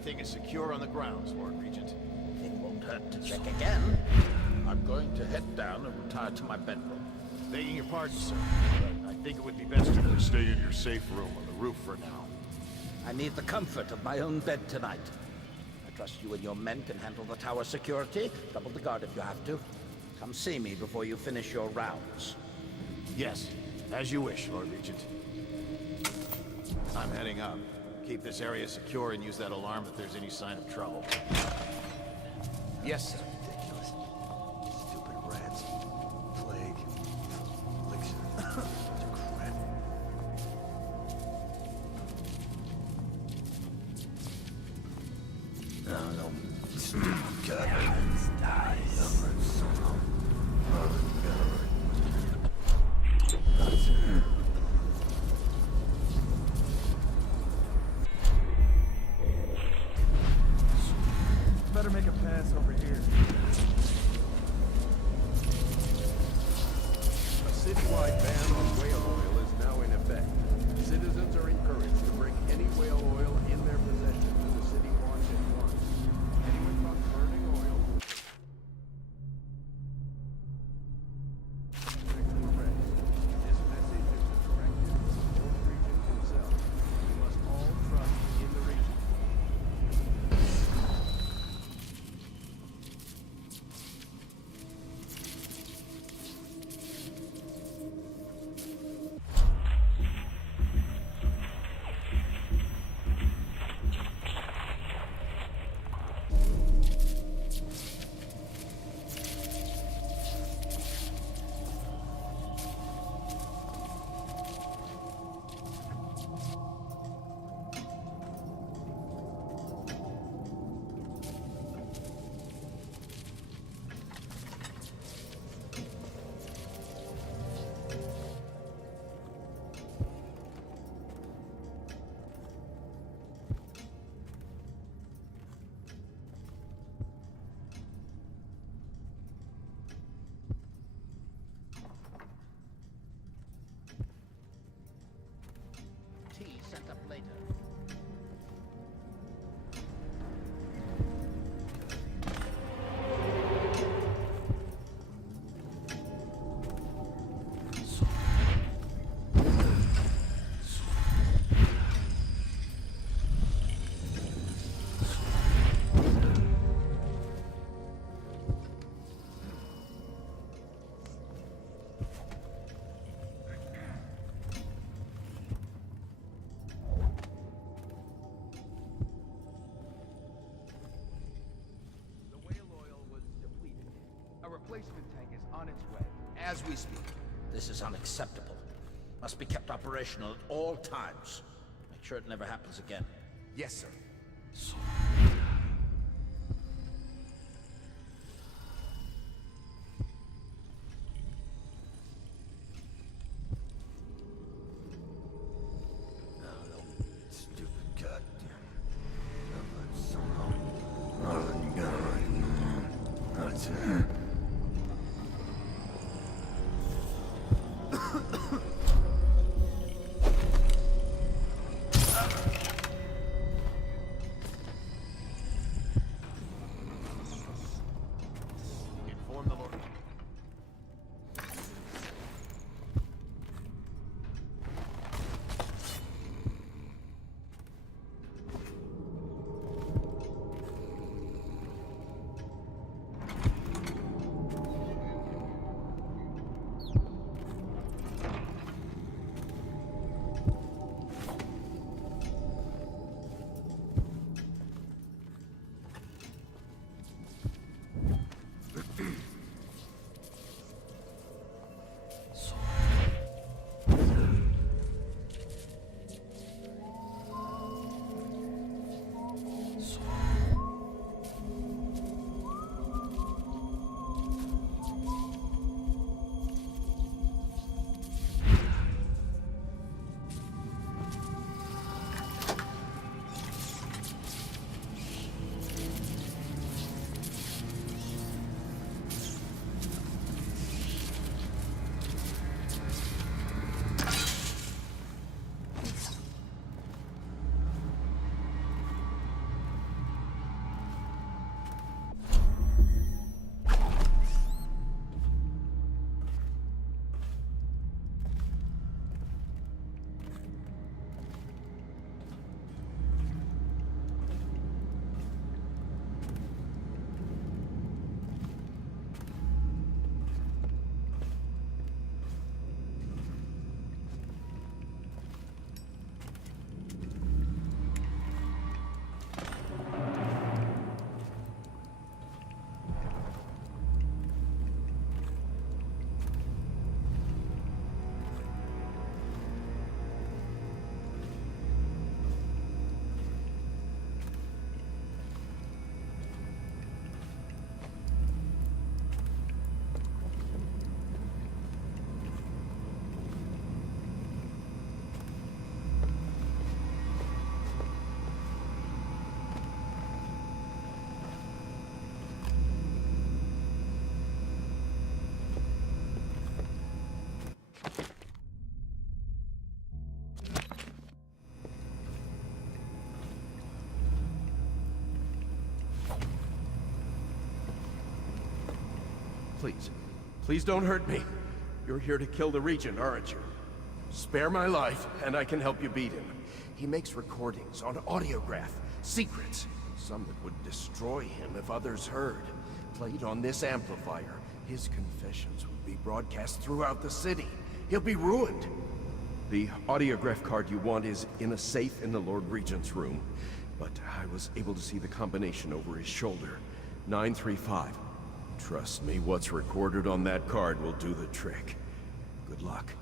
everything is secure on the grounds, Lord Regent. It won't hurt to check again. I'm going to head down and retire to my bedroom. Begging your pardon, sir, but I think it would be best if we stay in your safe room on the roof for now. I need the comfort of my own bed tonight. I trust you and your men can handle the tower security. Double the guard if you have to. Come see me before you finish your rounds. Yes, as you wish, Lord Regent. I'm heading up. Keep this area secure and use that alarm if there's any sign of trouble. Yes, sir. Ridiculous. Stupid rats. Plague. Elixir. Crap. No. Stupid god. Better make a pass over here. A citywide ban on whale oil is now in effect. Citizens are encouraged to bring any whale oil in their possession to the city watch at once. Anyone caught burning oil will arrest. This message is a directive from the Lord Regent himself. We must all trust in the Regent. Tea sent up later. Replacement tank is on its way, as we speak. This is unacceptable. Must be kept operational at all times. Make sure it never happens again. Yes, sir. Please. Please don't hurt me. You're here to kill the Regent, aren't you? Spare my life, and I can help you beat him. He makes recordings on audiograph, secrets. Some that would destroy him if others heard. Played on this amplifier, his confessions would be broadcast throughout the city. He'll be ruined. The audiograph card you want is in a safe in the Lord Regent's room. But I was able to see the combination over his shoulder. 935. Trust me, what's recorded on that card will do the trick. Good luck.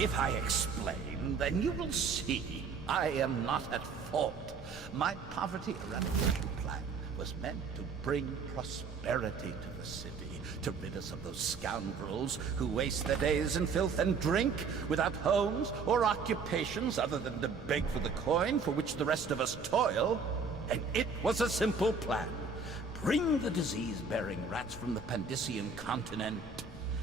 If I explain, then you will see I am not at fault. My poverty eradication plan was meant to bring prosperity to the city, to rid us of those scoundrels who waste their days in filth and drink, without homes or occupations other than to beg for the coin for which the rest of us toil. And it was a simple plan. Bring the disease-bearing rats from the Pandician continent,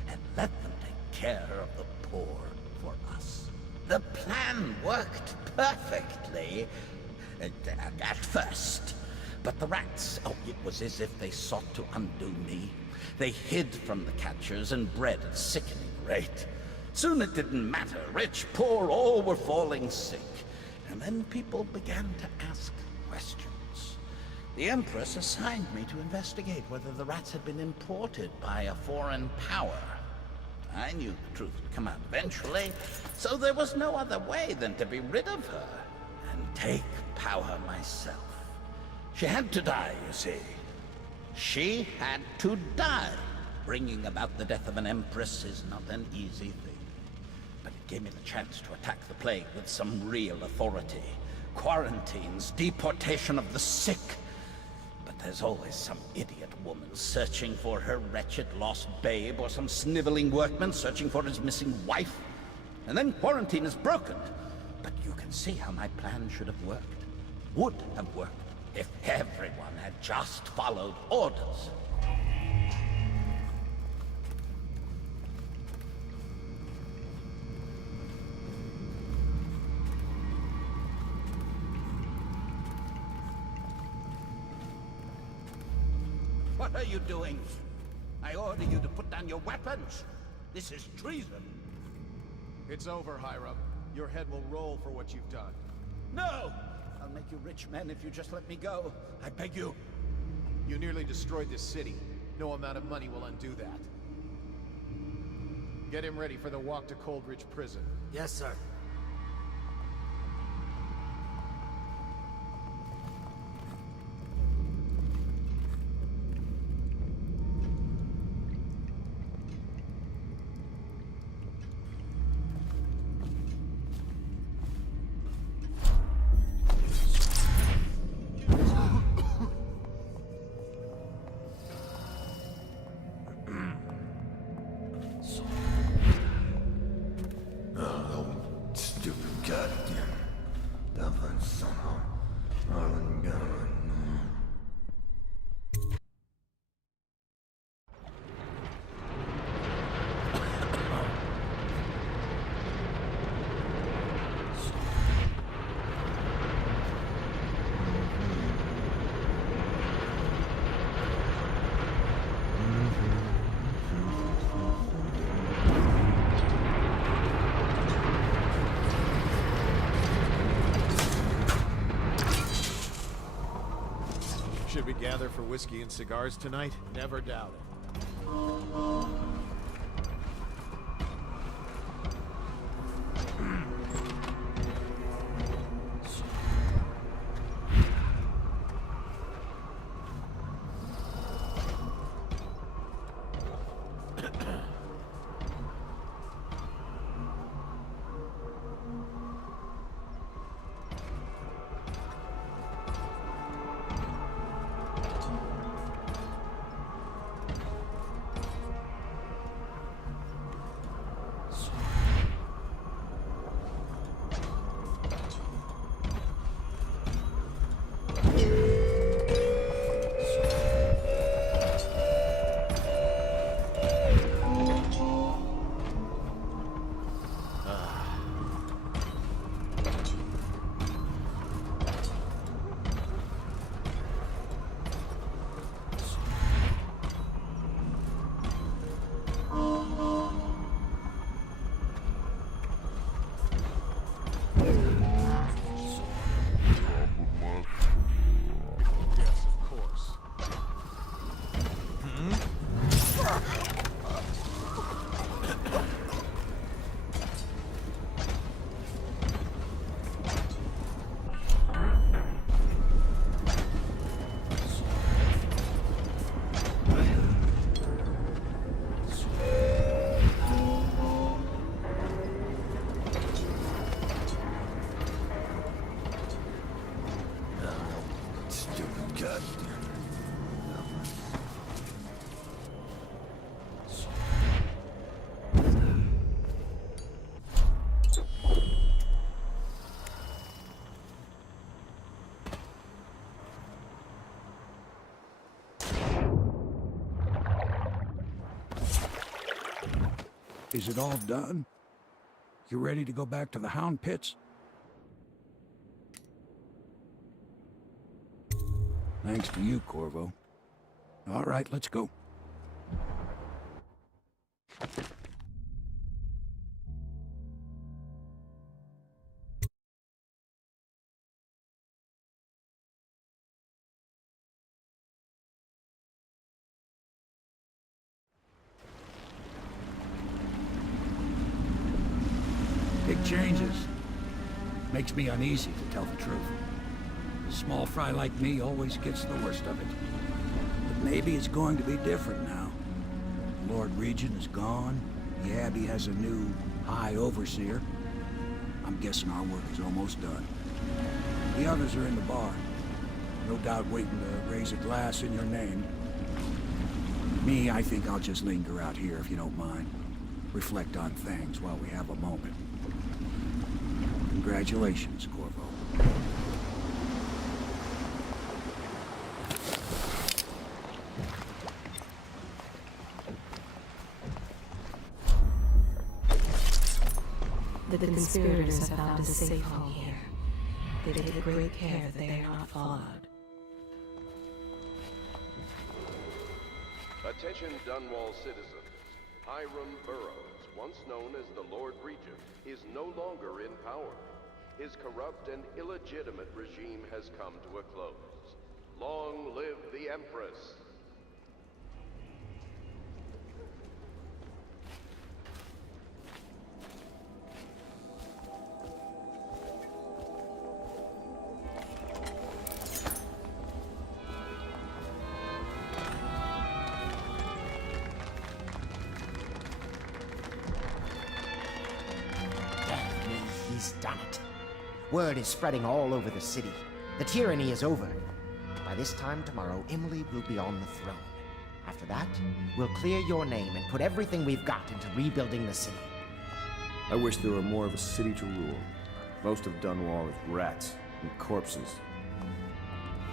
and let them take care of the poor for us. The plan worked perfectly, at first. But the rats, oh, it was as if they sought to undo me. They hid from the catchers and bred at a sickening rate. Soon it didn't matter. Rich, poor, all were falling sick. And then people began to ask questions. The Empress assigned me to investigate whether the rats had been imported by a foreign power. I knew the truth would come out eventually, so there was no other way than to be rid of her and take power myself. She had to die, you see. She had to die. Bringing about the death of an empress is not an easy thing. But it gave me the chance to attack the plague with some real authority. Quarantines, deportation of the sick. But there's always some idiot woman searching for her wretched lost babe, or some sniveling workman searching for his missing wife. And then quarantine is broken. But you can see how my plan should have worked. Would have worked if everyone had just followed orders. What are you doing? I order you to put down your weapons. This is treason. It's over, Hiram. Your head will roll for what you've done. No! I'll make you rich men if you just let me go. I beg you. You nearly destroyed this city. No amount of money will undo that. Get him ready for the walk to Coldridge Prison. Yes, sir. gather for whiskey and cigars tonight? Never doubt it. Is it all done? You ready to go back to the Hound Pits? Thanks to you, Corvo. All right, let's go. Big changes. Makes me uneasy, to tell the truth. A small fry like me always gets the worst of it. But maybe it's going to be different now. The Lord Regent is gone. The Abbey has a new High Overseer. I'm guessing our work is almost done. The others are in the bar. No doubt waiting to raise a glass in your name. Me, I think I'll just linger out here if you don't mind. Reflect on things while we have a moment. Congratulations, Corvo. The conspirators have found a safe home here. They take great care that they are not followed. Attention Dunwall citizens. Hiram Burroughs, once known as the Lord Regent, is no longer in power. His corrupt and illegitimate regime has come to a close. Long live the Empress! He's done it. Word is spreading all over the city. The tyranny is over. By this time tomorrow, Emily will be on the throne. After that, we'll clear your name and put everything we've got into rebuilding the city. I wish there were more of a city to rule. Most of Dunwall is rats and corpses.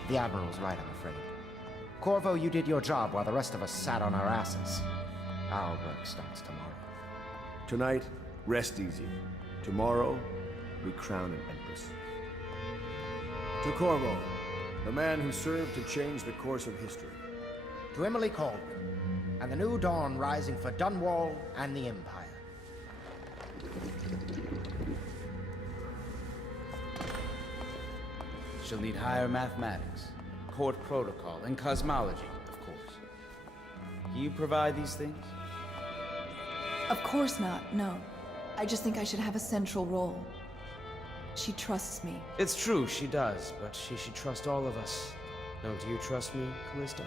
The Admiral's right, I'm afraid. Corvo, you did your job while the rest of us sat on our asses. Our work starts tomorrow. Tonight, rest easy. Tomorrow, we crown an empress. To Corvo, the man who served to change the course of history. To Emily Caldwell, and the new dawn rising for Dunwall and the Empire. She'll need higher mathematics. court protocol, and cosmology, of course. Do you provide these things? Of course not, no. I just think I should have a central role. She trusts me. It's true, she does, but she should trust all of us. Don't you trust me, Callista?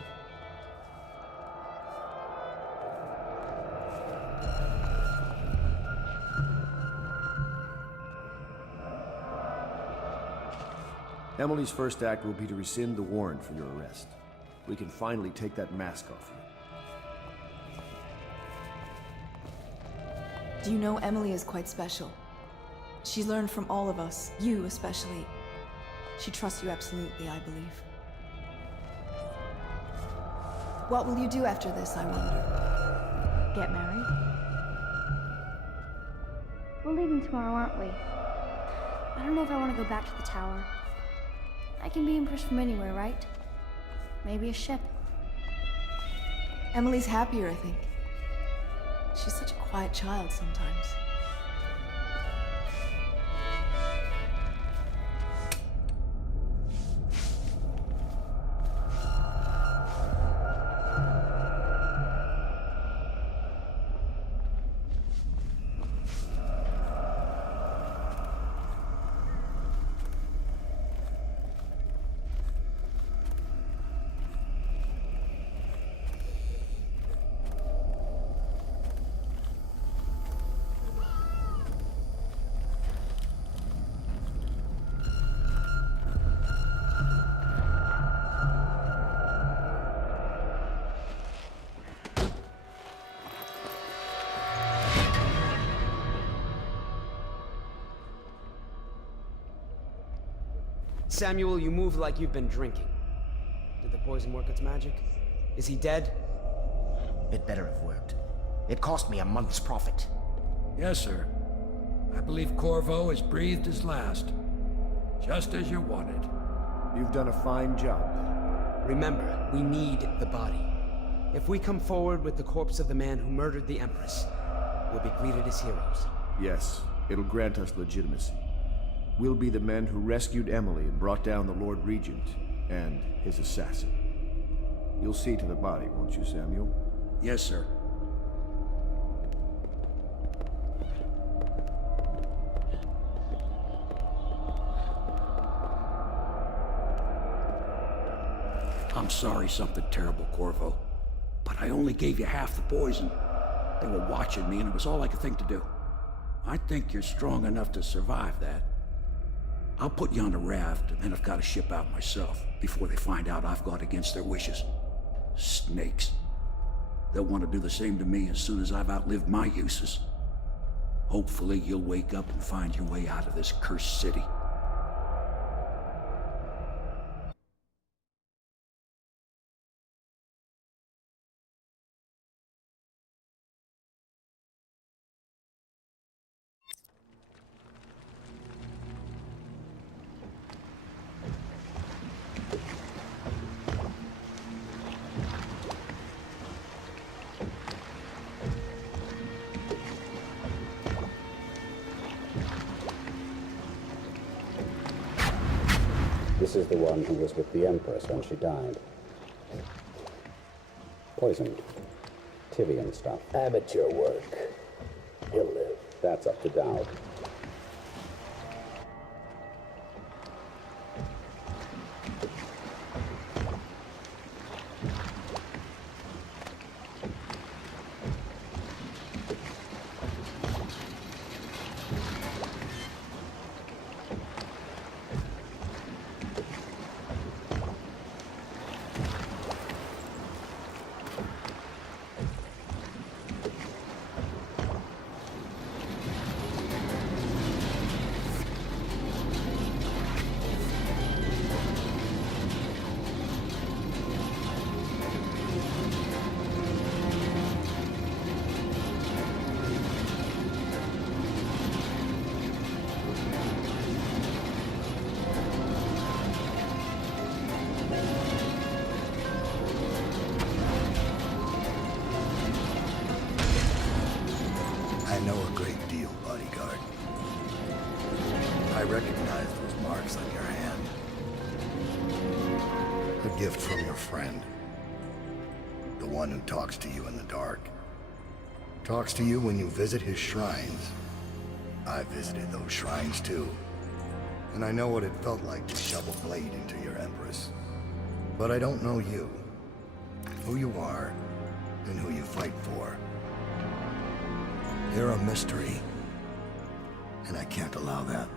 Emily's first act will be to rescind the warrant for your arrest. We can finally take that mask off you. Do you know Emily is quite special? She's learned from all of us, you especially. She trusts you absolutely, I believe. What will you do after this, I wonder? Get married? We're leaving tomorrow, aren't we? I don't know if I want to go back to the tower. I can be impressed from anywhere, right? Maybe a ship. Emily's happier, I think. She's such a quiet child sometimes. Samuel, you move like you've been drinking. Did the poison work its magic? Is he dead? It better have worked. It cost me a month's profit. Yes, sir. I believe Corvo has breathed his last. Just as you wanted. You've done a fine job. Remember, we need the body. If we come forward with the corpse of the man who murdered the Empress, we'll be greeted as heroes. Yes, it'll grant us legitimacy. We'll be the men who rescued Emily and brought down the Lord Regent and his assassin. You'll see to the body, won't you, Samuel? Yes, sir. I'm sorry something terrible, Corvo. But I only gave you half the poison. They were watching me and it was all I could think to do. I think you're strong enough to survive that. I'll put you on the raft, and then I've got to ship out myself before they find out I've gone against their wishes. Snakes. They'll want to do the same to me as soon as I've outlived my uses. Hopefully you'll wake up and find your way out of this cursed city. This is the one who was with the Empress when she died. Poisoned. Tivian stuff. Amateur work. He'll live. That's up to Dowd. I know a great deal, bodyguard. I recognize those marks on your hand. The gift from your friend. The one who talks to you in the dark. Talks to you when you visit his shrines. I visited those shrines too. And I know what it felt like to shove a blade into your Empress. But I don't know you. Who you are, and who you fight for. You're a mystery. And I can't allow that.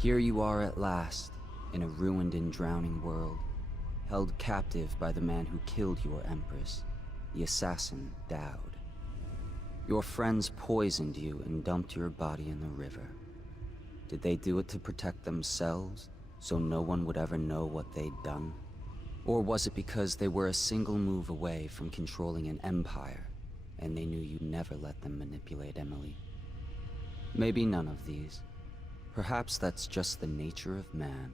Here you are at last, in a ruined and drowning world, held captive by the man who killed your Empress, the assassin Dowd. Your friends poisoned you and dumped your body in the river. Did they do it to protect themselves, so no one would ever know what they'd done? Or was it because they were a single move away from controlling an empire, and they knew you'd never let them manipulate Emily? Maybe none of these. Perhaps that's just the nature of man.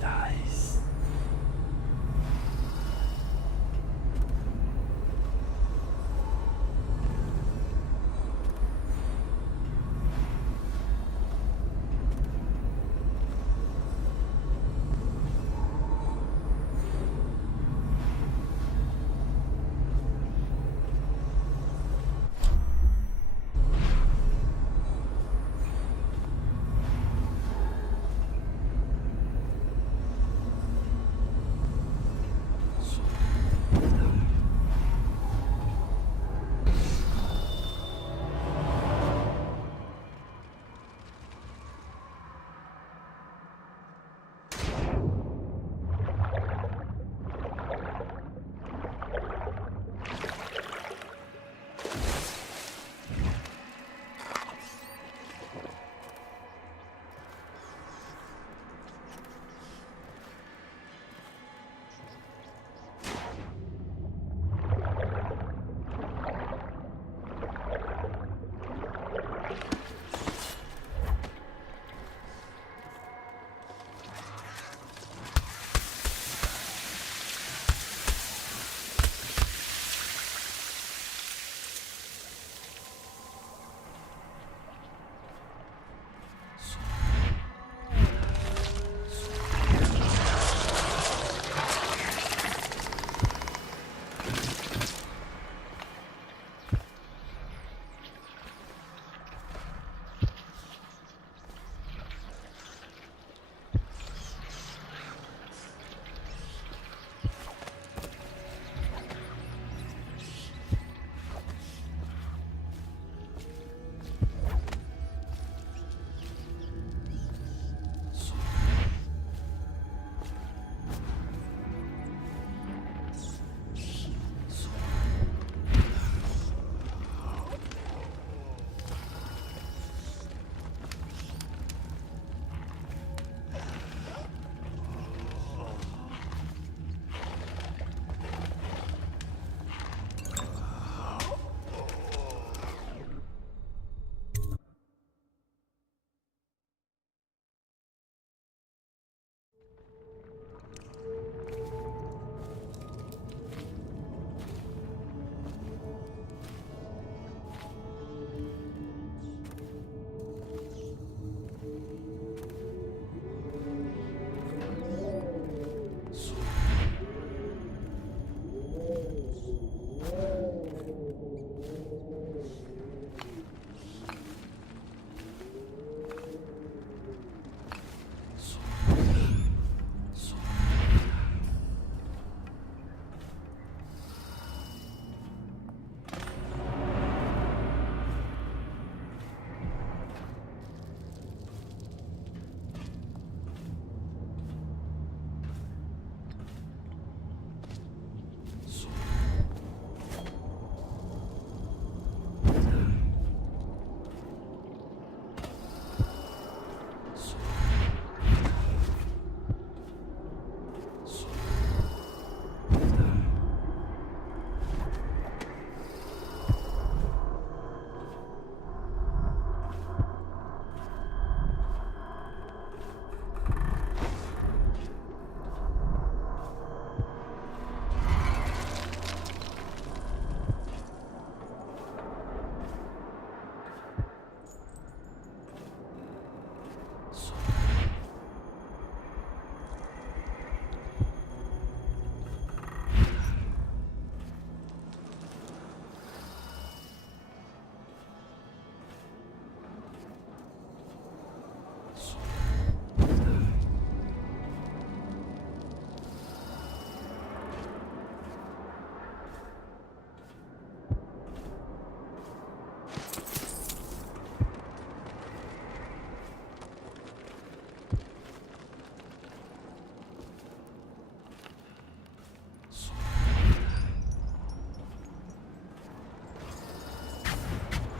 Nice.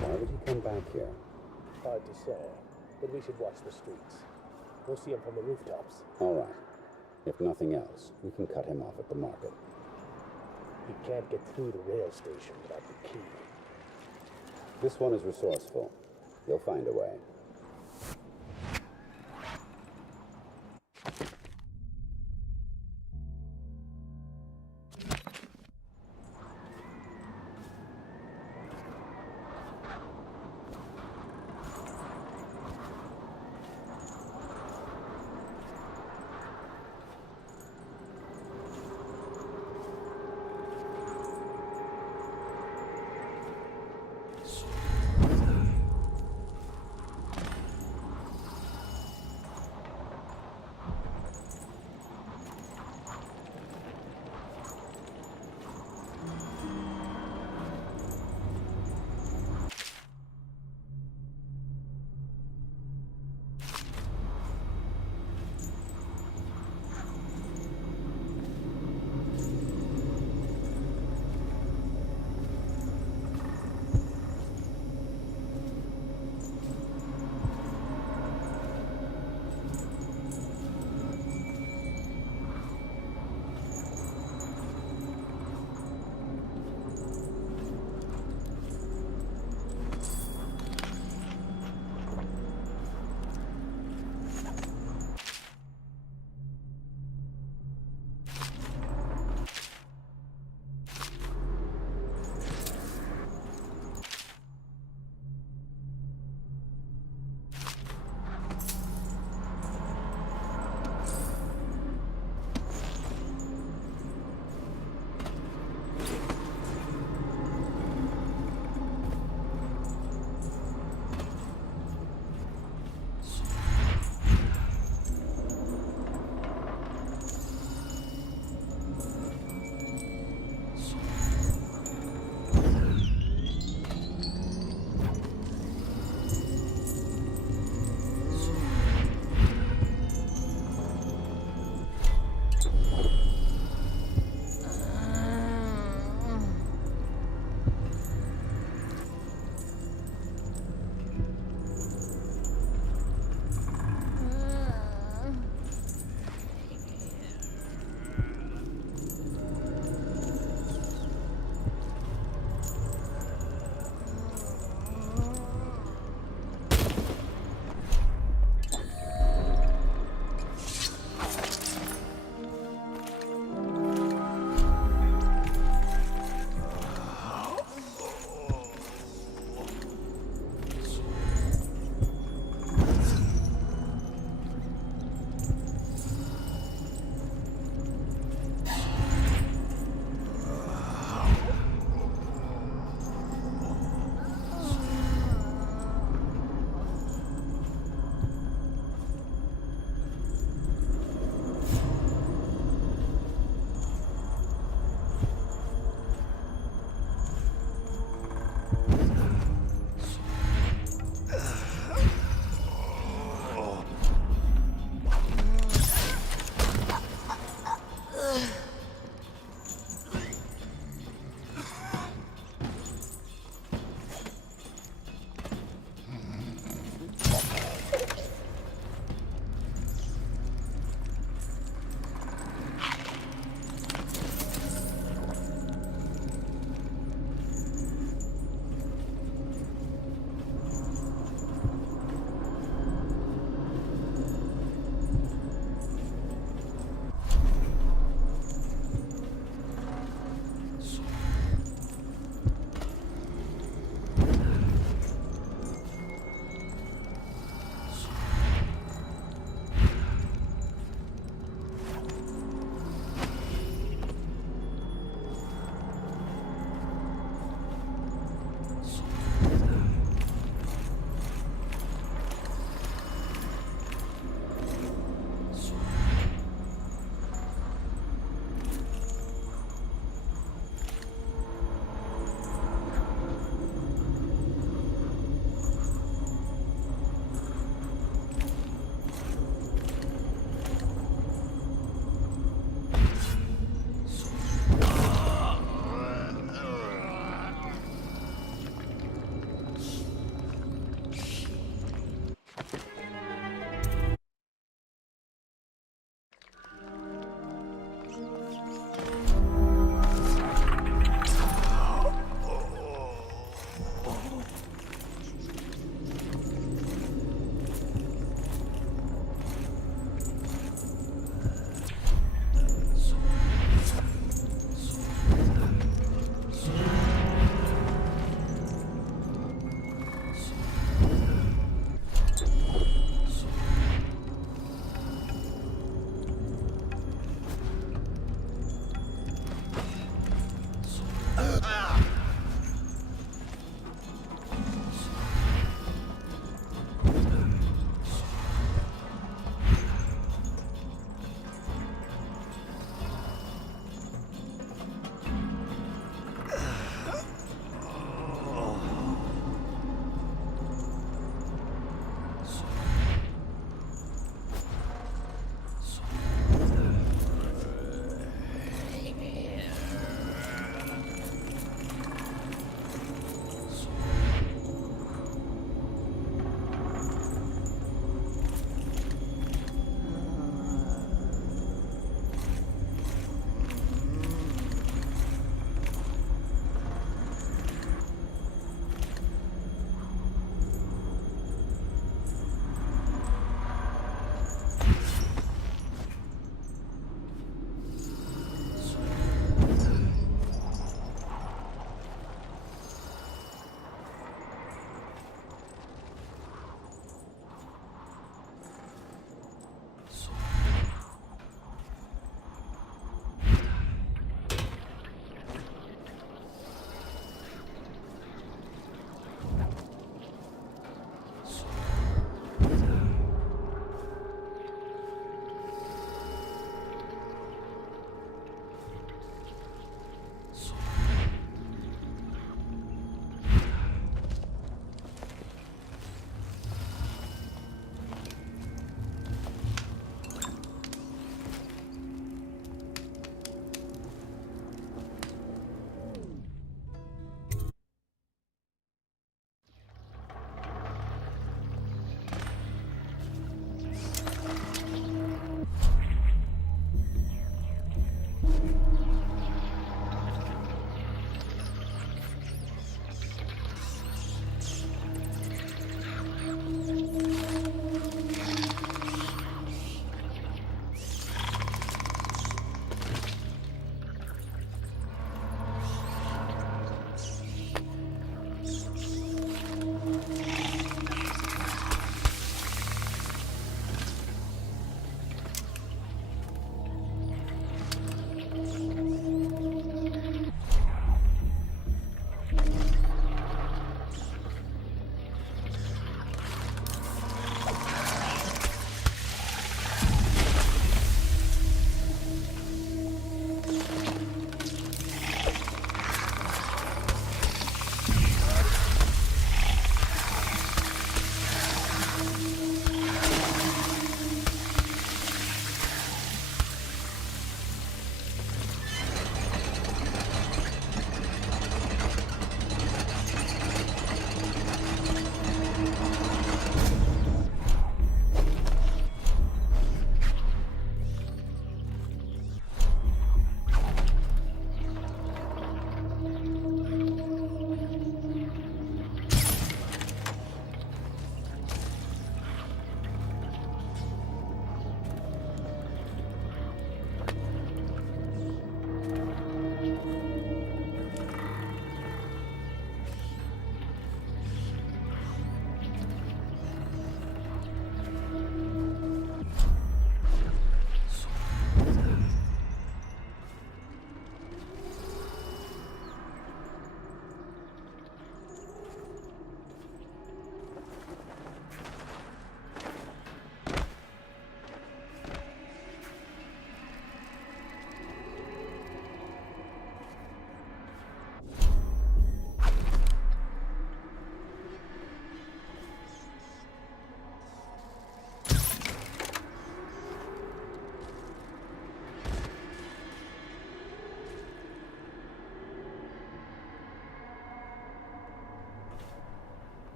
Why would he come back here? Hard to say, but we should watch the streets. We'll see him from the rooftops. All right. If nothing else, we can cut him off at the market. He can't get through the rail station without the key. This one is resourceful. He'll find a way.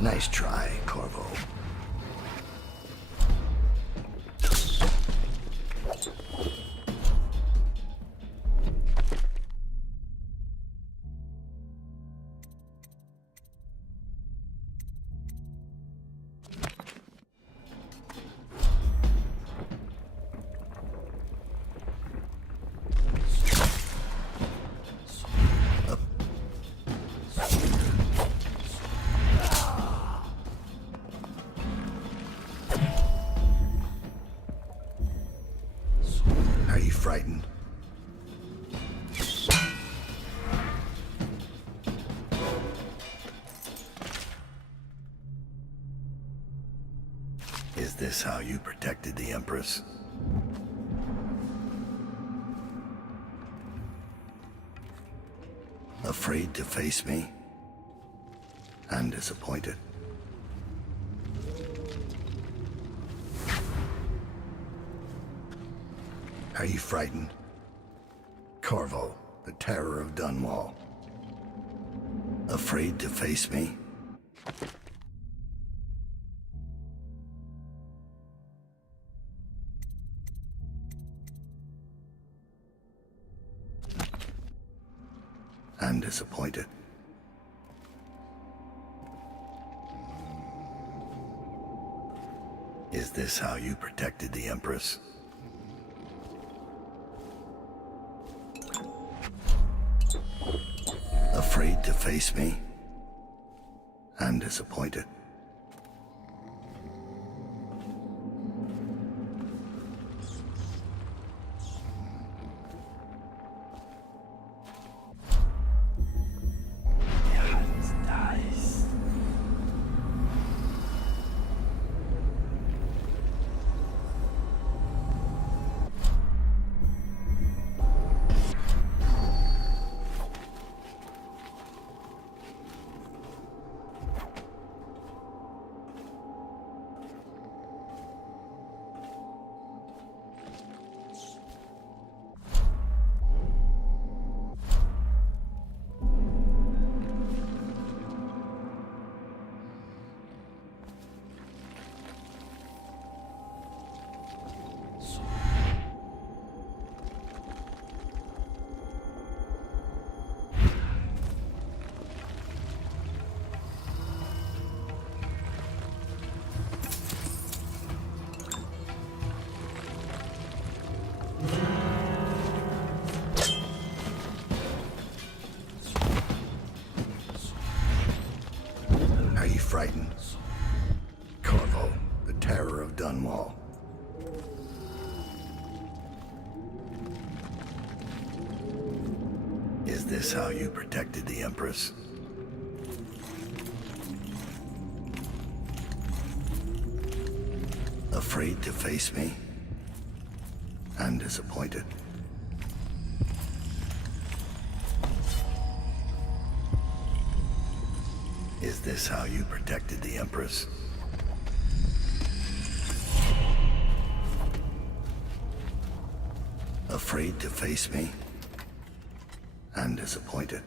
Nice try, Corvo. Are you frightened? Is this how you protected the Empress? Afraid to face me? I'm disappointed. Are you frightened? Corvo, the terror of Dunwall. Afraid to face me? I'm disappointed. Is this how you protected the Empress? Afraid to face me? I'm disappointed. Are you frightened? Corvo, the terror of Dunwall. Is this how you protected the Empress? Afraid to face me? I'm disappointed. Is this how you protected the Empress? Afraid to face me? I'm disappointed.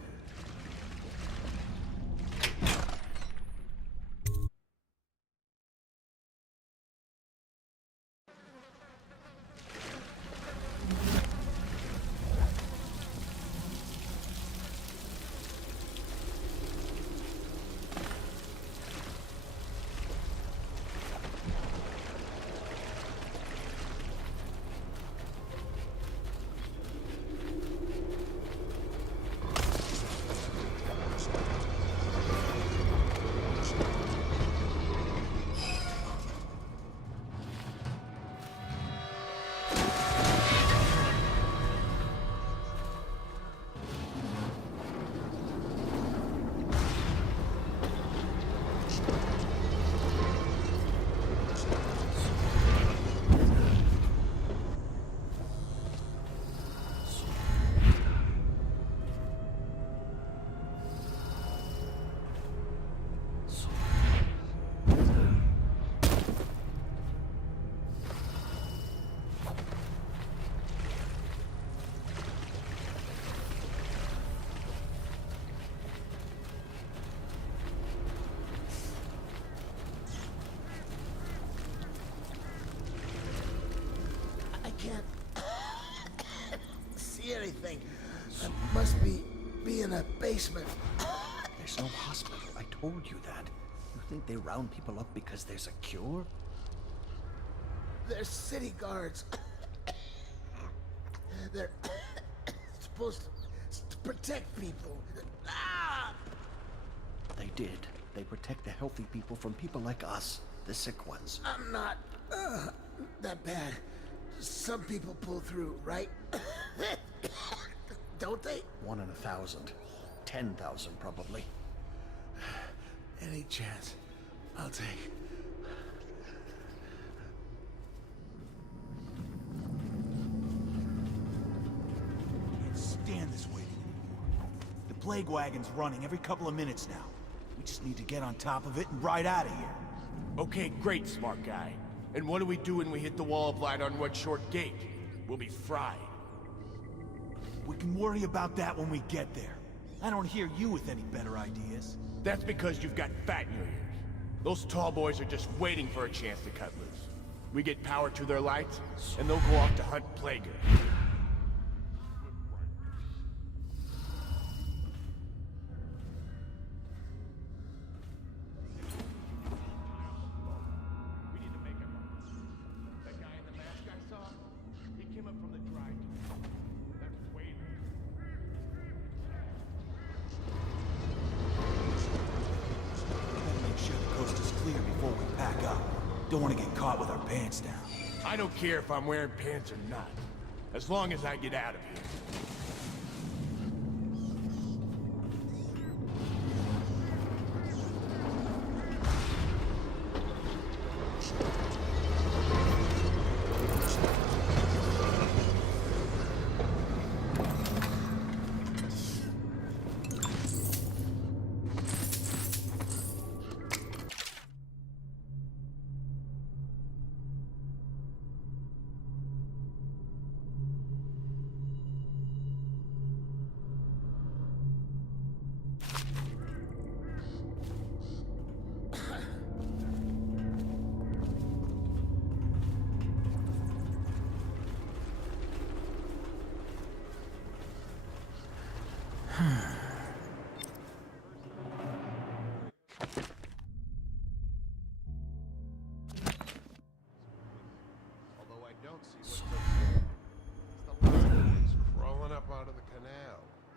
basement. There's no hospital. I told you that. You think they round people up because there's a cure? They're city guards. They're supposed to protect people. Ah! They did. They protect the healthy people from people like us, the sick ones. I'm not that bad. Some people pull through, right? Don't they? 1 in 1,000. 10,000 probably. Any chance I'll take. Can't stand this waiting anymore. The plague wagon's running every couple of minutes now. We just need to get on top of it and ride out of here. Okay, great, smart guy. And what do we do when we hit the wall of light on one short gate? We'll be fried. We can worry about that when we get there. I don't hear you with any better ideas. That's because you've got fat in your ears. Those tall boys are just waiting for a chance to cut loose. We get power to their lights, and they'll go off to hunt plaguers. Don't want to get caught with our pants down. I don't care if I'm wearing pants or not, as long as I get out of here.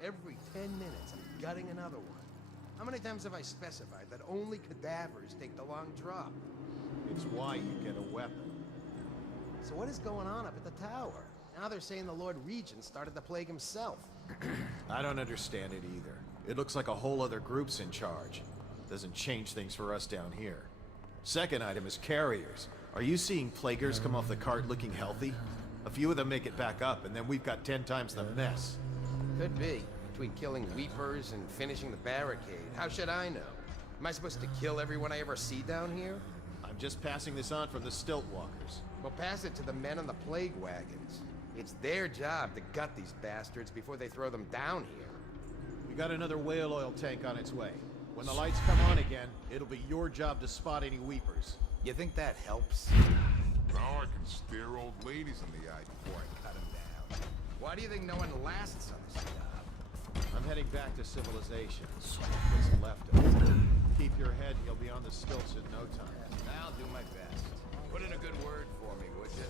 Every 10 minutes, I'm gutting another one. How many times have I specified that only cadavers take the long drop? It's why you get a weapon. So what is going on up at the tower? Now they're saying the Lord Regent started the plague himself. I don't understand it either. It looks like a whole other group's in charge. Doesn't change things for us down here. Second item is carriers. Are you seeing plaguers come off the cart looking healthy? A few of them make it back up, and then we've got 10 times the mess. Could be. Between killing weepers and finishing the barricade. How should I know? Am I supposed to kill everyone I ever see down here? I'm just passing this on from the stilt walkers. Well, pass it to the men on the plague wagons. It's their job to gut these bastards before they throw them down here. We got another whale oil tank on its way. When the lights come on again, it'll be your job to spot any weepers. You think that helps? Now I can stare old ladies in the eye before I cut them down. Why do you think no one lasts on this job? I'm heading back to civilization. What's left of it. Keep your head, you'll be on the stilts in no time. I'll do my best. Put in a good word for me, would you?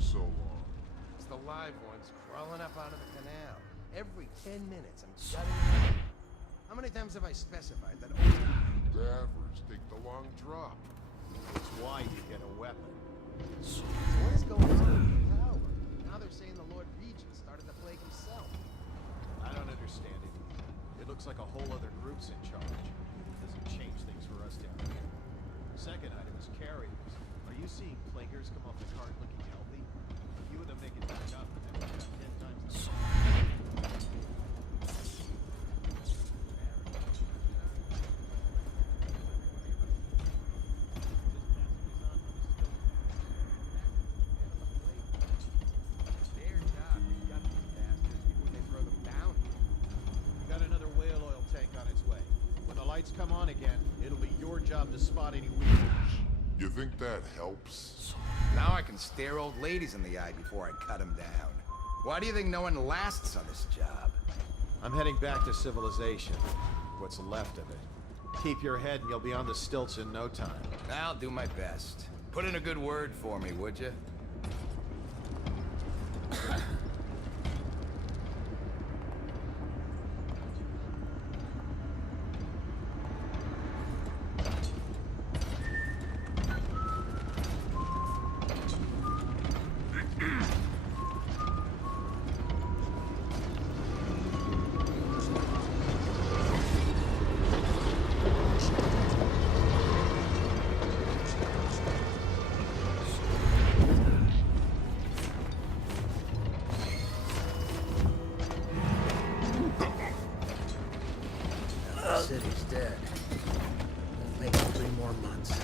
So long. It's the live ones crawling up out of the canal. Every 10 minutes, I'm gutting them. How many times have I specified that only cadavers take the long drop? It's why you get a weapon. So what is going on in the tower? Now they're saying the Lord Regent started the plague himself. I don't understand it either. It looks like a whole other group's in charge. Doesn't change things for us down here. Second item is carriers. Are you seeing plaguers come off the cart looking healthy? A few of them make it back up, and then we've got 10 times the come on again, it'll be your job to spot any weaknesses. You think that helps? Now I can stare old ladies in the eye before I cut them down. Why do you think no one lasts on this job? I'm heading back to civilization. What's left of it. Keep your head and you'll be on the stilts in no time. I'll do my best. Put in a good word for me, would you? The city's dead. Maybe 3 more months.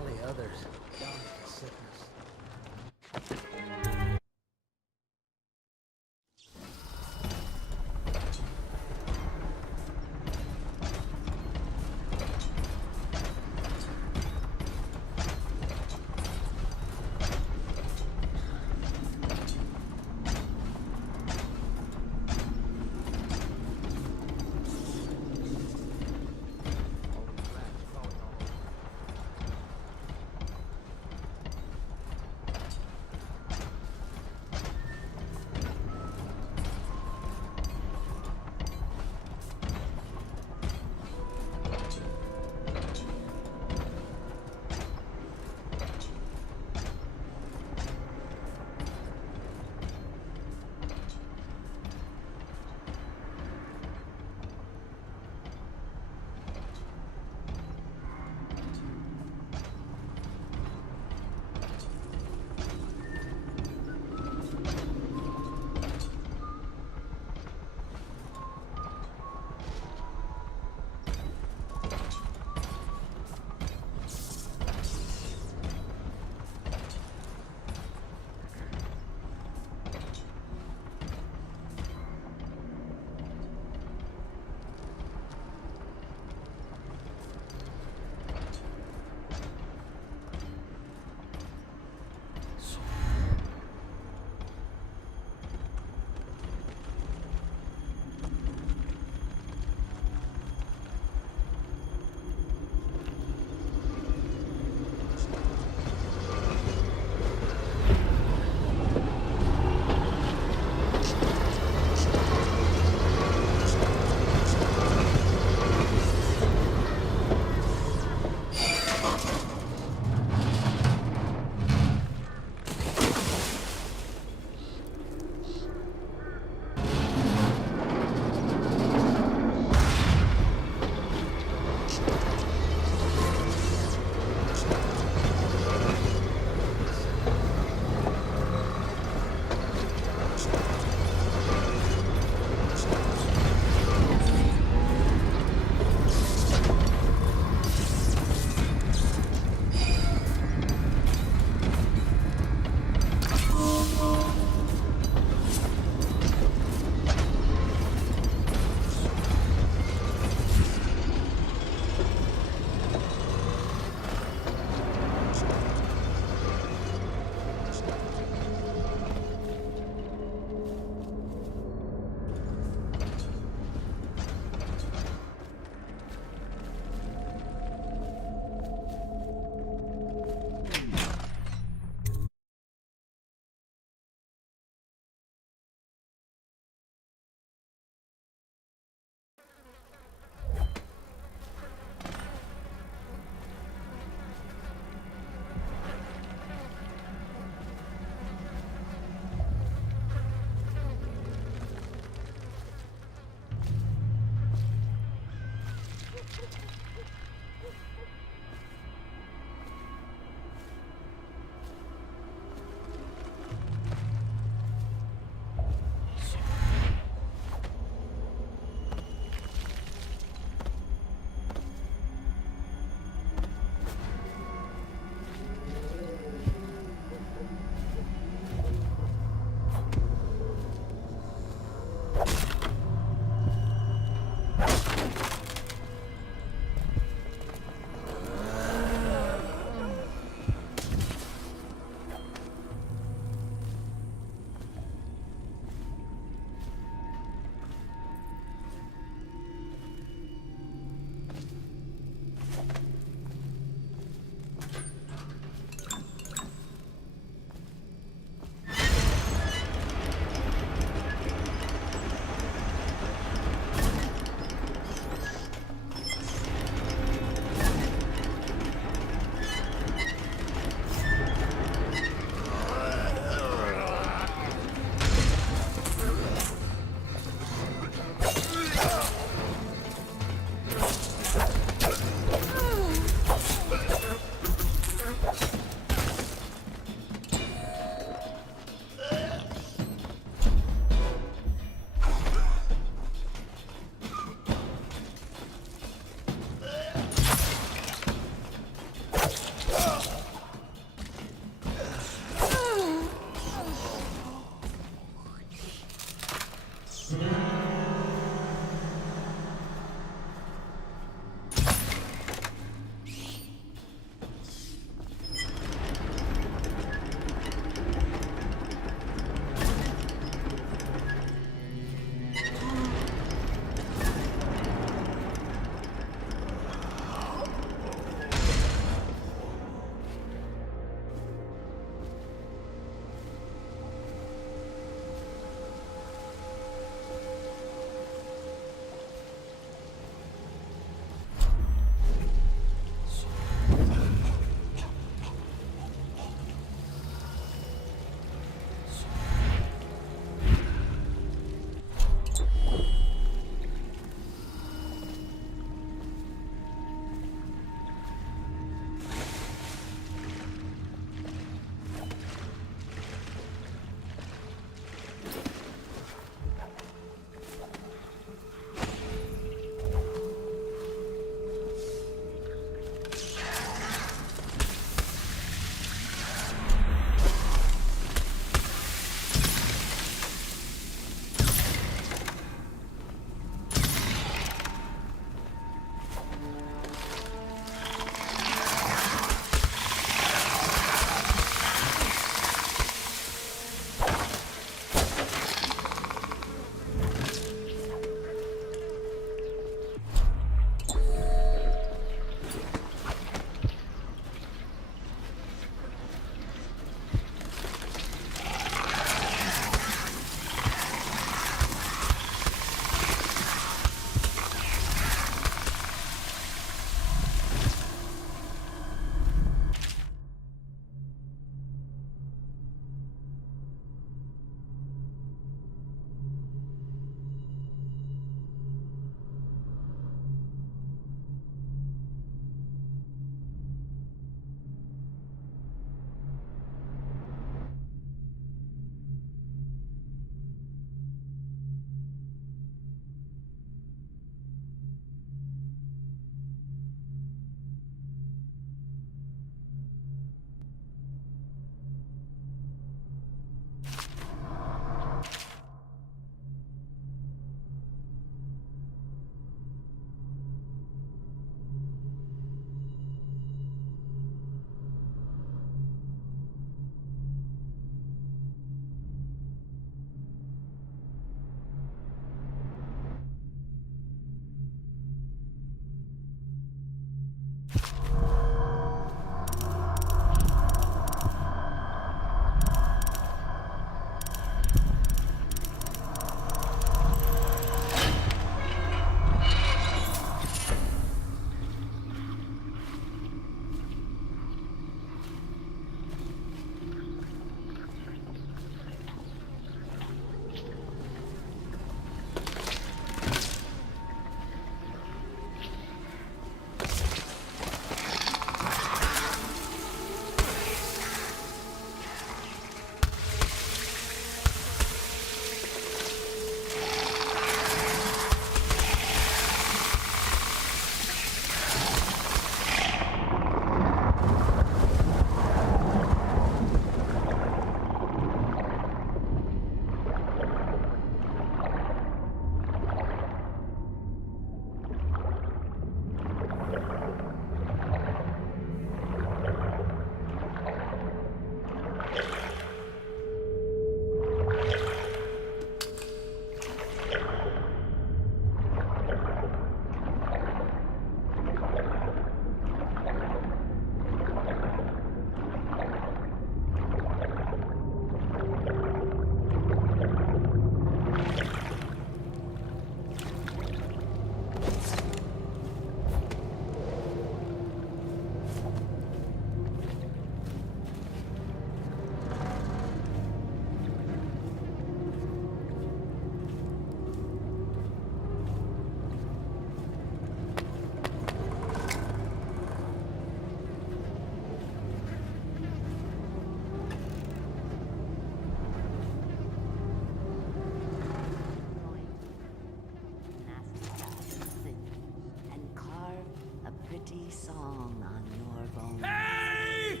pretty song on your bones. Hey!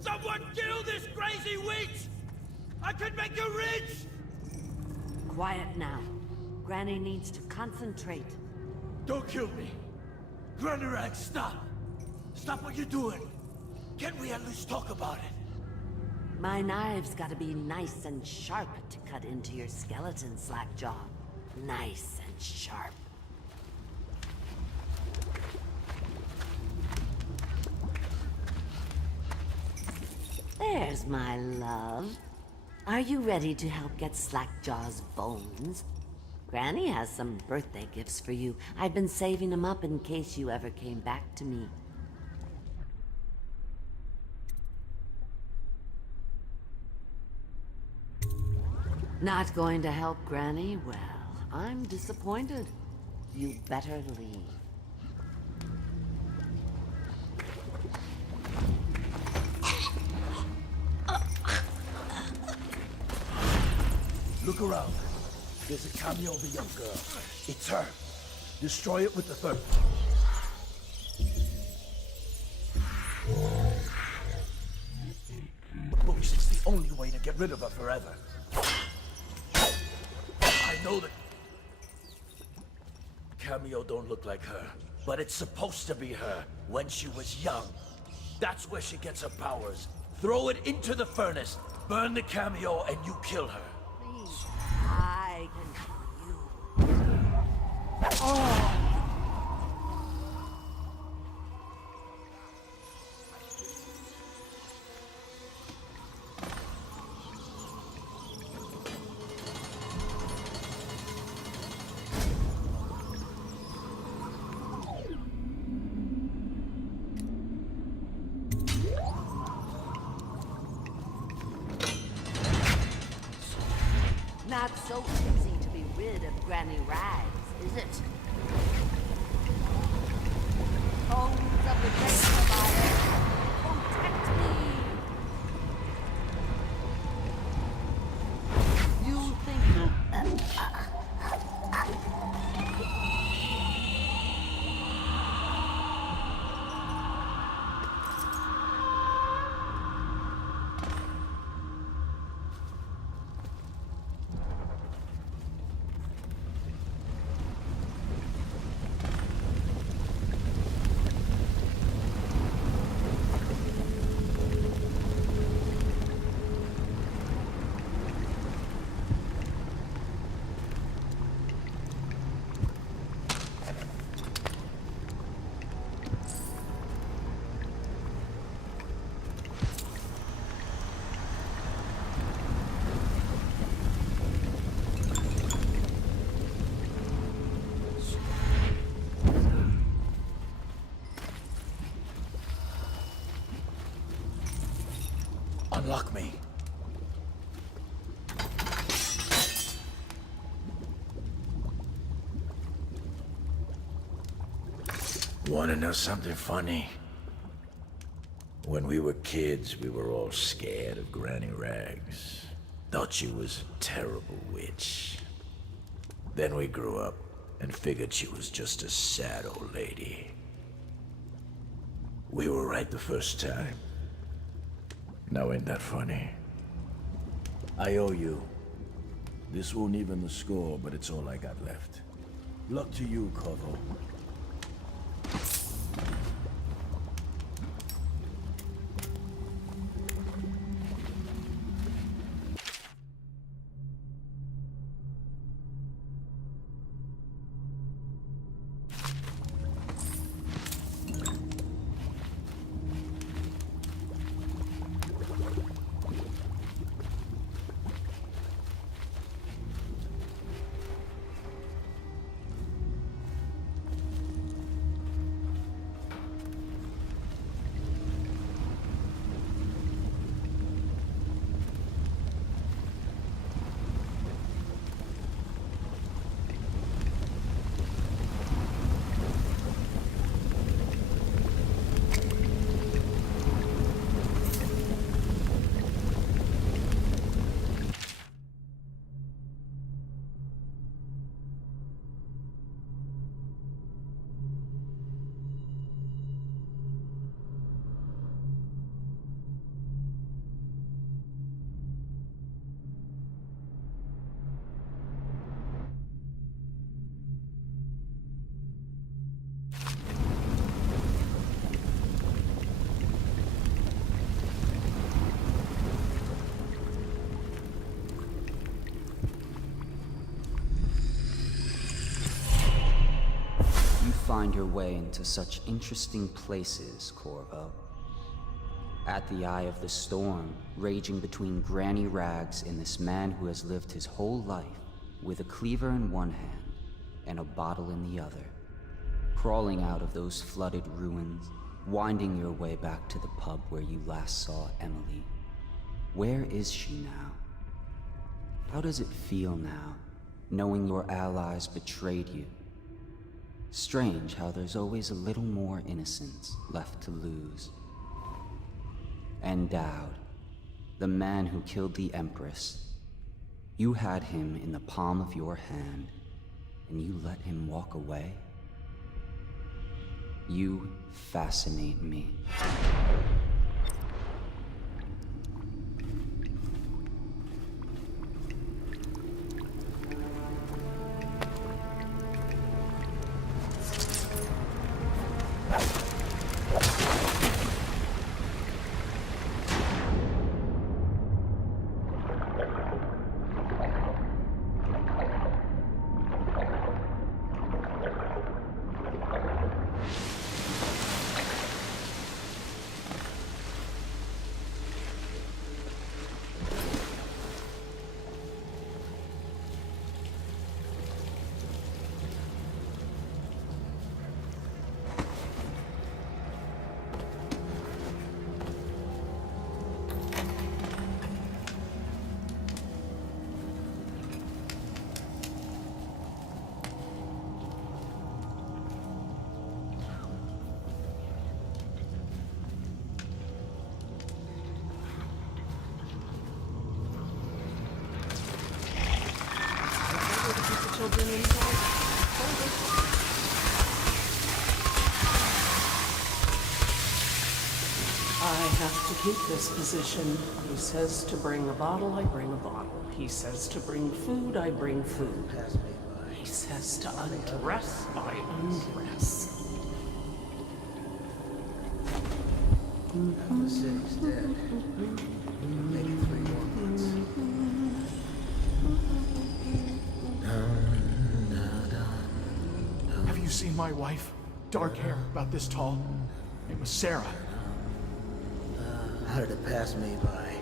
Someone kill this crazy witch! I could make you rich! Quiet now. Granny needs to concentrate. Don't kill me! Granny Rag, stop! Stop what you're doing! Can't we at least talk about it? My knives gotta be nice and sharp to cut into your skeleton, Slackjaw. Nice and sharp. There's my love. Are you ready to help get Slackjaw's bones? Granny has some birthday gifts for you. I've been saving them up in case you ever came back to me. Not going to help Granny? Well, I'm disappointed. You better leave. Look around. There's a cameo of a young girl. It's her. Destroy it with the third. Boosh, it's the only way to get rid of her forever. I know that Cameo don't look like her, but it's supposed to be her when she was young. That's where she gets her powers. Throw it into the furnace, burn the Cameo, and you kill her. Please, I can kill you. Oh! Not so easy to be rid of Granny Rags, is it? Bones of the great provider, protect me! You think Unlock me. Wanna know something funny? When we were kids, we were all scared of Granny Rags. Thought she was a terrible witch. Then we grew up and figured she was just a sad old lady. We were right the first time. Now ain't that funny? I owe you. This won't even the score, but it's all I got left. Luck to you, Corvo. your way into such interesting places, Corvo. At the eye of the storm, raging between Granny Rags and this man who has lived his whole life with a cleaver in one hand and a bottle in the other. Crawling out of those flooded ruins, winding your way back to the pub where you last saw Emily. Where is she now? How does it feel now, knowing your allies betrayed you? Strange how there's always a little more innocence left to lose. And Dowd, the man who killed the Empress. You had him in the palm of your hand, and you let him walk away? You fascinate me. Children inside. I have to keep this position. He says to bring a bottle, I bring a bottle. He says to bring food, I bring food. He says to undress, I undress. The city's dead. Maybe 3 more months. Have you seen my wife? Dark hair, about this tall. It was Sarah. How did it pass me by?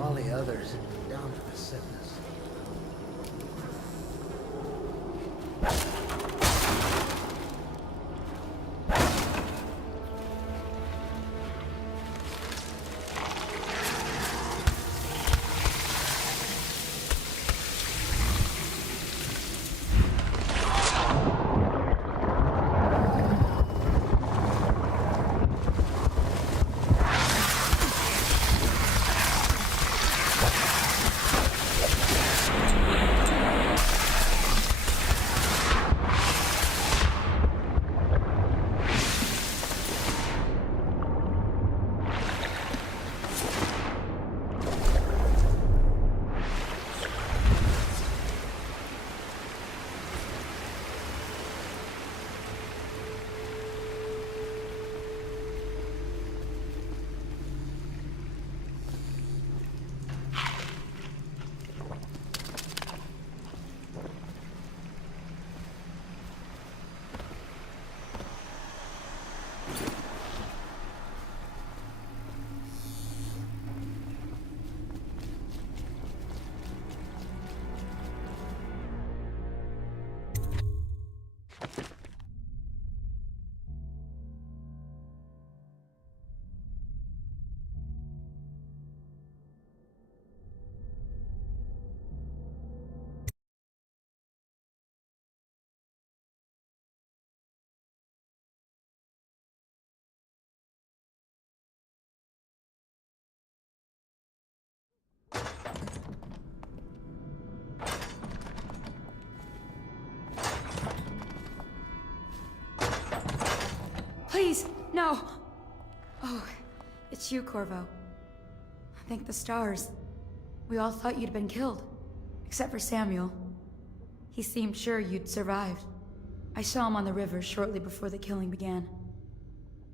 All the others, down for the sickness. Please, no! Oh, it's you, Corvo. Thank the stars. We all thought you'd been killed. Except for Samuel. He seemed sure you'd survived. I saw him on the river shortly before the killing began.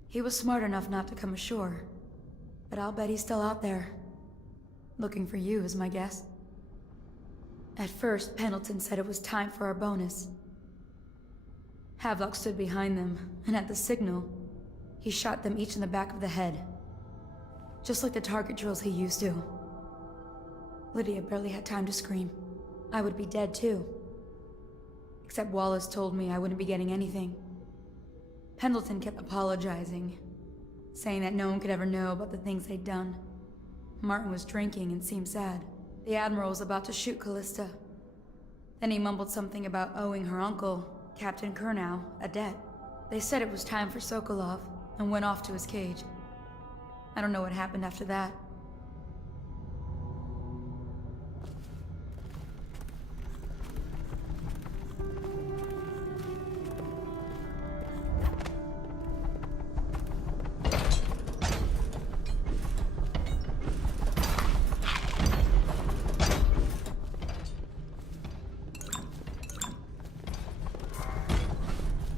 He was smart enough not to come ashore. But I'll bet he's still out there. Looking for you, is my guess. At first, Pendleton said it was time for our bonus. Havelock stood behind them, and at the signal, he shot them each in the back of the head. Just like the target drills he used to. Lydia barely had time to scream. I would be dead too. Except Wallace told me I wouldn't be getting anything. Pendleton kept apologizing, saying that no one could ever know about the things they'd done. Martin was drinking and seemed sad. The Admiral was about to shoot Callista. Then he mumbled something about owing her uncle, Captain Kurnow, a debt. They said it was time for Sokolov, and went off to his cage. I don't know what happened after that.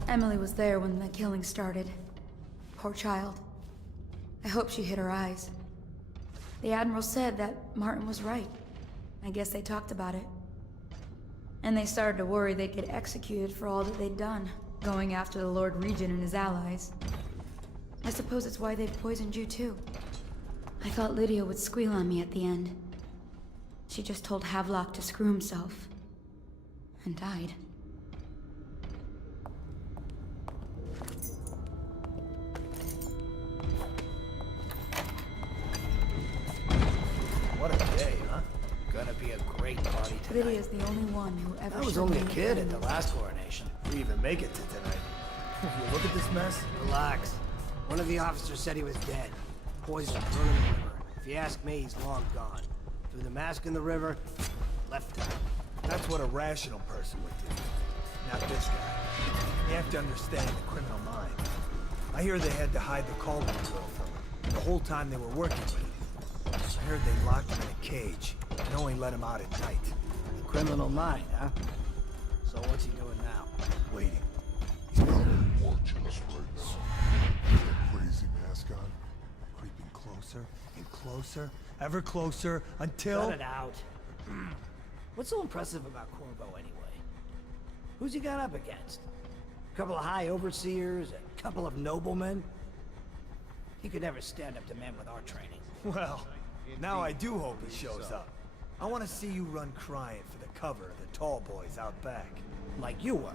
Emily was there when the killing started. Poor child. I hope she hid her eyes. The Admiral said that Martin was right. I guess they talked about it. And they started to worry they'd get executed for all that they'd done, going after the Lord Regent and his allies. I suppose it's why they've poisoned you too. I thought Lydia would squeal on me at the end. She just told Havelock to screw himself. And died. What a day, huh? Gonna be a great party tonight. Lydia's the only one who ever I was showed only me a kid at kindness. the last coronation. We even make it to tonight. You look at this mess? Relax. One of the officers said he was dead. Poisoned, thrown in the river. If you ask me, he's long gone. Threw the mask in the river, left town. That's what a rational person would do. Not this guy. You have to understand the criminal mind. I hear they had to hide the Cauldron girl from him the whole time they were working with him. I heard they locked him in a cage and only let him out at night. Criminal mind, huh? So what's he doing now? Waiting. He's probably watching us right now. With that crazy mask on. Creeping closer and closer, ever closer, until... Cut it out. What's so impressive about Corvo, anyway? Who's he got up against? A couple of high overseers, a couple of noblemen? He could never stand up to men with our training. Well, now I do hope he shows up. I want to see you run crying for the cover of the tall boys out back. Like you were,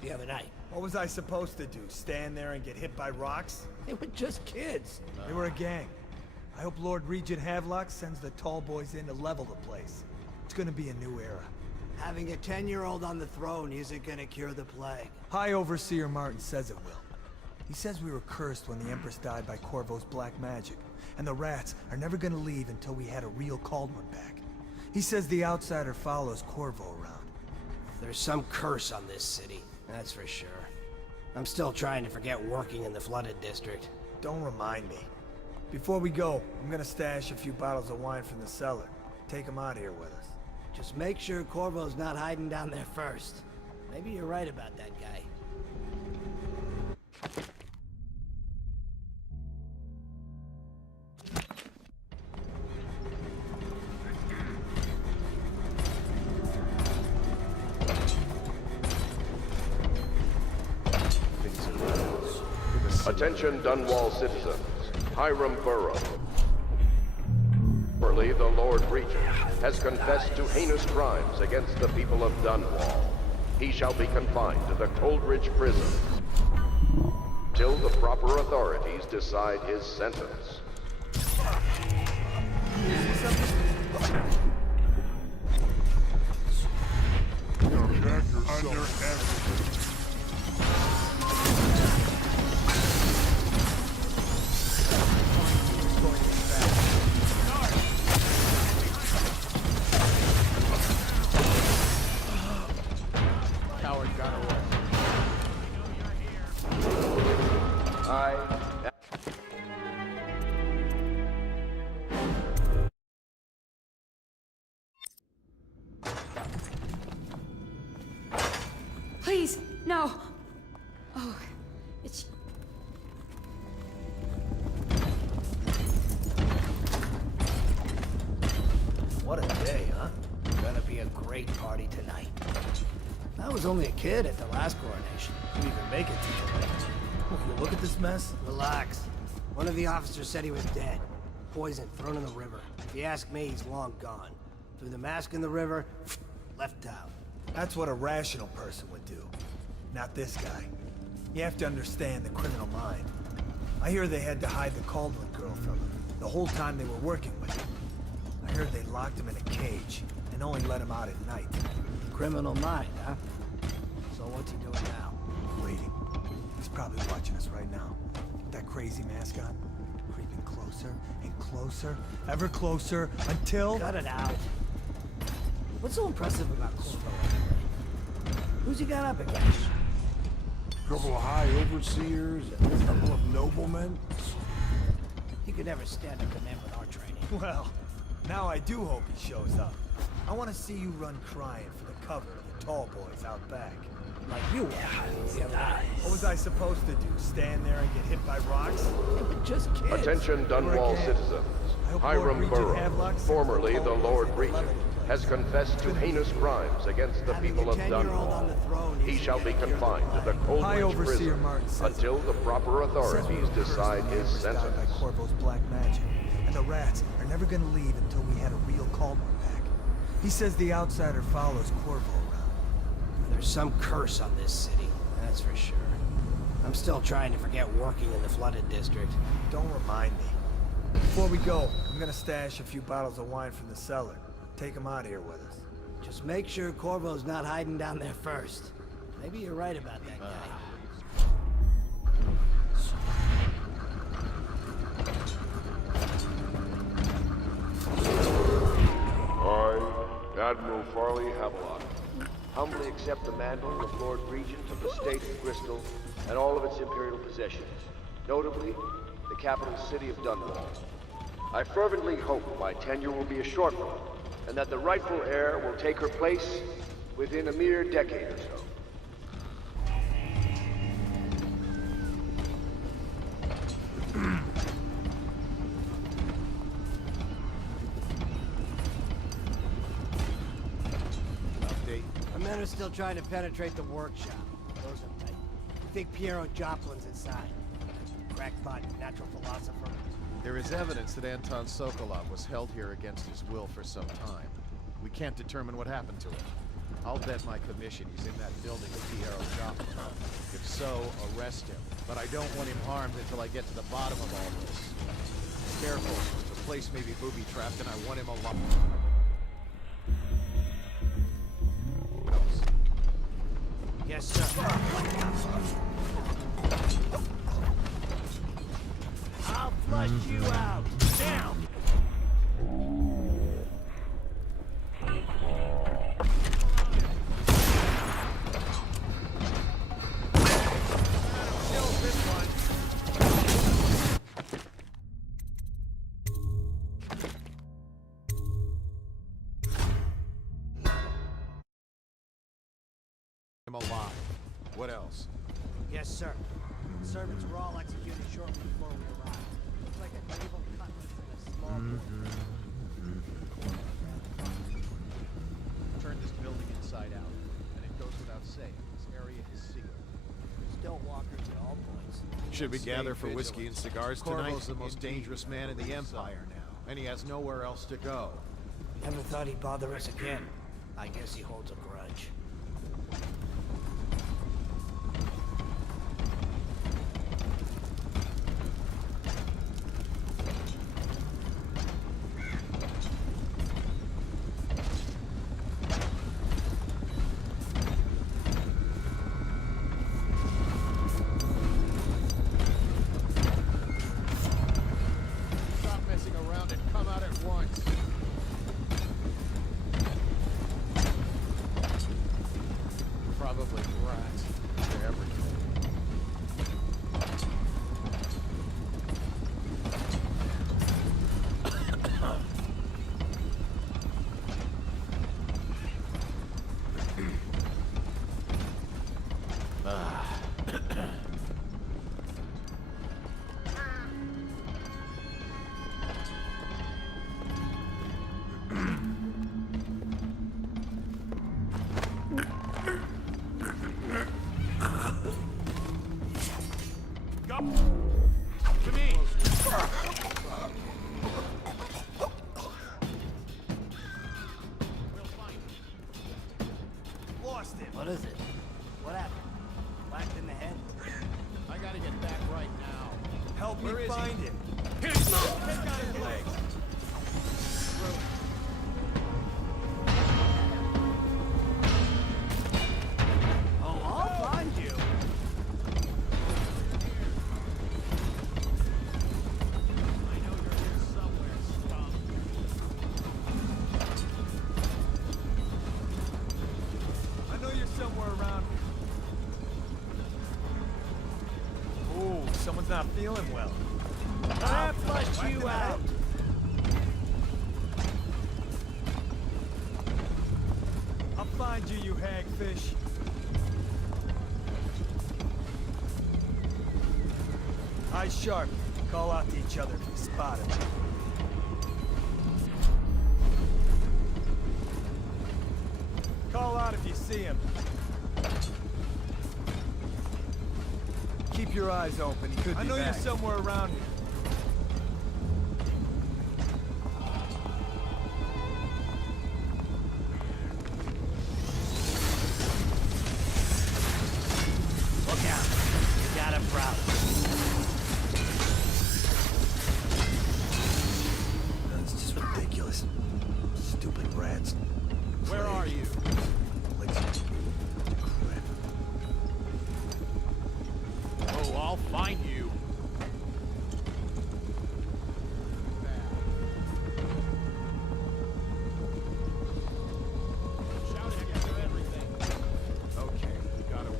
the other night. What was I supposed to do, stand there and get hit by rocks? They were just kids. They were a gang. I hope Lord Regent Havelock sends the tall boys in to level the place. It's gonna be a new era. Having a 10-year-old on the throne isn't gonna cure the plague. High Overseer Martin says it will. He says we were cursed when the Empress died by Corvo's black magic, and the rats are never gonna leave until we had a real Cauldron back. He says the outsider follows Corvo around. There's some curse on this city, that's for sure. I'm still trying to forget working in the flooded district. Don't remind me. Before we go, I'm gonna stash a few bottles of wine from the cellar. Take them out here with us. Just make sure Corvo's not hiding down there first. Maybe you're right about that guy. Attention Dunwall citizens. Hiram Burrow. Early, the Lord Regent has confessed to heinous crimes against the people of Dunwall. He shall be confined to the Coldridge prison till the proper authorities decide his sentence. Under everything. Coward got away. Please, no. Oh, it's... What a day, huh? Gonna be a great party tonight. I was only a kid at the last coronation. Didn't even make it to tonight. You look at this mess? Relax. One of the officers said he was dead. Poisoned, thrown in the river. If you ask me, he's long gone. Threw the mask in the river, left town. That's what a rational person would do. Not this guy. You have to understand the criminal mind. I hear they had to hide the Caldwell girl from him, the whole time they were working with him. I heard they locked him in a cage, and only let him out at night. Criminal mind, huh? So what's he doing now? Waiting. He's probably watching us right now. With that crazy mask on. Creeping closer and closer, ever closer, until... Cut it out. What's so impressive about Corvo anyway? Who's he got up against? A couple of high overseers and a couple of noblemen. He could never stand up to men with our training. Well, now I do hope he shows up. I want to see you run crying for the cover of the tall boys out back. Like you were. What was I supposed to do? Stand there and get hit by rocks? Just kids. Attention Dunwall citizens. Hiram Burrow, formerly the Lord Regent, has confessed to heinous crimes against the people of Dunwall. He shall be confined to the Coldridge prison until the proper authorities decide his sentence. By Corvo's black magic, and the rats are never gonna leave until we had a real Caldwell back. He says the outsider follows Corvo around. There's some curse on this city, that's for sure. I'm still trying to forget working in the flooded district. Don't remind me. Before we go, I'm gonna stash a few bottles of wine from the cellar. Take them out here with us. Just make sure Corvo's not hiding down there first. Maybe you're right about that guy. I, Admiral Farley Havelock, humbly accept the mantle of Lord Regent of the State of Bristol and all of its imperial possessions, notably the capital city of Dunwall. I fervently hope my tenure will be a short one, and that the rightful heir will take her place within a mere decade or so. Our men are still trying to penetrate the workshop. Those are right. You think Piero Joplin's inside? Crackpot, natural philosopher. There is evidence that Anton Sokolov was held here against his will for some time. We can't determine what happened to him. I'll bet my commission he's in that building with Piero Joplin. If so, arrest him. But I don't want him harmed until I get to the bottom of all this. Careful, the place may be booby-trapped and I want him alone. Yes, sir. I'll flush you out. Down! Him alive. What else? Yes, sir. The servants were all executed shortly before we arrived. Looks like a naval cutlass in a small building. Turn this building inside out. And it goes without saying, this area is sealed. Still walkers at all points. Should we gather for whiskey and cigars tonight? Corvo's the most dangerous man in the Empire now, and he has nowhere else to go. Never thought he'd bother us again. I guess he holds a grudge. Stop messing around and come out at once. find him. Take out his legs. Oh, I'll find you. I know you're somewhere around here. Ooh, someone's not feeling well. I'll flush you out. I'll find you, you hagfish. Eyes sharp. Call out to each other if you spot him. Call out if you see him. Keep your eyes open. He could be back. I know you're somewhere around here. Look out. You got a problem. That's just ridiculous. Stupid rats. Where are you? Oh, I'll find you. Shouting after everything. Okay, we got away.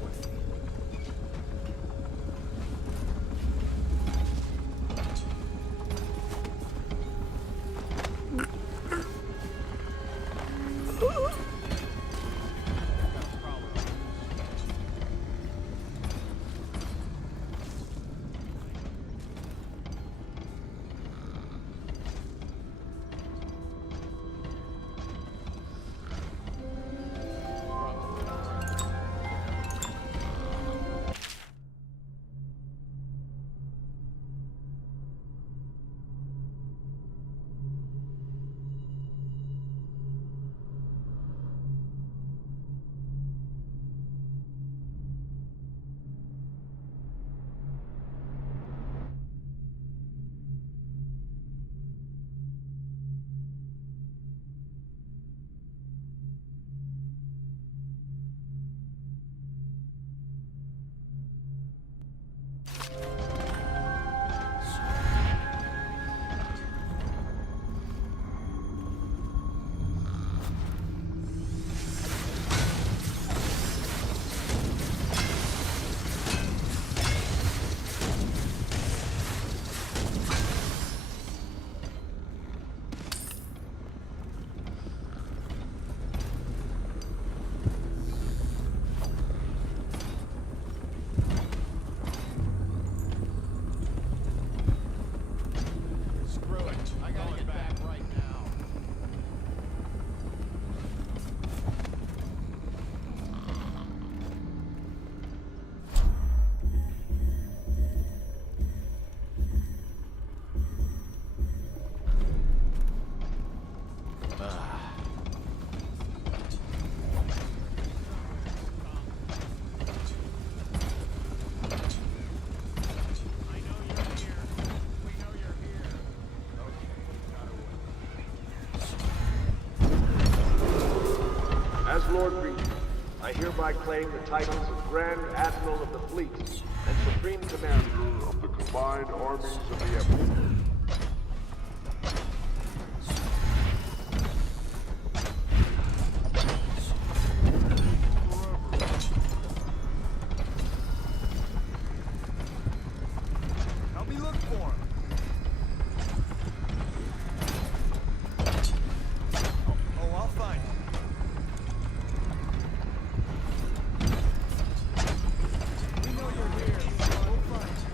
Lord Regent, I hereby claim the titles of Grand Admiral of the Fleet and Supreme Commander of the Combined Armies of the Empire. Help me look for him. Oh, I'll find him. We know you're here. We'll find you.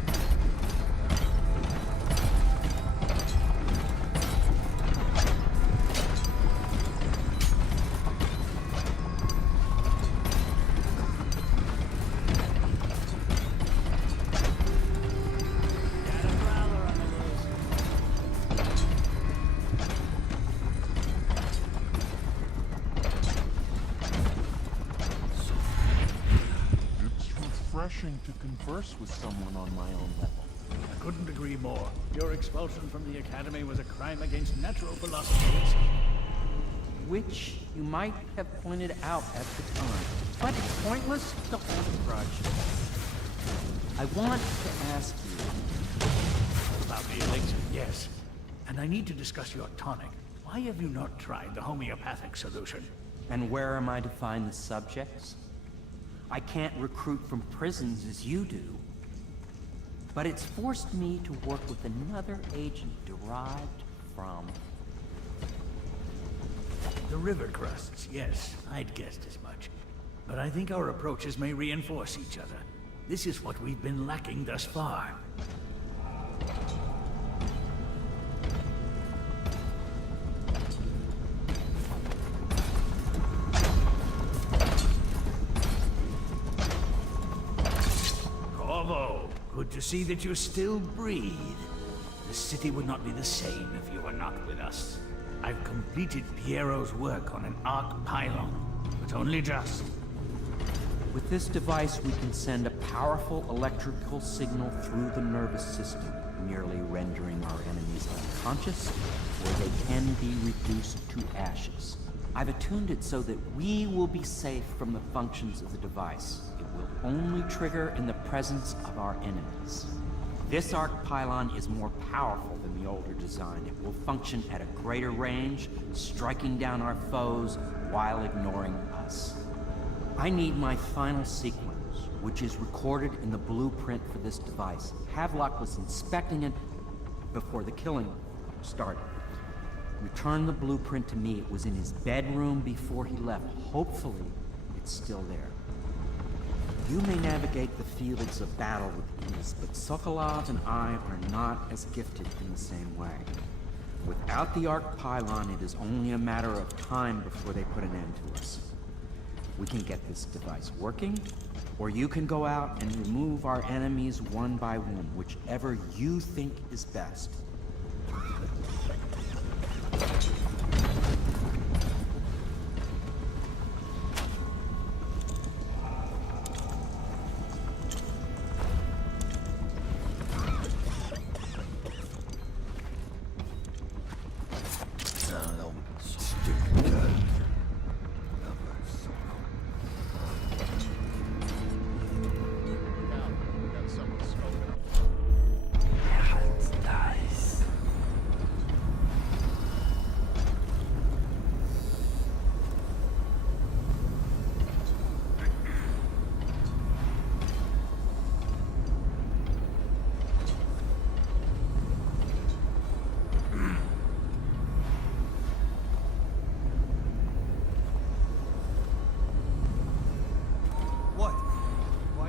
It's refreshing to converse with someone on my own level. couldn't agree more. Your expulsion from the Academy was a crime against natural philosophy itself. Which you might have pointed out at the time. But it's pointless to hold a grudge. I want to ask you... About the elixir, yes. And I need to discuss your tonic. Why have you not tried the homeopathic solution? And where am I to find the subjects? I can't recruit from prisons as you do. But it's forced me to work with another agent derived from... The river crusts, yes. I'd guessed as much. But I think our approaches may reinforce each other. This is what we've been lacking thus far. Corvo, good to see that you still breathe. The city would not be the same if you were not with us. I've completed Piero's work on an arc pylon, but only just. With this device, we can send a powerful electrical signal through the nervous system, merely rendering our enemies unconscious, or they can be reduced to ashes. I've attuned it so that we will be safe from the functions of the device. It will only trigger in the presence of our enemies. This arc pylon is more powerful than the older design. It will function at a greater range, striking down our foes while ignoring us. I need my final sequence, which is recorded in the blueprint for this device. Havelock was inspecting it before the killing started. Return the blueprint to me. It was in his bedroom before he left. Hopefully, it's still there. You may navigate the fields of battle with ease, but Sokolov and I are not as gifted in the same way. Without the arc pylon, it is only a matter of time before they put an end to us. We can get this device working, or you can go out and remove our enemies one by one, whichever you think is best.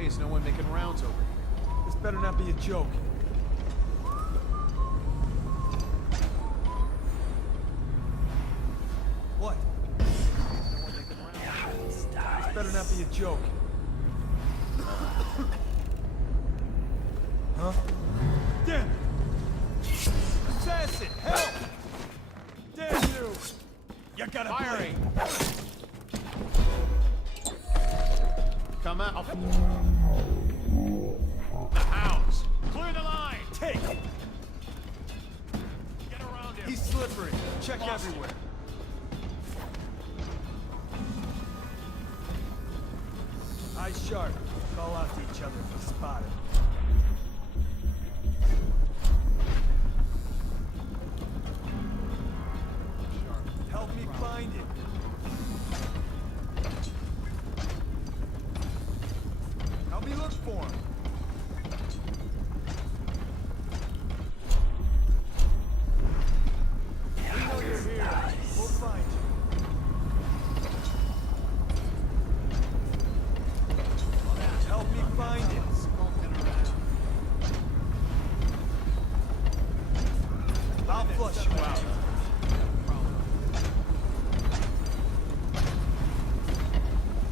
Is no one making rounds over here? This better not be a joke. What? No one making rounds. This better not be a joke. Huh? Damn it! Assassin, help! Damn you! You gotta firing! Come out! The hounds! Clear the line! Take it! Get around him! He's slippery. Check everywhere. Eyes sharp. Call out to each other if you spot him. Help me find it. Help me look for him. We know you're here. We'll find you. Help me find it. I'll flush you out.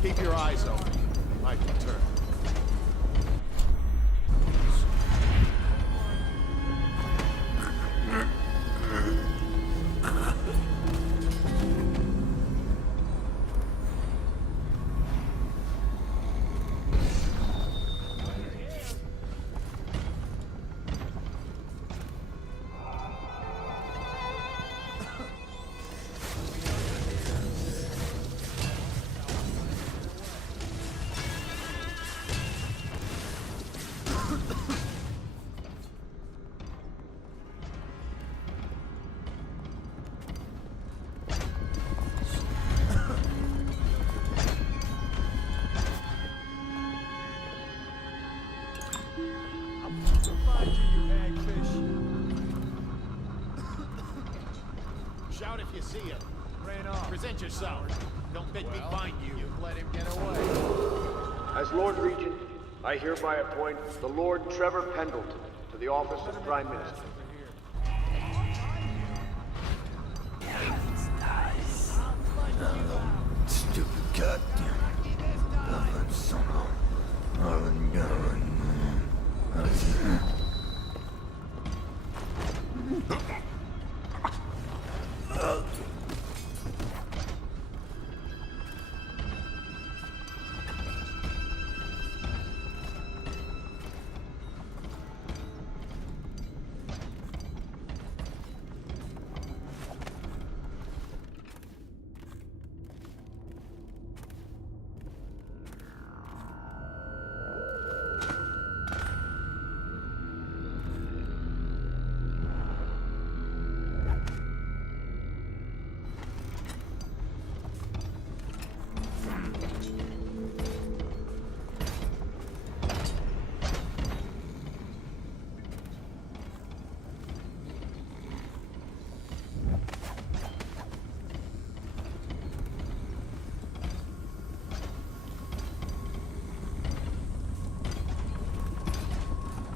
Keep your eyes open. Might return. Shout if you see it. Ran off. Present yourself. Don't make me find you. You let him get away. As Lord Regent, I hereby appoint the Lord Trevor Pendleton to the office of Prime Minister. Stupid goddamn. Bloodlet son of Marlon Garland.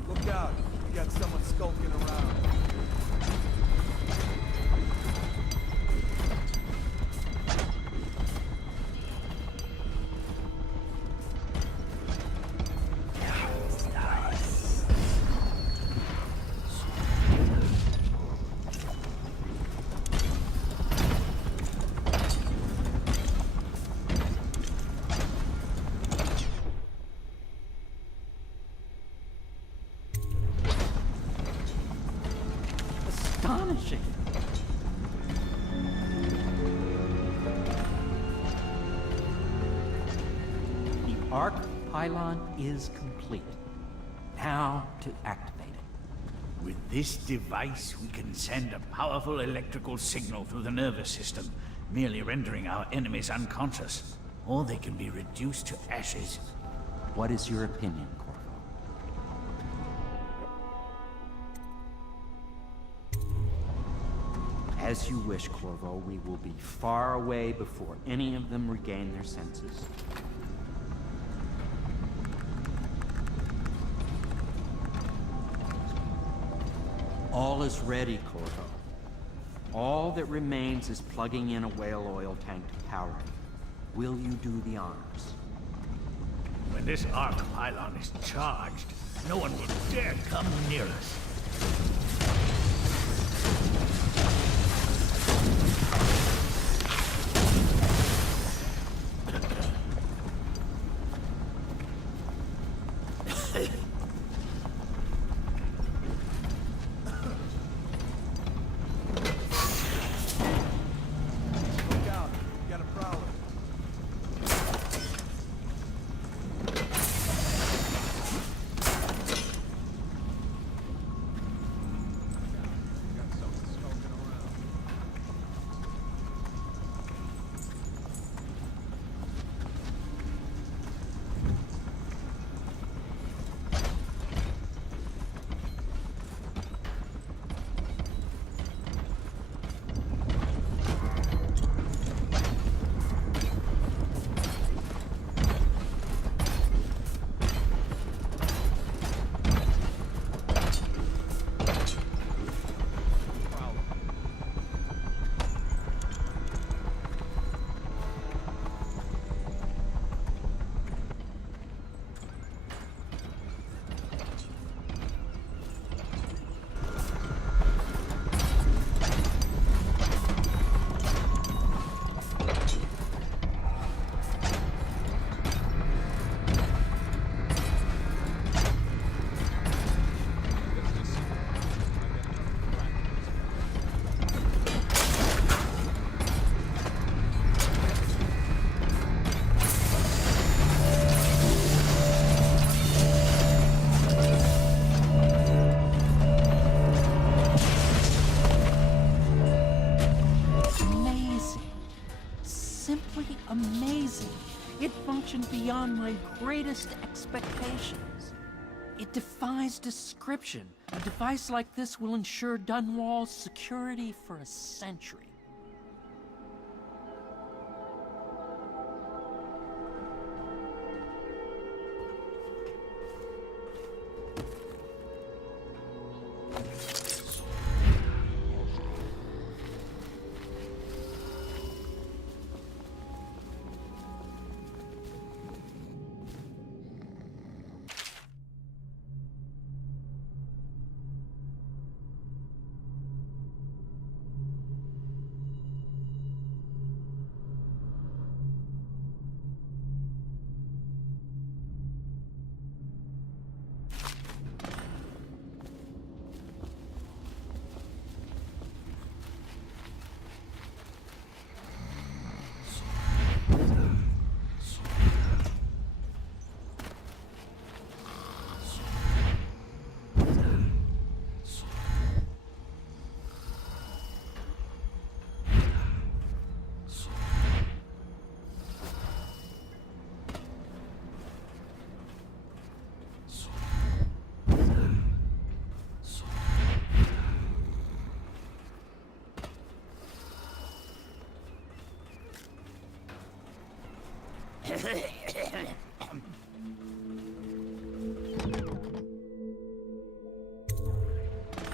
Look out. We got someone skulking around. Astonishing. The arc pylon is complete. Now to activate it. With this device, we can send a powerful electrical signal through the nervous system, merely rendering our enemies unconscious. Or they can be reduced to ashes. What is your opinion, Corvo? As you wish, Corvo. We will be far away before any of them regain their senses. All is ready, Corvo. All that remains is plugging in a whale oil tank to power it. Will you do the honors? When this arc pylon is charged, no one will dare come near us. Look out. We got a prowler. amazing. It functioned beyond my greatest expectations. It defies description. A device like this will ensure Dunwall's security for a century.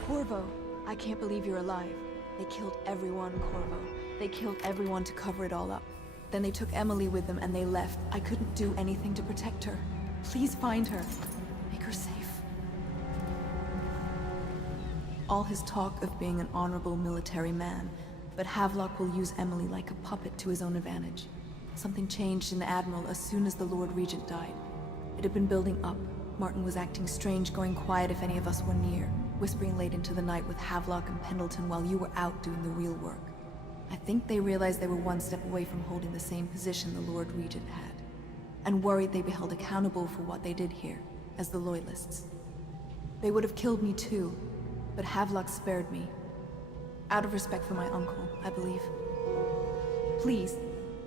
Corvo, I can't believe you're alive. They killed everyone, Corvo. They killed everyone to cover it all up. Then they took Emily with them and they left. I couldn't do anything to protect her. Please find her. Make her safe. All his talk of being an honorable military man, but Havelock will use Emily like a puppet to his own advantage. Something changed in the Admiral as soon as the Lord Regent died. It had been building up. Martin was acting strange, going quiet if any of us were near, whispering late into the night with Havelock and Pendleton while you were out doing the real work. I think they realized they were one step away from holding the same position the Lord Regent had, and worried they'd be held accountable for what they did here, as the Loyalists. They would have killed me too, but Havelock spared me. Out of respect for my uncle, I believe. Please,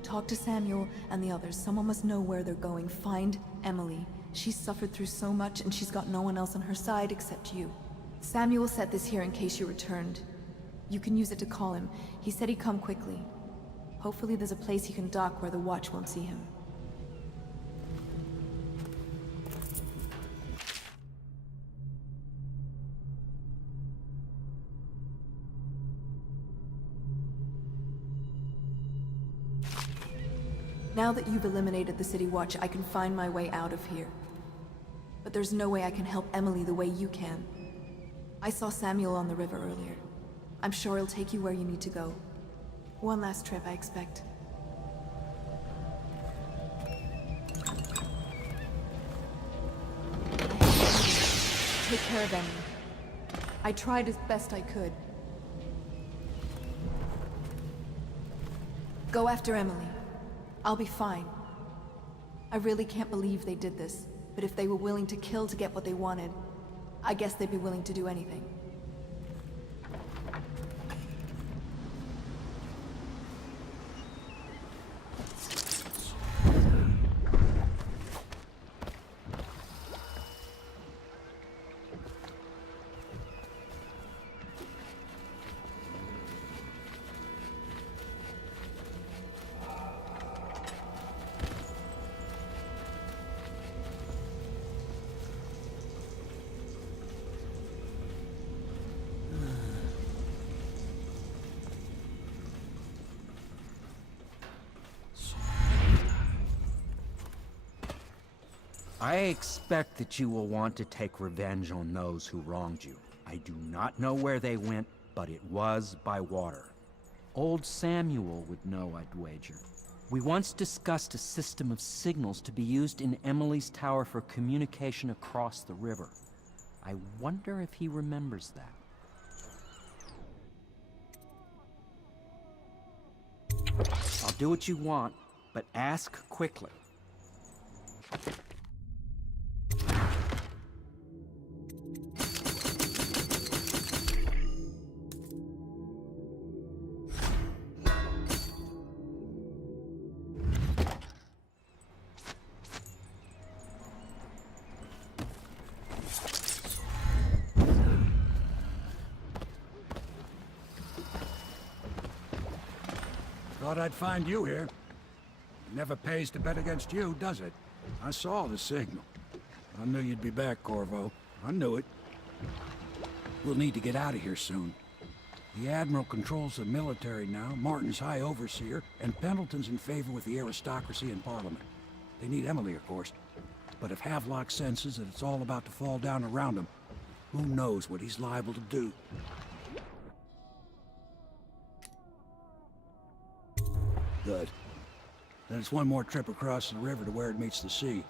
talk to Samuel and the others. Someone must know where they're going. Find Emily. She's suffered through so much, and she's got no one else on her side except you. Samuel set this here in case you returned. You can use it to call him. He said he'd come quickly. Hopefully there's a place he can dock where the watch won't see him. Now that you've eliminated the City Watch, I can find my way out of here. But there's no way I can help Emily the way you can. I saw Samuel on the river earlier. I'm sure he'll take you where you need to go. One last trip, I expect. Take care of Emily. I tried as best I could. Go after Emily. I'll be fine. I really can't believe they did this, but if they were willing to kill to get what they wanted, I guess they'd be willing to do anything. I expect that you will want to take revenge on those who wronged you. I do not know where they went, but it was by water. Old Samuel would know, I'd wager. We once discussed a system of signals to be used in Emily's tower for communication across the river. I wonder if he remembers that. I'll do what you want, but ask quickly. Thought I'd find you here. It never pays to bet against you, does it? I saw the signal. I knew you'd be back, Corvo. I knew it. We'll need to get out of here soon. The Admiral controls the military now, Martin's High Overseer, and Pendleton's in favor with the aristocracy and Parliament. They need Emily, of course. But if Havelock senses that it's all about to fall down around him, who knows what he's liable to do. Good. Then it's one more trip across the river to where it meets the sea.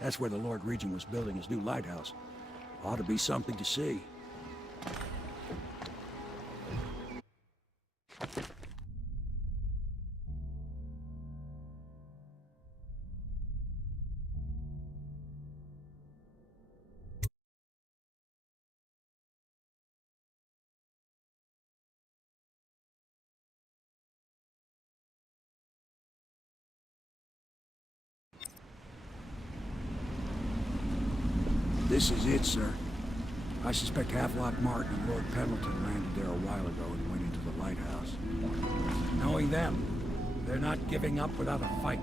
That's where the Lord Regent was building his new lighthouse. Ought to be something to see. This is it, sir. I suspect Havelock Martin and Lord Pendleton landed there a while ago and went into the lighthouse. Knowing them, they're not giving up without a fight.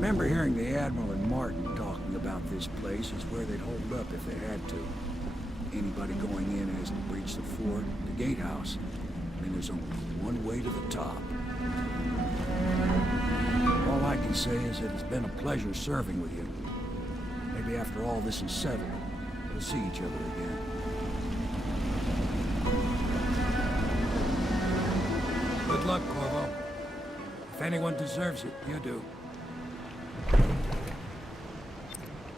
remember hearing the Admiral and Martin talking about this place as where they'd hold up if they had to. Anybody going in has to breach the fort, the gatehouse, and there's only one way to the top. All I can say is that it's been a pleasure serving with you. Maybe after all this is settled, we'll see each other again. Good luck, Corvo. If anyone deserves it, you do.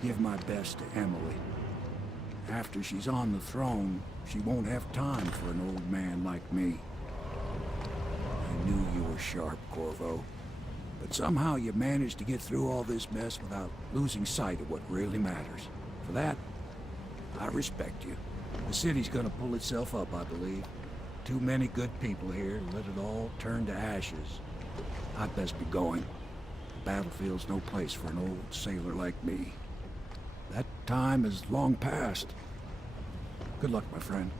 Give my best to Emily. After she's on the throne, she won't have time for an old man like me. I knew you were sharp, Corvo. But somehow you managed to get through all this mess without losing sight of what really matters. For that, I respect you. The city's gonna pull itself up, I believe. Too many good people here to let it all turn to ashes. I'd best be going. The battlefield's no place for an old sailor like me. That time is long past. Good luck, my friend.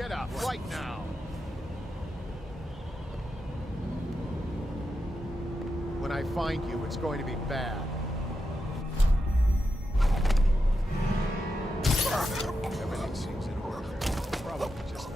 Get up, right now! When I find you, it's going to be bad. Everything seems in order. Probably just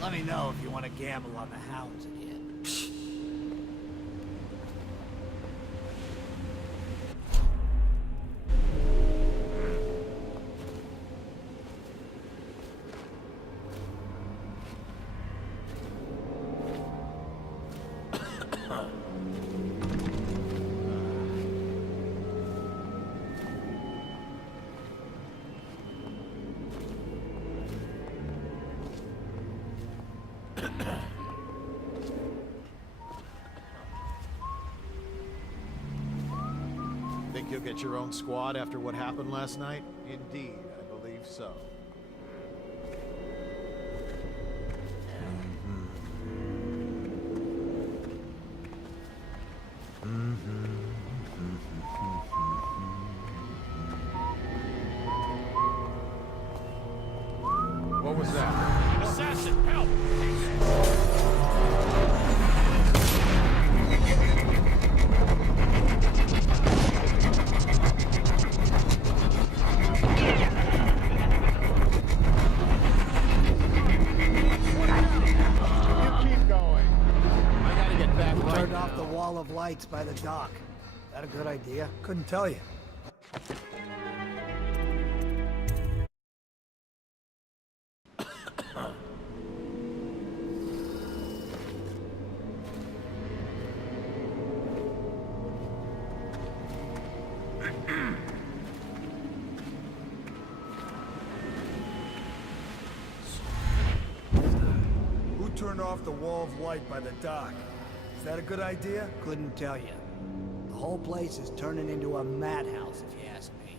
Let me know if you want to gamble on the hounds again. Think you'll get your own squad after what happened last night? Indeed, I believe so. What was that? Assassin, help! Turned off the wall of lights by the dock. Is that a good idea? Couldn't tell you. Who turned off the wall of light by the dock? Is that a good idea? Couldn't tell you. The whole place is turning into a madhouse, if you ask me.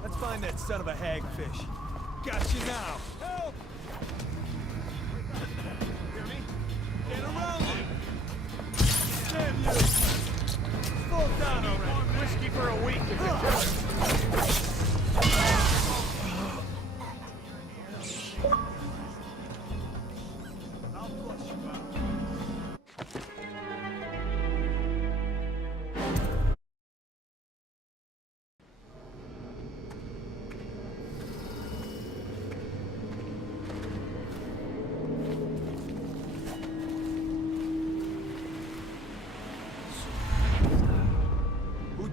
Let's find that son of a hagfish. Got you now. Help! Hear me? Get around him! Damn you! Slow down already. Whiskey for a week if you kill it. I'll flush you out.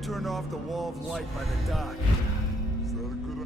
Turned off the wall of light by the dock. Is that a good idea?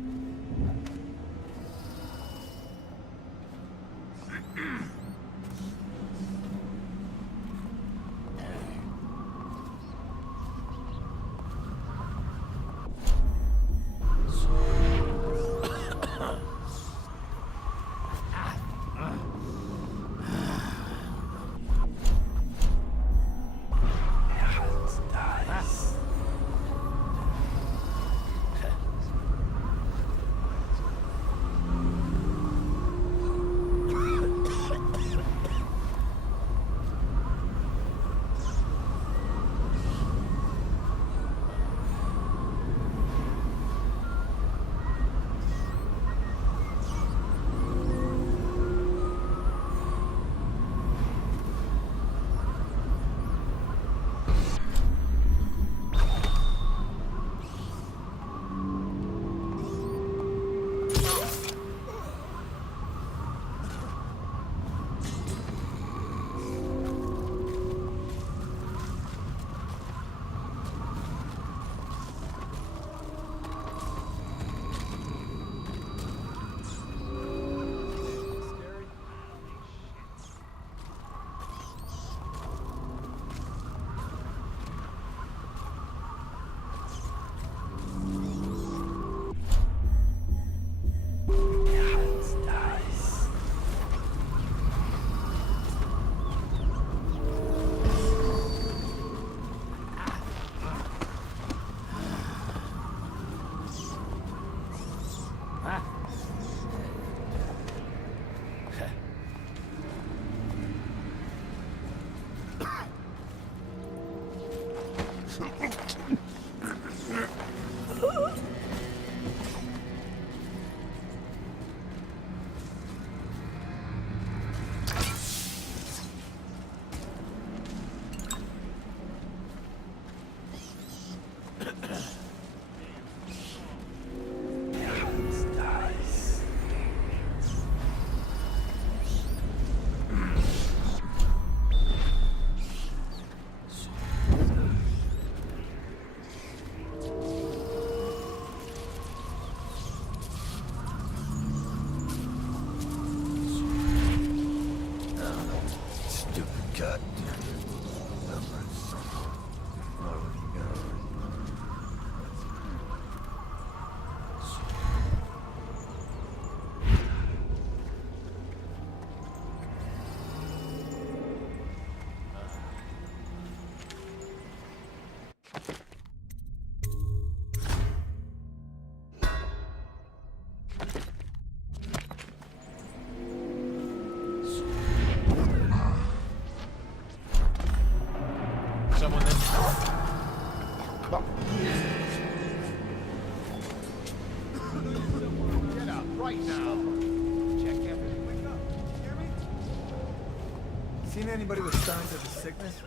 Seen anybody with signs of the sickness?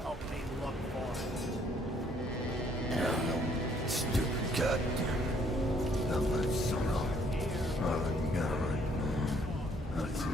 Help me look for it. No, stupid goddamn. Not my sorrow. Oh, God. That's it.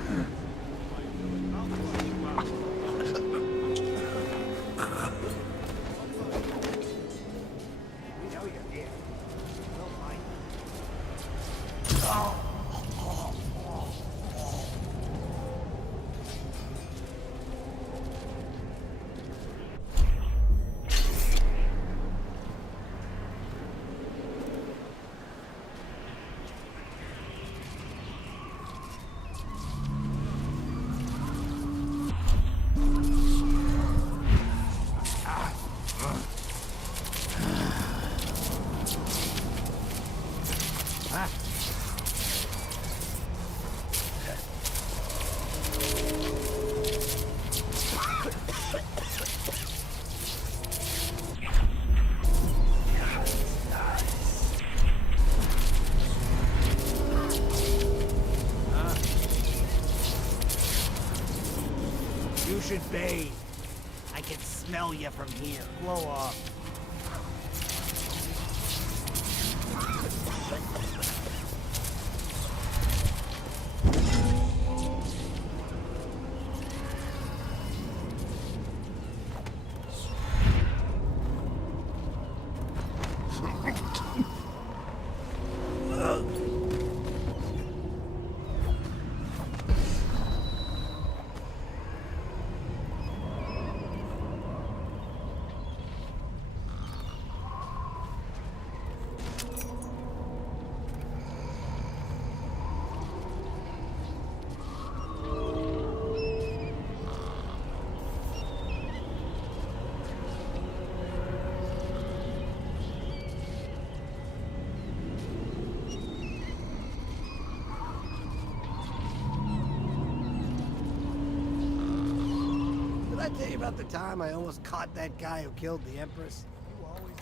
You should bathe. I can smell you from here. Blow off. Did I tell you about the time I almost caught that guy who killed the Empress? You always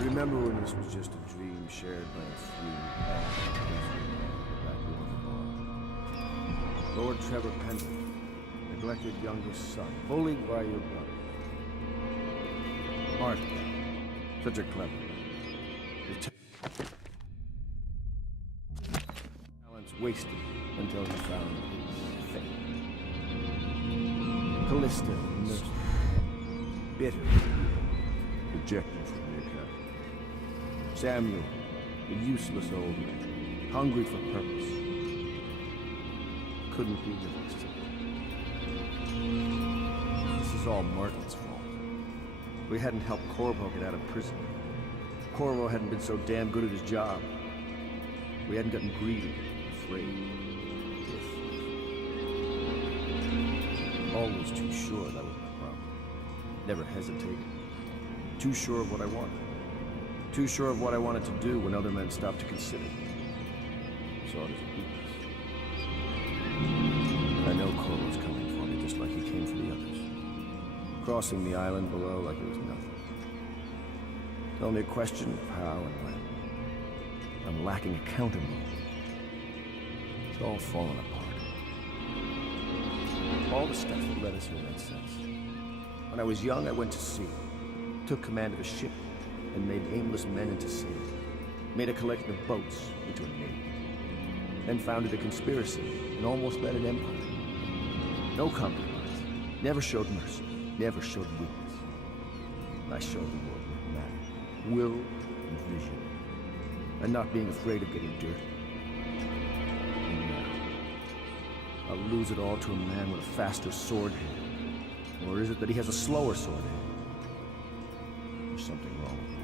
Remember when this was just a dream shared by a few back Lord Trevor Pendleton, neglected youngest son, bullied by your brother. Martha, Such a clever man. Talents wasted until he found his fate. Callista, nursed him. Bitter, rejected from the academy. Samuel, a useless old man, hungry for purpose. Couldn't be with us today. This is all Martin's fault. We hadn't helped Corvo get out of prison. Corvo hadn't been so damn good at his job. We hadn't gotten greedy, afraid. Always too sure that was my problem. Never hesitated. Too sure of what I wanted. Too sure of what I wanted to do when other men stopped to consider. Saw it as a weakness. I know Corvo's coming for me just like he came for the others. Crossing the island below like it was nothing. It's only a question of how and when. I'm lacking a countermove. It's all falling apart. All the stuff that led us here made sense. When I was young, I went to sea. Took command of a ship and made aimless men into sailors. Made a collection of boats into a navy. Then founded a conspiracy and almost led an empire. No compromise. Never showed mercy. Never showed weakness. I showed the world what mattered. Will and vision. And not being afraid of getting dirty. And now, I'll lose it all to a man with a faster sword hand. Or is it that he has a slower sword hand? There's something wrong with the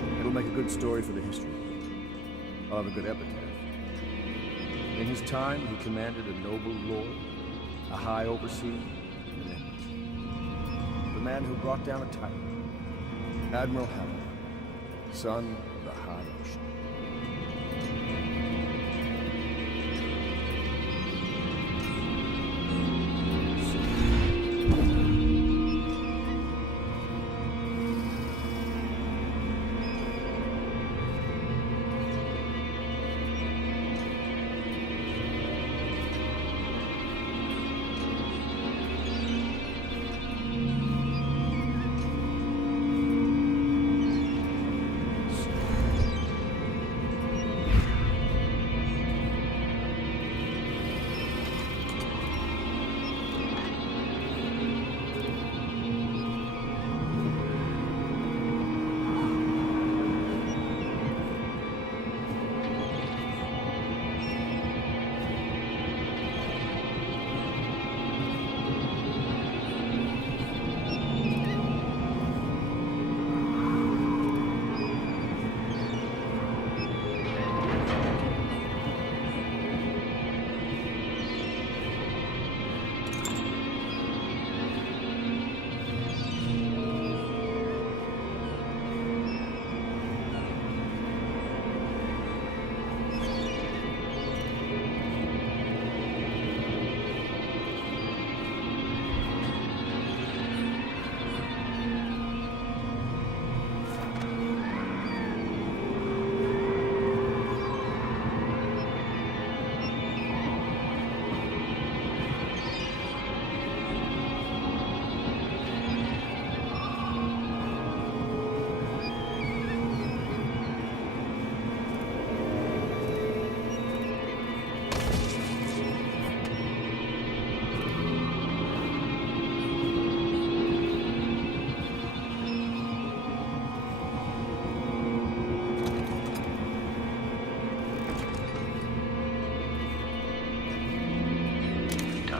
world. It'll make a good story for the history. I'll have a good epitaph. In his time, he commanded a noble lord, a high overseer, and an empress. The man who brought down a tyrant. Admiral Hamilton, son of the high ocean.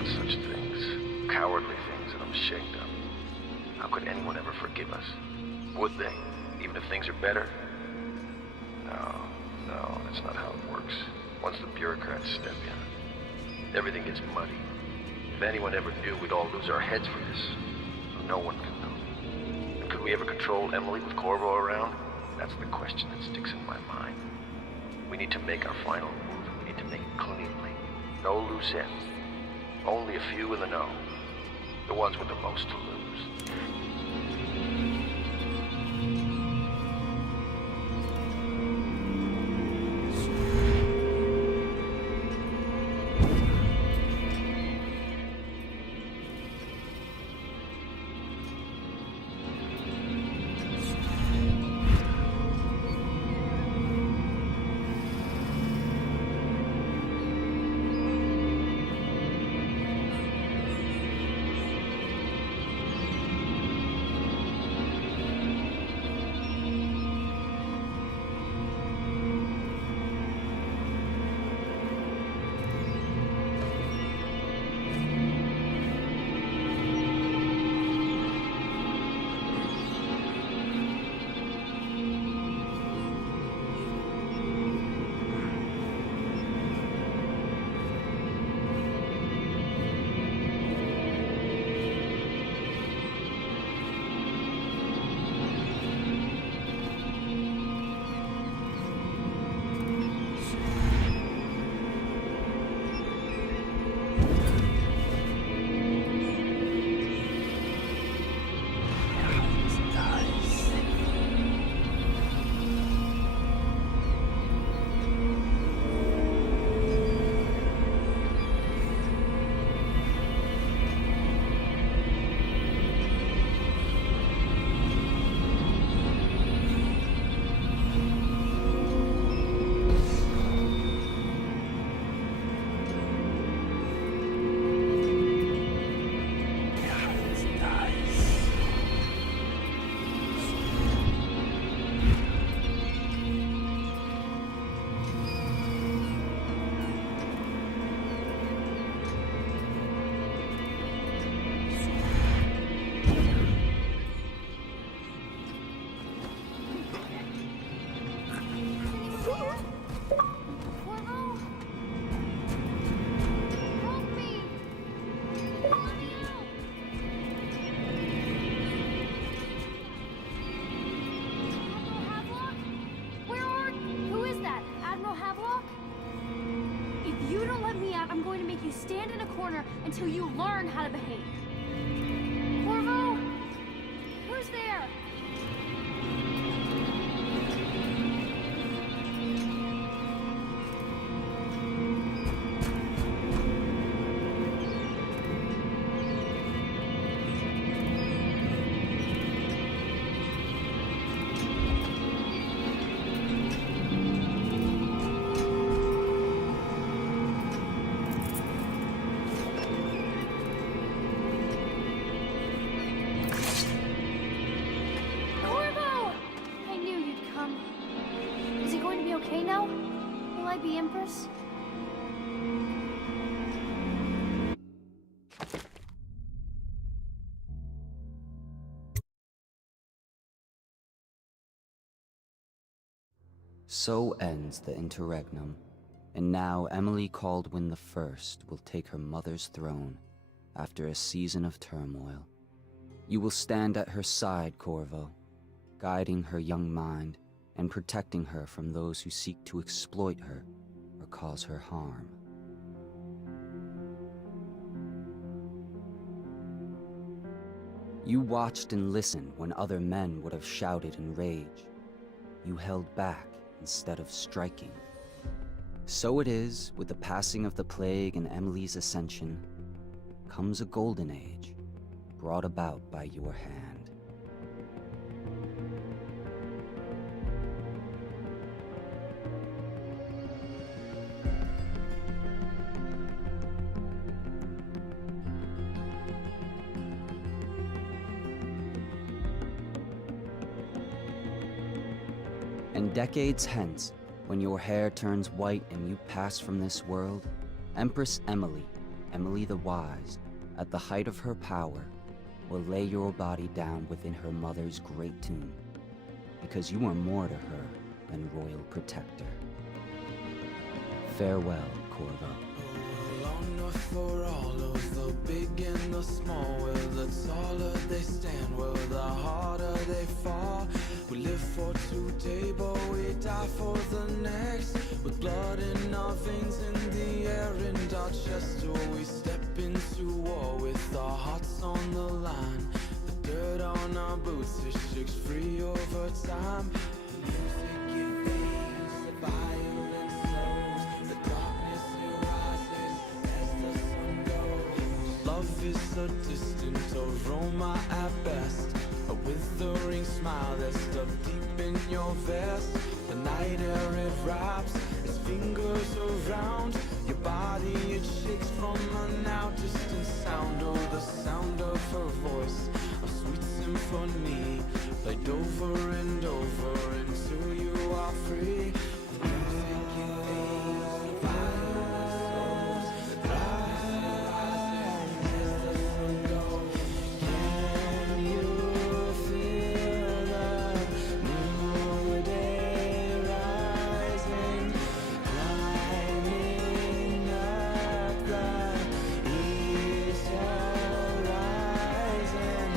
Such things, cowardly things that I'm ashamed of. How could anyone ever forgive us? Would they? Even if things are better? No, that's not how it works. Once the bureaucrats step in, everything gets muddy. If anyone ever knew, we'd all lose our heads for this. So no one can know. And could we ever control Emily with Corvo around? That's the question that sticks in my mind. We need to make our final move. We need to make it cleanly. No loose ends. Only a few in the know. The ones with the most to lose. corner until you learn how to behave. Corvo? Who's there? Okay now? Will I be Empress? So ends the interregnum, and now Emily Caldwin the First will take her mother's throne after a season of turmoil. You will stand at her side, Corvo, guiding her young mind and protecting her from those who seek to exploit her or cause her harm. You watched and listened when other men would have shouted in rage. You held back instead of striking. So it is, with the passing of the plague and Emily's ascension, comes a golden age, brought about by your hand. And decades hence, when your hair turns white and you pass from this world, Empress Emily, Emily the Wise, at the height of her power, will lay your body down within her mother's great tomb, because you are more to her than royal protector. Farewell, Corvo. Long enough for all of the big and the small. Well, the taller they stand, well, the harder they fall. We live for today, but we die for the next. With blood in our veins, in the air, and our chest, or we step into war with our hearts on the line. The dirt on our boots, it shakes free over time. The music it fades, the violence slows, the darkness it rises as the sun goes. Love is a distant aroma at best, a withering smile that's stuffed deep in your vest. The night air it wraps its fingers around your body, it shakes from a now distant sound. Oh, the sound of her voice, a sweet symphony, played over and over until you are free. The music it fades, the violence slows, the darkness rises as the sun goes. Can you feel the new day rising, climbing up the eastern horizon?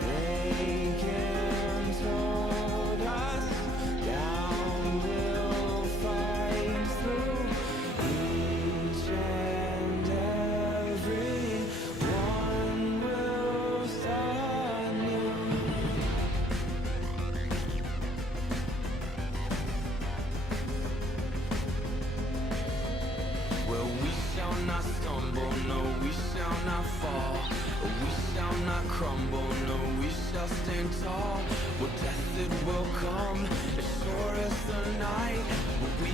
They can told us down we'll fight through each and every one will start new. Well, we shall not stumble, no, we shall not fall. We shall not crumble, no, we shall stand tall. Well, death it will come, as sure as the night. But we